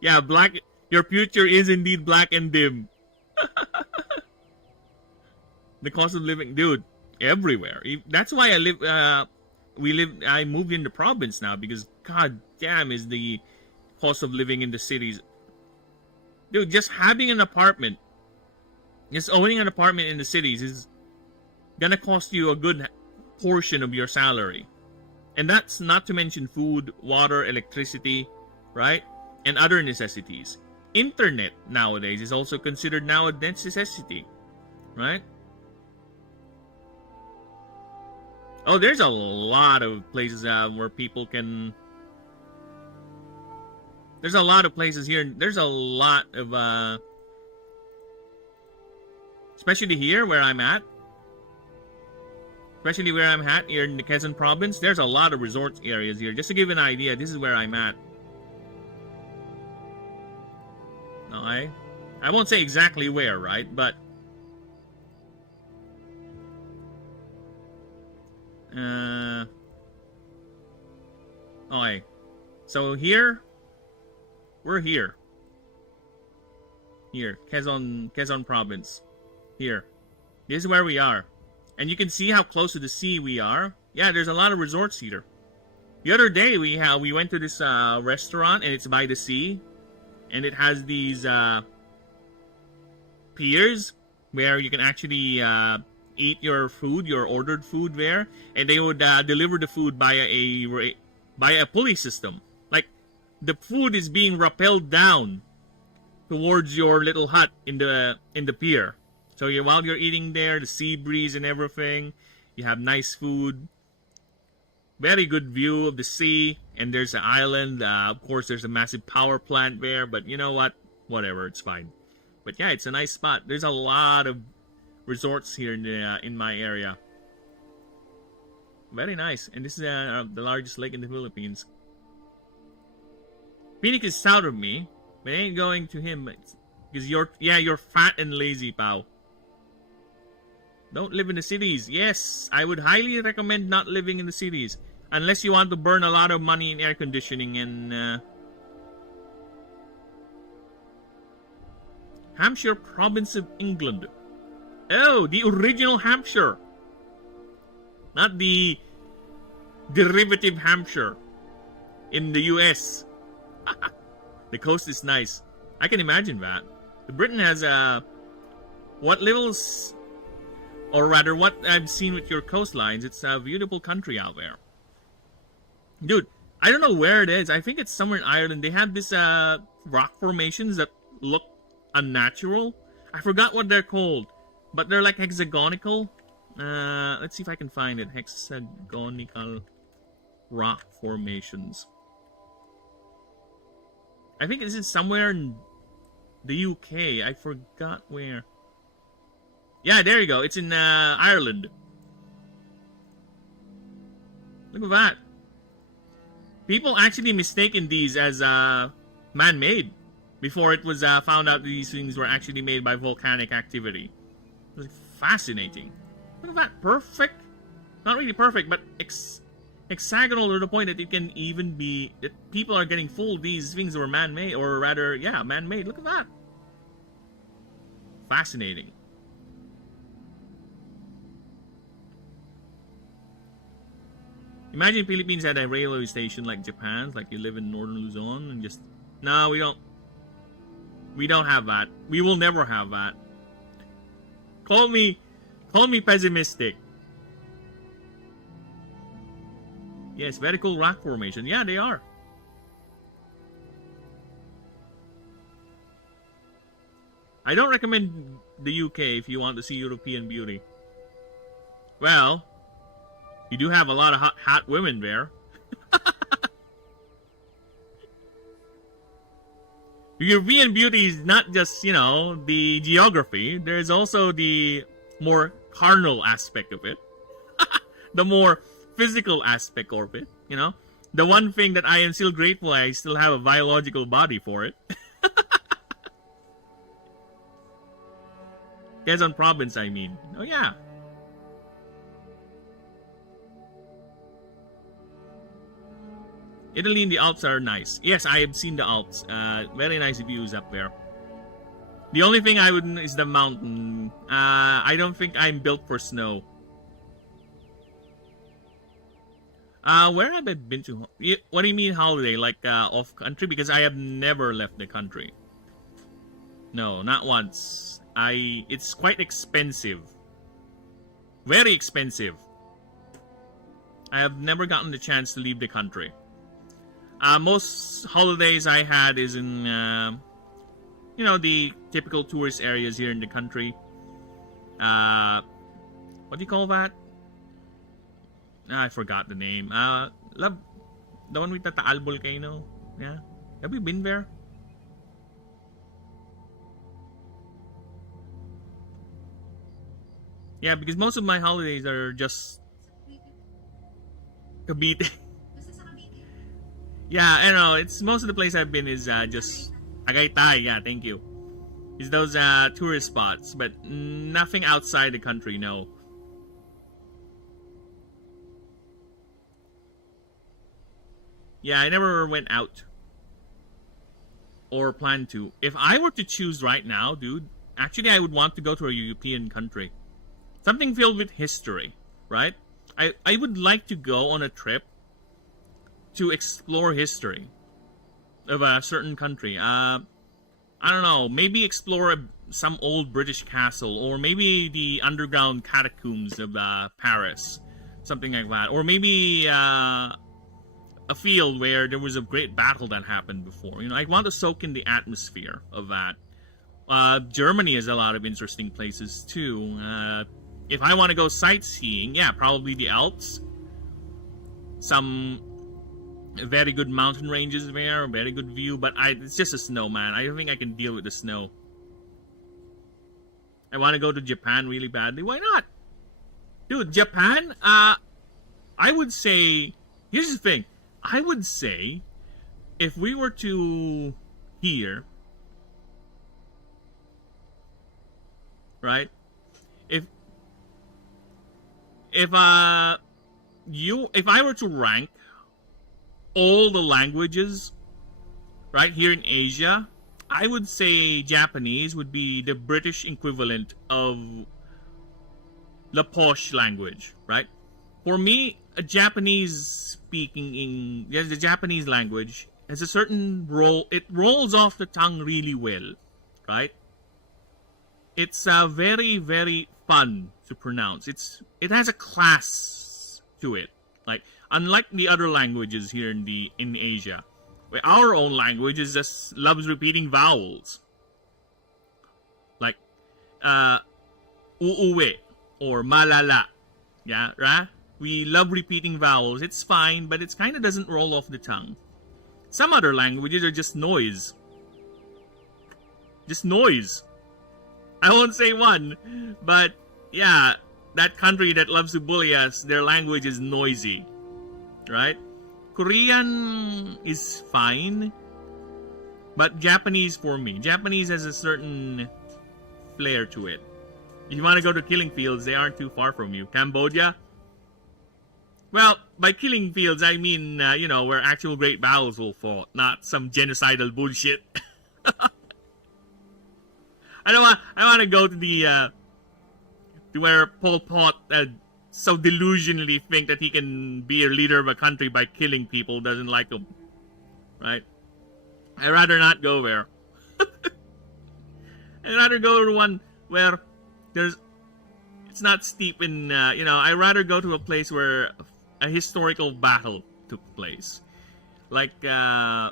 Yeah, black. Your future is indeed black and dim. The cost of living, dude, everywhere. That's why I live. I moved in the province now because god damn is the cost of living in the cities. Dude, just having an apartment, just owning an apartment in the cities is gonna cost you a good portion of your salary. And that's not to mention food, water, electricity, right? And other necessities. internet nowadays is also considered now a necessity, right? Oh, there's a lot of places where people can. There's a lot of places here. There's a lot of, especially here where I'm at. Especially where I'm at here in the Quezon province. There's a lot of resort areas here. Just to give you an idea, this is where I'm at. Okay. I won't say exactly where, right? But okay. So here, we're here. Here, Quezon province. Here. This is where we are. And you can see how close to the sea we are. Yeah, there's a lot of resorts here. The other day we went to this restaurant and it's by the sea. And it has these piers where you can actually eat your food, your ordered food there, and they would deliver the food by a pulley system. Like the food is being rappelled down towards your little hut in the pier. So while you're eating there, the sea breeze and everything, you have nice food, very good view of the sea, and there's an island. Of course, there's a massive power plant there, but you know what? Whatever, it's fine. But yeah, it's a nice spot. There's a lot of resorts here in my area. Very nice. And this is the largest lake in the Philippines. Phoenix is south of me, but I ain't going to him because you're fat and lazy, pal. Don't live in the cities. Yes, I would highly recommend not living in the cities. Unless you want to burn a lot of money in air conditioning and... Hampshire province of England. Oh, the original Hampshire. Not the derivative Hampshire in the US. The coast is nice. I can imagine that. Britain has what levels... Or rather, what I've seen with your coastlines, it's a beautiful country out there. Dude, I don't know where it is. I think it's somewhere in Ireland. They have this rock formations that look unnatural. I forgot what they're called. But they're like hexagonical. Let's see if I can find it. Hexagonical rock formations. I think this is somewhere in the UK. I forgot where. Yeah, there you go. It's in Ireland. Look at that. People actually mistaken these as man-made before it was found out these things were actually made by volcanic activity. It was fascinating. Look at that. Perfect. Not really perfect, but hexagonal to the point that it can even be... that people are getting fooled these things were man-made, or rather, yeah, man-made. Look at that. Fascinating. Imagine Philippines had a railway station like Japan's, like you live in northern Luzon and just... No, we don't. We don't have that. We will never have that. Call me pessimistic. Yes, very cool rock formation. Yeah, they are. I don't recommend the UK if you want to see European beauty. Well, you do have a lot of hot women there. European beauty is not just, you know, the geography. There's also the more carnal aspect of it. The more physical aspect of it, you know. The one thing that I am still grateful I still have a biological body for it. Quezon province, I mean. Oh, yeah. Italy and the Alps are nice. Yes, I have seen the Alps. Very nice views up there. The only thing I would is the mountain. I don't think I'm built for snow. Where have I been to? What do you mean holiday? Like off country? Because I have never left the country. No, not once. It's quite expensive. Very expensive. I have never gotten the chance to leave the country. Most holidays I had is in you know, the typical tourist areas here in the country. What do you call that? I forgot the name. Love, the one with the Taal volcano. Yeah, have you been there? Yeah, because most of my holidays are just Cavite. Yeah, I know. It's most of the place I've been is just Agaytay. Yeah, thank you. Is those tourist spots, but nothing outside the country. No. Yeah, I never went out or plan to. If I were to choose right now, dude, actually I would want to go to a European country. Something filled with history, right? I would like to go on a trip to explore history of a certain country. I don't know, maybe explore some old British castle, or maybe the underground catacombs of Paris, something like that. Or maybe a field where there was a great battle that happened before. You know, I want to soak in the atmosphere of that. Germany has a lot of interesting places too. If I want to go sightseeing, yeah, probably the Alps. Some very good mountain ranges there, very good view, but it's just a snow, man. I don't think I can deal with the snow. I want to go to Japan really badly. Why not? Dude, Japan, I would say, here's the thing. I would say, if we were to here, right? If I were to rank all the languages right here in Asia, I would say Japanese would be the British equivalent of the posh language, right? For me, a Japanese the Japanese language has a certain role. It rolls off the tongue really well, right? It's very, very fun to pronounce. It has a class to it. Like, unlike the other languages here in Asia, where our own language is just loves repeating vowels. Like uuwi or malala. Yeah, right? We love repeating vowels. It's fine, but it kind of doesn't roll off the tongue. Some other languages are just noise. Just noise. I won't say one, but yeah, that country that loves to bully us, their language is noisy, right? Korean is fine, but Japanese for me. Japanese has a certain flair to it. If you want to go to killing fields, they aren't too far from you. Cambodia? Well, by killing fields, I mean, you know, where actual great battles will fought, not some genocidal bullshit. I want to go to the to where Pol Pot so delusionally think that he can be a leader of a country by killing people doesn't like them, right? I'd rather not go there. I'd rather go to one where it's not steep in you know. I'd rather go to a place where a historical battle took place, like the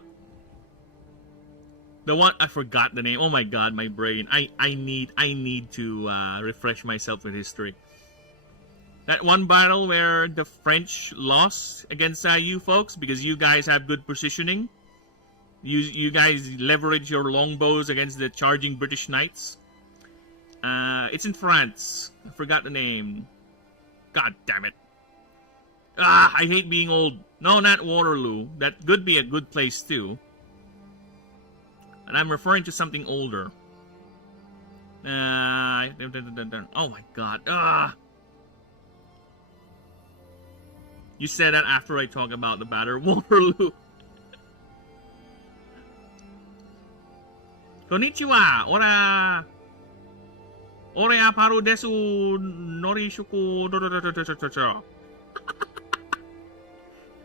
one I forgot the name. Oh my god, my brain. I need to refresh myself with history. That one battle where the French lost against you folks because you guys have good positioning. You guys leverage your longbows against the charging British knights. It's in France. I forgot the name. God damn it. I hate being old. No, not Waterloo. That could be a good place too. And I'm referring to something older. Oh my god. You said that after I talk about the Battle of Waterloo. Konnichiwa. Ore aparu desu norishuku.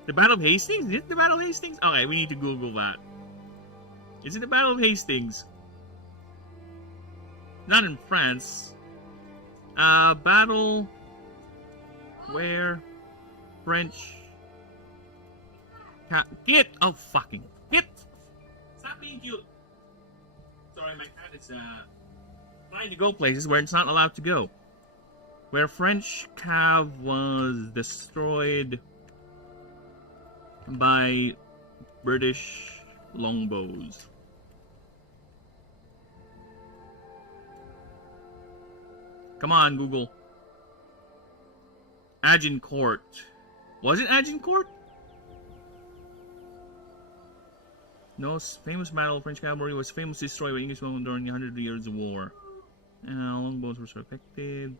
The Battle of Hastings? Is it the Battle of Hastings? Okay, we need to Google that. Is it the Battle of Hastings? Not in France. Battle where French get oh fucking get. Stop being cute. Sorry, my cat is trying to go places where it's not allowed to go. Where French Cav was destroyed by British longbows. Come on, Google. Agincourt. Was it Agincourt? No, famous battle of French cavalry was famously destroyed by English women during the 100 Years' War. Longbows were affected.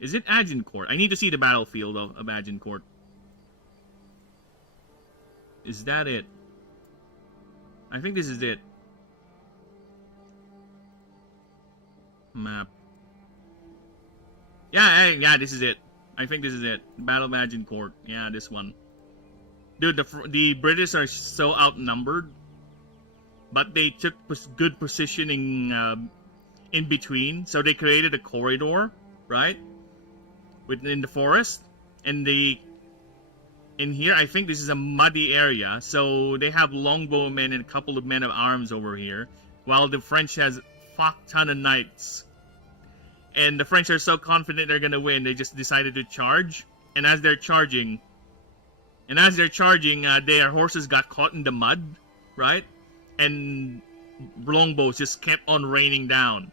Is it Agincourt? I need to see the battlefield of Agincourt. Is that it? I think this is it. Map. Yeah, this is it. I think this is it. Battle of Agincourt. Yeah, this one. Dude, the British are so outnumbered, but they took good positioning in between. So they created a corridor, right, within the forest, and in here, I think this is a muddy area. So they have longbowmen and a couple of men of arms over here, while the French has fuck ton of knights. And the French are so confident they're gonna win, they just decided to charge. And as they're charging, their horses got caught in the mud, right? And longbows just kept on raining down.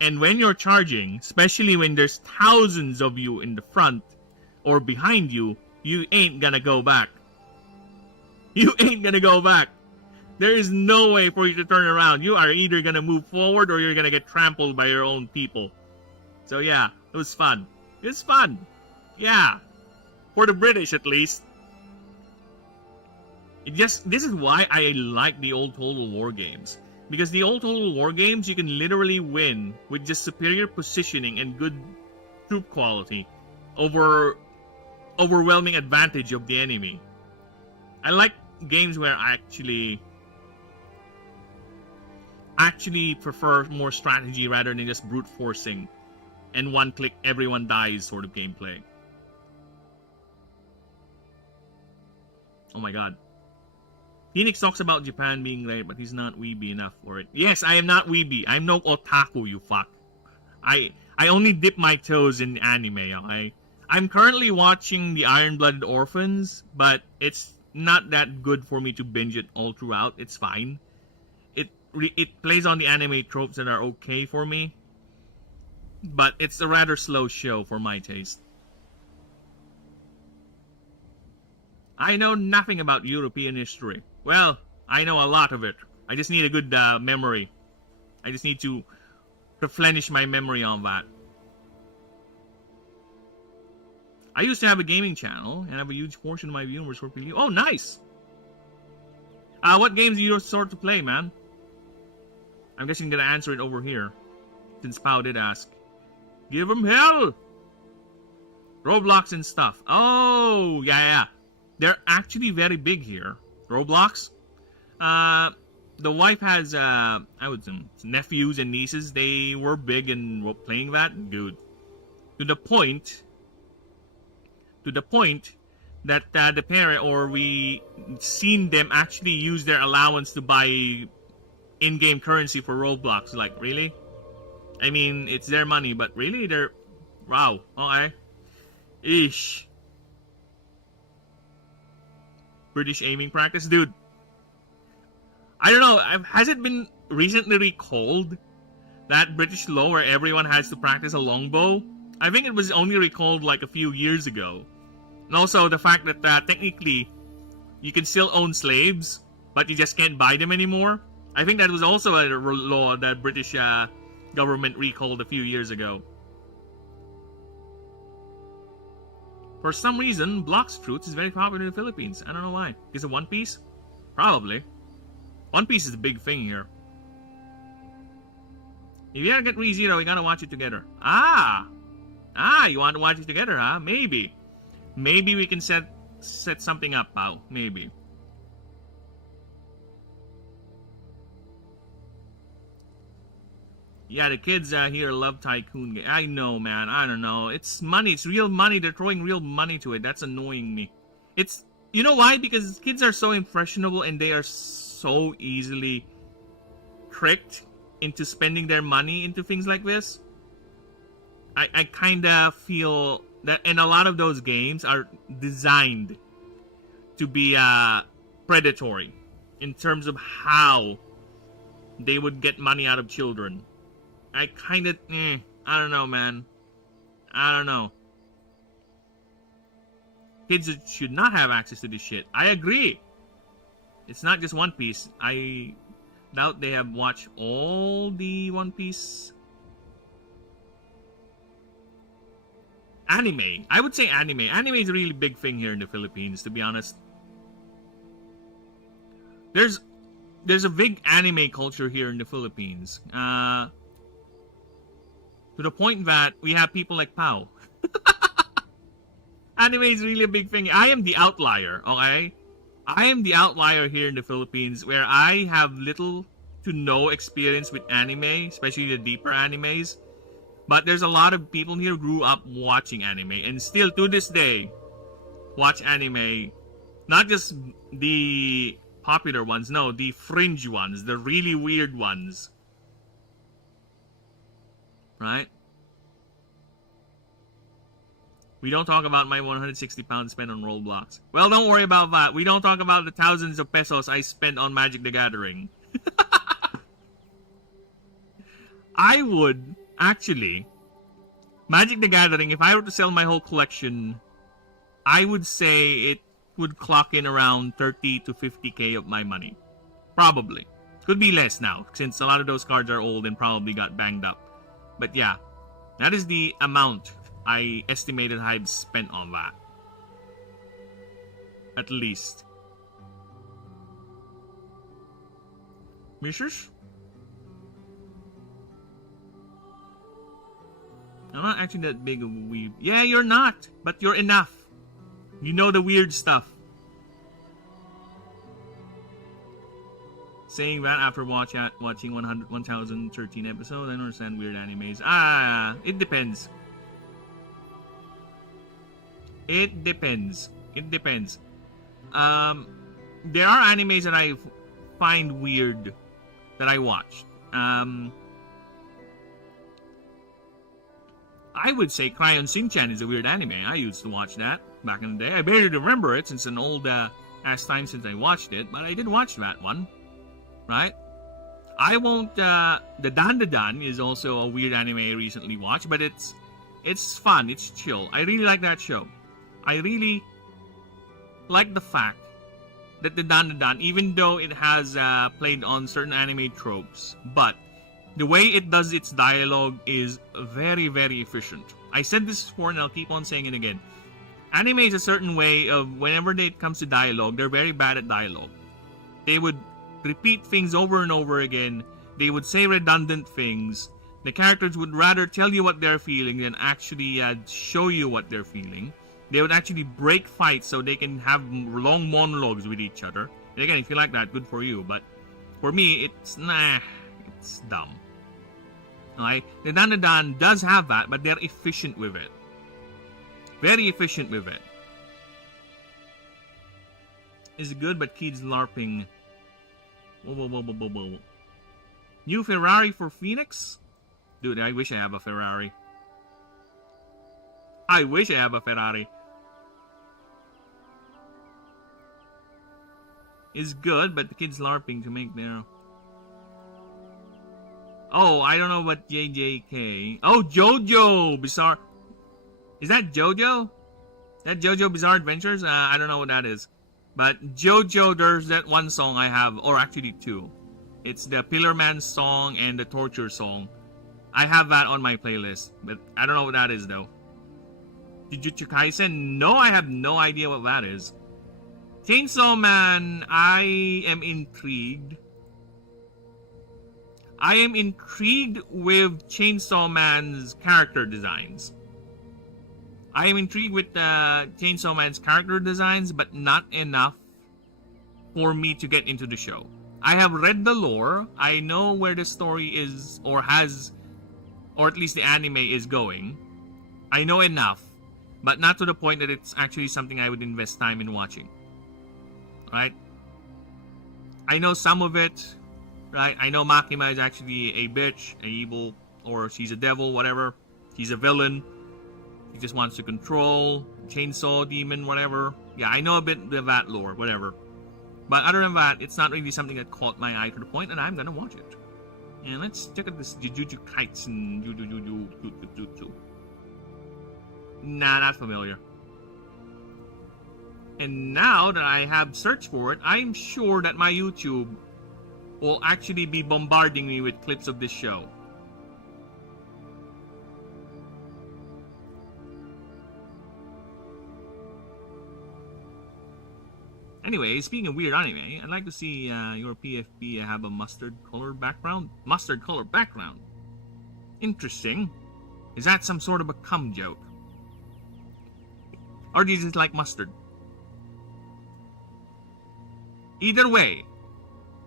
And when you're charging, especially when there's thousands of you in the front or behind you, you ain't gonna go back. You ain't gonna go back. There is no way for you to turn around. You are either gonna move forward or you're gonna get trampled by your own people. So yeah, it was fun. It was fun. Yeah. For the British, at least. This is why I like the old Total War games. Because the old Total War games, you can literally win with just superior positioning and good troop quality over overwhelming advantage of the enemy. I like games where I actually prefer more strategy rather than just brute forcing and one click everyone dies sort of gameplay. Oh my god. Phoenix talks about Japan being great, but he's not weeby enough for it. Yes, I am not weeby. I'm no otaku, you fuck. I only dip my toes in anime, okay? I'm currently watching the Iron-Blooded Orphans, but it's not that good for me to binge it all throughout. It's fine. It plays on the anime tropes that are okay for me, but it's a rather slow show for my taste. I know nothing about European history. Well, I know a lot of it. I just need a good memory. I just need to replenish my memory on that. I used to have a gaming channel, and I have a huge portion of my viewers were PvP. Oh, nice! What games do you sort to play, man? I'm guessing I'm gonna answer it over here, since Pao did ask. Give him hell! Roblox and stuff. Oh, yeah. They're actually very big here. Roblox. The wife has, nephews and nieces. They were big in playing that. Dude. To the point that the parent, or we seen them actually use their allowance to buy in-game currency for Roblox. Like, really? I mean, it's their money, but really? They're... Wow. Okay. Eesh. British aiming practice? Dude. I don't know. Has it been recently recalled that British law where everyone has to practice a longbow? I think it was only recalled like a few years ago. And also the fact that technically you can still own slaves, but you just can't buy them anymore. I think that was also a law that British government recalled a few years ago. For some reason, Blox Fruits is very popular in the Philippines. I don't know why. Is it One Piece? Probably. One Piece is a big thing here. If you ever get ReZero, you gotta watch it together. You want to watch it together, huh? Maybe. Maybe we can set something up, Pao. Maybe. Yeah, the kids here love Tycoon. I know, man. I don't know. It's money. It's real money. They're throwing real money to it. That's annoying me. It's... You know why? Because kids are so impressionable and they are so easily tricked into spending their money into things like this. I kind of feel that, and a lot of those games are designed to be predatory in terms of how they would get money out of children. I kind of, I don't know, man. I don't know. Kids should not have access to this shit. I agree. It's not just One Piece. I doubt they have watched all the One Piece anime. I would say anime. Anime is a really big thing here in the Philippines, to be honest. There's a big anime culture here in the Philippines. To the point that we have people like Pau. Anime is really a big thing. I am the outlier, okay? I am the outlier here in the Philippines where I have little to no experience with anime, especially the deeper animes. But there's a lot of people here who grew up watching anime and still to this day watch anime. Not just the popular ones, no, the fringe ones, the really weird ones. Right? We don't talk about my 160 pounds spent on Roblox. Well, don't worry about that. We don't talk about the thousands of pesos I spent on Magic the Gathering. I would, actually, Magic the Gathering, if I were to sell my whole collection, I would say it would clock in around 30 to 50k of my money. Probably. Could be less now, since a lot of those cards are old and probably got banged up. But yeah, that is the amount I estimated I'd spent on that. At least. Mishers? I'm not actually that big of a weeb. Yeah, you're not, but you're enough. You know the weird stuff. Saying that after watching 1013 episodes, I don't understand weird animes. It depends. It depends. It depends. There are animes that I find weird that I watched. I would say Crayon Shin-chan is a weird anime. I used to watch that back in the day. I barely remember it since an old ass time since I watched it, but I did watch that one. Right? I won't. The Dan is also a weird anime I recently watched, but it's fun. It's chill. I really like that show. I really like the fact that the Dan, even though it has played on certain anime tropes, but the way it does its dialogue is very, very efficient. I said this before and I'll keep on saying it again. Anime is a certain way of whenever it comes to dialogue, they're very bad at dialogue. They would repeat things over and over again. They would say redundant things. The characters would rather tell you what they're feeling than actually show you what they're feeling. They would actually break fights so they can have long monologues with each other. And again, if you like that, good for you. But for me, it's dumb. Alright? The Dan does have that, but they're efficient with it. Very efficient with it. It's good, but kids LARPing. Whoa. New Ferrari for Phoenix? Dude, I wish I have a Ferrari. I wish I have a Ferrari. It's good, but the kids LARPing to make their... Oh, I don't know what JJK... Oh, JoJo Bizarre... Is that JoJo? That JoJo Bizarre Adventures? I don't know what that is. But JoJo, there's that one song I have, or actually two. It's the Pillar Man song and the Torture song. I have that on my playlist, but I don't know what that is though. Jujutsu Kaisen? No, I have no idea what that is. Chainsaw Man, I am intrigued. I am intrigued with Chainsaw Man's character designs. I am intrigued with Chainsaw Man's character designs, but not enough for me to get into the show. I have read the lore. I know where the story is, or at least the anime is going. I know enough, but not to the point that it's actually something I would invest time in watching. Right? I know some of it, right? I know Makima is actually a bitch, a evil, or she's a devil, whatever. She's a villain. She just wants to control, chainsaw demon, whatever. Yeah, I know a bit of that lore, whatever. But other than that, it's not really something that caught my eye to the point, and I'm gonna watch it. And let's check out this Jujutsu Kaisen. Jujutsu. Nah, not familiar. And now that I have searched for it, I'm sure that my YouTube will actually be bombarding me with clips of this show. Anyway, speaking of weird anime, I'd like to see your PFP have a mustard color background. Mustard color background. Interesting. Is that some sort of a cum joke? Or do you just like mustard? Either way,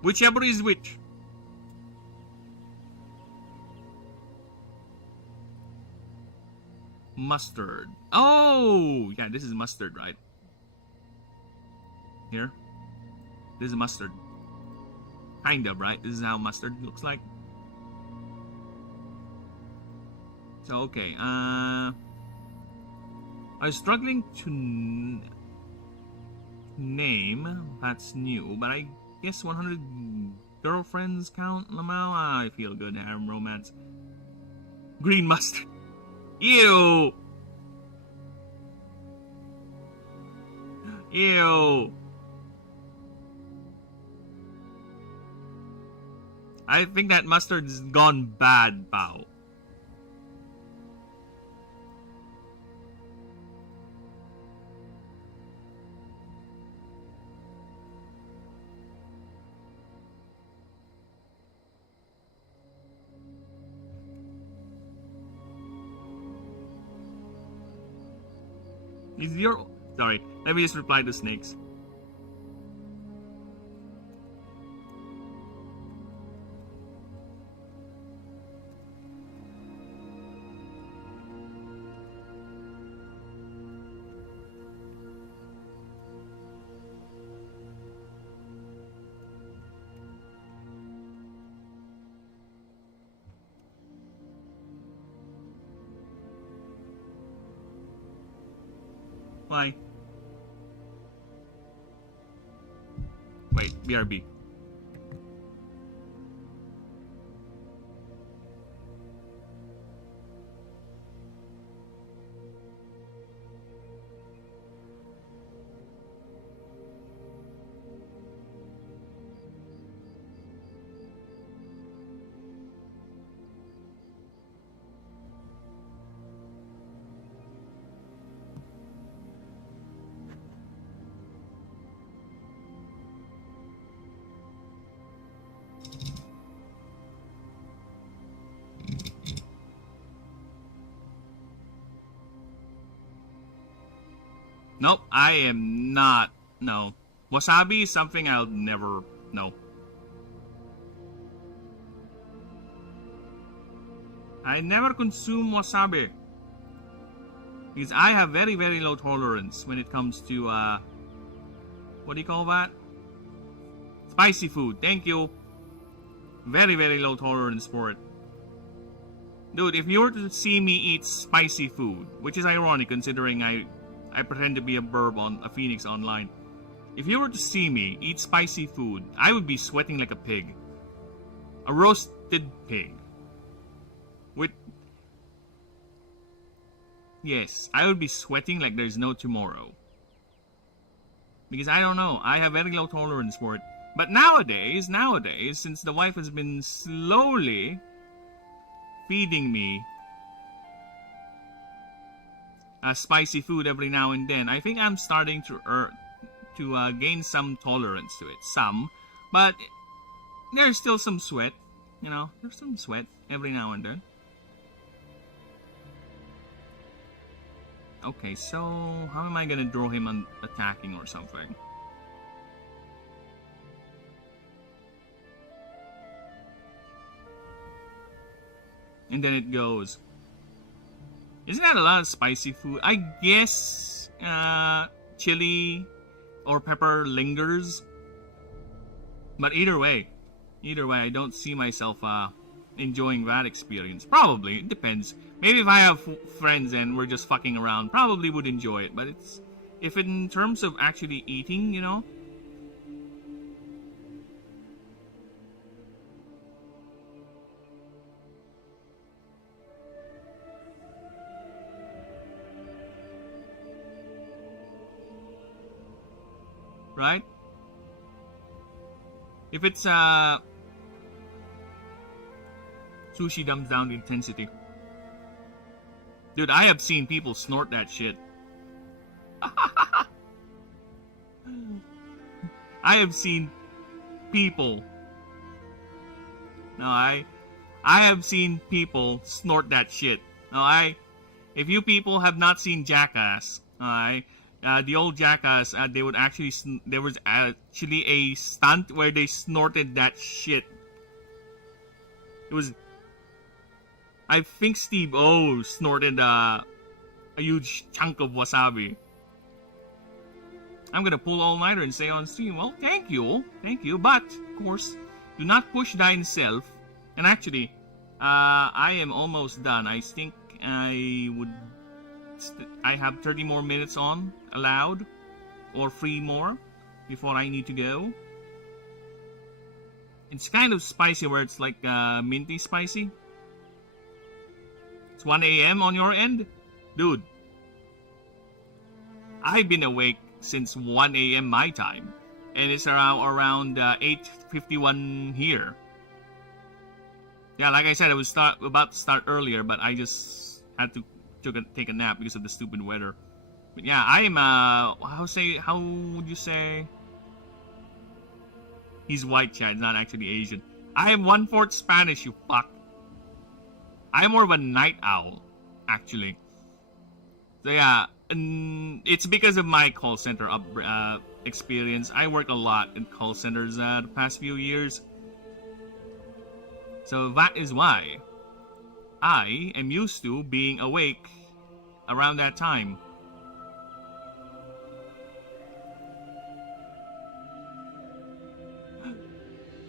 whichever is which. Mustard. Oh, yeah, this is mustard, right? Here. This is mustard. Kind of, right? This is how mustard looks like. So, okay. I was struggling to name. That's new. But I guess 100 girlfriends count, Lamau? I feel good. Harem romance. Green mustard. Ew! Ew! I think that mustard's gone bad, Bao. Is your... Sorry, let me just reply to Snakes. Why? Wait, BRB. Nope, I am not. No. Wasabi is something I'll never. No. I never consume wasabi. Because I have very, very low tolerance when it comes to, what do you call that? Spicy food. Thank you. Very, very low tolerance for it. Dude, if you were to see me eat spicy food, which is ironic considering I pretend to be a phoenix online. If you were to see me eat spicy food, I would be sweating like a pig. A roasted pig. Yes, I would be sweating like there's no tomorrow. Because I don't know, I have very low tolerance for it. But nowadays, since the wife has been slowly feeding me spicy food every now and then, I think I'm starting to gain some tolerance to it. Some, but there's still some sweat. You know, there's some sweat every now and then. Okay, so how am I gonna draw him on attacking or something? And then it goes. Isn't that a lot of spicy food? I guess chili or pepper lingers. But either way, Either way, I don't see myself enjoying that experience. Probably, it depends. Maybe if I have friends and we're just fucking around, probably would enjoy it. But if in terms of actually eating, you know. Right? If it's sushi dumbs down the intensity. Dude, I have seen people snort that shit. I have seen people. No, I have seen people snort that shit. No, if you people have not seen Jackass, the old Jackass, there was actually a stunt where they snorted that shit. It was, I think Steve O snorted a huge chunk of wasabi. I'm gonna pull all-nighter and say on stream, well, thank you, but, of course, do not push thyself. And actually, I am almost done. I think I have 30 more minutes on, allowed, or 3 more, before I need to go. It's kind of spicy where it's like minty spicy. It's 1 a.m. on your end? Dude, I've been awake since 1 a.m. my time. And it's around 8:51 here. Yeah, like I said, I was about to start earlier, but I just had to take a nap because of the stupid weather. But yeah, I am how would you say? He's white, Chad, not actually Asian. I am 1/4 Spanish, you fuck. I'm more of a night owl, actually. So yeah, it's because of my call center experience. I work a lot in call centers the past few years. So that is why I am used to being awake around that time.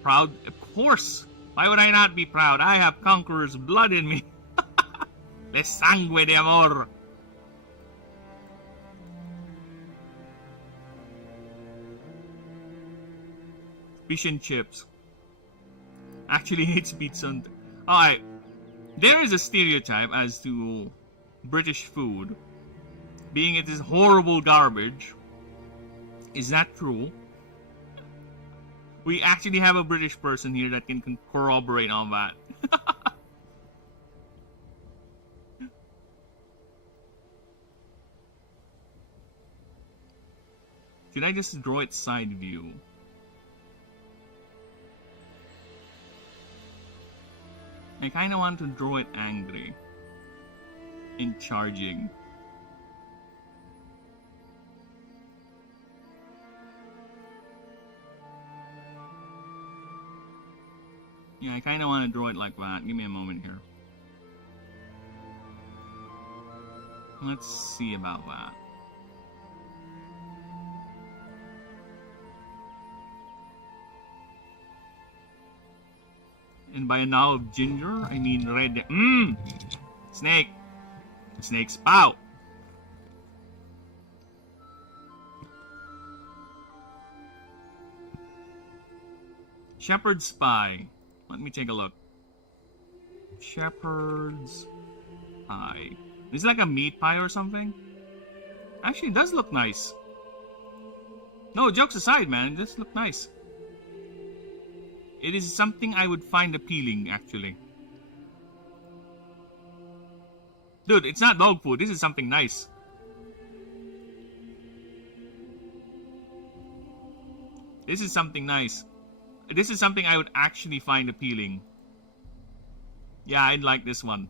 Proud? Of course! Why would I not be proud? I have conqueror's blood in me. Le sangue de amor. Fish and chips. Actually hates pizza. Alright. There is a stereotype as to British food, being it is horrible garbage. Is that true? We actually have a British person here that can corroborate on that. Should I just draw it side view? I kinda want to draw it angry and charging. Yeah, I kinda want to draw it like that. Give me a moment here. Let's see about that. And by a knob of ginger, I mean red. Snake. Snake spout. Shepherd's pie. Let me take a look. Shepherd's pie. Is it like a meat pie or something? Actually, it does look nice. No, jokes aside, man, it does look nice. It is something I would find appealing, actually. Dude, it's not dog food. This is something nice. This is something nice. This is something I would actually find appealing. Yeah, I'd like this one.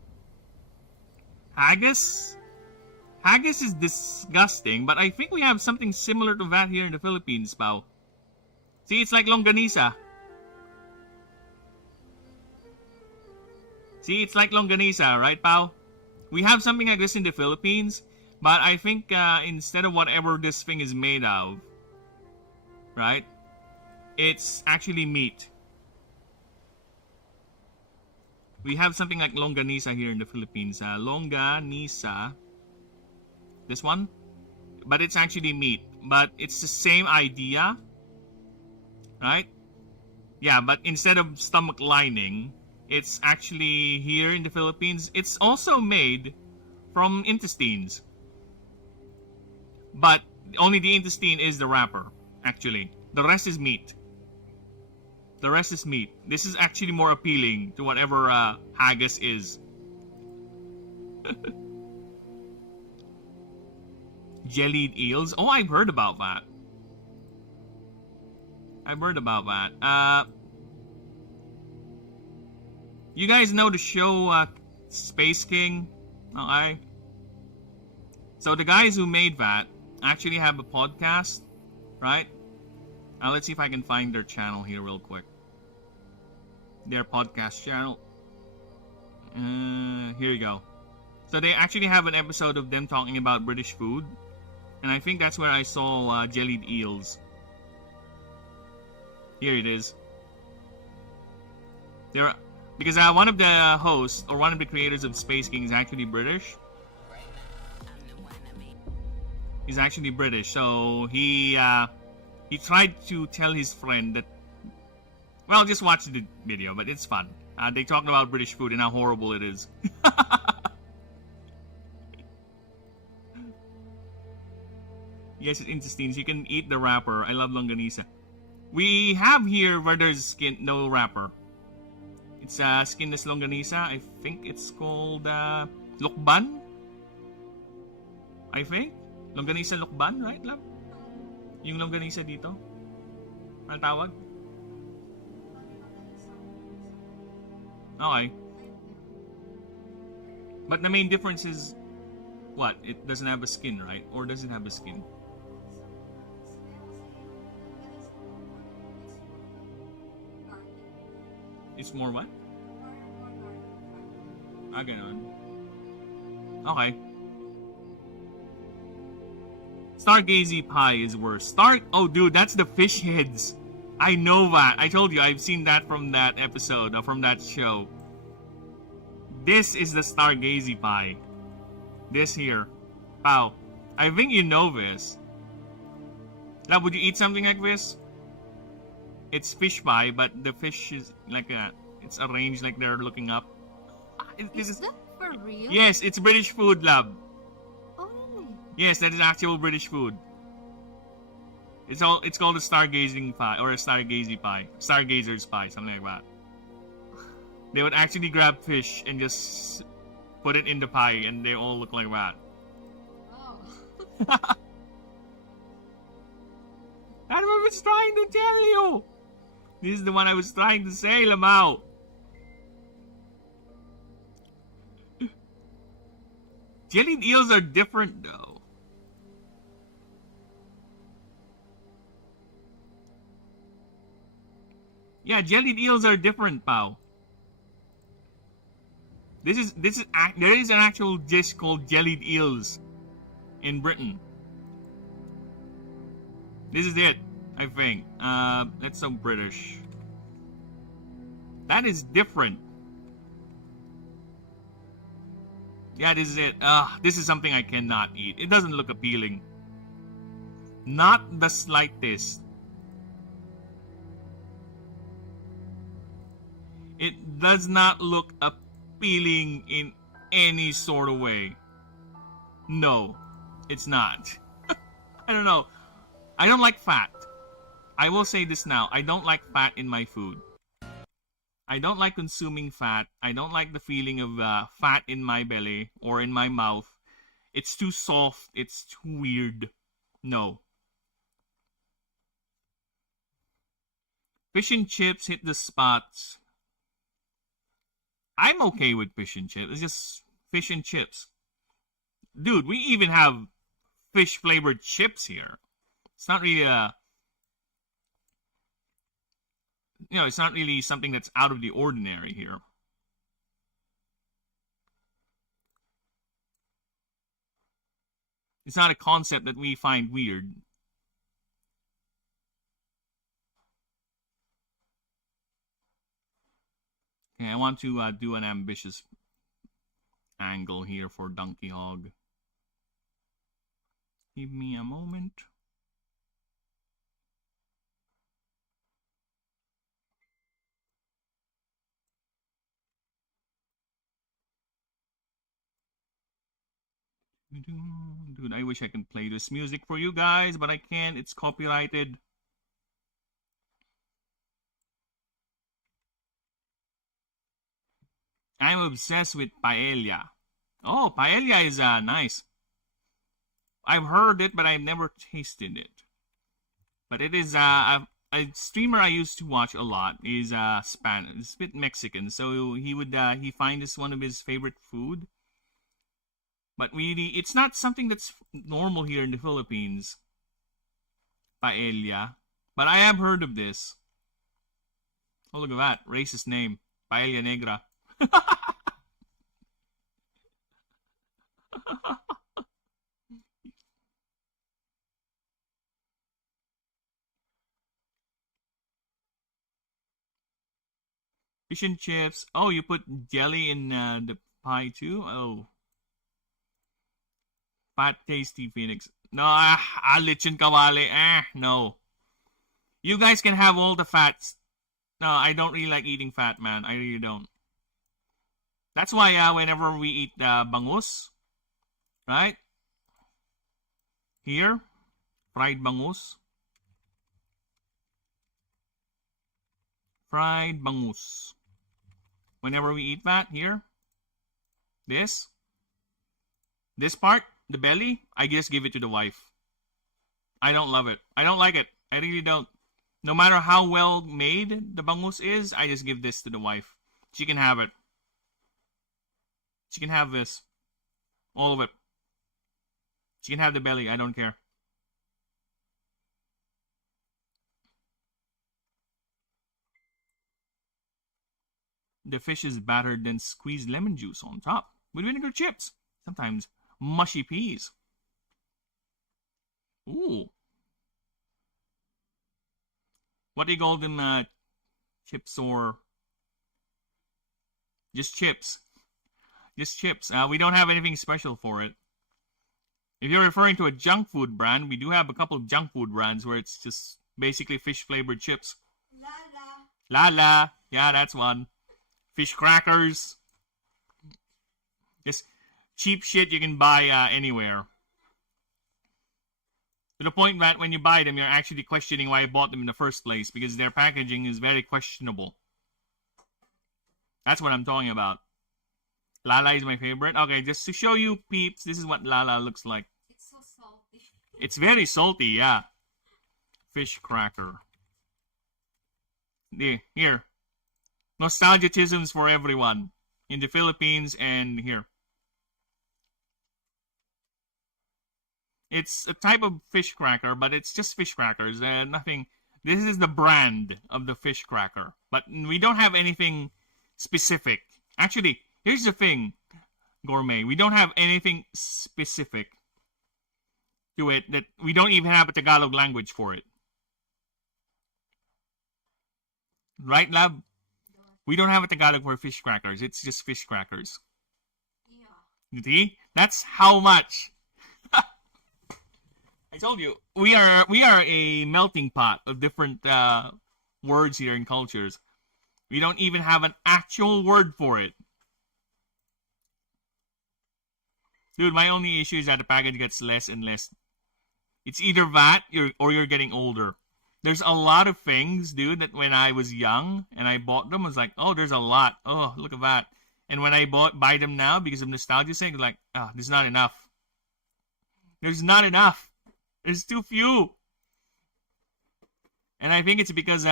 Haggis? Haggis is disgusting, but I think we have something similar to that here in the Philippines, pal. See, it's like longanisa. See, it's like longanisa, right, pal? We have something like this in the Philippines, but I think instead of whatever this thing is made of, right, it's actually meat. We have something like longanisa here in the Philippines. Longanisa. This one? But it's actually meat. But it's the same idea. Right? Yeah, but instead of stomach lining, it's actually here in the Philippines. It's also made from intestines. But only the intestine is the wrapper, actually. The rest is meat. The rest is meat. This is actually more appealing to whatever haggis is. Jellied eels. Oh, I've heard about that. I've heard about that. You guys know the show Space King? Okay. So the guys who made that actually have a podcast, right? Let's see if I can find their channel here real quick. Their podcast channel. Here you go. So they actually have an episode of them talking about British food. And I think that's where I saw jellied eels. Here it is. Because one of the hosts, or one of the creators of Space King is actually British. He's actually British, so he tried to tell his friend that, well, just watch the video, but it's fun. They talked about British food and how horrible it is. Yes, it's intestines. You can eat the wrapper. I love longanisa. We have here where there's skin, no wrapper. It's skinless longanisa. I think it's called lukban. I think. Longanisa lukban, right, love? Yung longanisa dito? Ano tawag? Okay. But the main difference is what? It doesn't have a skin, right? Or does it have a skin? It's more what? Ganon. Okay. Stargazy pie is worse. Oh, dude, that's the fish heads. I know that. I told you, I've seen that from that episode, from that show. This is the Stargazy pie. This here. Wow. I think you know this. Now, would you eat something like this? It's fish pie, but the fish is like it's arranged like they're looking up. Is that for real? Yes, it's British food, love. Oh, really? Yes, that is actual British food. It's called a stargazing pie or a stargazy pie, stargazer's pie, something like that. They would actually grab fish and just put it in the pie, and they all look like that. Oh. That's what I was trying to tell you. This is the one I was trying to say, Lamau. Jellied eels are different, though. Yeah, jellied eels are different, pal. There is an actual dish called jellied eels in Britain. This is it, I think. That's so British. That is different. Yeah, this is it. This is something I cannot eat. It doesn't look appealing. Not the slightest. It does not look appealing in any sort of way. No, it's not. I don't know. I don't like fat. I will say this now. I don't like fat in my food. I don't like consuming fat. I don't like the feeling of fat in my belly or in my mouth. It's too soft. It's too weird. No. Fish and chips hit the spots. I'm okay with fish and chips. It's just fish and chips. Dude, we even have fish flavored chips here. It's not really it's not really something that's out of the ordinary here. It's not a concept that we find weird. Okay, I want to do an ambitious angle here for Donkey Hog. Give me a moment. Dude, I wish I could play this music for you guys, but I can't. It's copyrighted. I'm obsessed with paella. Oh, paella is nice. I've heard it, but I've never tasted it. But it is a streamer I used to watch a lot is Spanish. It's a bit Mexican, so he would he find this one of his favorite food. But really, it's not something that's normal here in the Philippines. Paella. But I have heard of this. Oh, look at that. Racist name. Paella Negra. Fish and chips. Oh, you put jelly in the pie too? Oh. Fat tasty Phoenix. No, lechon kawali. No. You guys can have all the fats. No, I don't really like eating fat, man. I really don't. That's why whenever we eat bangus, right? Here, fried bangus. Fried bangus. Whenever we eat that, here, this part, the belly, I just give it to the wife. I don't love it. I don't like it. I really don't. No matter how well made the bangus is, I just give this to the wife. She can have it. She can have this. All of it. She can have the belly. I don't care. The fish is battered, then squeeze lemon juice on top with vinegar chips. Sometimes mushy peas. Ooh. What do you call them? Chips or just chips? Just chips. We don't have anything special for it. If you're referring to a junk food brand, we do have a couple of junk food brands where it's just basically fish flavored chips. Lala. Yeah, that's one. Fish crackers. Just cheap shit you can buy anywhere. To the point that when you buy them, you're actually questioning why you bought them in the first place because their packaging is very questionable. That's what I'm talking about. Lala is my favorite. Okay, just to show you peeps, this is what Lala looks like. It's so salty. It's very salty, yeah. Fish cracker. Here. Nostalgicisms for everyone. In the Philippines and here. It's a type of fish cracker, but it's just fish crackers. Nothing. This is the brand of the fish cracker. But we don't have anything specific. Actually, here's the thing, Gourmet. We don't have anything specific to it that we don't even have a Tagalog language for it. Right, Lab? We don't have a Tagalog for fish crackers. It's just fish crackers. Yeah. See? That's how much. I told you, we are a melting pot of different words here and cultures. We don't even have an actual word for it. Dude, my only issue is that the package gets less and less. It's either that or you're getting older. There's a lot of things, dude, that when I was young and I bought them, I was like, oh, there's a lot. Oh, look at that. And when I buy them now because of nostalgia sake, like, oh, there's not enough. There's not enough. There's too few. And I think it's because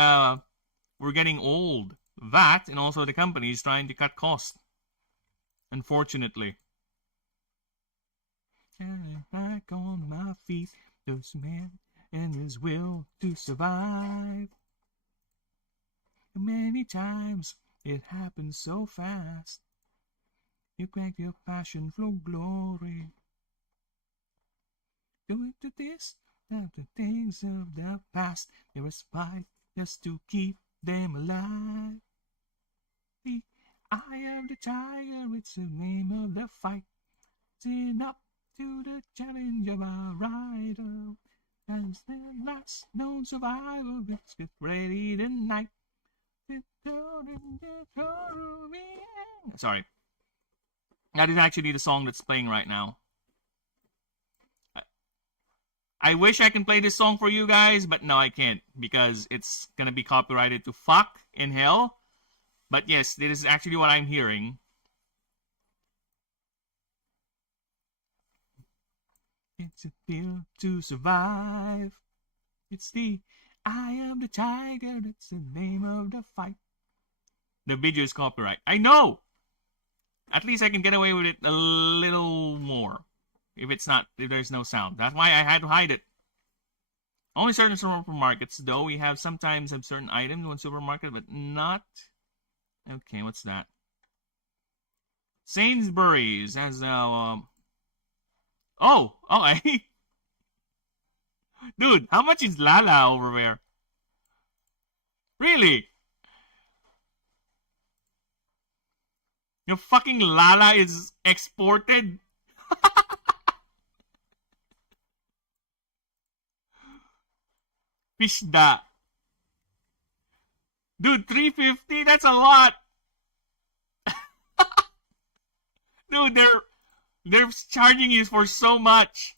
we're getting old. That, and also the company is trying to cut costs. Unfortunately. Back on my feet, there's a man and his will to survive. Many times it happens so fast. You crank your passion for glory. Going to this, not the things of the past. There is fight just to keep them alive. I am the tiger, it's the name of the fight. Stand up to the challenge of our rider. And last known survival, let's get ready tonight. Sorry. That is actually the song that's playing right now. I wish I can play this song for you guys, but no, I can't because it's gonna be copyrighted to fuck in hell. But yes, this is actually what I'm hearing. It's a feel to survive. It's the I am the tiger, that's the name of the fight. The video is copyright. I know! At least I can get away with it a little more. If there's no sound. That's why I had to hide it. Only certain supermarkets, though. We sometimes have certain items in one supermarket, but not... Okay, what's that? Sainsbury's has Oh, okay. Dude, how much is Lala over there? Really? Your fucking Lala is exported? Fishda. Dude, $3.50? That's a lot. Dude, they're charging you for so much.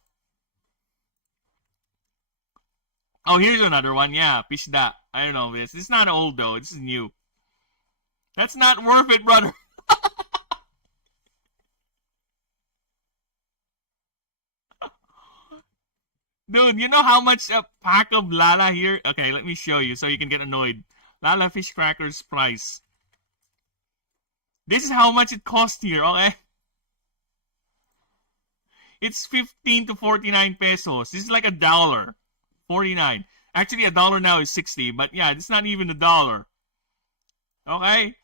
Oh, here's another one. Yeah, Fishda. I don't know this. This is not old though. This is new. That's not worth it, brother. Dude, you know how much a pack of Lala here? Okay, let me show you so you can get annoyed. Lala fish crackers price. This is how much it costs here, okay? It's 15 to 49 pesos. This is like $1. 49. Actually, $1 now is 60, but yeah, it's not even $1. Okay?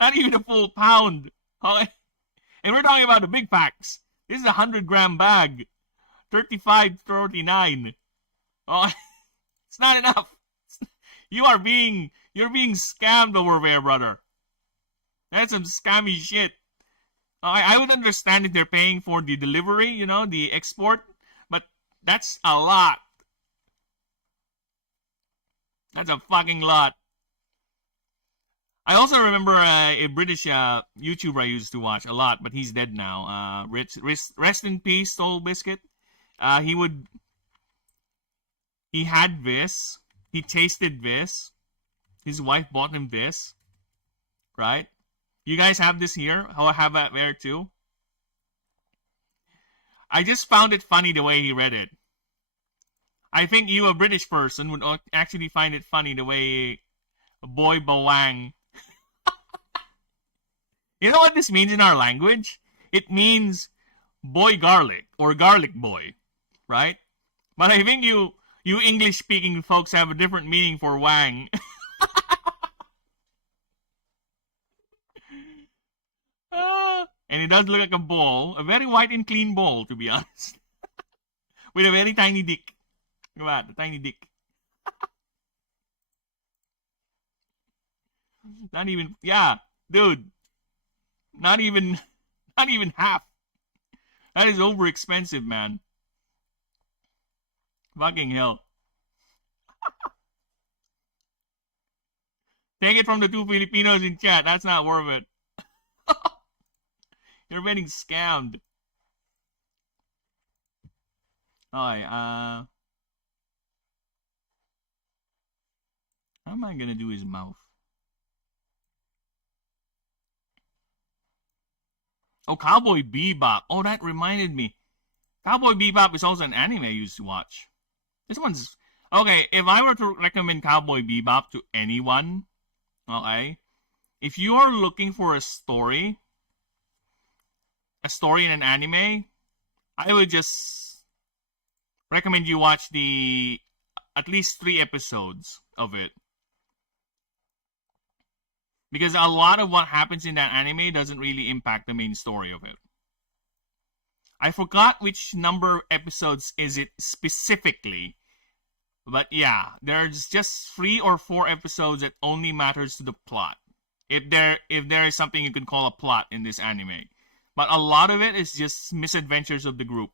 Not even a full pound. Okay? And we're talking about the big packs. This is a 100-gram bag. 35.39. Oh, it's not enough. You're being scammed over there, brother. That's some scammy shit. I would understand if they're paying for the delivery, you know, the export, but that's a lot. That's a fucking lot. I also remember a British YouTuber I used to watch a lot, but he's dead now. Rest in peace, Soul Biscuit. He had this. He tasted this. His wife bought him this. Right? You guys have this here? I have that there too. I just found it funny the way he read it. I think you, a British person, would actually find it funny the way boy bawang. You know what this means in our language? It means boy garlic or garlic boy, right? But I think you English-speaking folks have a different meaning for wang. And it does look like a ball, a very white and clean ball, to be honest, with a very tiny dick. Look at that, the tiny dick. Not even, yeah, dude. Not even half. That is over expensive, man. Fucking hell. Take it from the two Filipinos in chat. That's not worth it. You're getting scammed. Alright, how am I gonna do his mouth? Oh, Cowboy Bebop. Oh, that reminded me. Cowboy Bebop is also an anime I used to watch. This one's... Okay, if I were to recommend Cowboy Bebop to anyone, okay, if you are looking for a story in an anime, I would just recommend you watch at least 3 episodes of it. Because a lot of what happens in that anime doesn't really impact the main story of it. I forgot which number episodes is it specifically. But yeah, there's just 3 or 4 episodes that only matters to the plot. If there is something you could call a plot in this anime. But a lot of it is just misadventures of the group.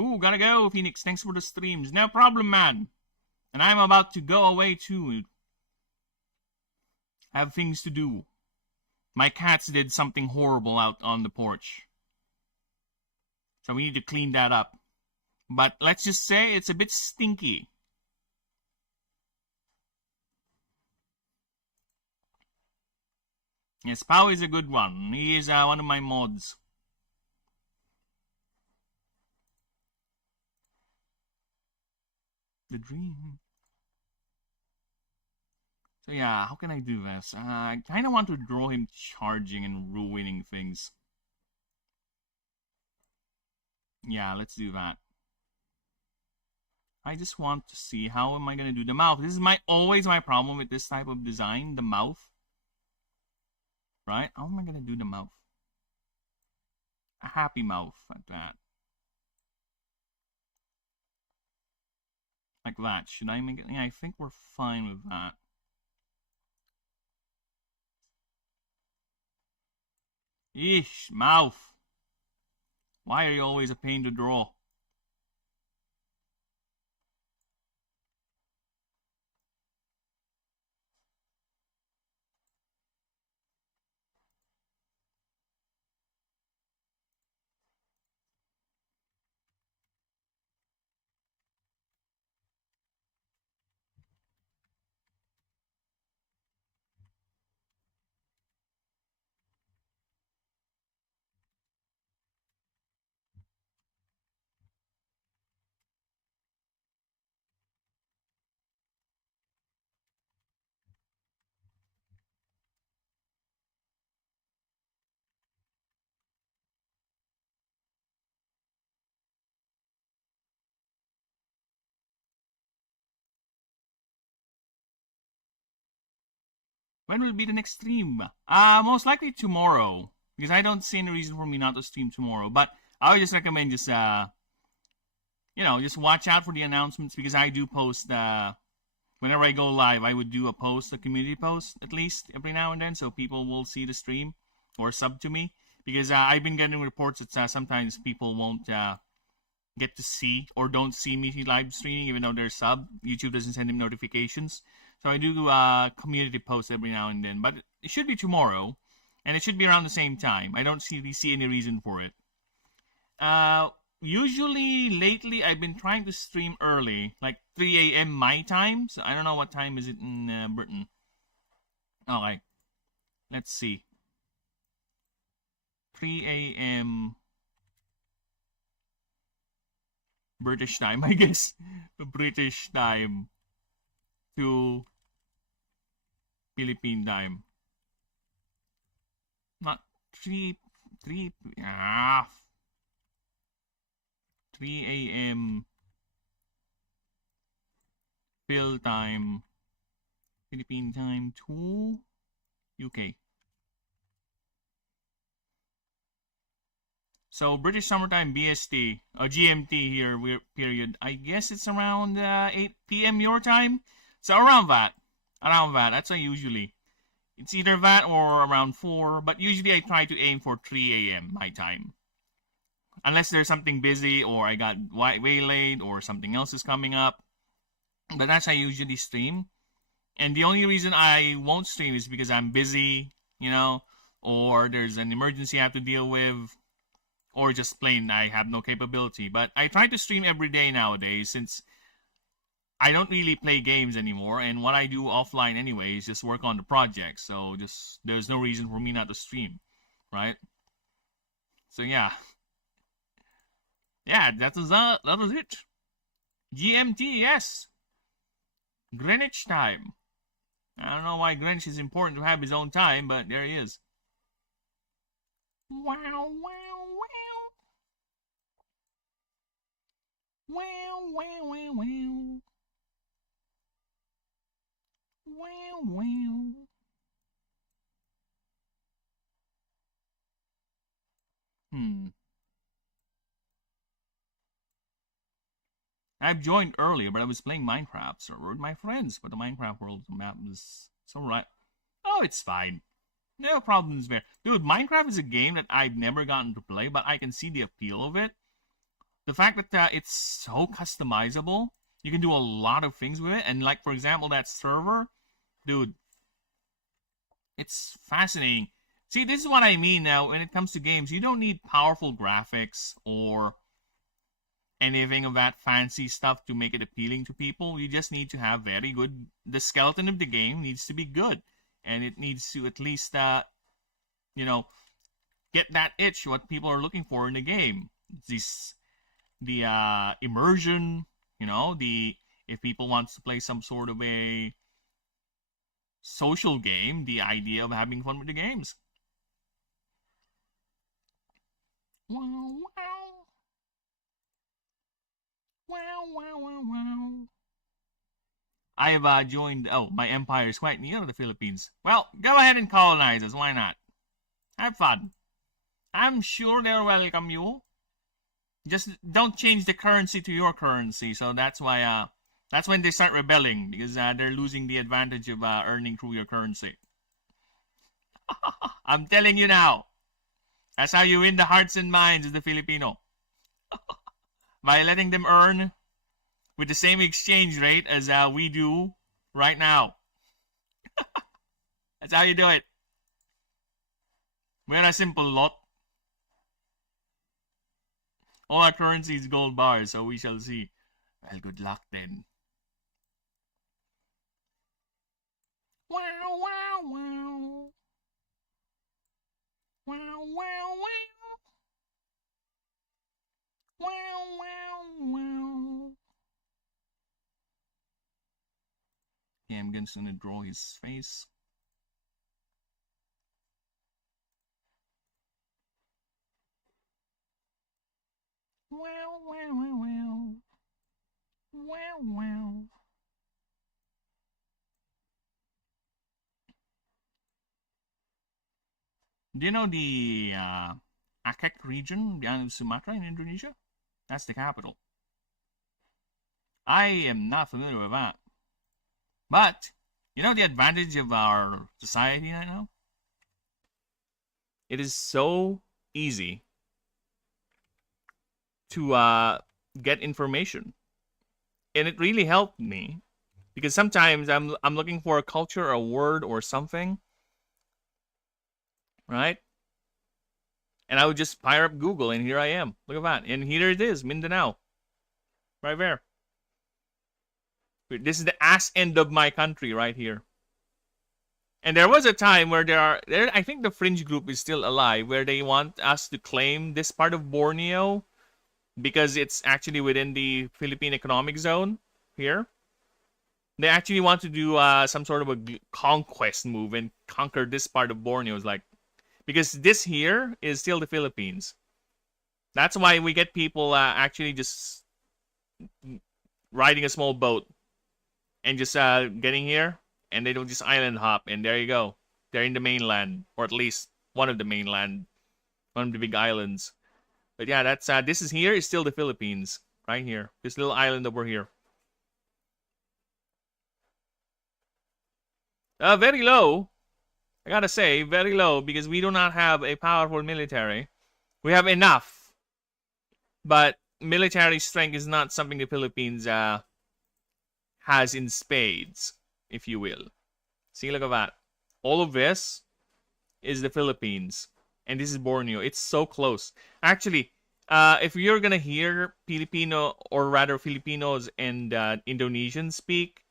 Ooh, gotta go, Phoenix. Thanks for the streams. No problem, man. And I'm about to go away too. I have things to do. My cats did something horrible out on the porch. So we need to clean that up. But let's just say it's a bit stinky. Yes, Pao is a good one. He is one of my mods. The dream. So yeah, how can I do this? I kind of want to draw him charging and ruining things. Yeah, let's do that. I just want to see how am I going to do the mouth. This is always my problem with this type of design, the mouth. Right? How am I going to do the mouth? A happy mouth at that. Like that. Should I make it? Yeah, I think we're fine with that. Eesh, mouth. Why are you always a pain to draw? When will be the next stream? Most likely tomorrow. Because I don't see any reason for me not to stream tomorrow. But I would just recommend just just watch out for the announcements because I do post whenever I go live, I would do a community post at least every now and then so people will see the stream or sub to me. Because I've been getting reports that sometimes people won't get to see or don't see me live streaming even though they're sub. YouTube doesn't send them notifications. So I do community posts every now and then, but it should be tomorrow, and it should be around the same time. I don't see any reason for it. Usually, lately, I've been trying to stream early, like 3 a.m. my time. So I don't know what time is it in Britain. Okay, let's see. 3 a.m. British time, I guess. British time to Philippine time. Not 3 a.m. Phil time, Philippine time to UK. So British summertime BST, GMT here, period. I guess it's around 8 p.m. your time. So around that. That's usually. It's either that or around 4, but usually I try to aim for 3 a.m. my time. Unless there's something busy or I got waylaid or something else is coming up. But that's how I usually stream. And the only reason I won't stream is because I'm busy, or there's an emergency I have to deal with, or just plain I have no capability. But I try to stream every day nowadays since I don't really play games anymore, and what I do offline anyway is just work on the project. So there's no reason for me not to stream, right? So yeah, that was it. GMT, yes, Greenwich time. I don't know why Greenwich is important to have his own time, but there he is. Wow, wow, wow. Wow, wow, wow, wow. Wow, wow. I've joined earlier, but I was playing Minecraft server with my friends, but the Minecraft world map was so right. Oh, it's fine. No problems there. Dude, Minecraft is a game that I've never gotten to play, but I can see the appeal of it. The fact that it's so customizable, you can do a lot of things with it. And like, for example, that server, dude, it's fascinating. See, this is what I mean now when it comes to games. You don't need powerful graphics or anything of that fancy stuff to make it appealing to people. You just need to have very good... The skeleton of the game needs to be good. And it needs to at least, you know, get that itch, what people are looking for in the game. The immersion, you know, if people want to play some sort of a social game, the idea of having fun with the games. Wow, wow. Wow, wow, wow, wow. I have joined... Oh, my empire is quite near the Philippines. Well, go ahead and colonize us. Why not? Have fun. I'm sure they'll welcome you. Just don't change the currency to your currency. So that's why... that's when they start rebelling. Because they're losing the advantage of earning through your currency. I'm telling you now. That's how you win the hearts and minds of the Filipino. By letting them earn with the same exchange rate as we do right now. That's how you do it. We're a simple lot. All our currency is gold bars, so we shall see. Well, good luck then. Wow, wow, wow. Wow, wow, wow. Wow, wow, wow. Yeah, I'm just gonna draw his face. Wow, wow, wow, wow. Wow, wow. Do you know the Aceh region, the island of Sumatra in Indonesia? That's the capital. I am not familiar with that. But, you know the advantage of our society right now? It is so easy to get information. And it really helped me. Because sometimes I'm looking for a culture, or a word, or something. Right? And I would just fire up Google, and here I am. Look at that. And here it is, Mindanao. Right there. This is the ass end of my country right here. And there was a time where I think the fringe group is still alive, where they want us to claim this part of Borneo because it's actually within the Philippine Economic Zone here. They actually want to do some sort of a conquest move and conquer this part of Borneo. It's like, because this here is still the Philippines. That's why we get people actually just riding a small boat and just getting here, and they don't just island hop, and there you go. They're in the mainland, or at least one of the mainland, one of the big islands. But yeah, that's this is here is still the Philippines, right here. This little island over here. Very low. I gotta say, very low, because we do not have a powerful military. We have enough, but military strength is not something the Philippines has in spades, if you will. See, look at that. All of this is the Philippines, and this is Borneo. It's so close. Actually, if you're gonna hear Filipino, or rather Filipinos and Indonesians speak,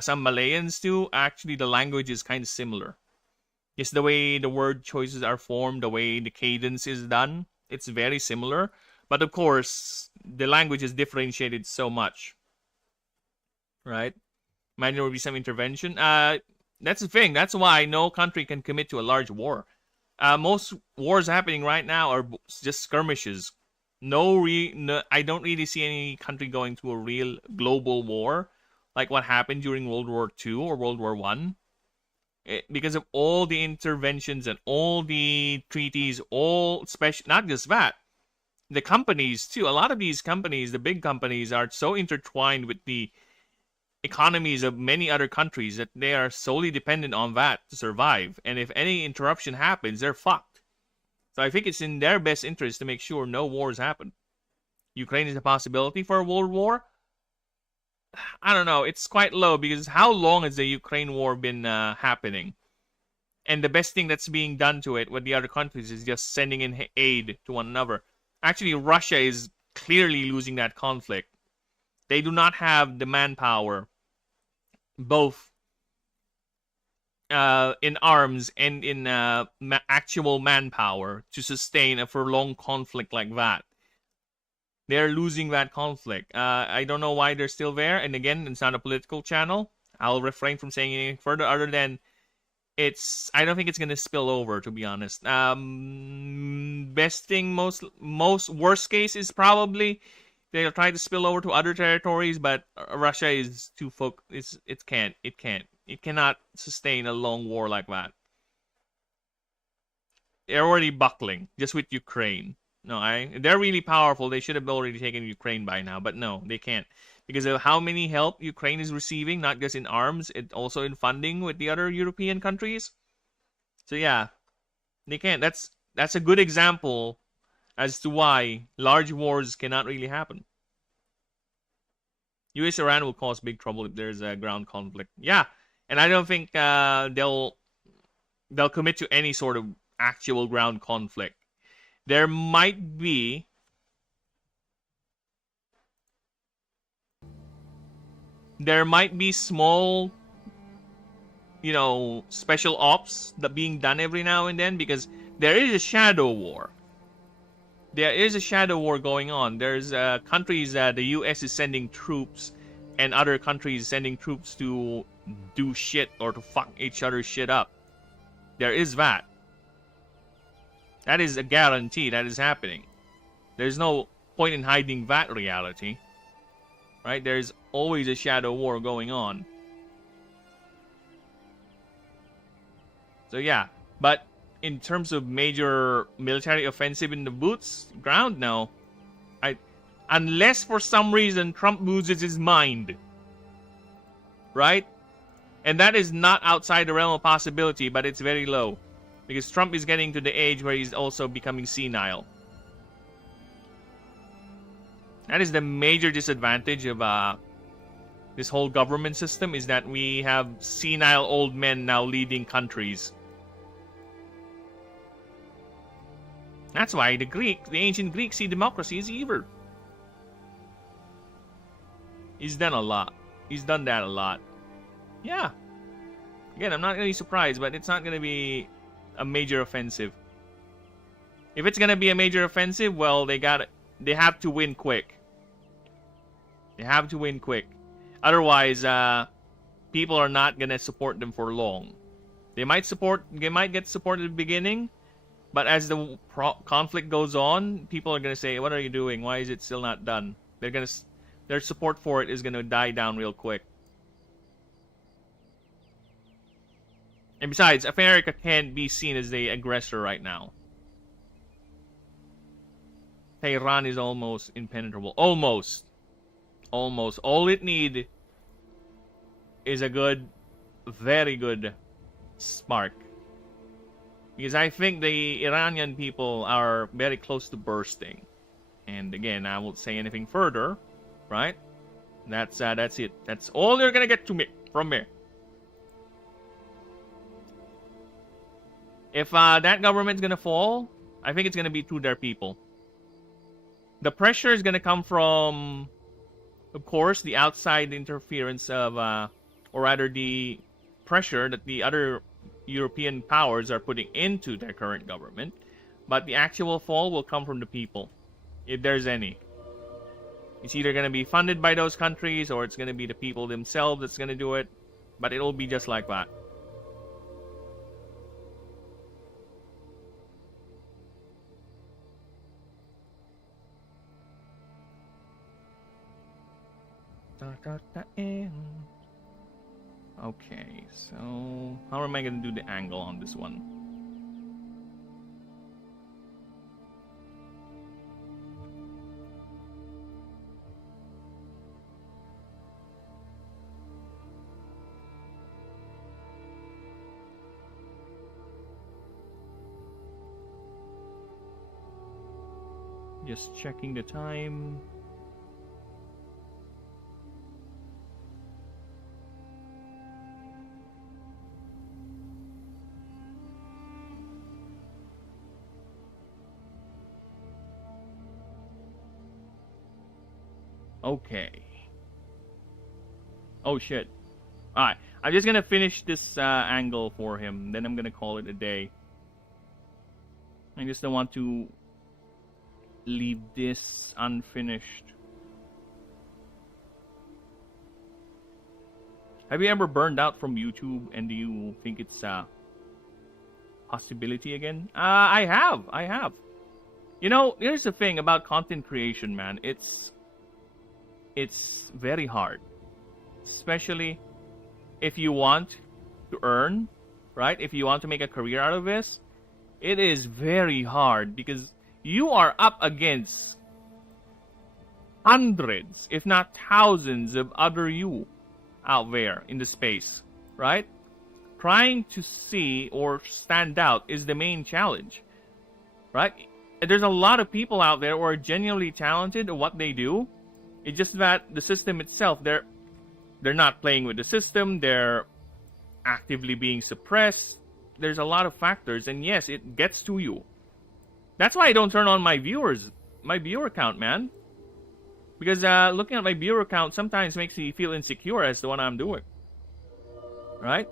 some Malayans too, actually the language is kind of similar. It's the way the word choices are formed, the way the cadence is done. It's very similar. But of course, the language is differentiated so much. Right? Imagine there will be some intervention. That's the thing. That's why no country can commit to a large war. Most wars happening right now are just skirmishes. No, I don't really see any country going to a real global war, like what happened during World War II or World War I. Because of all the interventions and all the treaties, all special, not just that, the companies too. A lot of these companies, the big companies, are so intertwined with the economies of many other countries that they are solely dependent on that to survive. And if any interruption happens, they're fucked. So I think it's in their best interest to make sure no wars happen. Ukraine is a possibility for a world war. I don't know. It's quite low because how long has the Ukraine war been happening? And the best thing that's being done to it with the other countries is just sending in aid to one another. Actually, Russia is clearly losing that conflict. They do not have the manpower, both in arms and in actual manpower, to sustain a prolonged conflict like that. They're losing that conflict. I don't know why they're still there. And again, it's not a political channel. I'll refrain from saying anything further other than I don't think it's gonna spill over, to be honest. Best thing, most worst case is probably they'll try to spill over to other territories, but Russia is too it cannot sustain a long war like that. They're already buckling just with Ukraine. No, they're really powerful. They should have already taken Ukraine by now, but no, they can't. Because of how many help Ukraine is receiving, not just in arms, it also in funding with the other European countries. So yeah, they can't. That's a good example as to why large wars cannot really happen. US-Iran will cause big trouble if there's a ground conflict. Yeah, and I don't think they'll commit to any sort of actual ground conflict. There might be small, special ops that being done every now and then, because there is a shadow war. There is a shadow war going on. There's countries that the US is sending troops and other countries sending troops to do shit or to fuck each other's shit up. There is that. That is a guarantee that is happening. There's no point in hiding that reality. Right? There's always a shadow war going on. So yeah, but in terms of major military offensive in the ground, no. Unless for some reason Trump loses his mind. Right? And that is not outside the realm of possibility, but it's very low. Because Trump is getting to the age where he's also becoming senile. That is the major disadvantage of this whole government system, is that we have senile old men now leading countries. That's why the ancient Greeks see democracy as evil. He's done a lot. He's done that a lot. Yeah. Again, I'm not really surprised, but it's not going to be a major offensive. If it's going to be a major offensive, well, they have to win quick. They have to win quick. Otherwise, people are not going to support them for long. They might get support at the beginning, but as the conflict goes on, people are going to say, "What are you doing? Why is it still not done?" Their support for it is going to die down real quick. And besides, America can't be seen as the aggressor right now. Tehran is almost impenetrable. Almost. All it needs is a good, very good spark. Because I think the Iranian people are very close to bursting. And again, I won't say anything further, right? That's it. That's all they're gonna get from me. If that government's gonna fall, I think it's gonna be through their people. The pressure is gonna come from, of course, the outside interference of, or rather the pressure that the other European powers are putting into their current government. But the actual fall will come from the people, if there's any. It's either going to be funded by those countries, or it's going to be the people themselves that's going to do it. But it'll be just like that. Okay, so how am I going to do the angle on this one? Just checking the time. Okay. Oh shit. Alright, I'm just gonna finish this angle for him, then I'm gonna call it a day. I just don't want to leave this unfinished. Have you ever burned out from YouTube, and do you think it's a possibility again? I have. You know, here's the thing about content creation, man. It's very hard. Especially if you want to earn, right? If you want to make a career out of this, it is very hard because you are up against hundreds, if not thousands of other you out there in the space, right? Trying to see or stand out is the main challenge, right? There's a lot of people out there who are genuinely talented at what they do. It's just that the system itself, they're not playing with the system, they're actively being suppressed. There's a lot of factors, and yes, it gets to you. That's why I don't turn on my viewer count, man. Because looking at my viewer count sometimes makes me feel insecure as to what I'm doing. Right?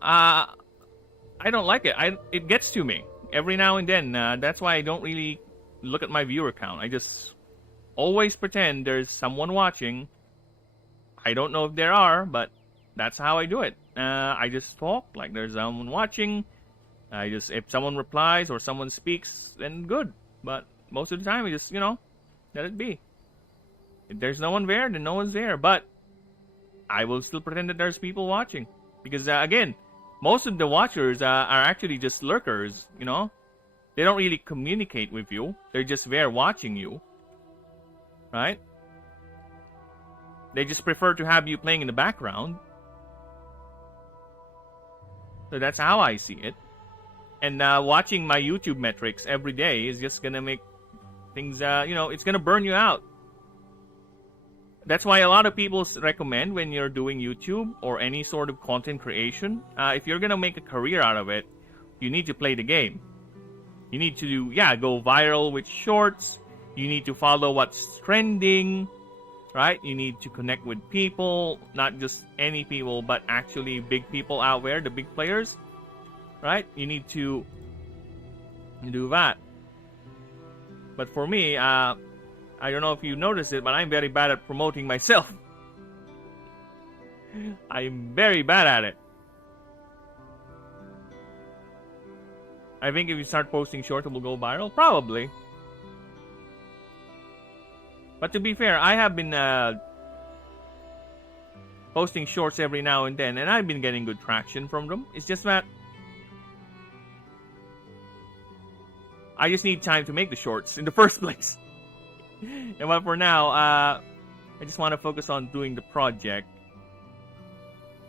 I don't like it. It gets to me every now and then. That's why I don't really look at my viewer count. I just always pretend there's someone watching. I don't know if there are, but that's how I do it. I just talk like there's someone watching. If someone replies or someone speaks, then good. But most of the time, I just, let it be. If there's no one there, then no one's there. But I will still pretend that there's people watching. Because, again, most of the watchers are actually just lurkers, They don't really communicate with you. They're just there watching you. Right? They just prefer to have you playing in the background. So that's how I see it. And watching my YouTube metrics every day is just going to make things, it's going to burn you out. That's why a lot of people recommend when you're doing YouTube or any sort of content creation, if you're going to make a career out of it, you need to play the game. You need to, go viral with shorts. You need to follow what's trending, right? You need to connect with people, not just any people, but actually big people out there, the big players, right? You need to do that. But for me, I don't know if you noticed it, but I'm very bad at promoting myself. I'm very bad at it. I think if you start posting shorts, it will go viral. Probably. But to be fair, I have been posting shorts every now and then, and I've been getting good traction from them. It's just that I just need time to make the shorts in the first place. And but for now, I just want to focus on doing the project.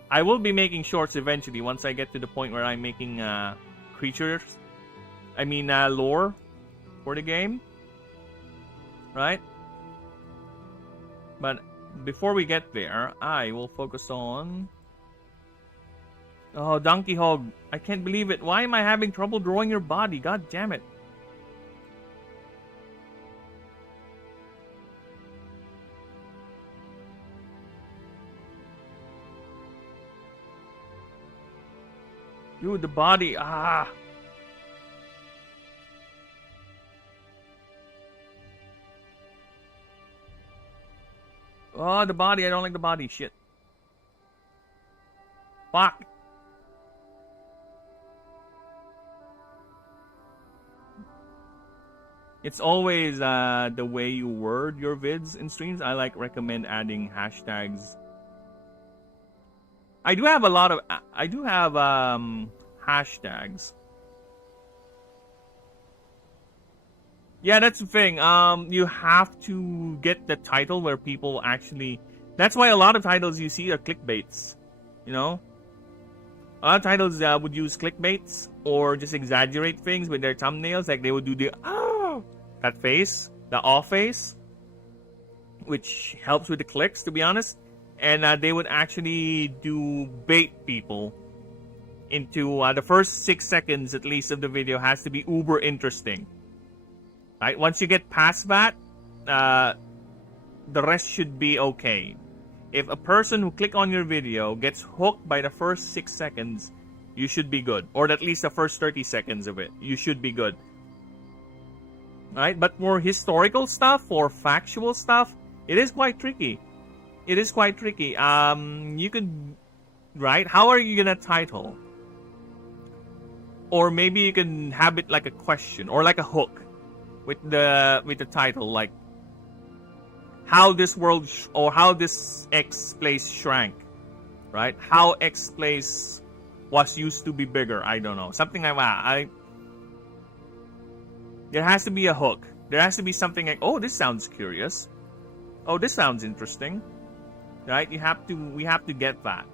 I will be making shorts eventually once I get to the point where I'm making creatures. Lore for the game. Right? But before we get there, I will focus on... Oh, Donkey Hog. I can't believe it. Why am I having trouble drawing your body? God damn it. Dude, the body. Oh, the body. I don't like the body. Shit. Fuck. It's always the way you word your vids and streams. I recommend adding hashtags. I do have hashtags. Yeah, that's the thing. You have to get the title where people actually... That's why a lot of titles you see are clickbaits. A lot of titles would use clickbaits or just exaggerate things with their thumbnails. Like they would do the that face, the off face, which helps with the clicks, to be honest. And they would actually do bait people into the first 6 seconds at least of the video has to be uber interesting. Right? Once you get past that, the rest should be okay. If a person who click on your video gets hooked by the first 6 seconds, you should be good. Or at least the first 30 seconds of it. You should be good. Right? But for historical stuff, for factual stuff, it is quite tricky. It is quite tricky. You could... Right? How are you gonna title? Or maybe you can have it like a question or like a hook with the title, like how this world or how this X place shrank, right? How X place was used to be bigger. I don't know, something like that. There has to be a hook. There has to be something like, oh, this sounds curious. Oh, this sounds interesting, right? We have to get that.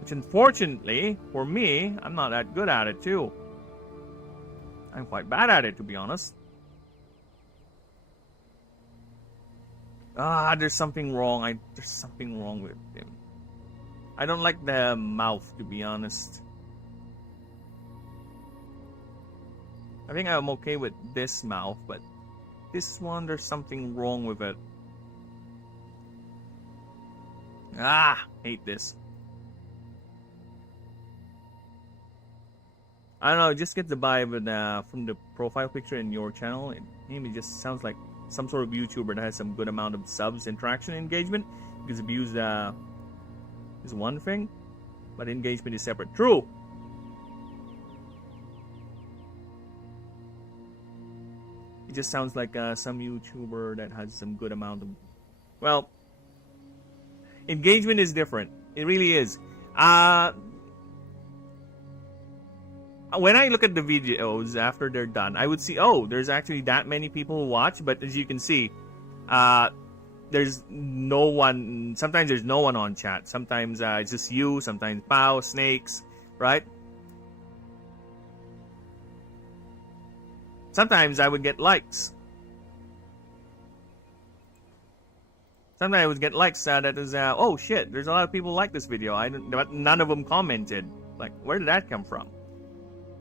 Which unfortunately, for me, I'm not that good at it too. I'm quite bad at it, to be honest. There's something wrong. There's something wrong with him. I don't like the mouth, to be honest. I think I'm okay with this mouth, but this one, there's something wrong with it. Hate this. I don't know, just get the vibe from the profile picture in your channel. It maybe just sounds like some sort of YouTuber that has some good amount of subs, interaction, engagement. Because views is one thing, but engagement is separate. True. It just sounds like some YouTuber that has some good amount of... Well, engagement is different. It really is. When I look at the videos after they're done, I would see, oh, there's actually that many people who watch. But as you can see, there's no one. Sometimes there's no one on chat. Sometimes it's just you. Sometimes Pow, Snakes, right? Sometimes I would get likes. Sometimes I would get likes that is, oh shit, there's a lot of people who like this video. But none of them commented. Like, where did that come from?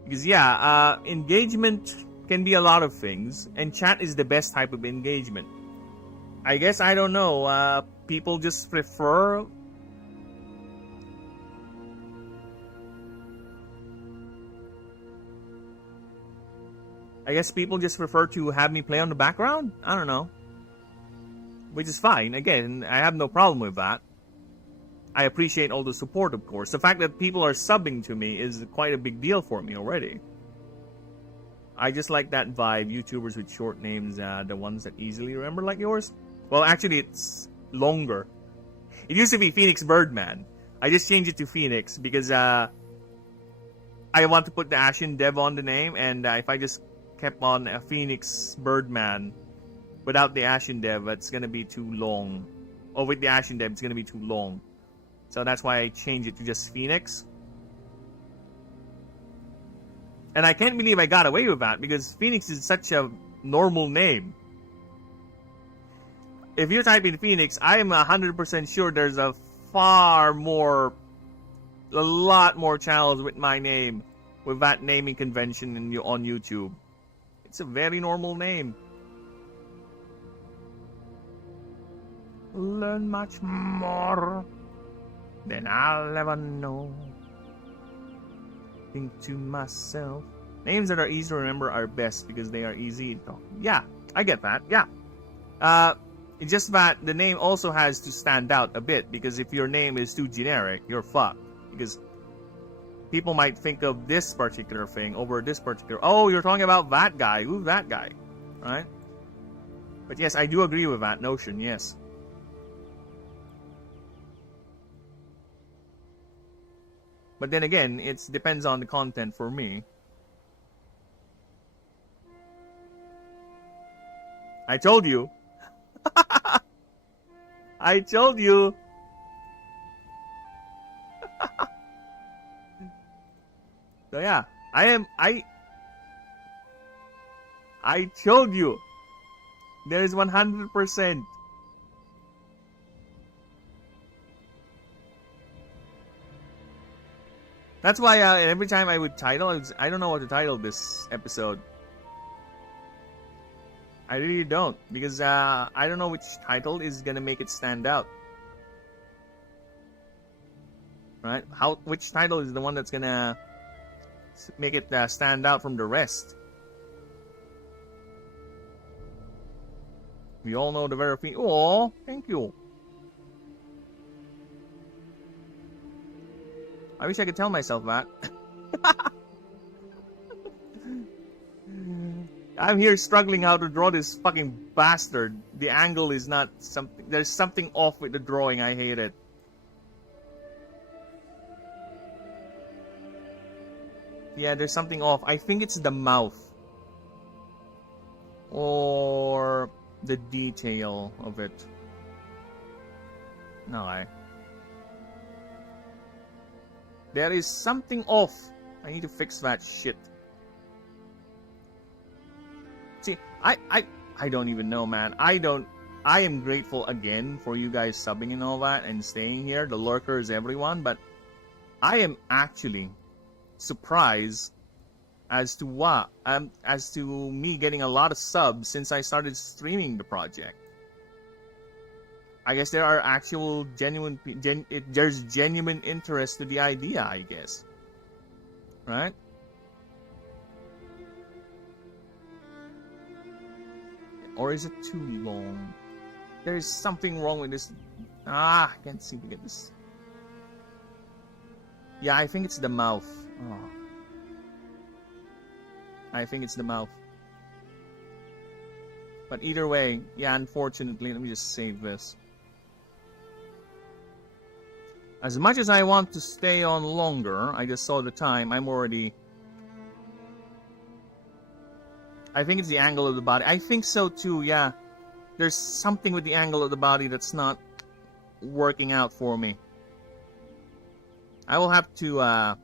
Because yeah, engagement can be a lot of things, and chat is the best type of engagement. I guess, I don't know, people just prefer... I guess people just prefer to have me play on the background? I don't know. Which is fine. Again, I have no problem with that. I appreciate all the support, of course. The fact that people are subbing to me is quite a big deal for me already. I just like that vibe. YouTubers with short names, the ones that easily remember, like yours. Well, actually, it's longer. It used to be Phoenix Birdman. I just changed it to Phoenix because I want to put the Ashen Dev on the name, and if I just kept on a Phoenix Birdman without the Ashen Dev, it's gonna be too long. Or with the Ashen Dev, it's gonna be too long. So that's why I changed it to just Phoenix. And I can't believe I got away with that because Phoenix is such a normal name. If you type in Phoenix, I am 100% sure there's a lot more channels with my name, with that naming convention on YouTube. It's a very normal name. Learn much more than I'll ever know. Think to myself, names that are easy to remember are best because they are easy to talk. Yeah, I get that. Yeah. It's just that the name also has to stand out a bit, because if your name is too generic, you're fucked. Because people might think of this particular thing over this particular... Oh, you're talking about that guy. Who's that guy? Right? But yes, I do agree with that notion, yes. But then again, it depends on the content for me. I told you. I told you. I told you. There is 100%. That's why every time I would title, I don't know what to title this episode. I really don't, because I don't know which title is gonna make it stand out. Right? Which title is the one that's gonna make it stand out from the rest? We all know the very thing. Oh, thank you. I wish I could tell myself that. I'm here struggling how to draw this fucking bastard. The angle is not something. There's something off with the drawing. I hate it. Yeah, there's something off. I think it's the mouth. Or the detail of it. No, there is something off. I need to fix that shit. See, I don't even know, man. I am grateful again for you guys subbing and all that and staying here, the lurkers, everyone, but I am actually surprised as to me getting a lot of subs since I started streaming the project. I guess there are actual there's genuine interest to the idea, I guess. Right? Or is it too long? There is something wrong with this. I can't seem to get this. Yeah, I think it's the mouth. Oh. I think it's the mouth. But either way, yeah, unfortunately, let me just save this. As much as I want to stay on longer, I just saw the time, I'm already... I think it's the angle of the body. I think so too, yeah. There's something with the angle of the body that's not working out for me. I will have to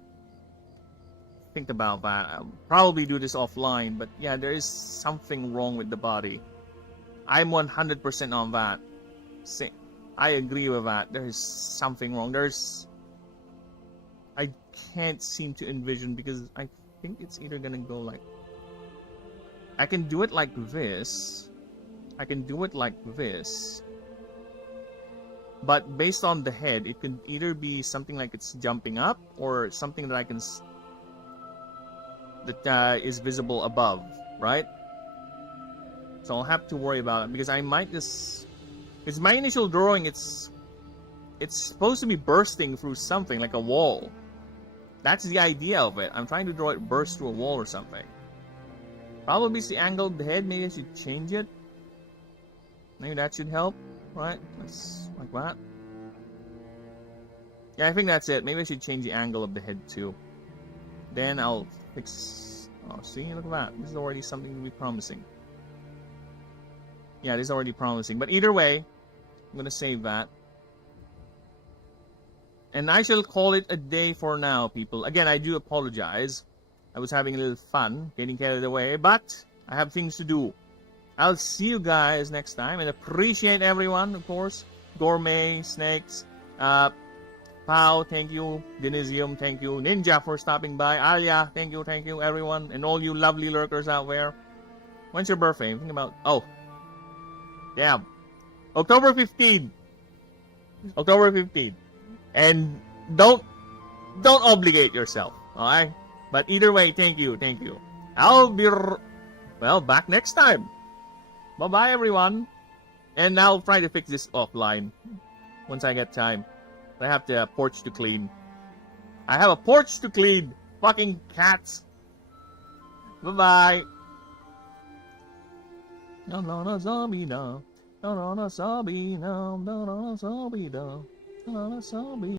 think about that. I'll probably do this offline, but yeah, there is something wrong with the body. I'm 100% on that. I agree with that. There is something wrong. I can't seem to envision, because I think it's either gonna go like... I can do it like this. I can do it like this. But based on the head, it could either be something like it's jumping up, or something that I can... that is visible above, right? So I'll have to worry about it, because I might just... Because my initial drawing, it's supposed to be bursting through something, like a wall. That's the idea of it. I'm trying to draw it burst through a wall or something. Probably it's the angle of the head. Maybe I should change it. Maybe that should help, right? That's like that. Yeah, I think that's it. Maybe I should change the angle of the head too. Then I'll fix... Oh, see? Look at that. This is already something to be promising. Yeah, this is already promising. But either way, I'm going to save that. And I shall call it a day for now, people. Again, I do apologize. I was having a little fun, getting carried away, but I have things to do. I'll see you guys next time, and appreciate everyone, of course. Gourmet, Snakes, Pao, thank you. Denisium, thank you. Ninja for stopping by. Alia, thank you, everyone. And all you lovely lurkers out there. When's your birthday? Think about... Oh. Damn. October 15. October 15. And don't obligate yourself, alright? But either way, thank you. I'll be, back next time. Bye-bye, everyone. And I'll try to fix this offline once I get time. I have the porch to clean. I have a porch to clean. Fucking cats. Bye-bye. No, zombie, no. No, zombie, no. No, zombie, no. No, zombie.